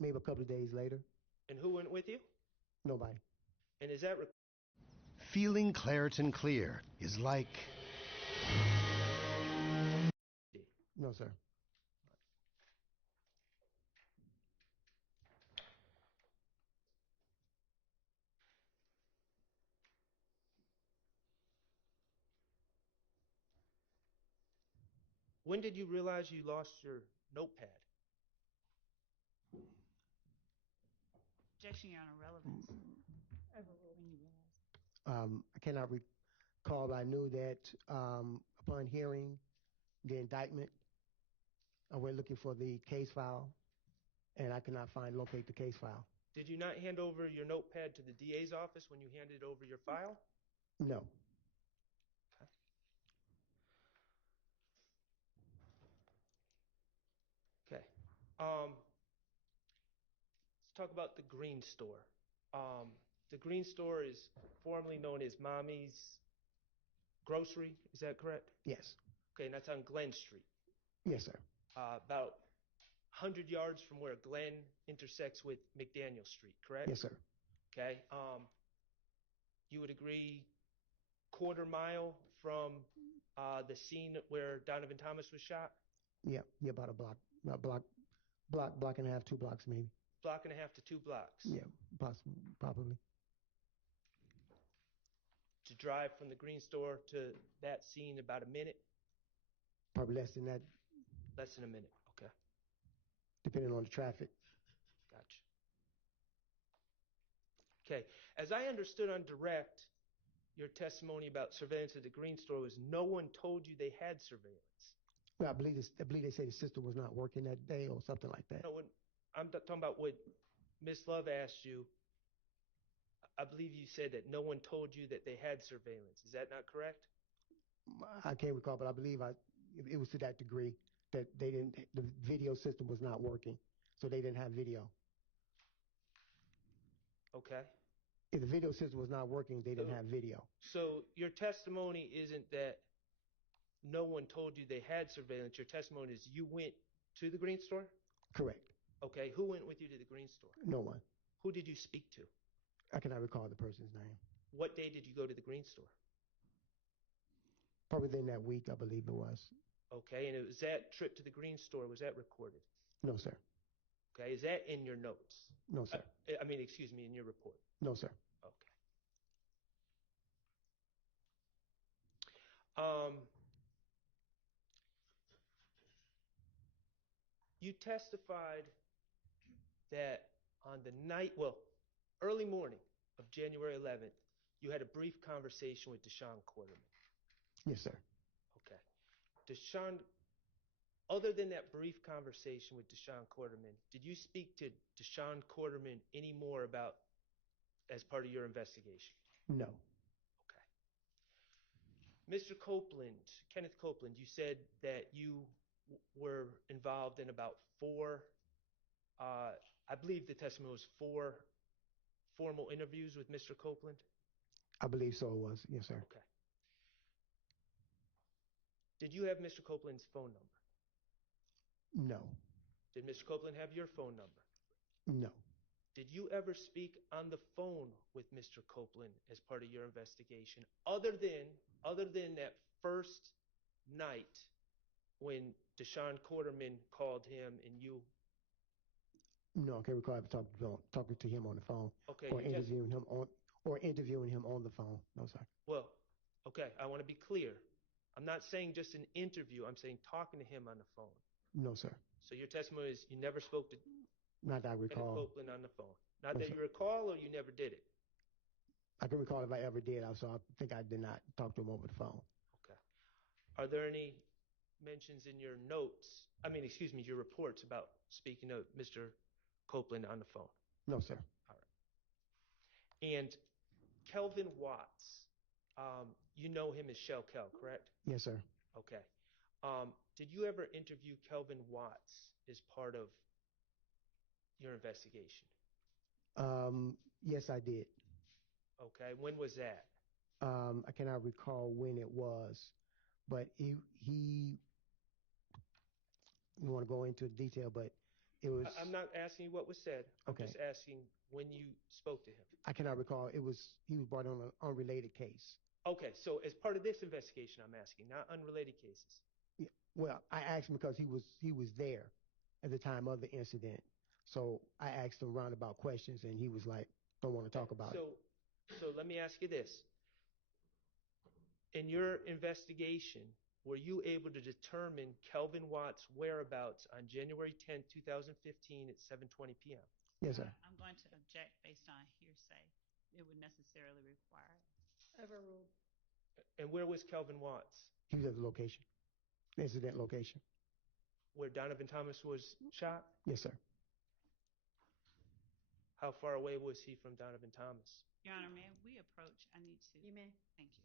Maybe a couple of days later. And who went with you? Nobody. And is that Feeling Claritin Clear is like... No, sir. When did you realize you lost your notepad? Objection, Your Honor, relevance. I cannot recall, but I knew that upon hearing the indictment, I went looking for the case file, and I could not locate the case file. Did you not hand over your notepad to the DA's office when you handed over your file? No. Okay. Let's talk about the Green Store. The Green Store is formerly known as Mommy's Grocery. Is that correct? Yes. Okay, and that's on Glen Street. Yes, sir. About 100 yards from where Glen intersects with McDaniel Street, correct? Yes, sir. Okay. You would agree quarter mile from the scene where Donovan Thomas was shot? Yeah, about a block and a half, 2 blocks maybe. Block and a half to 2 blocks. Yeah, probably. To drive from the Green Store to that scene about a minute? Probably less than that. Less than a minute, okay. Depending on the traffic. Gotcha. Okay, as I understood on direct, your testimony about surveillance at the Green Store was no one told you they had surveillance. Well, I believe they say the system was not working that day or something like that. No, I'm talking about what Ms. Love asked you. I believe you said that no one told you that they had surveillance. Is that not correct? I can't recall, but I believe it was to that degree that the video system was not working, so they didn't have video. Okay. If the video system was not working, they didn't have video. So your testimony isn't that no one told you they had surveillance. Your testimony is you went to the Green Store? Correct. Okay. Who went with you to the Green Store? No one. Who did you speak to? I cannot recall the person's name. What day did you go to the Green Store? Probably within that week, I believe it was. Okay. And it was that trip to the Green Store, was that recorded? No, sir. Okay. Is that in your notes? No, sir. I mean, excuse me, in your report? No, sir. Okay. You testified that on the night, well, early morning of January 11th, you had a brief conversation with Deshaun Quarterman. Yes, sir. Okay. Deshaun, other than that brief conversation with Deshaun Quarterman, did you speak to Deshaun Quarterman any more about as part of your investigation? No. Okay. Mr. Copeland, Kenneth Copeland, you said that you were involved in about four, I believe the testimony was four formal interviews with Mr. Copeland? I believe so it was. Yes, sir. Okay. Did you have Mr. Copeland's phone number? No. Did Mr. Copeland have your phone number? No. Did you ever speak on the phone with Mr. Copeland as part of your investigation, other than that first night when Deshaun Quarterman called him and you? No, I can't recall ever talking to him on the phone. Okay. Or interviewing him on the phone. No, sir. Well, okay, I want to be clear. I'm not saying just an interview. I'm saying talking to him on the phone. No, sir. So your testimony is you never spoke to Not that I recall. Kenneth Copeland on the phone. Not No, that sir. you recall, or you never did it? I can recall if I ever did. So I think I did not talk to him over the phone. Okay. Are there any mentions in your notes, your reports about speaking to Mr. Copeland on the phone? No, sir. All right. And Kelvin Watts, you know him as Shell Kel, correct? Yes, sir. Okay. Did you ever interview Kelvin Watts as part of your investigation? Yes, I did. Okay. When was that? I cannot recall when it was, but he you want to go into detail, but it was. I'm not asking you what was said. I'm Okay. just asking when you spoke to him. I cannot recall. He was brought on an unrelated case. Okay, so as part of this investigation, I'm asking, not unrelated cases. Yeah, well, I asked him because he was there at the time of the incident. So I asked him roundabout questions, and he was like, "Don't want to talk about it." So let me ask you this. In your investigation, were you able to determine Kelvin Watts' whereabouts on January 10, 2015 at 7:20 p.m.? Yes, sir. I'm going to object based on hearsay. It would necessarily require Overruled. And where was Kelvin Watts? He was at the location, the incident location. Where Donovan Thomas was shot? Yes, sir. How far away was he from Donovan Thomas? Your Honor, may we approach? I need to. You may. Thank you.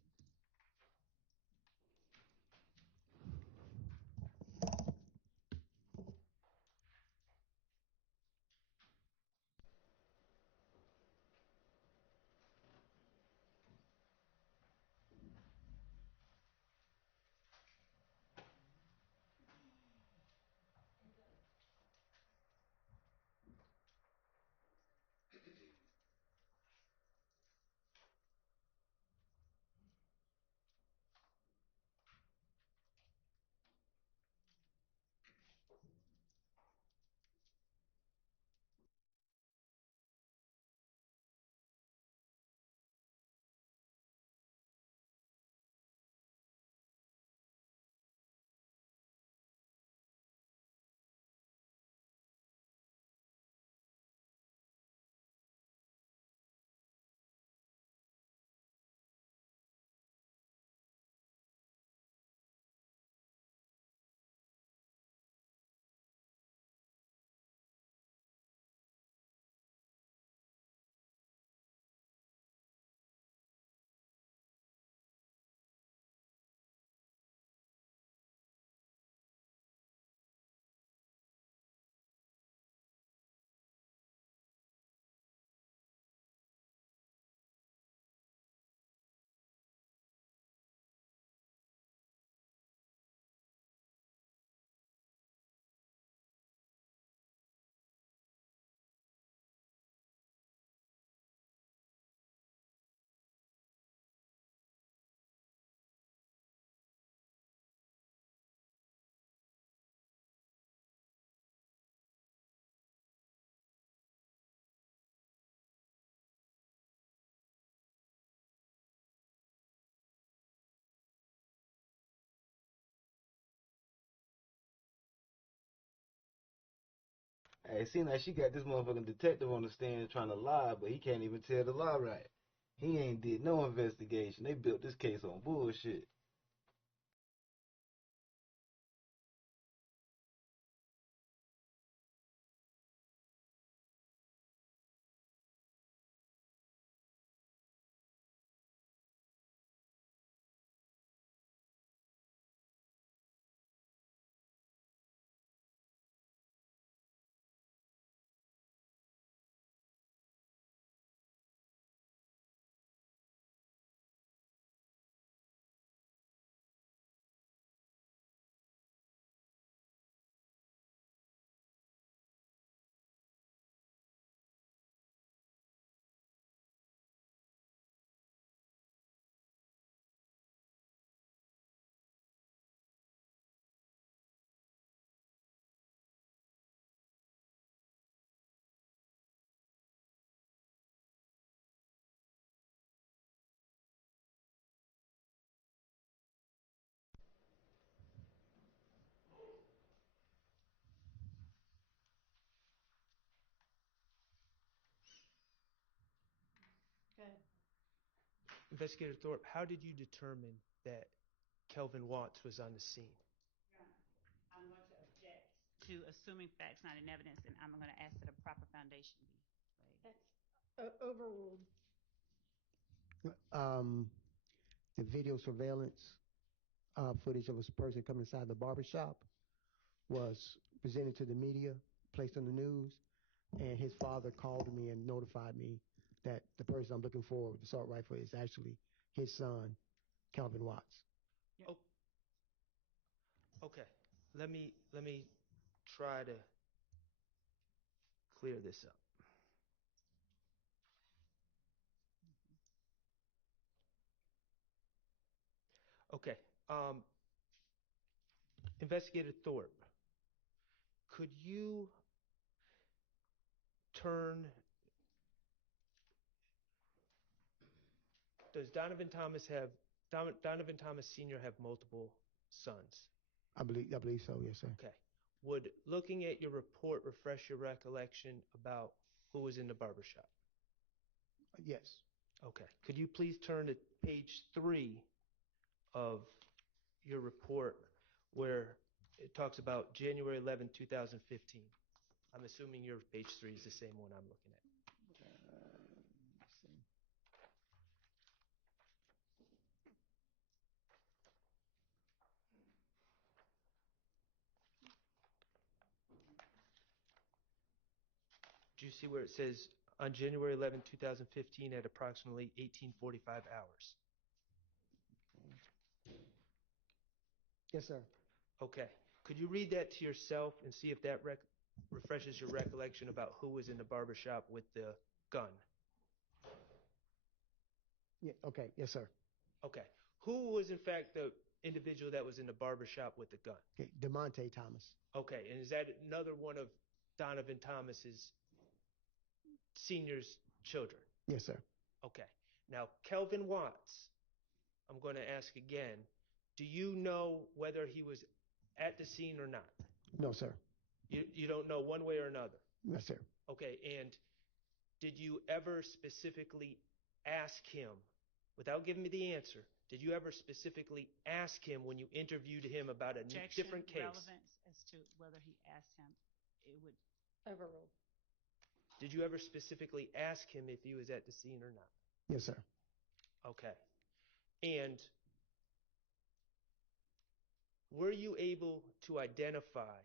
Hey, it seems like she got this motherfucking detective on the stand trying to lie, but he can't even tell the lie right. He ain't did no investigation. They built this case on bullshit. Good. Investigator Thorpe, how did you determine that Kelvin Watts was on the scene? Your Honor, I'm going to object to assuming facts not in evidence, and I'm going to ask that a proper foundation be laid. That's overruled. The video surveillance footage of a person coming inside the barbershop was presented to the media, placed on the news, and his father called me and notified me that the person I'm looking for with the assault rifle is actually his son, Calvin Watts. Oh, okay. Let me try to clear this up. Okay. Investigator Thorpe, could you turn... Does Donovan Thomas Sr. have multiple sons? I believe so, yes, sir. Okay. Would looking at your report refresh your recollection about who was in the barbershop? Yes. Okay. Could you please turn to page 3 of your report where it talks about January 11, 2015? I'm assuming your page 3 is the same one I'm looking at. Let's see. Do you see where it says on January 11, 2015 at approximately 18:45 hours? Yes, sir. Okay. Could you read that to yourself and see if that refreshes your recollection about who was in the barbershop with the gun? Yeah. Okay. Yes, sir. Okay. Who was in fact the individual that was in the barbershop with the gun? Okay. DeMonte Thomas. Okay. And is that another one of Donovan Thomas's senior's children? Yes, sir. Okay. Now, Kelvin Watts, I'm going to ask again, do you know whether he was at the scene or not? No, sir. You don't know one way or another? Yes, sir. Okay. And did you ever specifically ask him, without giving me the answer, did you ever specifically ask him when you interviewed him about a different case? Relevance as to whether he asked him, it would Overruled. Did you ever specifically ask him if he was at the scene or not? Yes, sir. Okay. And were you able to identify,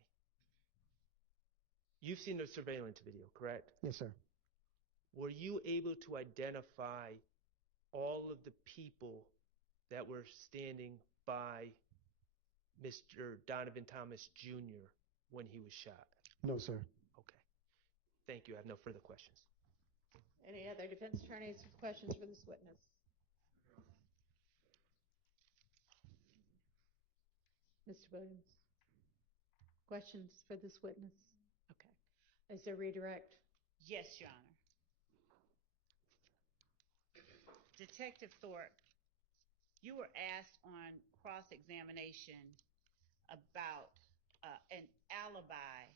you've seen the surveillance video, correct? Yes, sir. Were you able to identify all of the people that were standing by Mr. Donovan Thomas Jr. when he was shot? No, sir. Okay. Thank you. I have no further questions. Any other defense attorneys with questions for this witness? Mr. Williams? Questions for this witness? Okay. Is there redirect? Yes, Your Honor. Detective Thorpe, you were asked on cross-examination about an alibi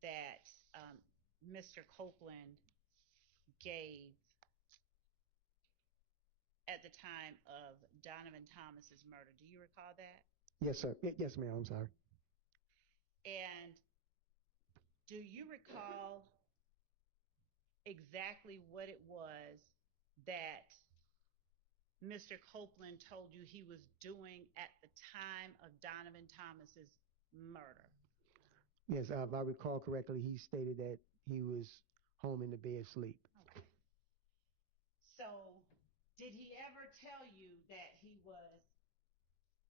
that Mr. Copeland gave at the time of Donovan Thomas's murder. Do you recall that? Yes, sir. Yes, ma'am. I'm sorry. And do you recall exactly what it was that Mr. Copeland told you he was doing at the time of Donovan Thomas's murder? Yes, if I recall correctly, he stated that he was home in the bed asleep. Okay. So, did he ever tell you that he was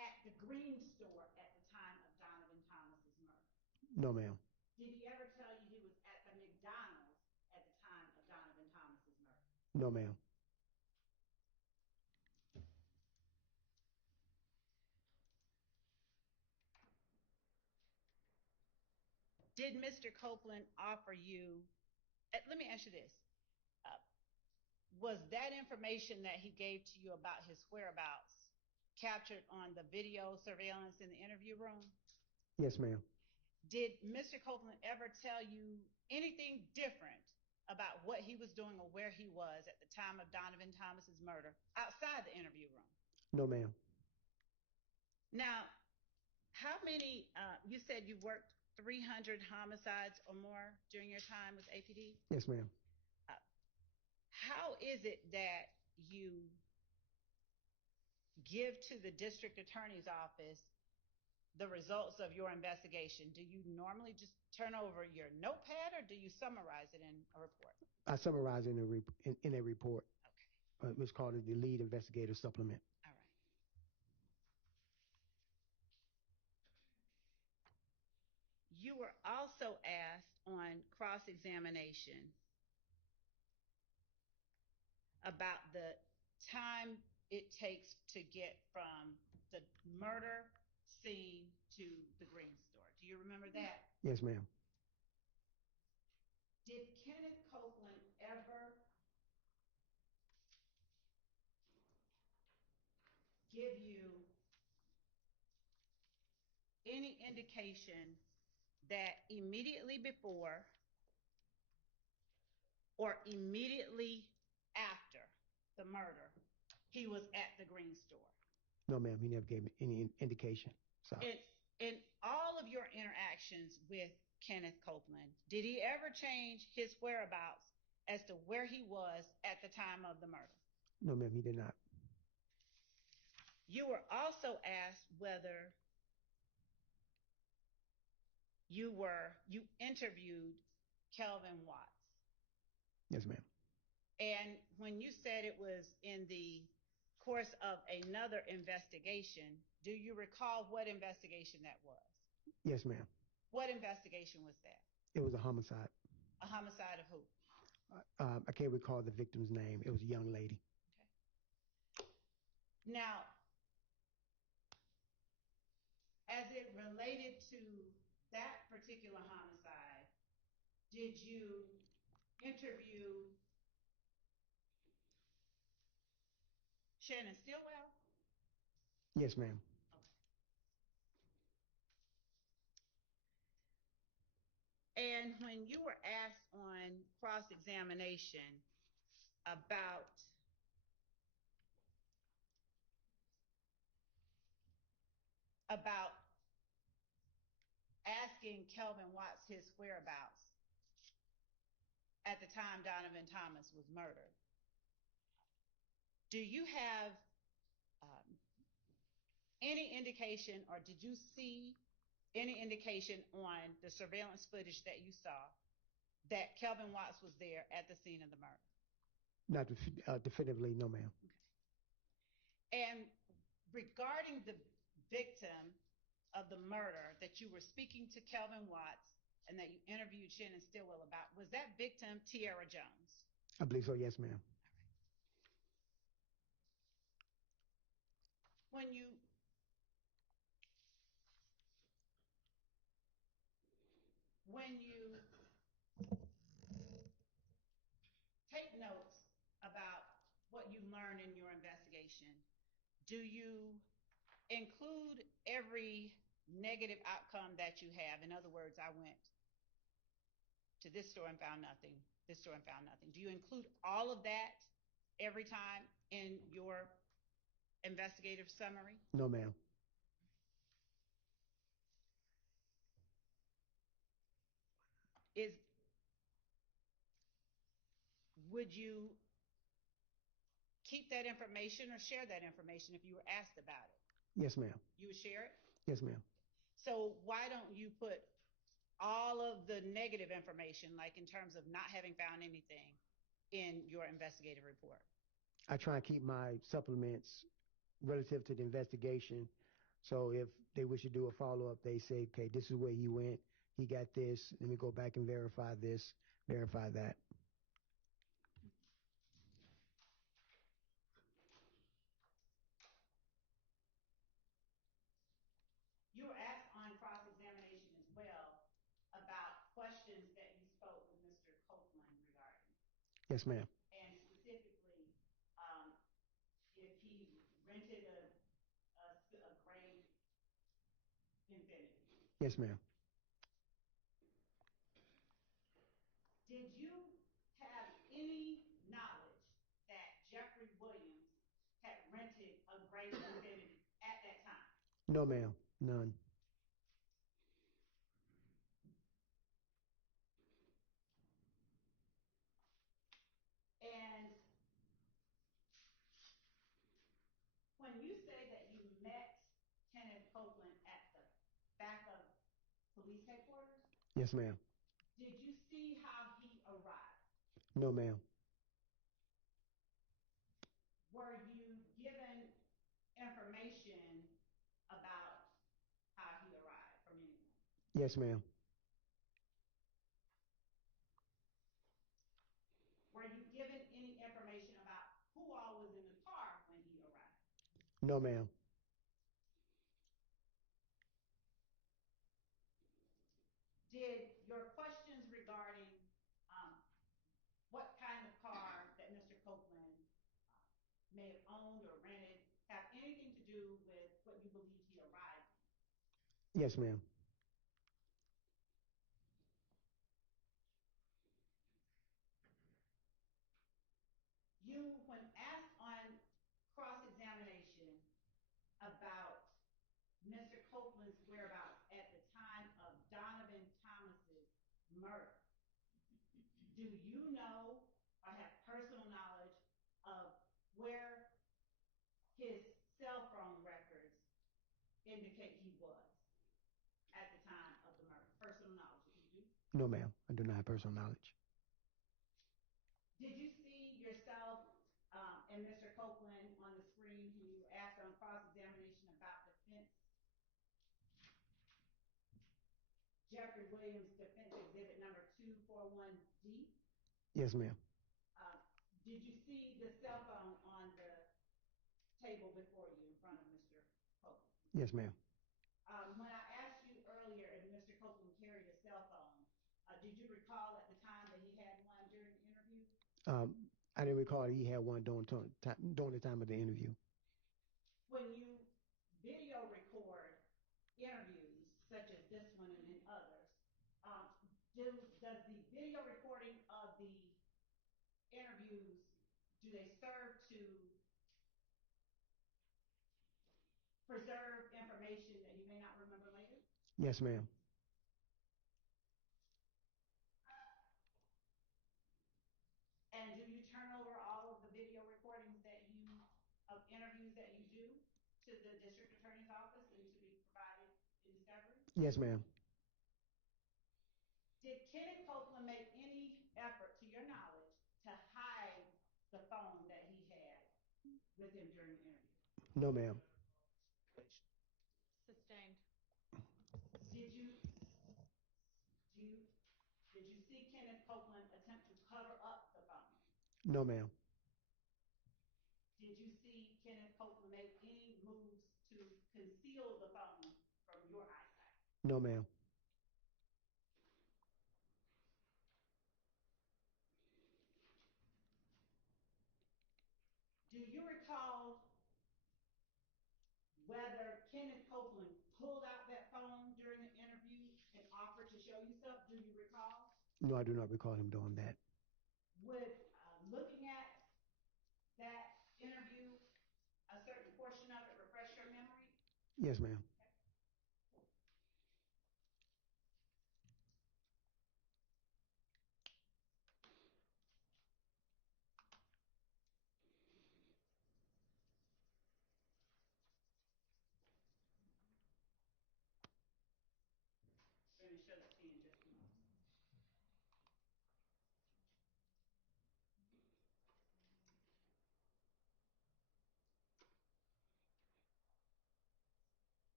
at the green store at the time of Donovan Thomas's murder? No, ma'am. Did he ever tell you he was at the McDonald's at the time of Donovan Thomas's murder? No, ma'am. Did Mr. Copeland offer you, let me ask you this, was that information that he gave to you about his whereabouts captured on the video surveillance in the interview room? Yes, ma'am. Did Mr. Copeland ever tell you anything different about what he was doing or where he was at the time of Donovan Thomas's murder outside the interview room? No, ma'am. Now, how many, you said you worked 300 homicides or more during your time with APD? Yes, ma'am. How is it that you give to the district attorney's office the results of your investigation? Do you normally just turn over your notepad, or do you summarize it in a report? I summarize it in a report. Okay. It was called the Lead Investigator Supplement. All right. You were also asked on cross-examination about the time it takes to get from the murder scene to the green store. Do you remember that? Yes, ma'am. Did Kenneth Copeland ever give you any indication that immediately before or immediately after the murder, he was at the green store? No, ma'am. He never gave me any indication. Sorry. In all of your interactions with Kenneth Copeland, did he ever change his whereabouts as to where he was at the time of the murder? No, ma'am. He did not. You were also asked whether you interviewed Kelvin Watts. Yes, ma'am. And when you said it was in the course of another investigation, do you recall what investigation that was? Yes, ma'am. What investigation was that? It was a homicide. A homicide of who? I can't recall the victim's name. It was a young lady. Okay. Now, as it related to that particular homicide, did you interview Shannon Stillwell? Yes, ma'am. Okay. And when you were asked on cross-examination about asking Kelvin Watts his whereabouts at the time Donovan Thomas was murdered, do you have any indication, or did you see any indication on the surveillance footage that you saw that Kelvin Watts was there at the scene of the murder? Not definitively, no, ma'am. Okay. And regarding the victim of the murder that you were speaking to Kelvin Watts and that you interviewed Shannon Stillwell about, was that victim Tiara Jones? I believe so, yes, ma'am. When you take notes about what you learned in your investigation, do you include every negative outcome that you have? In other words, I went to this store and found nothing, this store and found nothing. Do you include all of that every time in your investigative summary? No, ma'am. Would you keep that information or share that information if you were asked about it? Yes, ma'am. You would share it? Yes, ma'am. So why don't you put all of the negative information, like in terms of not having found anything, in your investigative report? I try and keep my supplements relative to the investigation. So if they wish to do a follow-up, they say, okay, this is where he went. He got this. Let me go back and verify this, verify that. You were asked on cross-examination as well about questions that you spoke with Mr. Copeland regarding. Yes, ma'am. And specifically, if he rented a gray Infiniti. Yes, ma'am. Did you have any knowledge that Jeffrey Williams had rented a gray Infiniti at that time? No, ma'am. None. And when you say that you met Kenneth Copeland at the back of police headquarters, Yes, ma'am. did you see how he arrived? No, ma'am. Were you given information about how he arrived from anyone? Yes, ma'am. Were you given any information about who all was in the car when he arrived? No, ma'am. Did your questions regarding what kind of car that Mr. Copeland may have owned or rented have anything to do with what you believe he arrived in? Yes, ma'am. You, when asked on cross-examination about Mr. Copeland's whereabouts at the time of Donovan Thomas's murder, do you know or have personal knowledge of where his cell phone records indicate he was at the time of the murder? Personal knowledge, do you? No, ma'am. I do not have personal knowledge. Did you see yourself and Mr. Copeland on the screen when you were asked on cross-examination about defense? Jeffrey Williams Defense Exhibit number 241D? Yes, ma'am. Did you see the cell phone on the table before you in front of Mr. Copeland? Yes, ma'am. When I asked you earlier if Mr. Copeland carried a cell phone, did you recall at the time that he had one during the interview? I didn't recall he had one during the time of the interview. When you video record interviews, such as this one and others, does the video recording of the interviews, do they serve to preserve information that you may not remember later? Yes, ma'am. And do you turn over all of the video recordings of interviews that you do to the district attorney's office and to be provided in discovery? Yes, ma'am. Did Kenneth Copeland make any effort, to your knowledge, to hide the phone that he had with him during the interview? No, ma'am. Sustained. Did you see Kenneth Copeland attempt to cover up the phone? No, ma'am. Did you see Kenneth Copeland make any moves to conceal the phone from your eyesight? No, ma'am. Do you recall whether Kenneth Copeland pulled out that phone during the interview and offered to show you stuff? Do you recall? No, I do not recall him doing that. Would looking at that interview, a certain portion of it, refresh your memory? Yes, ma'am. We're going to show that to you in just a moment.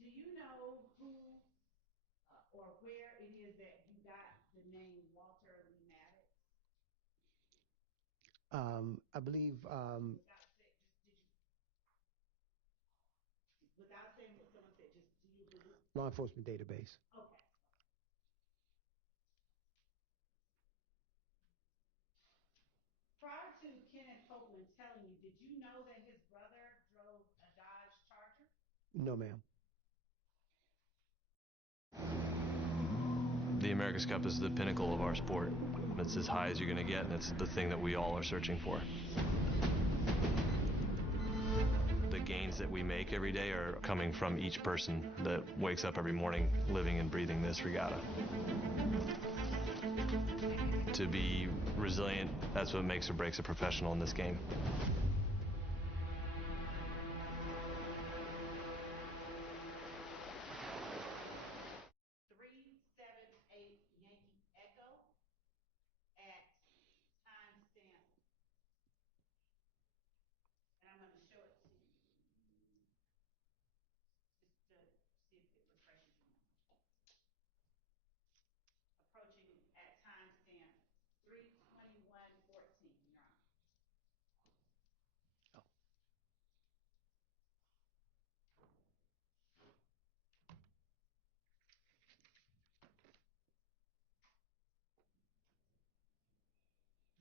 Do you know who or where it is that you got the name Walter Lee Maddox? I believe. Without saying what someone said, just do you believe? Law enforcement database. Okay. Prior to Kenneth Copeland telling you, did you know that his brother drove a Dodge Charger? No, ma'am. The America's Cup is the pinnacle of our sport. It's as high as you're going to get, and it's the thing that we all are searching for. The gains that we make every day are coming from each person that wakes up every morning living and breathing this regatta. To be resilient, that's what makes or breaks a professional in this game. Yankee Echo at timestamp. And I'm going to show it to you. Just to see if it refreshes your memory. Approaching at timestamp 3/21/14, Your Honor.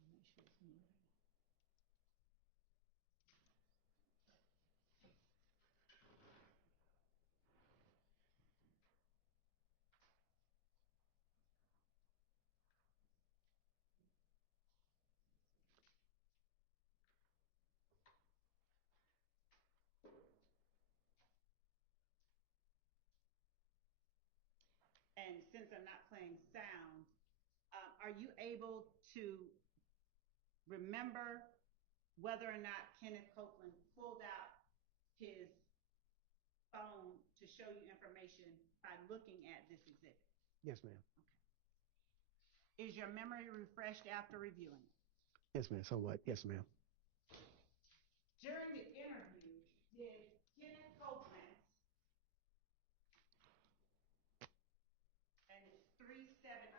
Make sure it's moving. And since I'm not playing sound, are you able to remember whether or not Kenneth Copeland pulled out his phone to show you information by looking at this exhibit? Yes, ma'am. Okay. Is your memory refreshed after reviewing it? Yes, ma'am. Somewhat. Yes, ma'am. During the interview, did Kenneth Copeland, and it's 378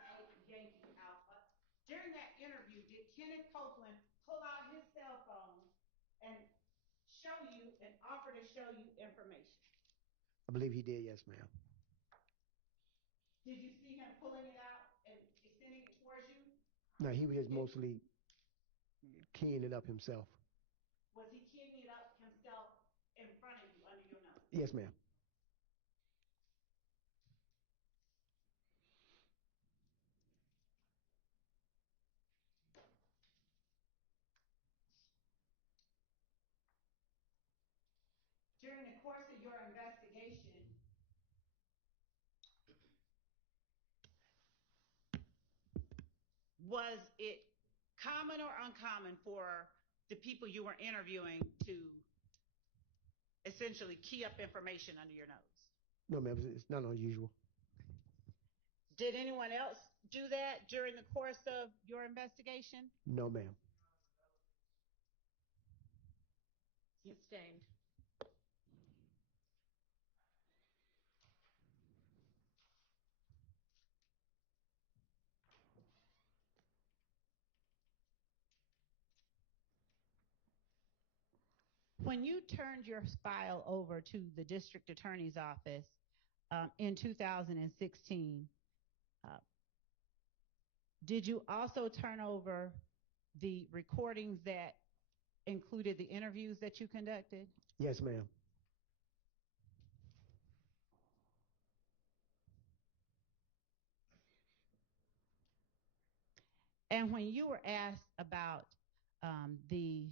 Yankee Alpha, during that interview, did Kenneth Copeland pull out his cell phone and show you and offer to show you information? I believe he did. Yes, ma'am. Did you see him pulling it out and extending it towards you? No, he was just mostly keying it up himself. Was he keying it up himself in front of you, under your nose? Yes, ma'am. During the course of your investigation, was it common or uncommon for the people you were interviewing to essentially key up information under your nose? No, ma'am. It's not unusual. Did anyone else do that during the course of your investigation? No, ma'am. Sustained. When you turned your file over to the district attorney's office in 2016, did you also turn over the recordings that included the interviews that you conducted? Yes, ma'am. And when you were asked about the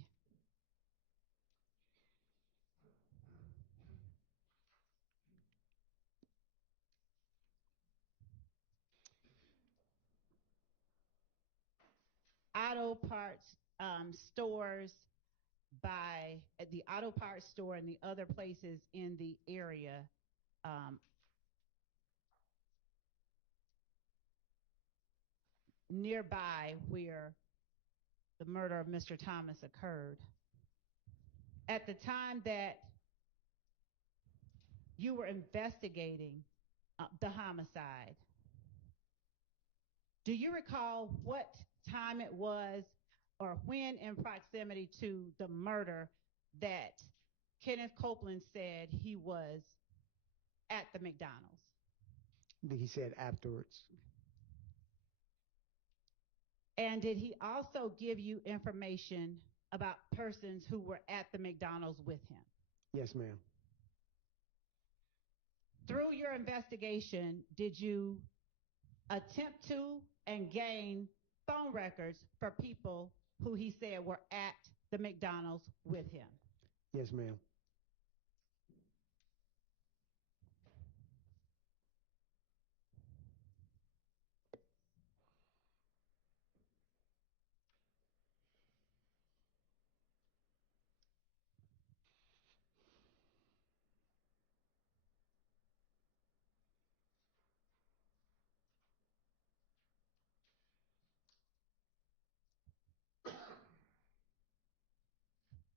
auto parts stores at the auto parts store and the other places in the area, nearby where the murder of Mr. Thomas occurred, at the time that you were investigating the homicide, do you recall what time it was or when in proximity to the murder that Kenneth Copeland said he was at the McDonald's? He said afterwards. And did he also give you information about persons who were at the McDonald's with him? Yes, ma'am. Through your investigation, did you attempt to and gain phone records for people who he said were at the McDonald's with him? Yes, ma'am.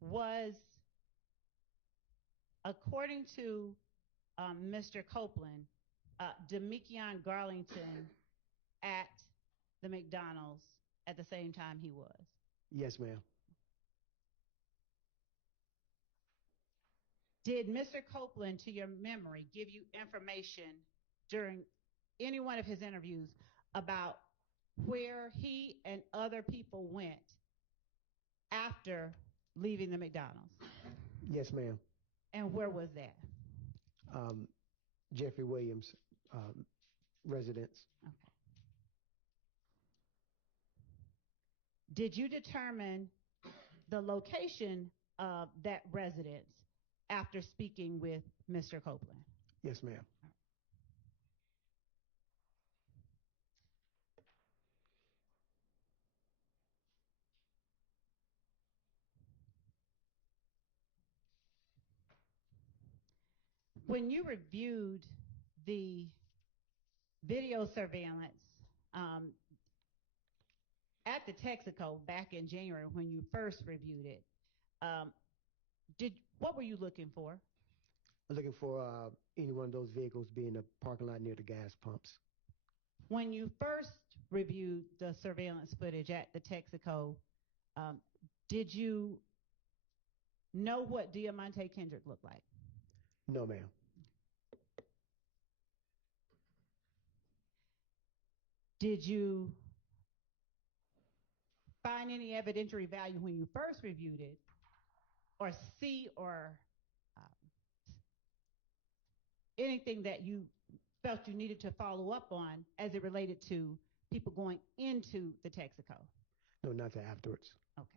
Was, according to Mr. Copeland, Demekion Garlington at the McDonald's at the same time he was? Yes, ma'am. Did Mr. Copeland, to your memory, give you information during any one of his interviews about where he and other people went after leaving the McDonald's? Yes, ma'am. And where was that? Jeffrey Williams' residence. Okay. Did you determine the location of that residence after speaking with Mr. Copeland? Yes, ma'am. When you reviewed the video surveillance at the Texaco back in January when you first reviewed it, what were you looking for? I'm looking for any one of those vehicles being in the parking lot near the gas pumps. When you first reviewed the surveillance footage at the Texaco, did you know what Diamante Kendrick looked like? No, ma'am. Did you find any evidentiary value when you first reviewed it, or see or anything that you felt you needed to follow up on as it related to people going into the Texaco? No, not till afterwards. Okay.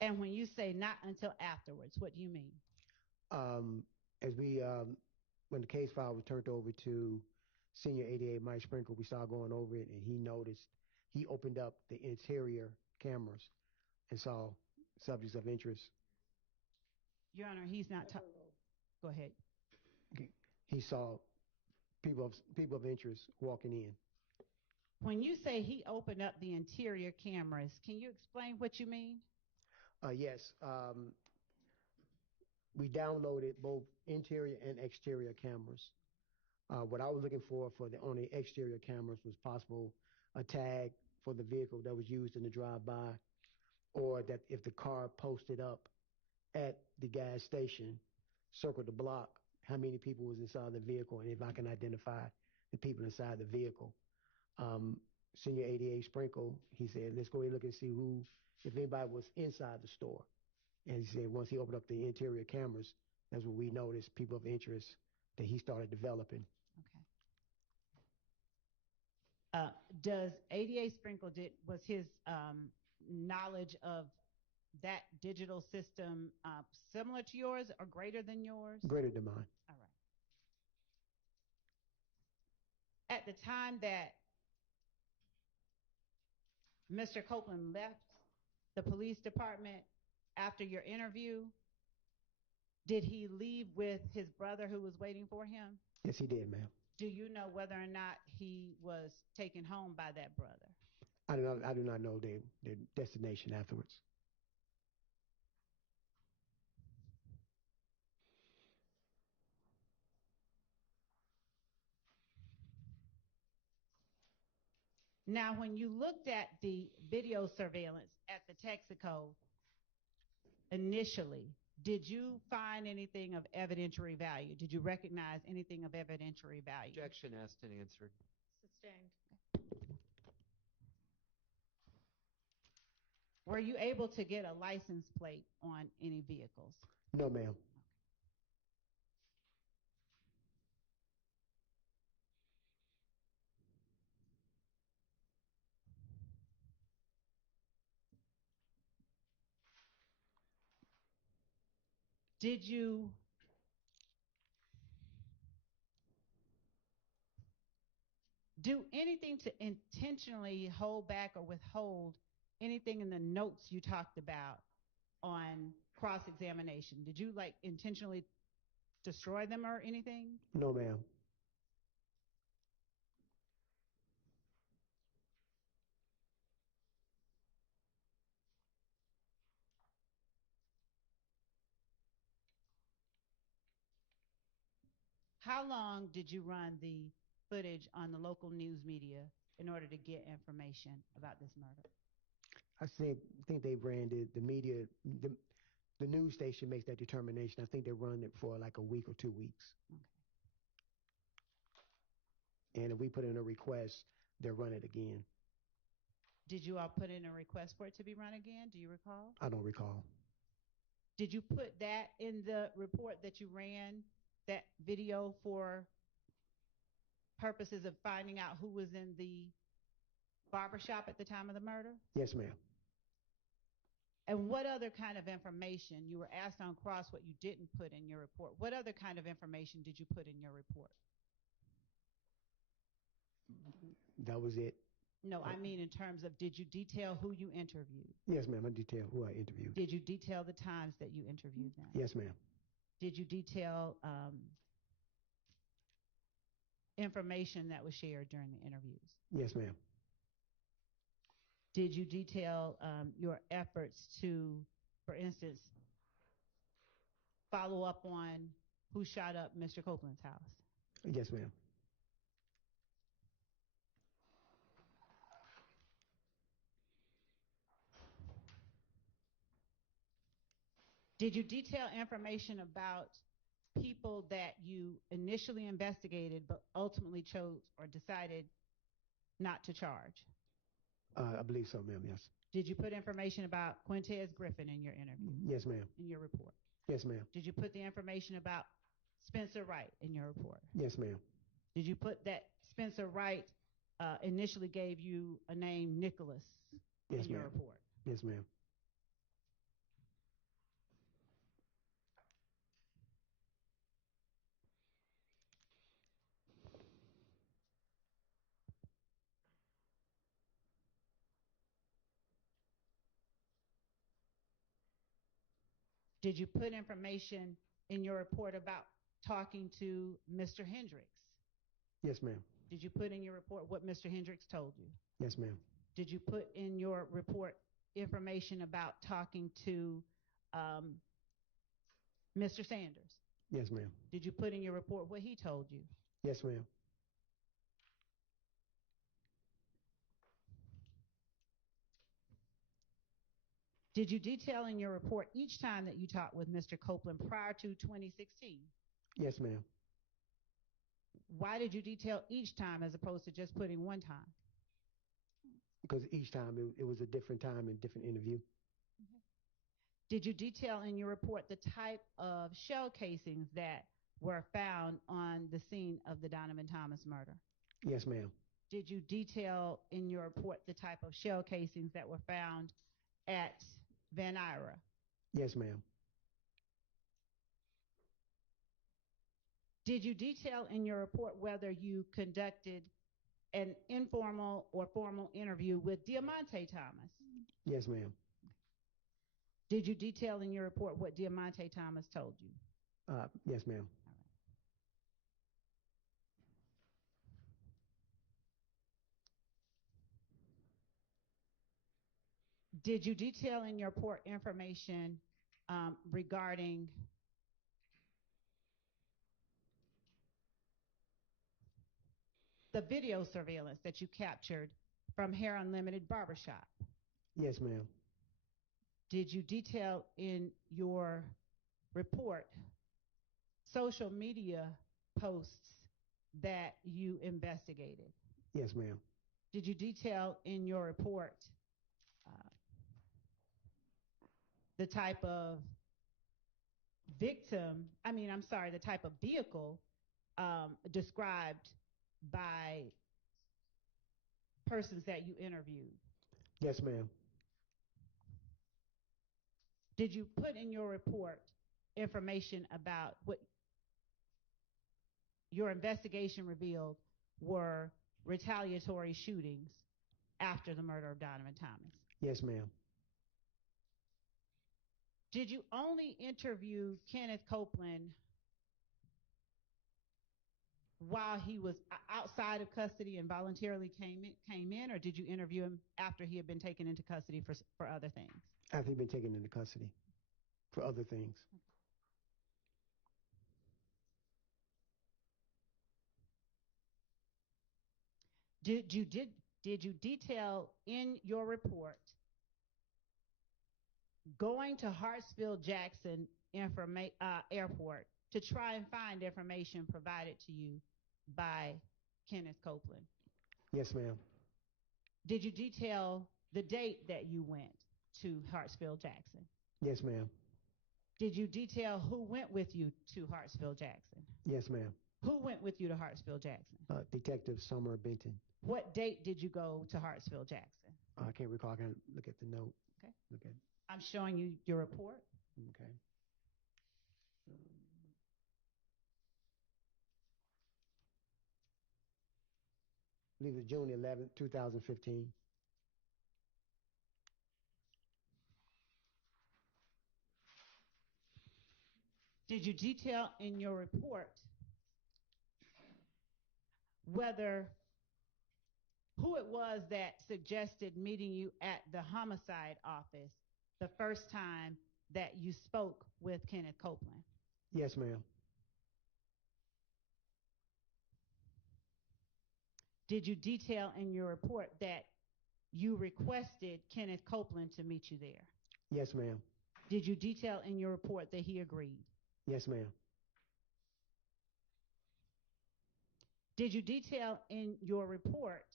And when you say not until afterwards, what do you mean? As we, when the case file was turned over to Senior 88 Mike Sprinkle, we started going over it, and he noticed, he opened up the interior cameras and saw subjects of interest. Your Honor, he's not Go ahead. He saw people of interest walking in. When you say he opened up the interior cameras, can you explain what you mean? Yes. We downloaded both interior and exterior cameras. What I was looking for on the exterior cameras was possible a tag for the vehicle that was used in the drive-by, or that if the car posted up at the gas station, circled the block, how many people was inside the vehicle, and if I can identify the people inside the vehicle. Senior 88 Sprinkle, he said, let's go ahead and look and see if anybody was inside the store. And he said once he opened up the interior cameras, That's what we noticed, people of interest that he started developing. Does ADA Sprinkle was his knowledge of that digital system similar to yours or greater than yours? Greater than mine. All right. At the time that Mr. Copeland left the police department after your interview, did he leave with his brother who was waiting for him? Yes, he did, ma'am. Do you know whether or not he was taken home by that brother? I do not know their destination afterwards. Now, when you looked at the video surveillance at the Texaco initially, did you find anything of evidentiary value? Did you recognize anything of evidentiary value? Objection asked and answered. Sustained. Were you able to get a license plate on any vehicles? No, ma'am. Did you do anything to intentionally hold back or withhold anything in the notes you talked about on cross-examination? Did you intentionally destroy them or anything? No, ma'am. How long did you run the footage on the local news media in order to get information about this murder? I think they ran the media, the news station makes that determination. I think they run it for like a week or 2 weeks. Okay. And if we put in a request, they'll run it again. Did you all put in a request for it to be run again? Do you recall? I don't recall. Did you put that in the report that you ran, that video, for purposes of finding out who was in the barbershop at the time of the murder? Yes, ma'am. And what other kind of information, you were asked on cross what you didn't put in your report. What other kind of information did you put in your report? That was it. No, I mean in terms of, did you detail who you interviewed? Yes, ma'am. I detailed who I interviewed. Did you detail the times that you interviewed them? Yes, ma'am. Did you detail information that was shared during the interviews? Yes, ma'am. Did you detail your efforts to, for instance, follow up on who shot up Mr. Copeland's house? Yes, ma'am. Did you detail information about people that you initially investigated but ultimately chose or decided not to charge? I believe so, ma'am, yes. Did you put information about Quintez Griffin in your interview? Yes, ma'am. In your report? Yes, ma'am. Did you put the information about Spencer Wright in your report? Yes, ma'am. Did you put that Spencer Wright initially gave you a name, Nicholas, in your report? Yes, ma'am. Did you put information in your report about talking to Mr. Hendricks? Yes, ma'am. Did you put in your report what Mr. Hendricks told you? Yes, ma'am. Did you put in your report information about talking to Mr. Sanders? Yes, ma'am. Did you put in your report what he told you? Yes, ma'am. Did you detail in your report each time that you talked with Mr. Copeland prior to 2016? Yes, ma'am. Why did you detail each time as opposed to just putting one time? Because each time it was a different time and different interview. Did you detail in your report the type of shell casings that were found on the scene of the Donovan Thomas murder? Yes, ma'am. Did you detail in your report the type of shell casings that were found at Van Ira? Yes, ma'am. Did you detail in your report whether you conducted an informal or formal interview with Diamante Thomas? Yes, ma'am. Did you detail in your report what Diamante Thomas told you? Yes, ma'am. Did you detail in your report information regarding the video surveillance that you captured from Hair Unlimited Barbershop? Yes, ma'am. Did you detail in your report social media posts that you investigated? Yes, ma'am. Did you detail in your report the type of the type of vehicle described by persons that you interviewed? Yes, ma'am. Did you put in your report information about what your investigation revealed were retaliatory shootings after the murder of Donovan Thomas? Yes, ma'am. Did you only interview Kenneth Copeland while he was outside of custody and voluntarily came in, or did you interview him after he had been taken into custody for other things? After he'd been taken into custody for other things. Did you detail in your report going to Hartsfield-Jackson Airport to try and find information provided to you by Kenneth Copeland? Yes, ma'am. Did you detail the date that you went to Hartsfield-Jackson? Yes, ma'am. Did you detail who went with you to Hartsfield-Jackson? Yes, ma'am. Who went with you to Hartsfield-Jackson? Detective Summer Benton. What date did you go to Hartsfield-Jackson? I can't recall. I can look at the note. Okay. Look at. I'm showing you your report. Okay. I believe it's June 11th, 2015. Did you detail in your report who it was that suggested meeting you at the homicide office the first time that you spoke with Kenneth Copeland? Yes, ma'am. Did you detail in your report that you requested Kenneth Copeland to meet you there? Yes, ma'am. Did you detail in your report that he agreed? Yes, ma'am. Did you detail in your report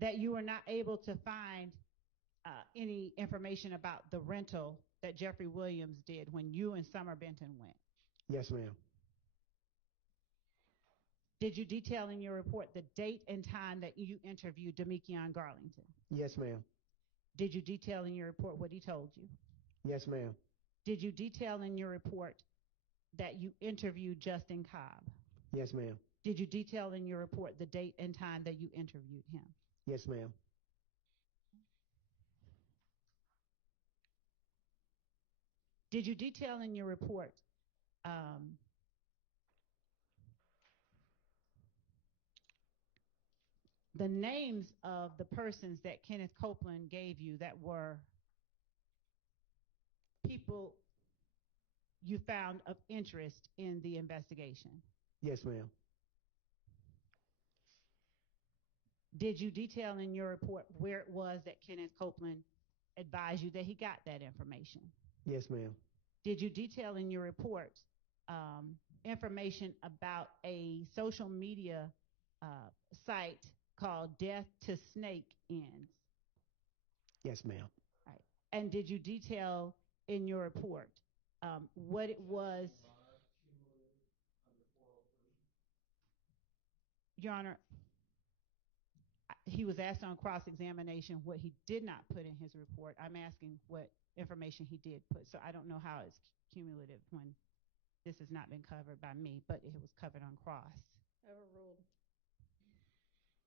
that you were not able to find any information about the rental that Jeffrey Williams did when you and Summer Benton went? Yes, ma'am. Did you detail in your report the date and time that you interviewed Demekion Garlington? Yes, ma'am. Did you detail in your report what he told you? Yes, ma'am. Did you detail in your report that you interviewed Justin Cobb? Yes, ma'am. Did you detail in your report the date and time that you interviewed him? Yes, ma'am. Did you detail in your report the names of the persons that Kenneth Copeland gave you that were people you found of interest in the investigation? Yes, ma'am. Did you detail in your report where it was that Kenneth Copeland advised you that he got that information? Yes, ma'am. Did you detail in your report information about a social media site called Death to Snake Ends. Yes, ma'am. Right. And did you detail in your report what it was? Your Honor, he was asked on cross-examination what he did not put in his report. I'm asking what information he did put. So I don't know how it's cumulative when this has not been covered by me, but it was covered on cross. Overruled.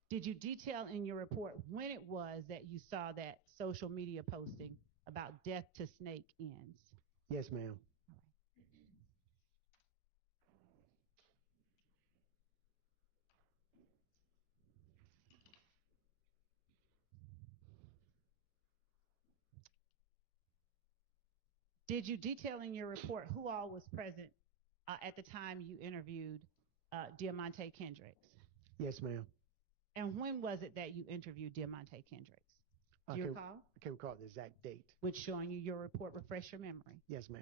Did you detail in your report when it was that you saw that social media posting about Death to Snake Ends? Yes, ma'am. Did you detail in your report who all was present at the time you interviewed Diamante Kendricks? Yes, ma'am. And when was it that you interviewed Diamante Kendricks? Do you recall? I can't recall the exact date. Which showing you your report refresh your memory? Yes, ma'am.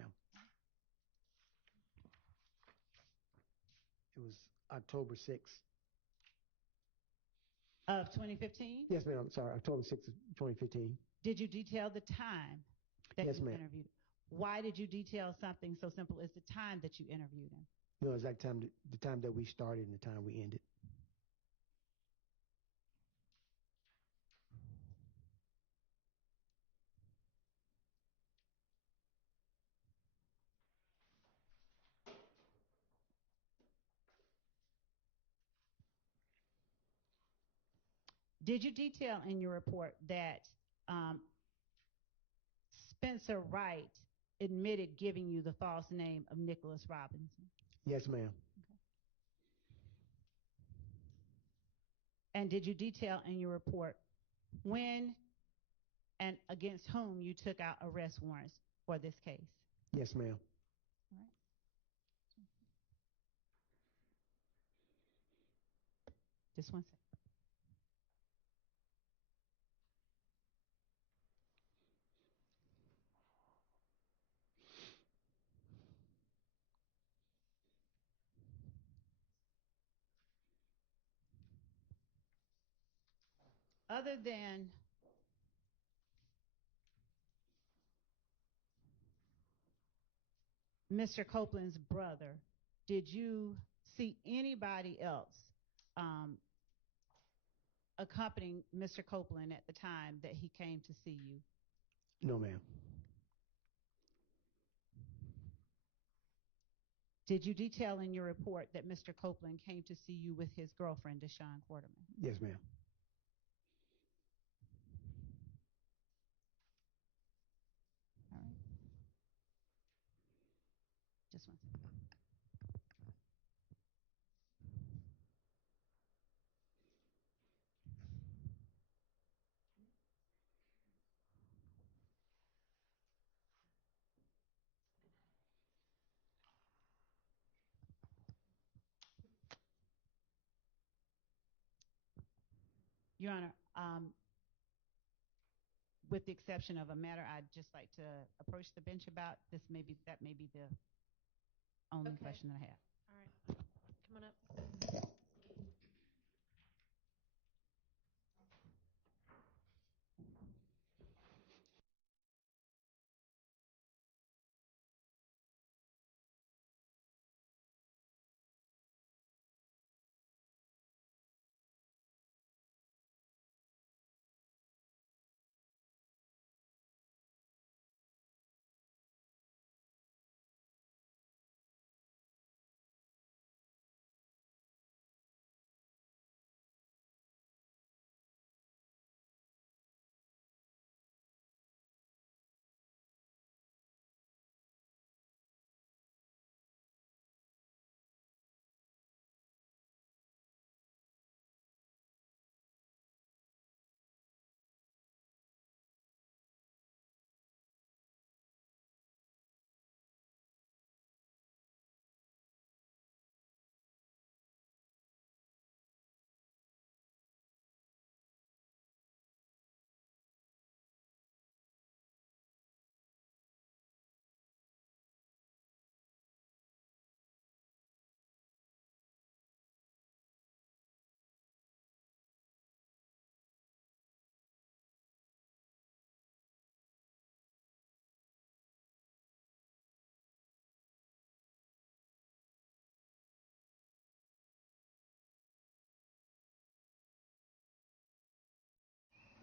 It was October 6th. Of 2015? Yes, ma'am. I'm sorry, October 6th of 2015. Did you detail the time that Yes, you ma'am. interviewed? Why did you detail something so simple as the time that you interviewed him? No, exact time, the time that we started and the time we ended. Did you detail in your report that Spencer Wright admitted giving you the false name of Nicholas Robinson? Yes, ma'am. And did you detail in your report when and against whom you took out arrest warrants for this case? Yes, ma'am. All right. Just one second. Other than Mr. Copeland's brother, did you see anybody else accompanying Mr. Copeland at the time that he came to see you? No, ma'am. Did you detail in your report that Mr. Copeland came to see you with his girlfriend, Deshawn Quarterman? Yes, ma'am. All right. Just one second. Your Honor, with the exception of a matter I'd just like to approach the bench about, that may be the only question that I have. All right. Come on up.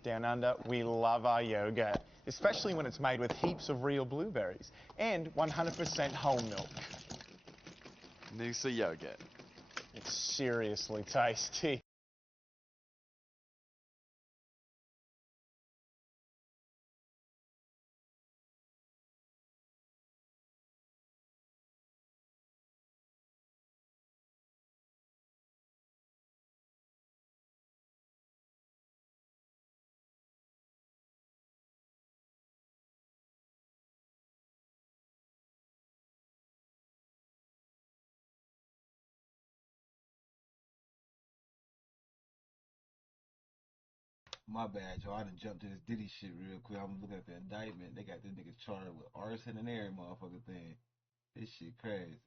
Down under, we love our yogurt, especially when it's made with heaps of real blueberries and 100% whole milk. Noosa yogurt. It's seriously tasty. My bad, y'all. I done jumped to this Diddy shit real quick. I'm looking at the indictment. They got this nigga charged with arson and every motherfucking thing. This shit crazy.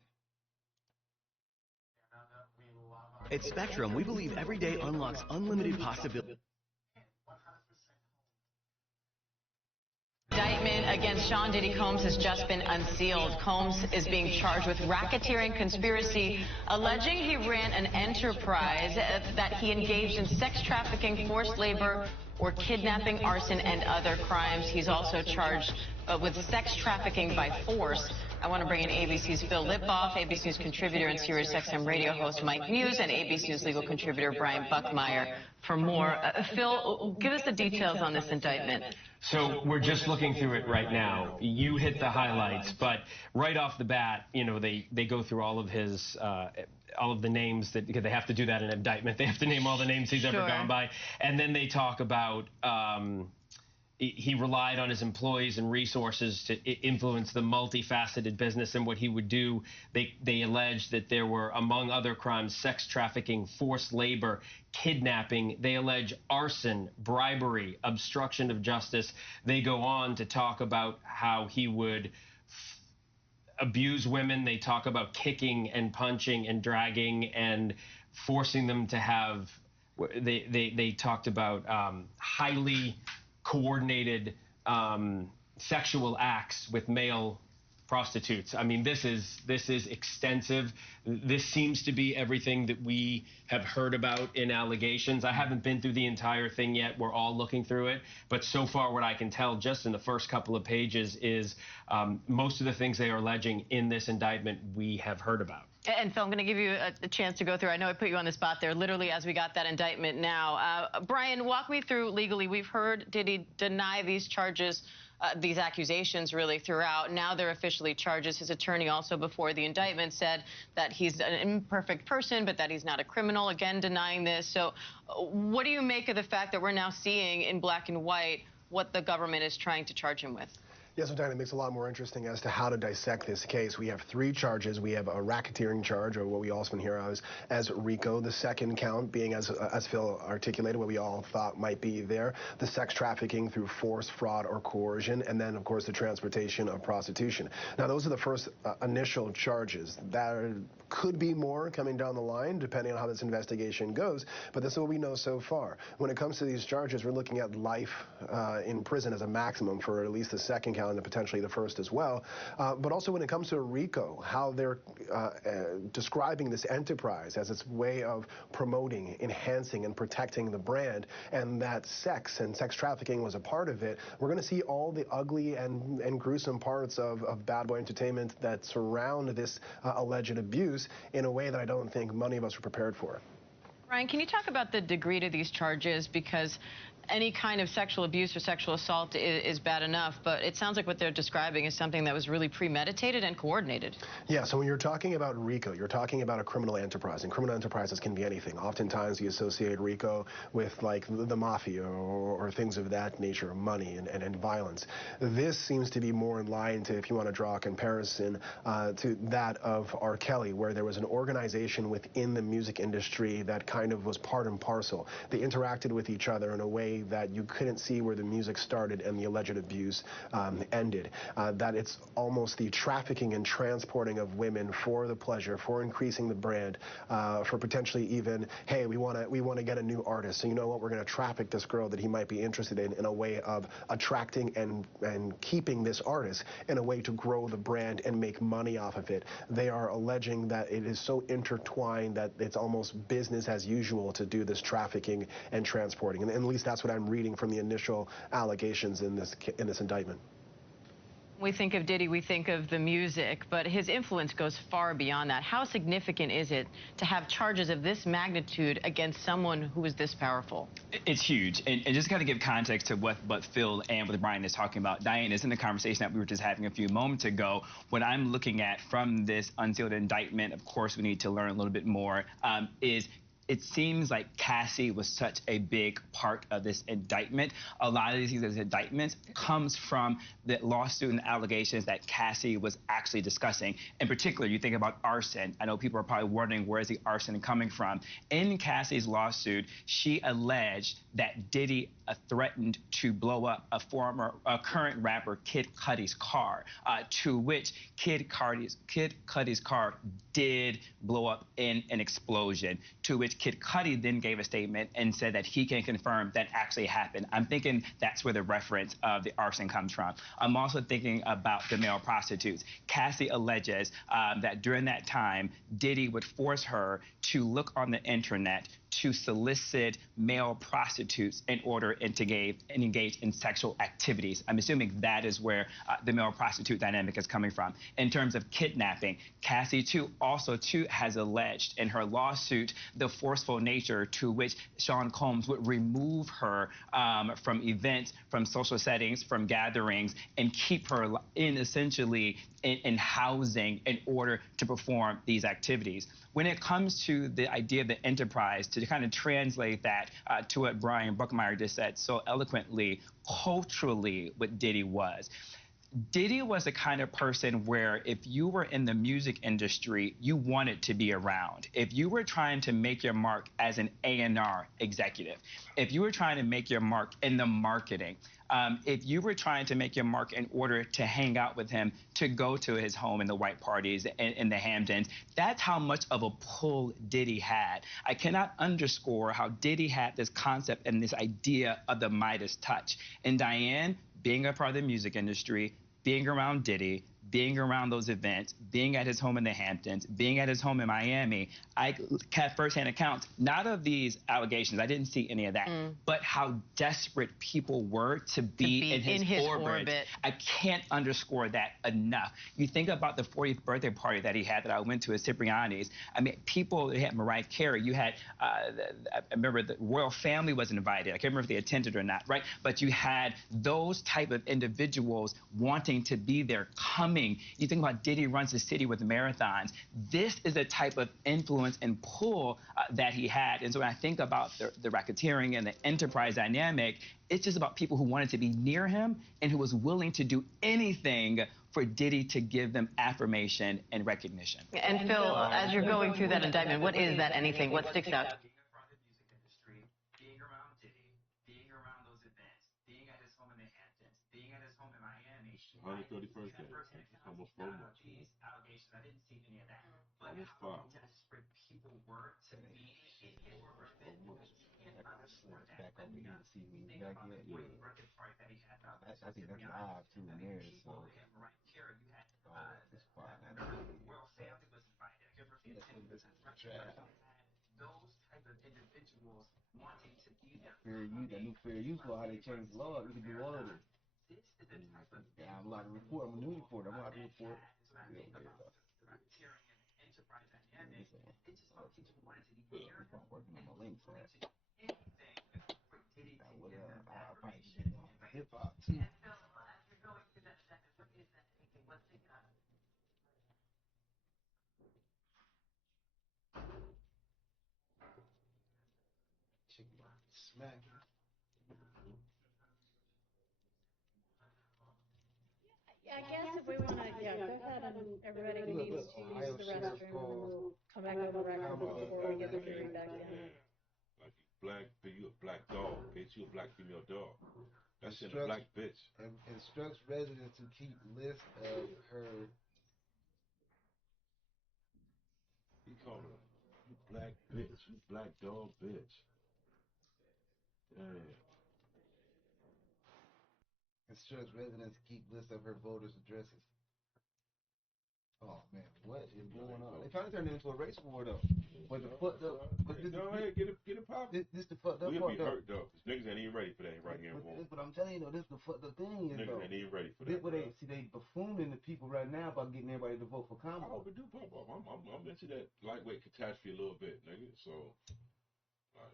At Spectrum, we believe every day unlocks unlimited possibilities. Indictment against Sean Diddy Combs has just been unsealed. Combs is being charged with racketeering conspiracy, alleging he ran an enterprise, that he engaged in sex trafficking, forced labor, or kidnapping, arson, and other crimes. He's also charged with sex trafficking by force. I want to bring in ABC's Phil Lipoff, ABC News contributor and SiriusXM radio host Mike Muse, and ABC News legal contributor Brian Buckmeyer for more. Phil, give us the details on this indictment. So we're just looking through it right now. You hit the highlights, but right off the bat, you know, they go through all of his all of the names that, because they have to do that in an indictment. They have to name all the names he's ever gone by, and then they talk about he relied on his employees and resources to influence the multifaceted business and what he would do. They allege that there were, among other crimes, sex trafficking, forced labor, kidnapping. They allege arson, bribery, obstruction of justice. They go on to talk about how he would abuse women. They talk about kicking and punching and dragging and forcing them to have, they talked about highly coordinated sexual acts with male prostitutes. I mean, this is extensive. This seems to be everything that we have heard about in allegations. I haven't been through the entire thing yet. We're all looking through it. But so far, what I can tell just in the first couple of pages is most of the things they are alleging in this indictment we have heard about. And Phil, I'm going to give you a chance to go through. I know I put you on the spot there, literally as we got that indictment now. Brian, walk me through legally. We've heard, did he deny these charges, these accusations really throughout? Now they're officially charges. His attorney also before the indictment said that he's an imperfect person, but that he's not a criminal, again denying this. So what do you make of the fact that we're now seeing in black and white what the government is trying to charge him with? Yes, Diana, it makes it a lot more interesting as to how to dissect this case. We have 3 charges. We have a racketeering charge, or what we often hear as Rico. The second count being, as Phil articulated, what we all thought might be there, the sex trafficking through force, fraud, or coercion, and then, of course, the transportation of prostitution. Now, those are the first initial charges. There could be more coming down the line, depending on how this investigation goes, but this is what we know so far. When it comes to these charges, we're looking at life in prison as a maximum for at least the second count, and potentially the first as well. But also when it comes to Rico, how they're describing this enterprise as its way of promoting, enhancing, and protecting the brand, and that sex and sex trafficking was a part of it. We're going to see all the ugly and gruesome parts of Bad Boy Entertainment that surround this alleged abuse in a way that I don't think many of us were prepared for. Ryan, can you talk about the degree to these charges? Because any kind of sexual abuse or sexual assault is bad enough, but it sounds like what they're describing is something that was really premeditated and coordinated. Yeah, so when you're talking about Rico, you're talking about a criminal enterprise, and criminal enterprises can be anything. Oftentimes you associate Rico with like the mafia or things of that nature, money and violence. This seems to be more in line to, if you want to draw a comparison, to that of R. Kelly, where there was an organization within the music industry that kind of was part and parcel. They interacted with each other in a way that you couldn't see where the music started and the alleged abuse ended. That it's almost the trafficking and transporting of women for the pleasure, for increasing the brand, for potentially even, hey, we want to get a new artist, so you know what, we're going to traffic this girl that he might be interested in a way of attracting and keeping this artist in a way to grow the brand and make money off of it. They are alleging that it is so intertwined that it's almost business as usual to do this trafficking and transporting, and at least that's what what I'm reading from the initial allegations in this indictment. We think of Diddy, we think of the music, but his influence goes far beyond that. How significant is it to have charges of this magnitude against someone who is this powerful? It's huge. And just kind of give context to what Phil and what Brian is talking about. Diane, is in the conversation that we were just having a few moments ago. What I'm looking at from this unsealed indictment, of course, we need to learn a little bit more, is it seems like Cassie was such a big part of this indictment. A lot of these indictments comes from the lawsuit and allegations that Cassie was actually discussing. In particular, you think about arson. I know people are probably wondering, where is the arson coming from? In Cassie's lawsuit, she alleged that Diddy threatened to blow up a current rapper Kid Cudi's car, to which Kid Cudi's car did blow up in an explosion, to which Kid Cudi then gave a statement and said that he can confirm that actually happened. I'm thinking that's where the reference of the arson comes from. I'm also thinking about the male prostitutes. Cassie alleges that during that time, Diddy would force her to look on the internet to solicit male prostitutes in order to engage in sexual activities. I'm assuming that is where the male prostitute dynamic is coming from. In terms of kidnapping, Cassie also has alleged in her lawsuit the forceful nature to which Sean Combs would remove her from events, from social settings, from gatherings, and keep her essentially in housing in order to perform these activities. When it comes to the idea of the enterprise, to kind of translate that to what Brian Buckmeyer just said so eloquently, culturally what Diddy was. Diddy was the kind of person where if you were in the music industry, you wanted to be around. If you were trying to make your mark as an A&R executive, if you were trying to make your mark in the marketing, if you were trying to make your mark in order to hang out with him, to go to his home in the white parties in the Hamptons, that's how much of a pull Diddy had. I cannot underscore how Diddy had this concept and this idea of the Midas touch. And Diane, being a part of the music industry, being around Diddy, being around those events, being at his home in the Hamptons, being at his home in Miami, I have firsthand accounts, not of these allegations, I didn't see any of that, but how desperate people were to be in his orbit. I can't underscore that enough. You think about the 40th birthday party that he had that I went to at Cipriani's. I mean, people, they had Mariah Carey, you had, I remember the royal family was invited. I can't remember if they attended or not, right? But you had those type of individuals wanting to be there, coming. You think about Diddy runs the city with marathons. This is the type of influence and pull that he had. And so when I think about the racketeering and the enterprise dynamic, it's just about people who wanted to be near him and who was willing to do anything for Diddy to give them affirmation and recognition. And Phil, as you're going through that indictment, what is that anything? What sticks out? Being around Diddy, being around those events, being at his home in the Hamptons, being at his home in Miami. 131st day. Almost 4 months. These allegations, I didn't see any of that. But Almost how 5. desperate people were to be in his orbit. Back over here to see me back yet. Yeah. I think that's live too in there. So. Oh, it's fine. Those type of individuals wanting to be there. Fair use, that new fair use law, how they changed the law, you can do all of this. Yeah, I'm allowed to report. I'm a news reporter. I'm allowed to report. Yeah, it's just about people wanting to be here. I'm working on my links, right? I'll probably shit on hip hop too. Smack. I guess if we want to, go ahead and everybody who needs to use the restroom, and then we'll come back over record before we get the jury back in. Like you a black dog, bitch. You a black female dog. That's a black bitch. Instructs residents to keep list of her. He called her, you black bitch. You black dog, bitch. Damn. Instructs residents to keep list of her voters' addresses. Oh man, what is going on? They trying to turn it into a race war though. But the fucked up. But this, Go ahead, get it poppin'. This the fucked up We'll part be though. hurt though, 'cause niggas ain't even ready for that right here. But I'm telling you though, this the fucked up thing is Niggas though. ain't even ready for This that. what they see, they buffooning the people right now about getting everybody to vote for I Kamala. hope it do pop up. I'm into that lightweight catastrophe a little bit, nigga. So, like,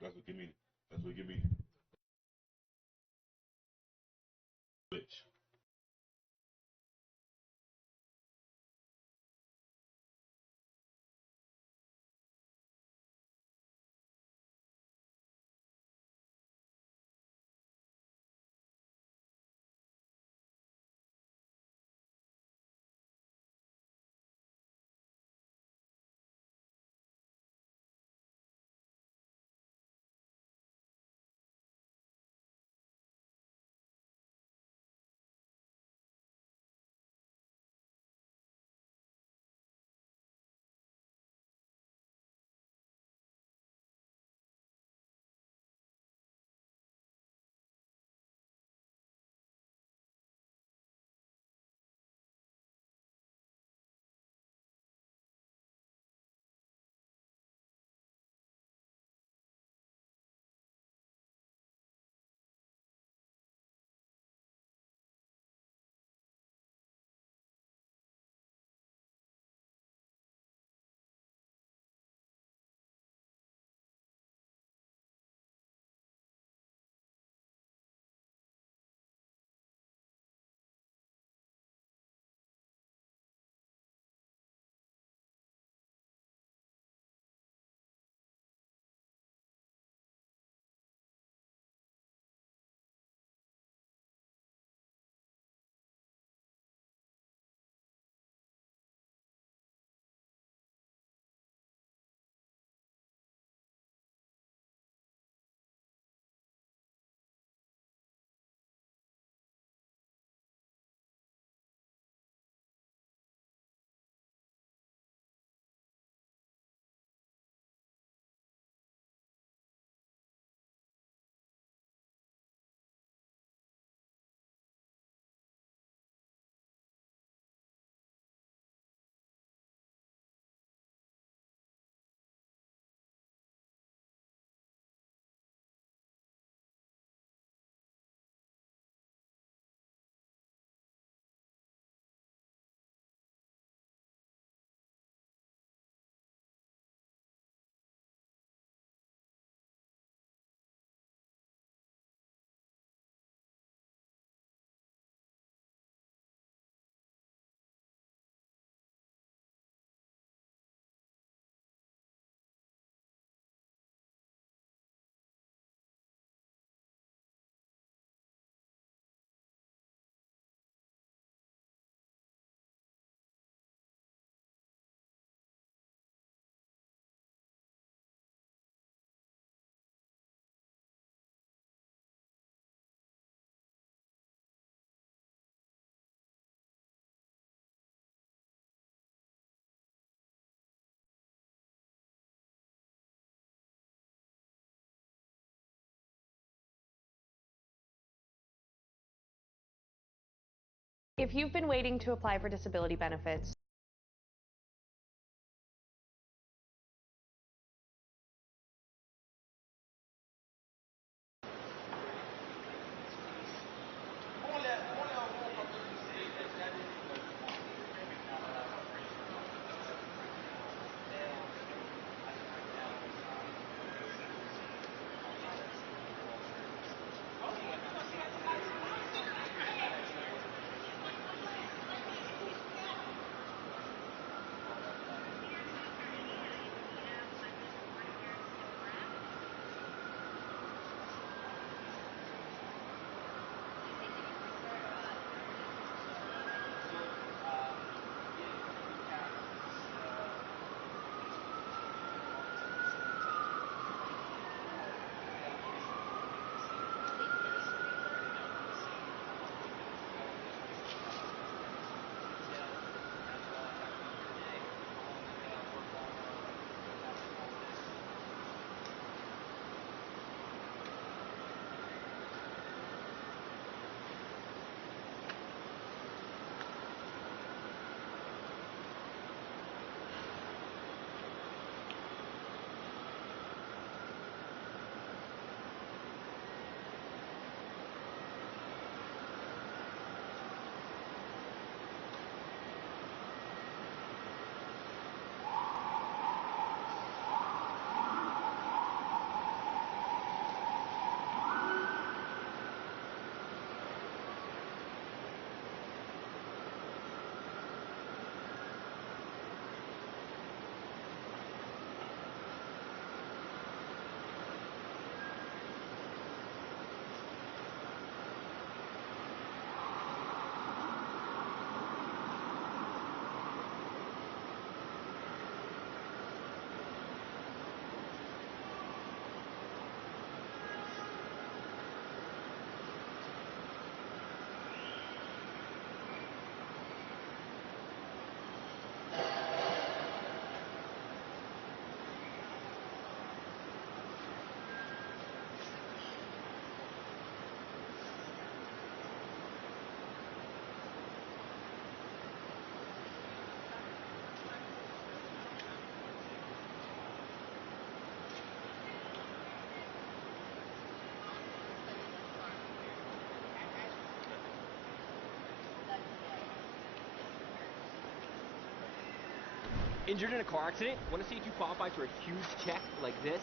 that's what give me bitch. If you've been waiting to apply for disability benefits, Injured in a car accident? Want to see if you qualify for a huge check like this?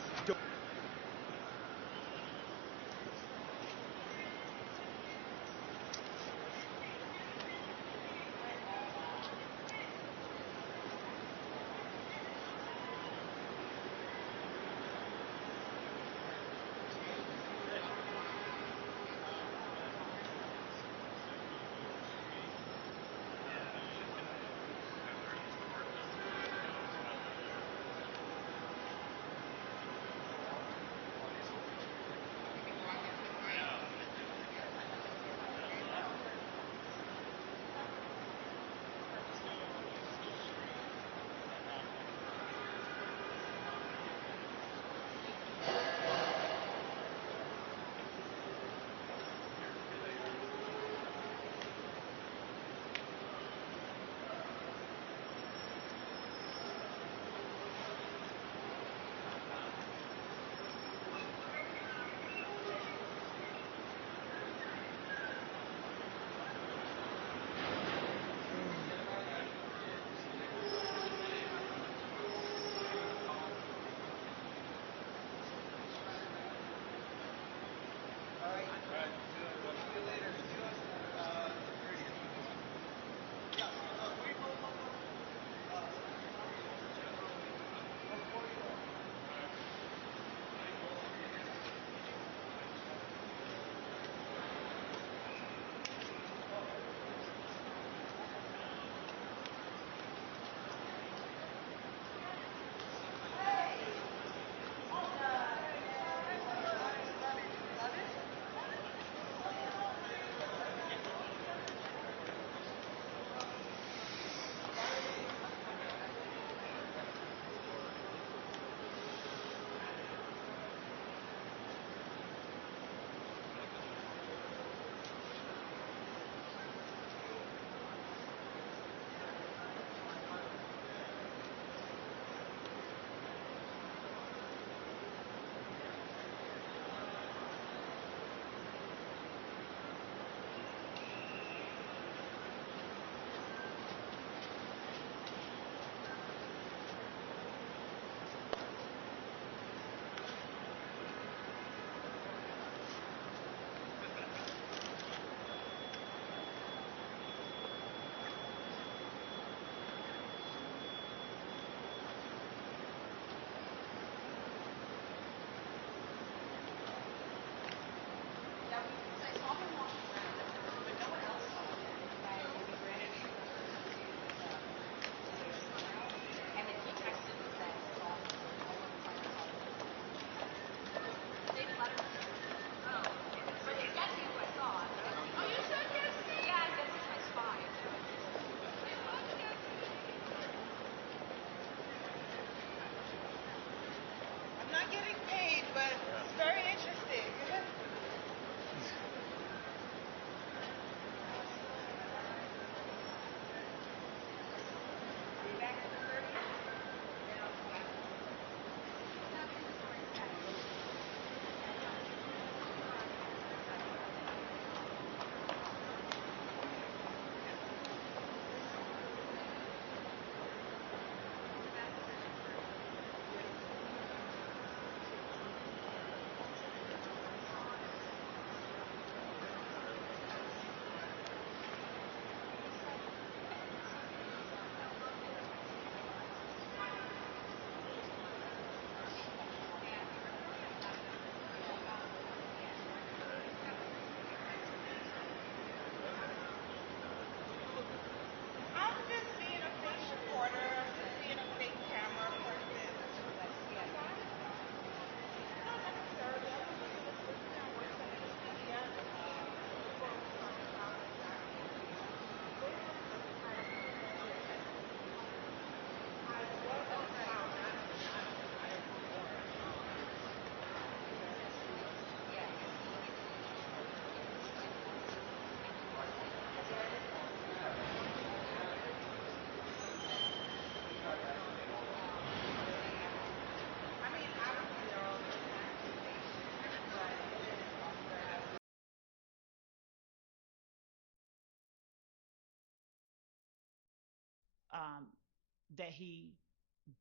That he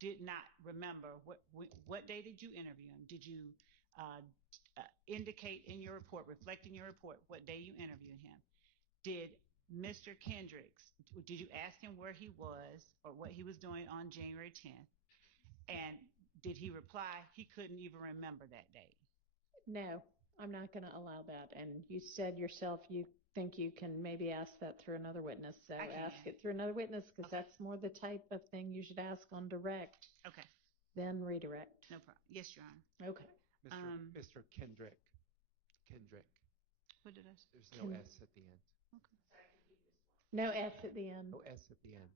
did not remember what day did you interview him? Did you indicate in your report, reflect in your report, what day you interviewed him? Did Mr. Kendricks, did you ask him where he was or what he was doing on January 10th? And did he reply he couldn't even remember that day? No, I'm not going to allow that. And you said yourself you think you can maybe ask that through another witness. So ask it through another witness, because that's more the type of thing you should ask on direct. Okay. Then redirect. No problem. Yes, Your Honor. Okay. Mr. Kendrick. What did I say? There's no S at the end. Okay. No S at the end. No S at the end.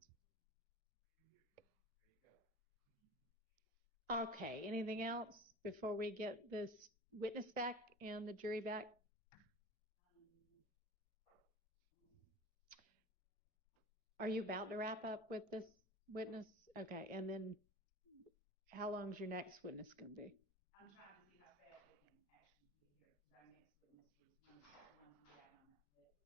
Okay. Anything else before we get this witness back and the jury back? Are you about to wrap up with this witness? Okay. And then how long is your next witness going to be? I'm trying to see how fast they can actually get here, because our next witness is one we have on that list.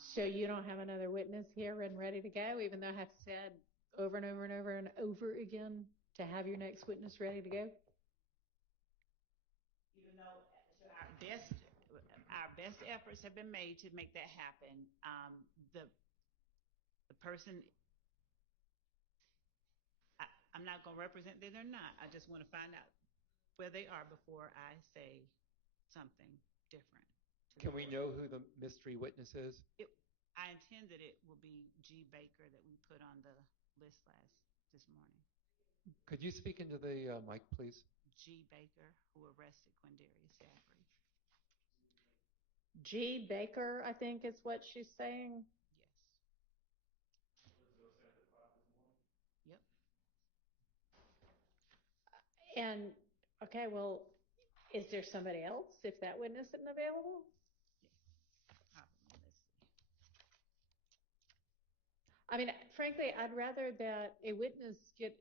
So you don't have another witness here and ready to go, even though I have said over and over and over and over again to have your next witness ready to go? Even though our best efforts have been made to make that happen, the person, I'm not going to represent that they're not. I just want to find out where they are before I say something different. Can we know who the mystery witness is? I intend that it will be G. Baker that we put on the list this morning. Could you speak into the mic, please? G. Baker, who arrested Quindarius Zachary. G. Baker, I think is what she's saying. Yes. Yep. And, okay, well, is there somebody else if that witness isn't available? Let's see. I mean, frankly, I'd rather that a witness get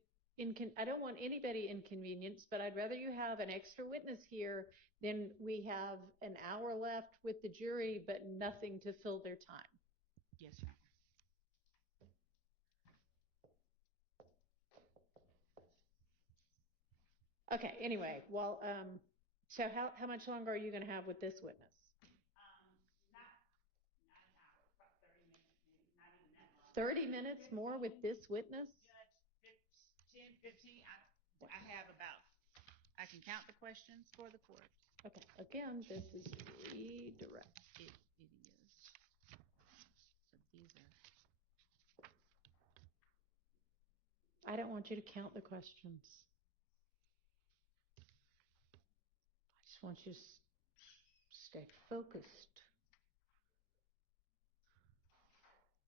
I don't want anybody inconvenienced, but I'd rather you have an extra witness here than we have an hour left with the jury, but nothing to fill their time. Yes, Your Honor. Okay, anyway, well, so how much longer are you going to have with this witness? Not an hour, about 30 minutes, maybe, not even that long. 30 minutes more with this witness? 10, 15, I can count the questions for the court. Okay, again, this is redirect. It is. So these are. I don't want you to count the questions. I just want you to stay focused.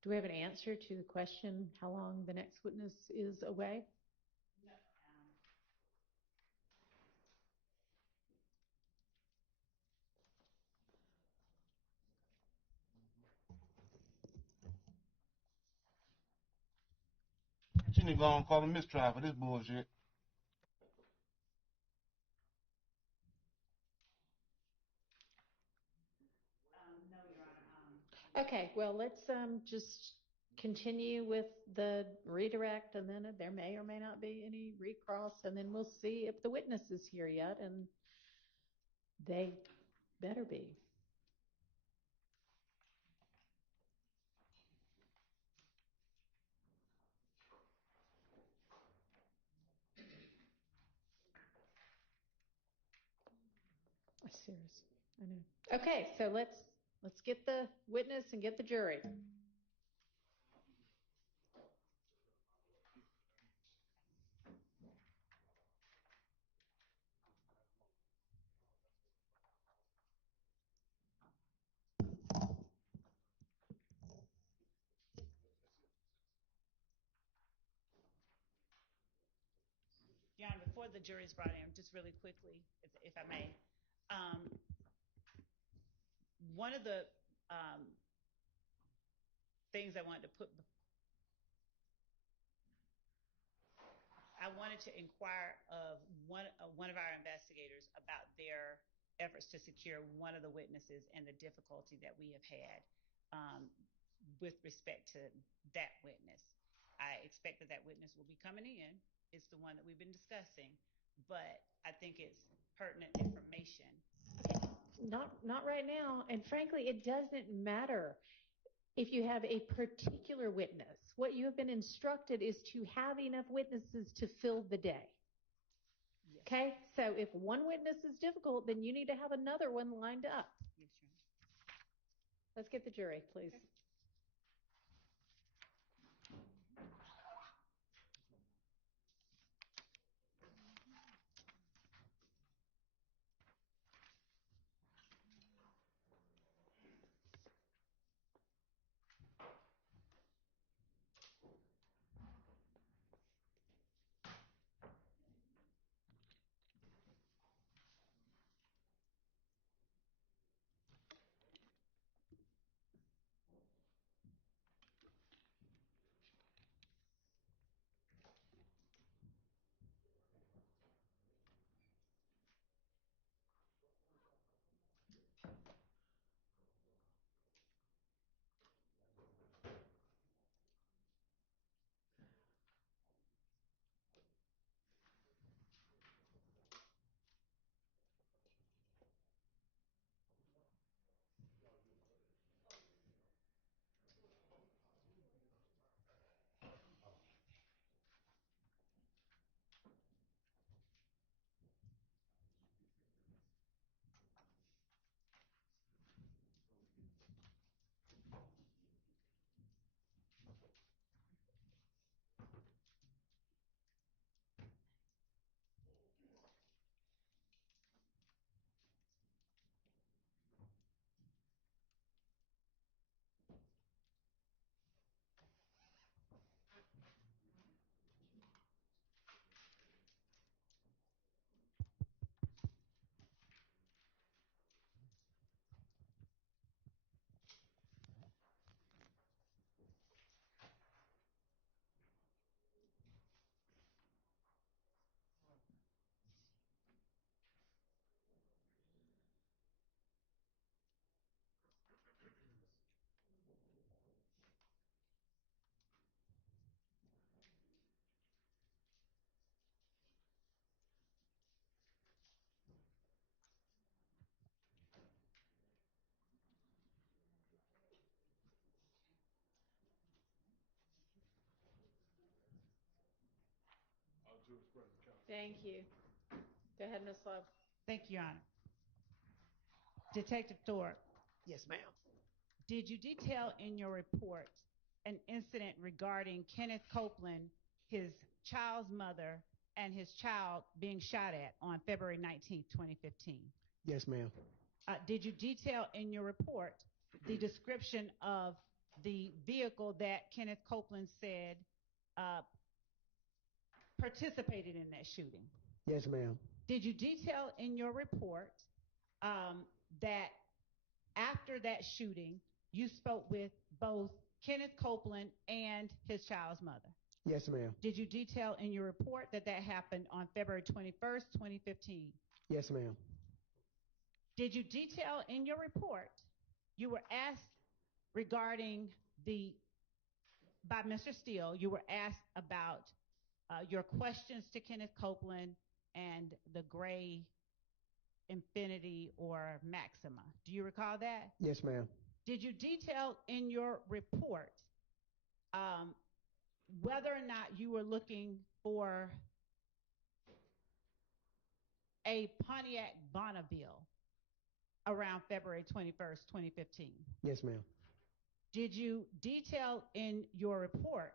Do we have an answer to the question, how long the next witness is away? No. You need to go on and call a mistrial for this bullshit. No, Your Honor. Okay, well, let's just continue with the redirect, and then there may or may not be any recross, and then we'll see if the witness is here yet, and they better be. Serious, I know. Okay, so let's get the witness and get the jury. Your Honor, before the jury's brought in, just really quickly, if I may, one of the things I wanted to inquire of one of our investigators about their efforts to secure one of the witnesses and the difficulty that we have had with respect to that witness. I expect that witness will be coming in. it's the one that we've been discussing, but I think it's pertinent information. Not right now. And frankly, it doesn't matter if you have a particular witness. What you have been instructed is to have enough witnesses to fill the day. Yes. Okay? So if one witness is difficult, then you need to have another one lined up. Yes, Your Honor. Let's get the jury, please. Okay. Thank you. Go ahead, Ms. Love. Thank you, Your Honor. Detective Thorpe, Yes, ma'am. did you detail in your report an incident regarding Kenneth Copeland, his child's mother, and his child being shot at on February 19th, 2015? Yes, ma'am. Did you detail in your report the description of the vehicle that Kenneth Copeland said participated in that shooting? Yes, ma'am. Did you detail in your report that after that shooting, you spoke with both Kenneth Copeland and his child's mother? Yes, ma'am. Did you detail in your report that that happened on February 21st, 2015? Yes, ma'am. Did you detail in your report, you were asked regarding by Mr. Steele, you were asked about your questions to Kenneth Copeland and the gray Infinity or Maxima. Do you recall that? Yes, ma'am. Did you detail in your report whether or not you were looking for a Pontiac Bonneville around February 21st, 2015? Yes, ma'am. Did you detail in your report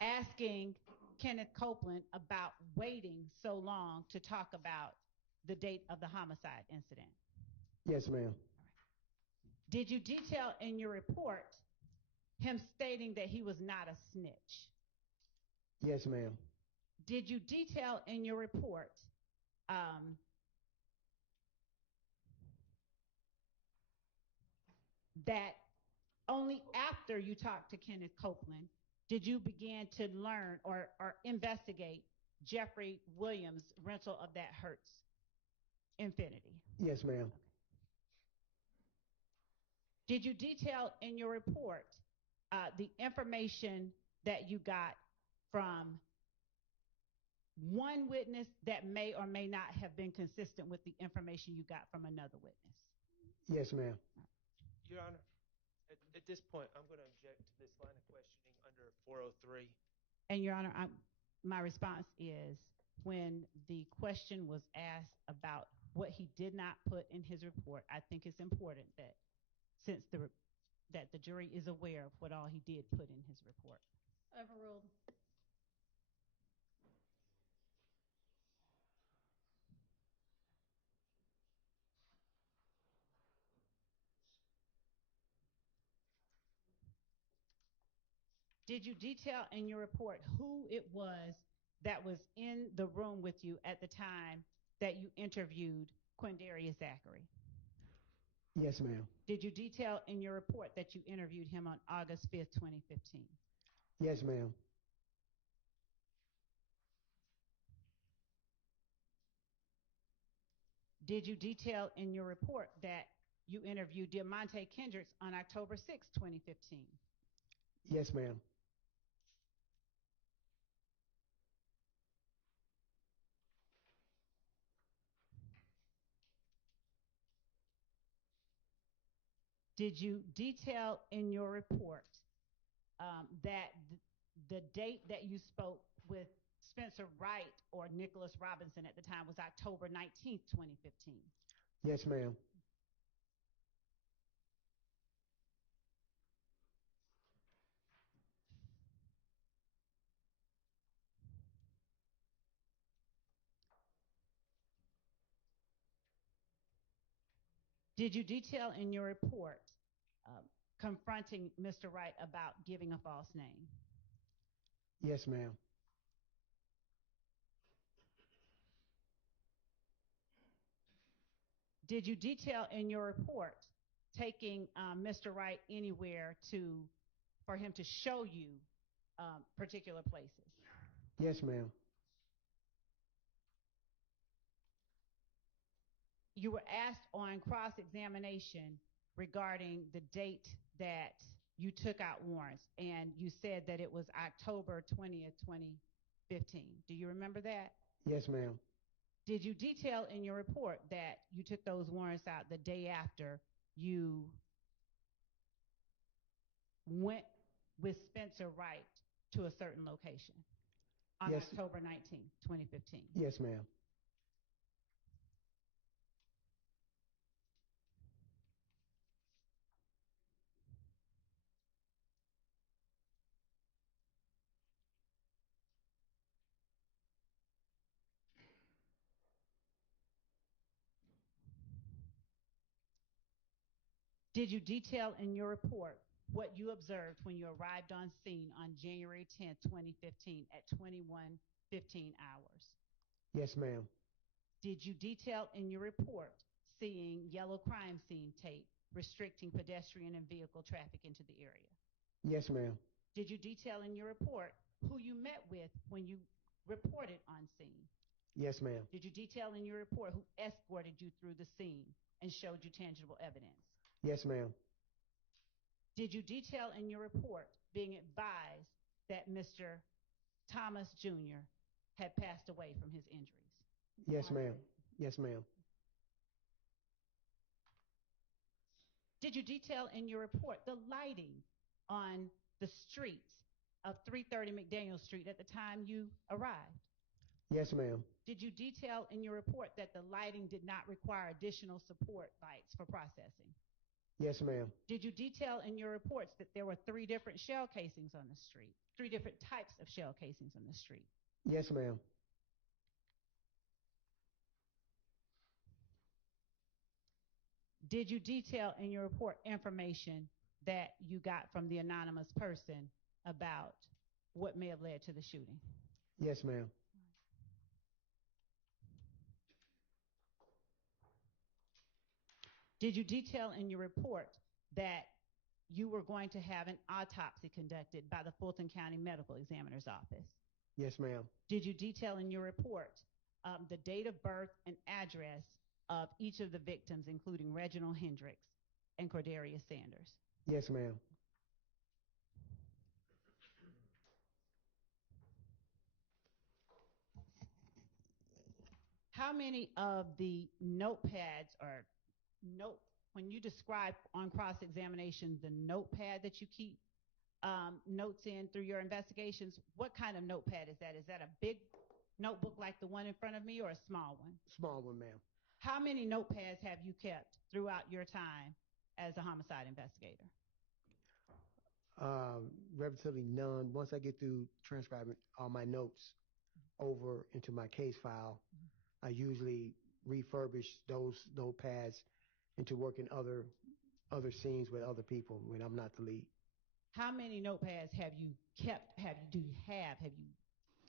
asking Kenneth Copeland about waiting so long to talk about the date of the homicide incident? Yes, ma'am. Did you detail in your report him stating that he was not a snitch? Yes, ma'am. Did you detail in your report that only after you talked to Kenneth Copeland did you begin to learn or investigate Jeffrey Williams' rental of that Hertz Infinity? Yes, ma'am. Did you detail in your report the information that you got from one witness that may or may not have been consistent with the information you got from another witness? Yes, ma'am. Your Honor, at this point, I'm going to object to this line of questioning under 403. And Your Honor, my response is, when the question was asked about what he did not put in his report, I think it's important that that the jury is aware of what all he did put in his report. Overruled. Did you detail in your report who it was that was in the room with you at the time that you interviewed Quindarius Zachary? Yes, ma'am. Did you detail in your report that you interviewed him on August 5th, 2015? Yes, ma'am. Did you detail in your report that you interviewed Diamante Kendricks on October 6th, 2015? Yes, ma'am. Did you detail in your report that the date that you spoke with Spencer Wright or Nicholas Robinson at the time was October 19th, 2015? Yes, ma'am. Did you detail in your report confronting Mr. Wright about giving a false name? Yes, ma'am. Did you detail in your report taking Mr. Wright anywhere for him to show you particular places? Yes, ma'am. You were asked on cross-examination regarding the date that you took out warrants, and you said that it was October 20th, 2015. Do you remember that? Yes, ma'am. Did you detail in your report that you took those warrants out the day after you went with Spencer Wright to a certain location on Yes. October 19th, 2015? Yes, ma'am. Did you detail in your report what you observed when you arrived on scene on January 10th, 2015 at 21:15 hours? Yes, ma'am. Did you detail in your report seeing yellow crime scene tape restricting pedestrian and vehicle traffic into the area? Yes, ma'am. Did you detail in your report who you met with when you reported on scene? Yes, ma'am. Did you detail in your report who escorted you through the scene and showed you tangible evidence? Yes, ma'am. Did you detail in your report being advised that Mr. Thomas Jr. had passed away from his injuries? Yes, ma'am. Yes, ma'am. Did you detail in your report the lighting on the streets of 330 McDaniel Street at the time you arrived? Yes, ma'am. Did you detail in your report that the lighting did not require additional support lights for processing? Yes, ma'am. Did you detail in your reports that there were 3 different shell casings on the street, 3 different types of shell casings on the street? Yes, ma'am. Did you detail in your report information that you got from the anonymous person about what may have led to the shooting? Yes, ma'am. Did you detail in your report that you were going to have an autopsy conducted by the Fulton County Medical Examiner's Office. Yes, ma'am. Did you detail in your report the date of birth and address of each of the victims, including Reginald Hendricks and Cordarius Sanders? Yes, ma'am. How many of the notepads or when you describe on cross-examination the notepad that you keep notes in through your investigations, what kind of notepad is that? Is that a big notebook like the one in front of me or a small one? Small one, ma'am. How many notepads have you kept throughout your time as a homicide investigator? Relatively none. Once I get through transcribing all my notes over into my case file, I usually refurbish those notepads into working other scenes with other people when I'm not the lead. How many notepads have you kept? Have you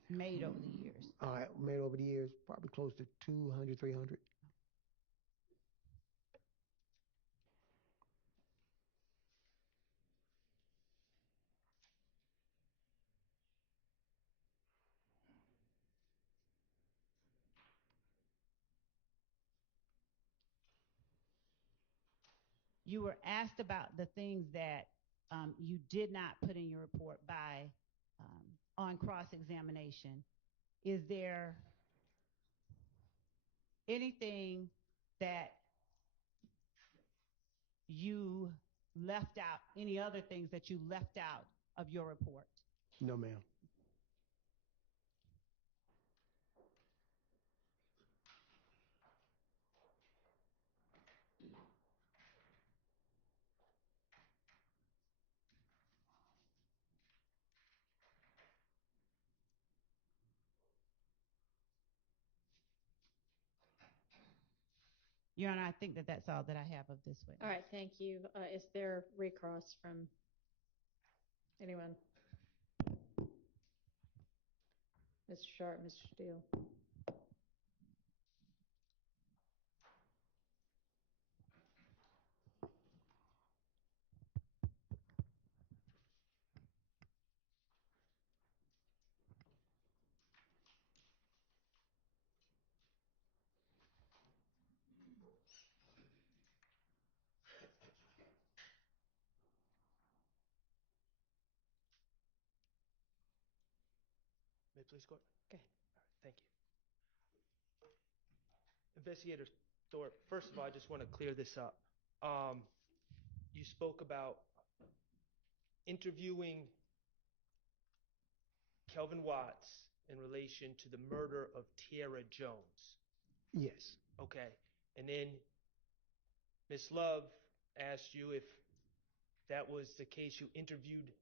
made over the years? Made over the years, probably close to 200, 300. You were asked about the things that you did not put in your report by on cross-examination. Is there anything that you left out, any other things that you left out of your report? No, ma'am. Your Honor, I think that that's all that I have of this witness. All right, thank you. Is there recross from anyone? Mr. Sharp, Mr. Steele. May I please go? Okay. All right, thank you. Investigator Thorpe, first of all, I just want to clear this up. You spoke about interviewing Kelvin Watts in relation to the murder of Tiara Jones. Yes. Okay. And then Ms. Love asked you if that was the case you interviewed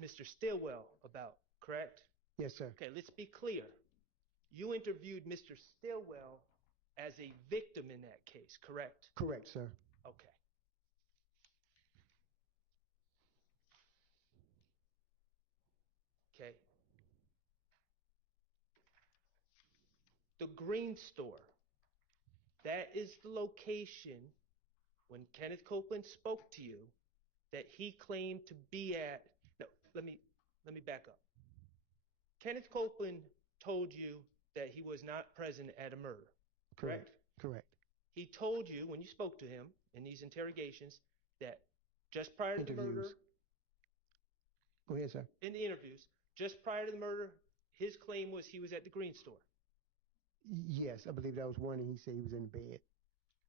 Mr. Stillwell about, correct? Yes, sir. Okay, let's be clear. You interviewed Mr. Stillwell as a victim in that case, correct? Correct, sir. Okay. Okay. The Green Store, that is the location when Kenneth Copeland spoke to you that he claimed to be at. No, let me back up. Kenneth Copeland told you that he was not present at a murder, correct? Correct. He told you when you spoke to him in these interrogations that just prior to the murder. Go ahead, sir. In the interviews, just prior to the murder, his claim was he was at the Green Store. Yes, I believe that was one, and he said he was in the bed.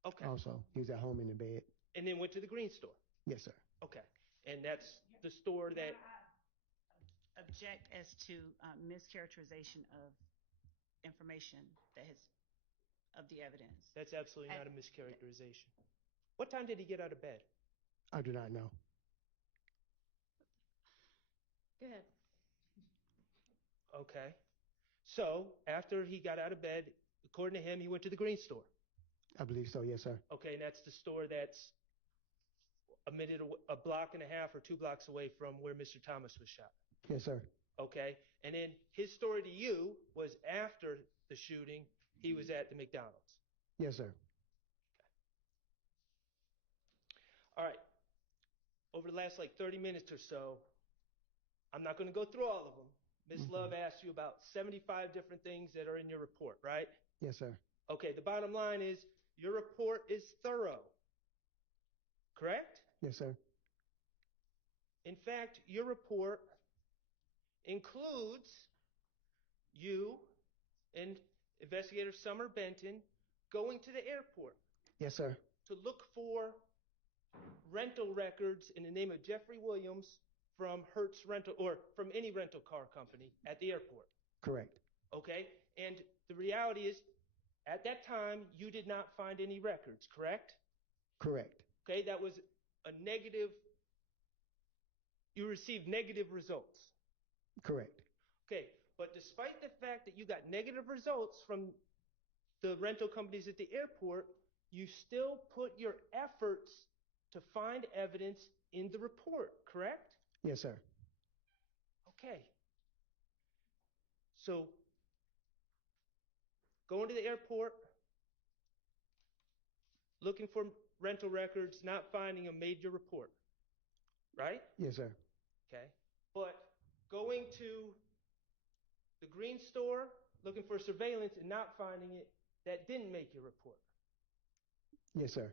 Okay. Also, he was at home in the bed. And then went to the Green Store. Yes, sir. Okay. And that's the store that. Object as to mischaracterization of information that has of the evidence. That's absolutely not a mischaracterization. What time did he get out of bed? I do not know. Go ahead. Okay. So after he got out of bed, according to him, he went to the Green Store. I believe so, yes, sir. Okay, and that's the store that's a block and a half or 2 blocks away from where Mr. Thomas was shot. Yes, sir. Okay, and then his story to you was after the shooting, he was at the McDonald's. Yes, sir. Okay. All right. over the last like 30 minutes or so, I'm not going to go through all of them. Ms. Love asked you about 75 different things that are in your report, right? Yes, sir. Okay, the bottom line is your report is thorough, correct? Yes, sir. In fact, your report includes you and Investigator Summer Benton going to the airport. Yes, sir. To look for rental records in the name of Jeffrey Williams from Hertz Rental, or from any rental car company at the airport. Correct. Okay? And the reality is, at that time, you did not find any records, correct? Correct. Okay, that was a negative, you received negative results. Correct. Okay, but despite the fact that you got negative results from the rental companies at the airport, you still put your efforts to find evidence in the report, correct? Yes, sir. Okay. So, going to the airport, looking for rental records, not finding them, made your report, right? Yes, sir. Okay. But going to the green store, looking for surveillance and not finding it, that didn't make your report. Yes, sir.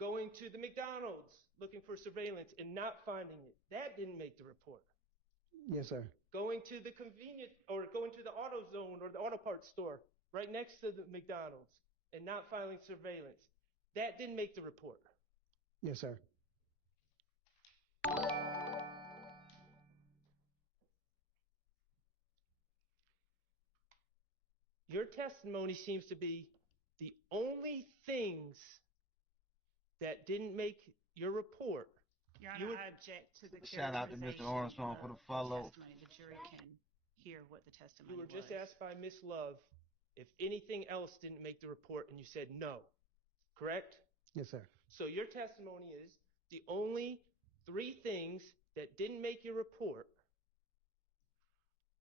Going to the McDonald's, looking for surveillance and not finding it, that didn't make the report. Yes, sir. Going to the going to the AutoZone or the auto parts store right next to the McDonald's and not filing surveillance, that didn't make the report. Yes, sir. Your testimony seems to be the only things that didn't make your report. Your Honor, I object to the Shout out to Mr. Armstrong for the follow. The jury can hear what the testimony You were was. just asked by Ms. Love if anything else didn't make the report, and you said no, correct? Yes, sir. So your testimony is the only 3 things that didn't make your report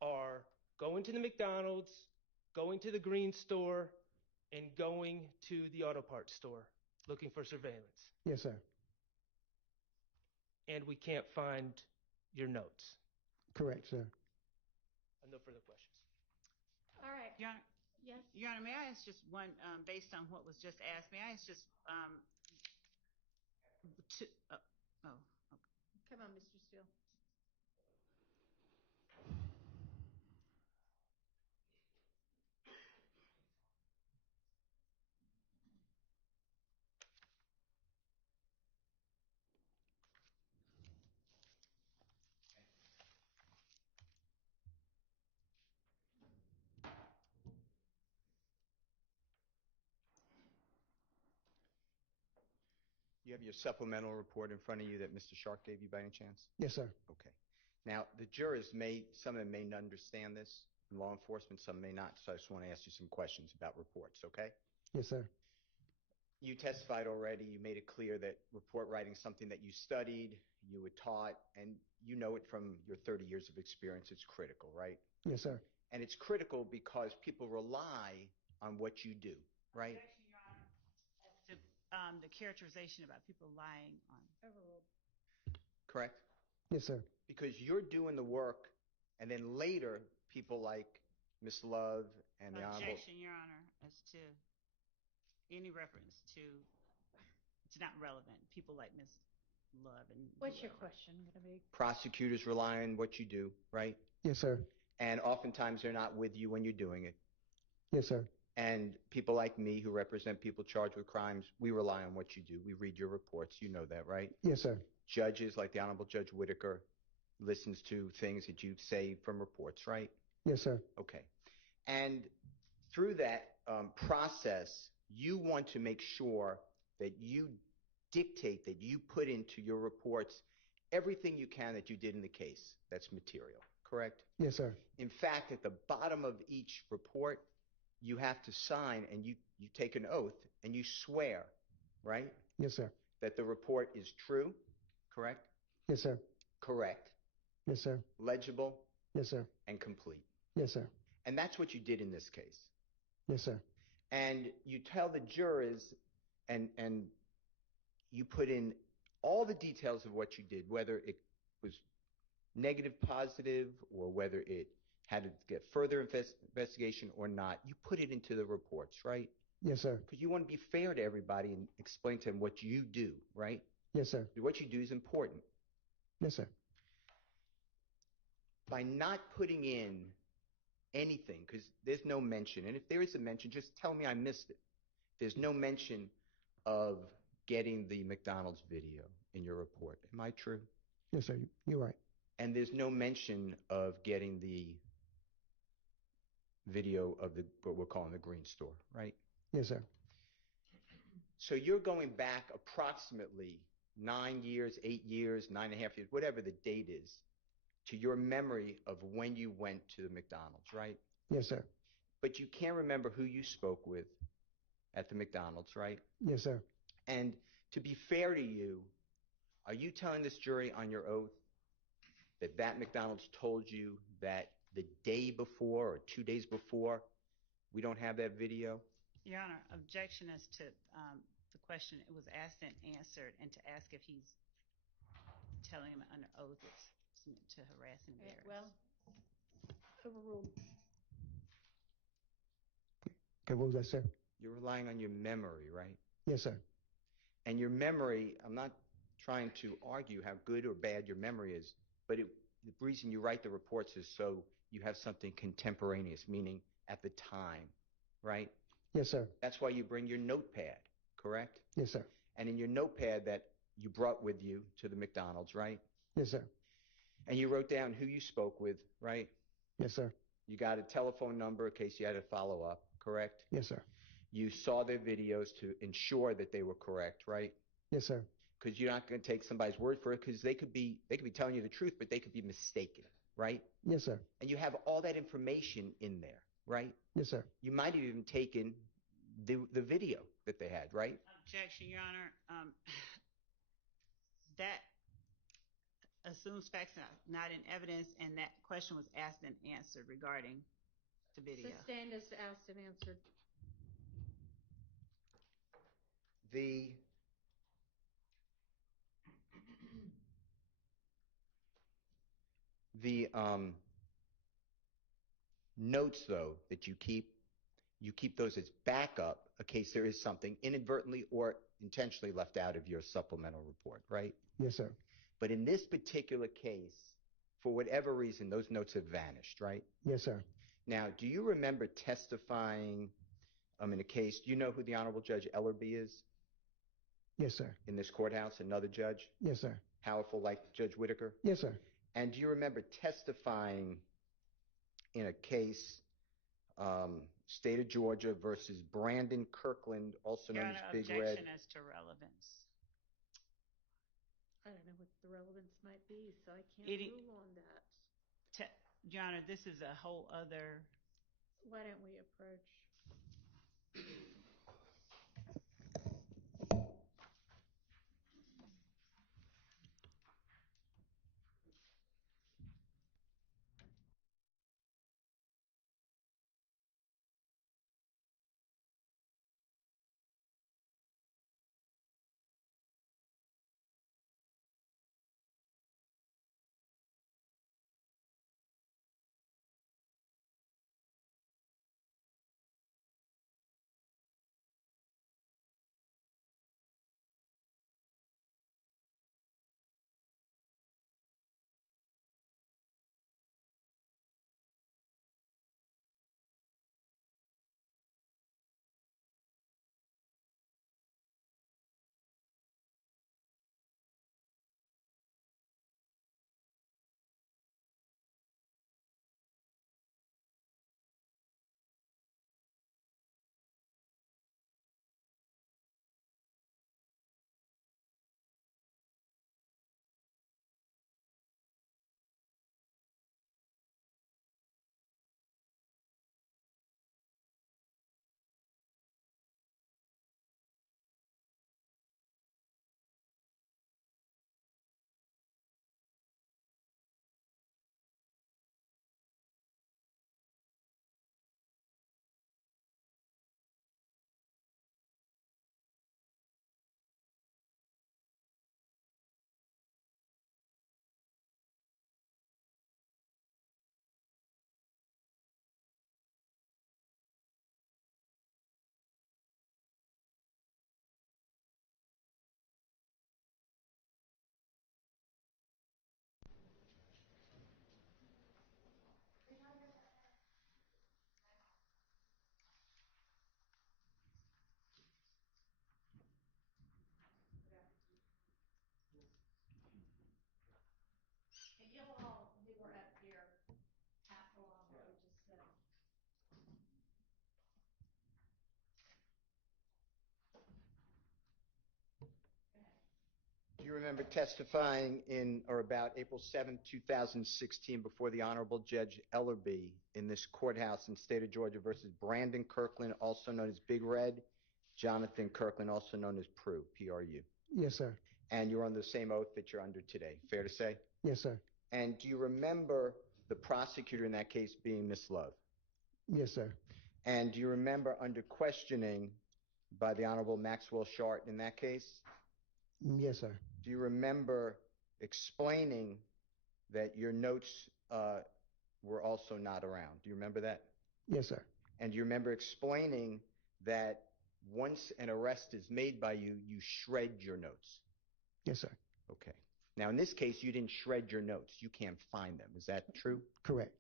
are going to the McDonald's, going to the green store, and going to the auto parts store looking for surveillance. Yes, sir. And we can't find your notes. Correct, sir. No further questions. All right. Your Honor, Yes. Your Honor, may I ask just one, based on what was just asked, may I ask just, okay. Come on, Mr. Steele. You have your supplemental report in front of you that Mr. Shark gave you by any chance? Yes, sir. Okay. Now, the jurors some of them may not understand this, in law enforcement, some may not, so I just want to ask you some questions about reports, okay? Yes, sir. You testified already, you made it clear that report writing is something that you studied, you were taught, and you know it from your 30 years of experience, it's critical, right? Yes, sir. And it's critical because people rely on what you do, right? The characterization about people lying on. Correct? Yes, sir. Because you're doing the work, and then later, people like Ms. Love and the Honorable... Objection, Your Honor, as to any reference to, it's not relevant. People like Ms. Love and... What's your question going to be? Prosecutors rely on what you do, right? Yes, sir. And oftentimes they're not with you when you're doing it. Yes, sir. And people like me who represent people charged with crimes, we rely on what you do. We read your reports. You know that, right? Yes, sir. Judges like the Honorable Judge Whitaker listens to things that you say from reports, right? Yes, sir. Okay. And through that process, you want to make sure that you dictate, that you put into your reports everything you can that you did in the case that's material, correct? Yes, sir. In fact, at the bottom of each report, you have to sign and you take an oath and you swear, right? Yes, sir. That the report is true, correct? Yes, sir. Correct. Yes, sir. Legible. Yes, sir. And complete. Yes, sir. And that's what you did in this case. Yes, sir. And you tell the jurors and you put in all the details of what you did, whether it was negative, positive, or whether it had to get further investigation or not, you put it into the reports, right? Yes, sir. Because you want to be fair to everybody and explain to them what you do, right? Yes, sir. What you do is important. Yes, sir. By not putting in anything, because there's no mention, and if there is a mention, just tell me I missed it. There's no mention of getting the McDonald's video in your report. Am I true? Yes, sir. You're right. And there's no mention of getting the video of what we're calling the green store, right? Yes, sir. So you're going back approximately 9 years, 8 years, 9.5 years, whatever the date is, to your memory of when you went to the McDonald's, right? Yes, sir. But you can't remember who you spoke with at the McDonald's, right? Yes, sir. And to be fair to you, are you telling this jury on your oath that McDonald's told you that the day before or 2 days before, we don't have that video? Your Honor, objection is to the question. It was asked and answered, and to ask if he's telling him under oath it's meant to harass and embarrass. Well, overruled. Okay, what was that, sir? You're relying on your memory, right? Yes, sir. And your memory, I'm not trying to argue how good or bad your memory is, but the reason you write the reports is so you have something contemporaneous, meaning at the time, right? Yes, sir. That's why you bring your notepad, correct? Yes, sir. And in your notepad that you brought with you to the McDonald's, right? Yes, sir. And you wrote down who you spoke with, right? Yes, sir. You got a telephone number in case you had to follow up, correct? Yes, sir. You saw their videos to ensure that they were correct, right? Yes, sir. Because you're not going to take somebody's word for it, because they could be telling you the truth, but they could be mistaken, right? Yes, sir. And you have all that information in there, right? Yes, sir. You might have even taken the video that they had, right? Objection, Your Honor. That assumes facts not in evidence, and that question was asked and answered regarding the video. Sustained as asked and answered. The notes, though, that you keep those as backup in case there is something inadvertently or intentionally left out of your supplemental report, right? Yes, sir. But in this particular case, for whatever reason, those notes have vanished, right? Yes, sir. Now, do you remember testifying in a case? Do you know who the Honorable Judge Ellerby is? Yes, sir. In this courthouse, another judge? Yes, sir. Powerful like Judge Whitaker? Yes, sir. And do you remember testifying in a case, State of Georgia versus Brandon Kirkland, also known as Big Red? Objection as to relevance. I don't know what the relevance might be, so I can't rule on that. Your Honor, this is a whole other. Why don't we approach? you remember testifying in or about April 7, 2016 before the Honorable Judge Ellerby in this courthouse in the state of Georgia versus Brandon Kirkland, also known as Big Red, Jonathan Kirkland, also known as Prue, P-R-U. Yes, sir. And you're under the same oath that you're under today. Fair to say? Yes, sir. And do you remember the prosecutor in that case being Miss Love? Yes, sir. And do you remember under questioning by the Honorable Maxwell Shart in that case? Yes, sir. Do you remember explaining that your notes were also not around? Do you remember that? Yes, sir. And do you remember explaining that once an arrest is made by you, you shred your notes? Yes, sir. Okay. Now, in this case, you didn't shred your notes. You can't find them. Is that true? Correct.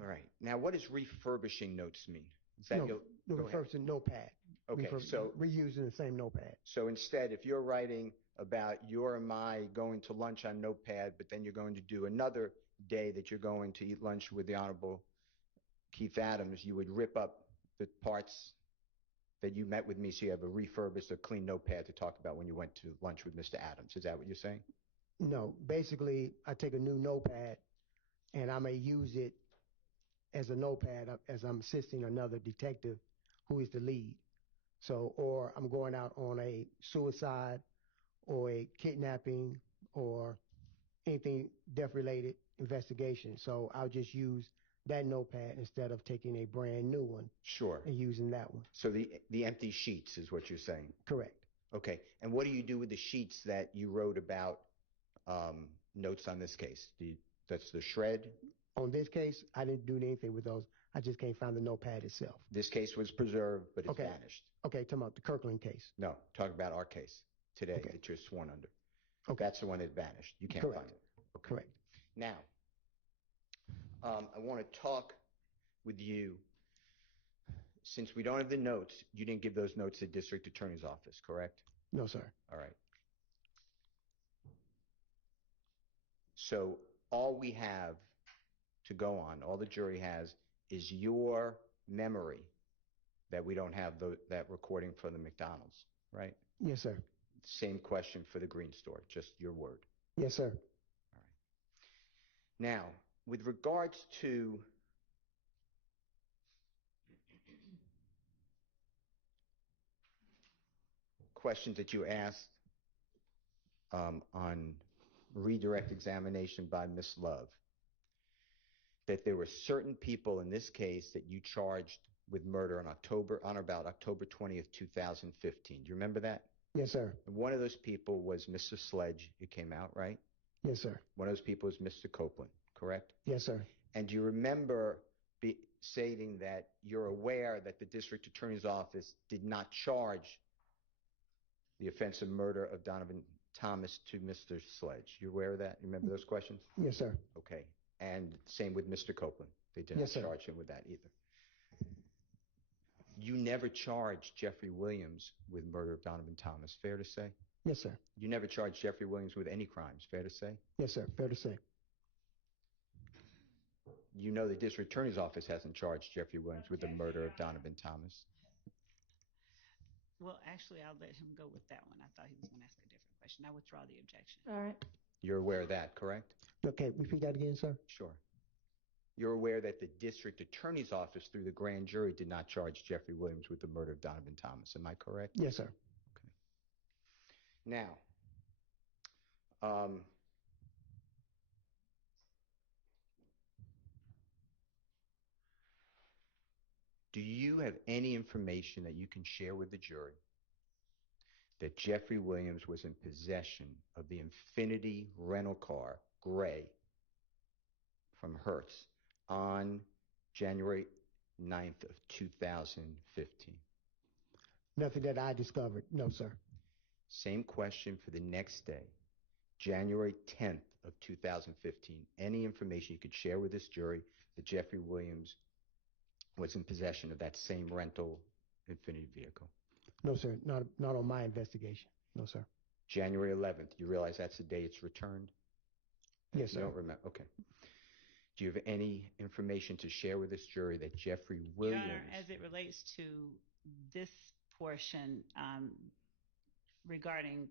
All right. Now, what does refurbishing notes mean? Is that the refurbishing notepad. Okay, so reusing the same notepad. So instead, if you're writing about your and my going to lunch on Notepad, but then you're going to do another day that you're going to eat lunch with the Honorable Keith Adams, you would rip up the parts that you met with me so you have a refurbished or clean notepad to talk about when you went to lunch with Mr. Adams. Is that what you're saying? No. Basically, I take a new notepad and I may use it as a notepad as I'm assisting another detective who is the lead. So, or I'm going out on a suicide or a kidnapping or anything death-related investigation. So I'll just use that notepad instead of taking a brand new one. Sure. And using that one. So the empty sheets is what you're saying? Correct. Okay. And what do you do with the sheets that you wrote about notes on this case? That's the shred? On this case, I didn't do anything with those. I just can't find the notepad itself. This case was preserved, but it's vanished. Okay, talking about the Kirkland case. No, talk about our case today that you're sworn under. Okay. That's the one that vanished. You can't find it. Okay. Correct. Now, I want to talk with you. Since we don't have the notes, you didn't give those notes to the district attorney's office, correct? No, sir. All right. So all we have to go on, all the jury has, is your memory that we don't have that recording for the McDonald's, right? Yes, sir. Same question for the Green Store, just your word. Yes, sir. All right. Now, with regards to questions that you asked on redirect examination by Ms. Love, that there were certain people in this case that you charged with murder on or about October 20th, 2015. Do you remember that? Yes, sir. And one of those people was Mr. Sledge. It came out, right? Yes, sir. One of those people was Mr. Copeland, correct? Yes, sir. And do you remember stating that you're aware that the district attorney's office did not charge the offense of murder of Donovan Thomas to Mr. Sledge? You aware of that? You remember those questions? Yes, sir. Okay. And same with Mr. Copeland. They did not charge him with that either. You never charged Jeffrey Williams with murder of Donovan Thomas. Fair to say? Yes, sir. You never charged Jeffrey Williams with any crimes. Fair to say? Yes, sir. Fair to say. You know the district attorney's office hasn't charged Jeffrey Williams with the murder of Donovan Thomas. Well, actually, I'll let him go with that one. I thought he was going to ask a different question. I withdraw the objection. All right. You're aware of that, correct? Okay, repeat that again, sir. Sure. You're aware that the district attorney's office through the grand jury did not charge Jeffrey Williams with the murder of Donovan Thomas. Am I correct? Yes, sir. Okay. Now, do you have any information that you can share with the jury that Jeffrey Williams was in possession of the Infiniti rental car, gray, from Hertz on January 9th of 2015? Nothing that I discovered. No, sir. Same question for the next day, January 10th of 2015. Any information you could share with this jury that Jeffrey Williams was in possession of that same rental Infiniti vehicle? No, sir. Not on my investigation. No, sir. January 11th. You realize that's the day it's returned? Yes, sir. You don't remember? Okay. Do you have any information to share with this jury that Jeffrey Williams... Your Honor, as it relates to this portion regarding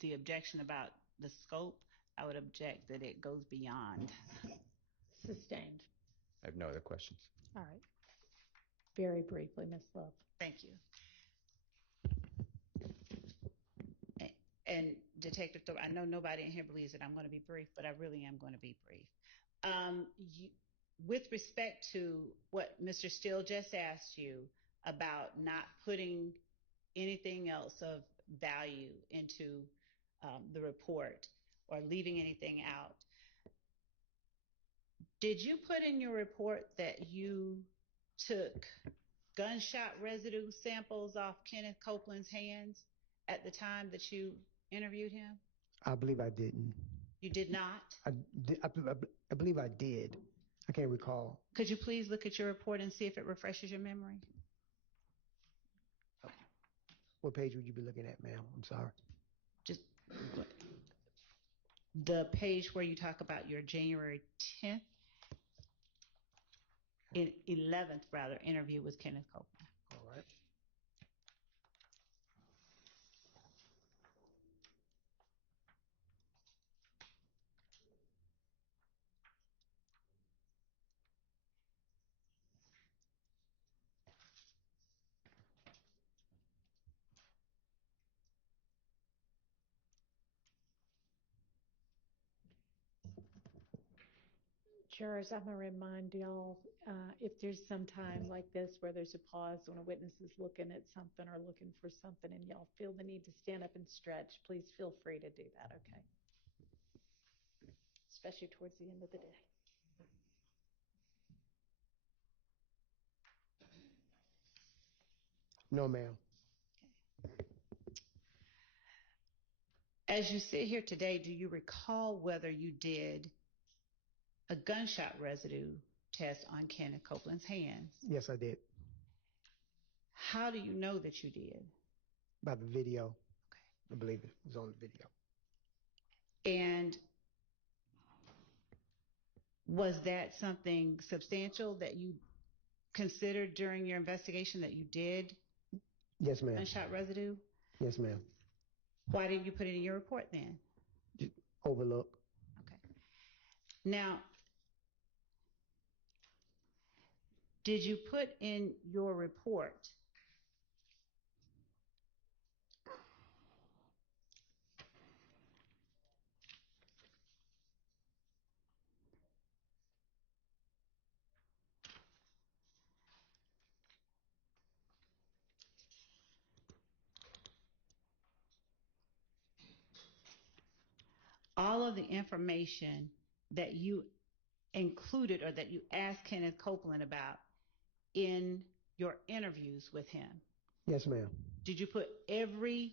the objection about the scope, I would object that it goes beyond. Sustained. I have no other questions. All right. Very briefly, Ms. Love. Thank you. And Detective Thorpe, I know nobody in here believes that I'm going to be brief, but I really am going to be brief. With respect to what Mr. Steele just asked you about not putting anything else of value into the report or leaving anything out, did you put in your report that you took gunshot residue samples off Kenneth Copeland's hands at the time that you interviewed him? I believe I didn't. You did not? I believe I did. I can't recall. Could you please look at your report and see if it refreshes your memory? What page would you be looking at, ma'am? I'm sorry. Just the page where you talk about your January 10th, 11th rather, interview with Kenneth Copeland. All right. Jurors, I'm going to remind y'all, if there's some time like this where there's a pause when a witness is looking at something or looking for something and y'all feel the need to stand up and stretch, please feel free to do that, okay? Especially towards the end of the day. No, ma'am. As you sit here today, do you recall whether you did a gunshot residue test on Kenneth Copeland's hands? Yes, I did. How do you know that you did? By the video. Okay. I believe it was on the video. And was that something substantial that you considered during your investigation that you did? Yes, ma'am. Gunshot residue? Yes, ma'am. Why didn't you put it in your report then? Just overlook. Okay. Now, did you put in your report all of the information that you included or that you asked Kenneth Copeland about in your interviews with him? Yes, ma'am. Did you put every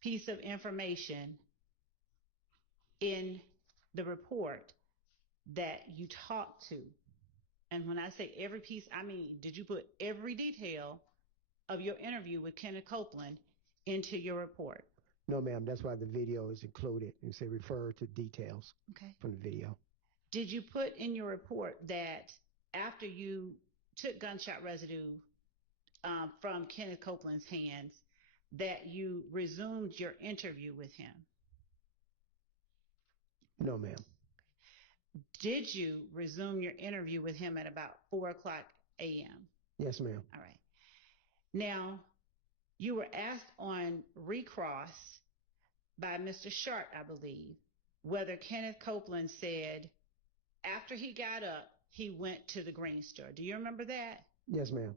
piece of information in the report that you talked to? And when I say every piece, I mean, did you put every detail of your interview with Kenneth Copeland into your report? No, ma'am. That's why the video is included. You say refer to details from the video. Did you put in your report that after you took gunshot residue from Kenneth Copeland's hands, that you resumed your interview with him? No, ma'am. Did you resume your interview with him at about 4:00 a.m.? Yes, ma'am. All right. Now, you were asked on recross by Mr. Sharp, I believe, whether Kenneth Copeland said after he got up, he went to the green store. Do you remember that? Yes, ma'am.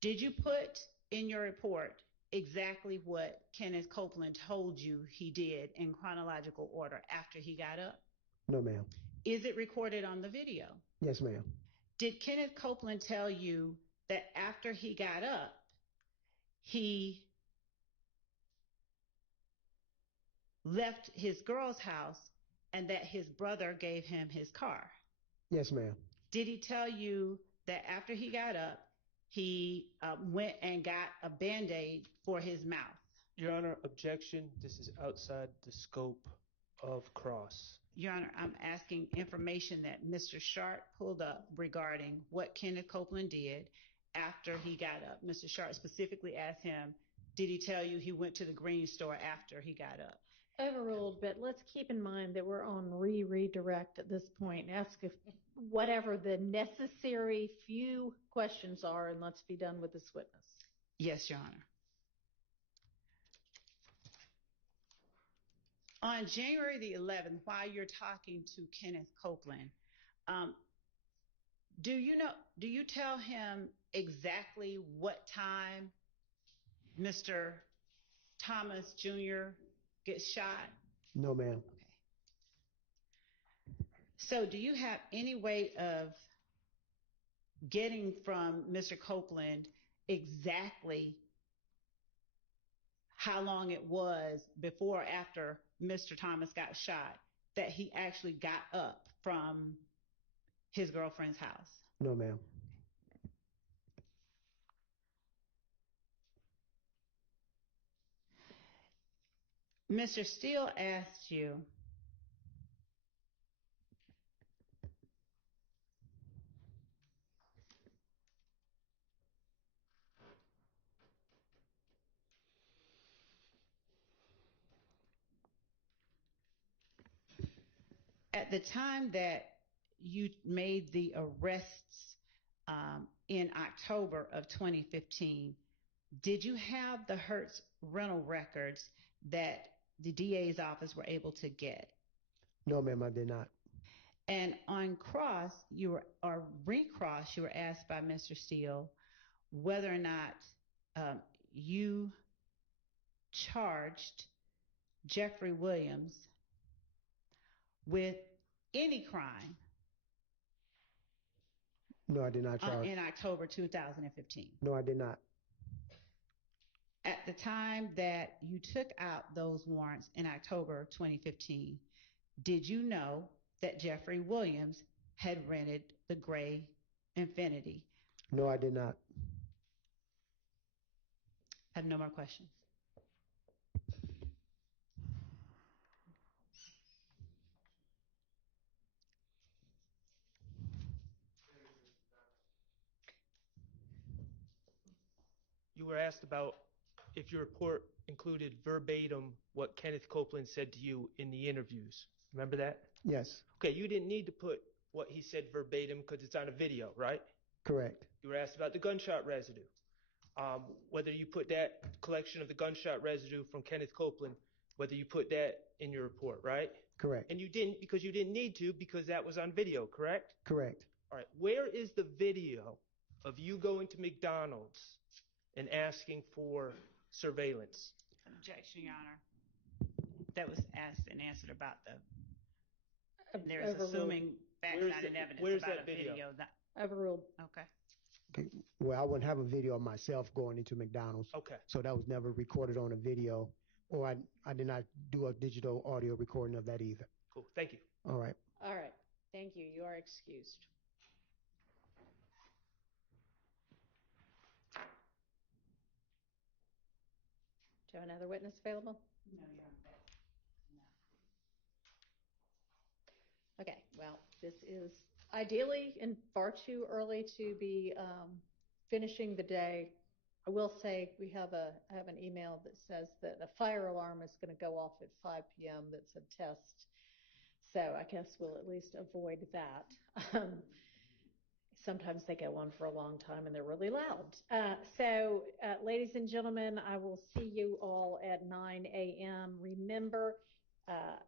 Did you put in your report exactly what Kenneth Copeland told you he did in chronological order after he got up? No, ma'am. Is it recorded on the video? Yes, ma'am. Did Kenneth Copeland tell you that after he got up, he left his girl's house and that his brother gave him his car? Yes, ma'am. Did he tell you that after he got up, he went and got a Band-Aid for his mouth? Your Honor, objection. This is outside the scope of cross. Your Honor, I'm asking information that Mr. Sharp pulled up regarding what Kenneth Copeland did after he got up. Mr. Sharp specifically asked him, did he tell you he went to the green store after he got up? Overruled, but let's keep in mind that we're on redirect at this point. Ask if whatever the necessary few questions are, and let's be done with this witness. Yes, Your Honor. On January the 11th, while you're talking to Kenneth Copeland, do you tell him exactly what time Mr. Thomas Jr. gets shot? No, ma'am. So do you have any way of getting from Mr. Copeland exactly how long it was before or after Mr. Thomas got shot that he actually got up from his girlfriend's house? No, ma'am. Mr. Steele asked you, at the time that you made the arrests in October of 2015, did you have the Hertz rental records that the DA's office were able to get? No, ma'am, I did not. And on recross, you were asked by Mr. Steele whether or not you charged Jeffrey Williams with any crime. No, I did not charge. In October 2015. No, I did not. At the time that you took out those warrants in October 2015, did you know that Jeffrey Williams had rented the gray Infiniti? No, I did not. I have no more questions. You were asked about if your report included verbatim what Kenneth Copeland said to you in the interviews. Remember that? Yes. Okay, you didn't need to put what he said verbatim because it's on a video, right? Correct. You were asked about the gunshot residue. Whether you put that collection of the gunshot residue from Kenneth Copeland, whether you put that in your report, right? Correct. And you didn't because you didn't need to because that was on video, correct? Correct. All right, where is the video of you going to McDonald's and asking for surveillance? Objection, Your Honor. That was asked and answered about there's assuming facts, not an evidence where's about that a video. Overruled. Okay. Okay. Well, I wouldn't have a video of myself going into McDonald's. Okay. So that was never recorded on a video, or I did not do a digital audio recording of that either. Cool. Thank you. All right. All right. Thank you. You are excused. Do you have another witness available? No, Your Honor. Okay, well, this is ideally and far too early to be finishing the day. I will say I have an email that says that a fire alarm is going to go off at 5 p.m. That's a test. So I guess we'll at least avoid that. Sometimes they go on for a long time and they're really loud. So ladies and gentlemen, I will see you all at 9 a.m. Remember,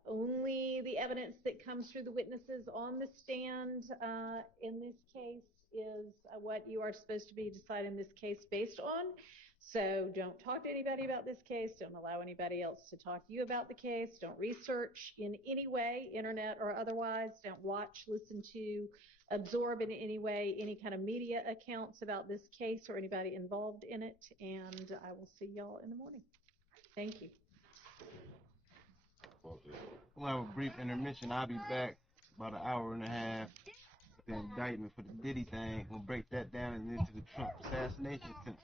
only the evidence that comes through the witnesses on the stand in this case is what you are supposed to be deciding this case based on. So don't talk to anybody about this case. Don't allow anybody else to talk to you about the case. Don't research in any way, internet or otherwise. Don't watch, listen to, absorb in any way any kind of media accounts about this case or anybody involved in it. And I will see y'all in the morning. Thank you. We'll have a brief intermission. I'll be back about an hour and a half with the indictment for the Diddy thing. We'll break that down and into the Trump assassination attempt.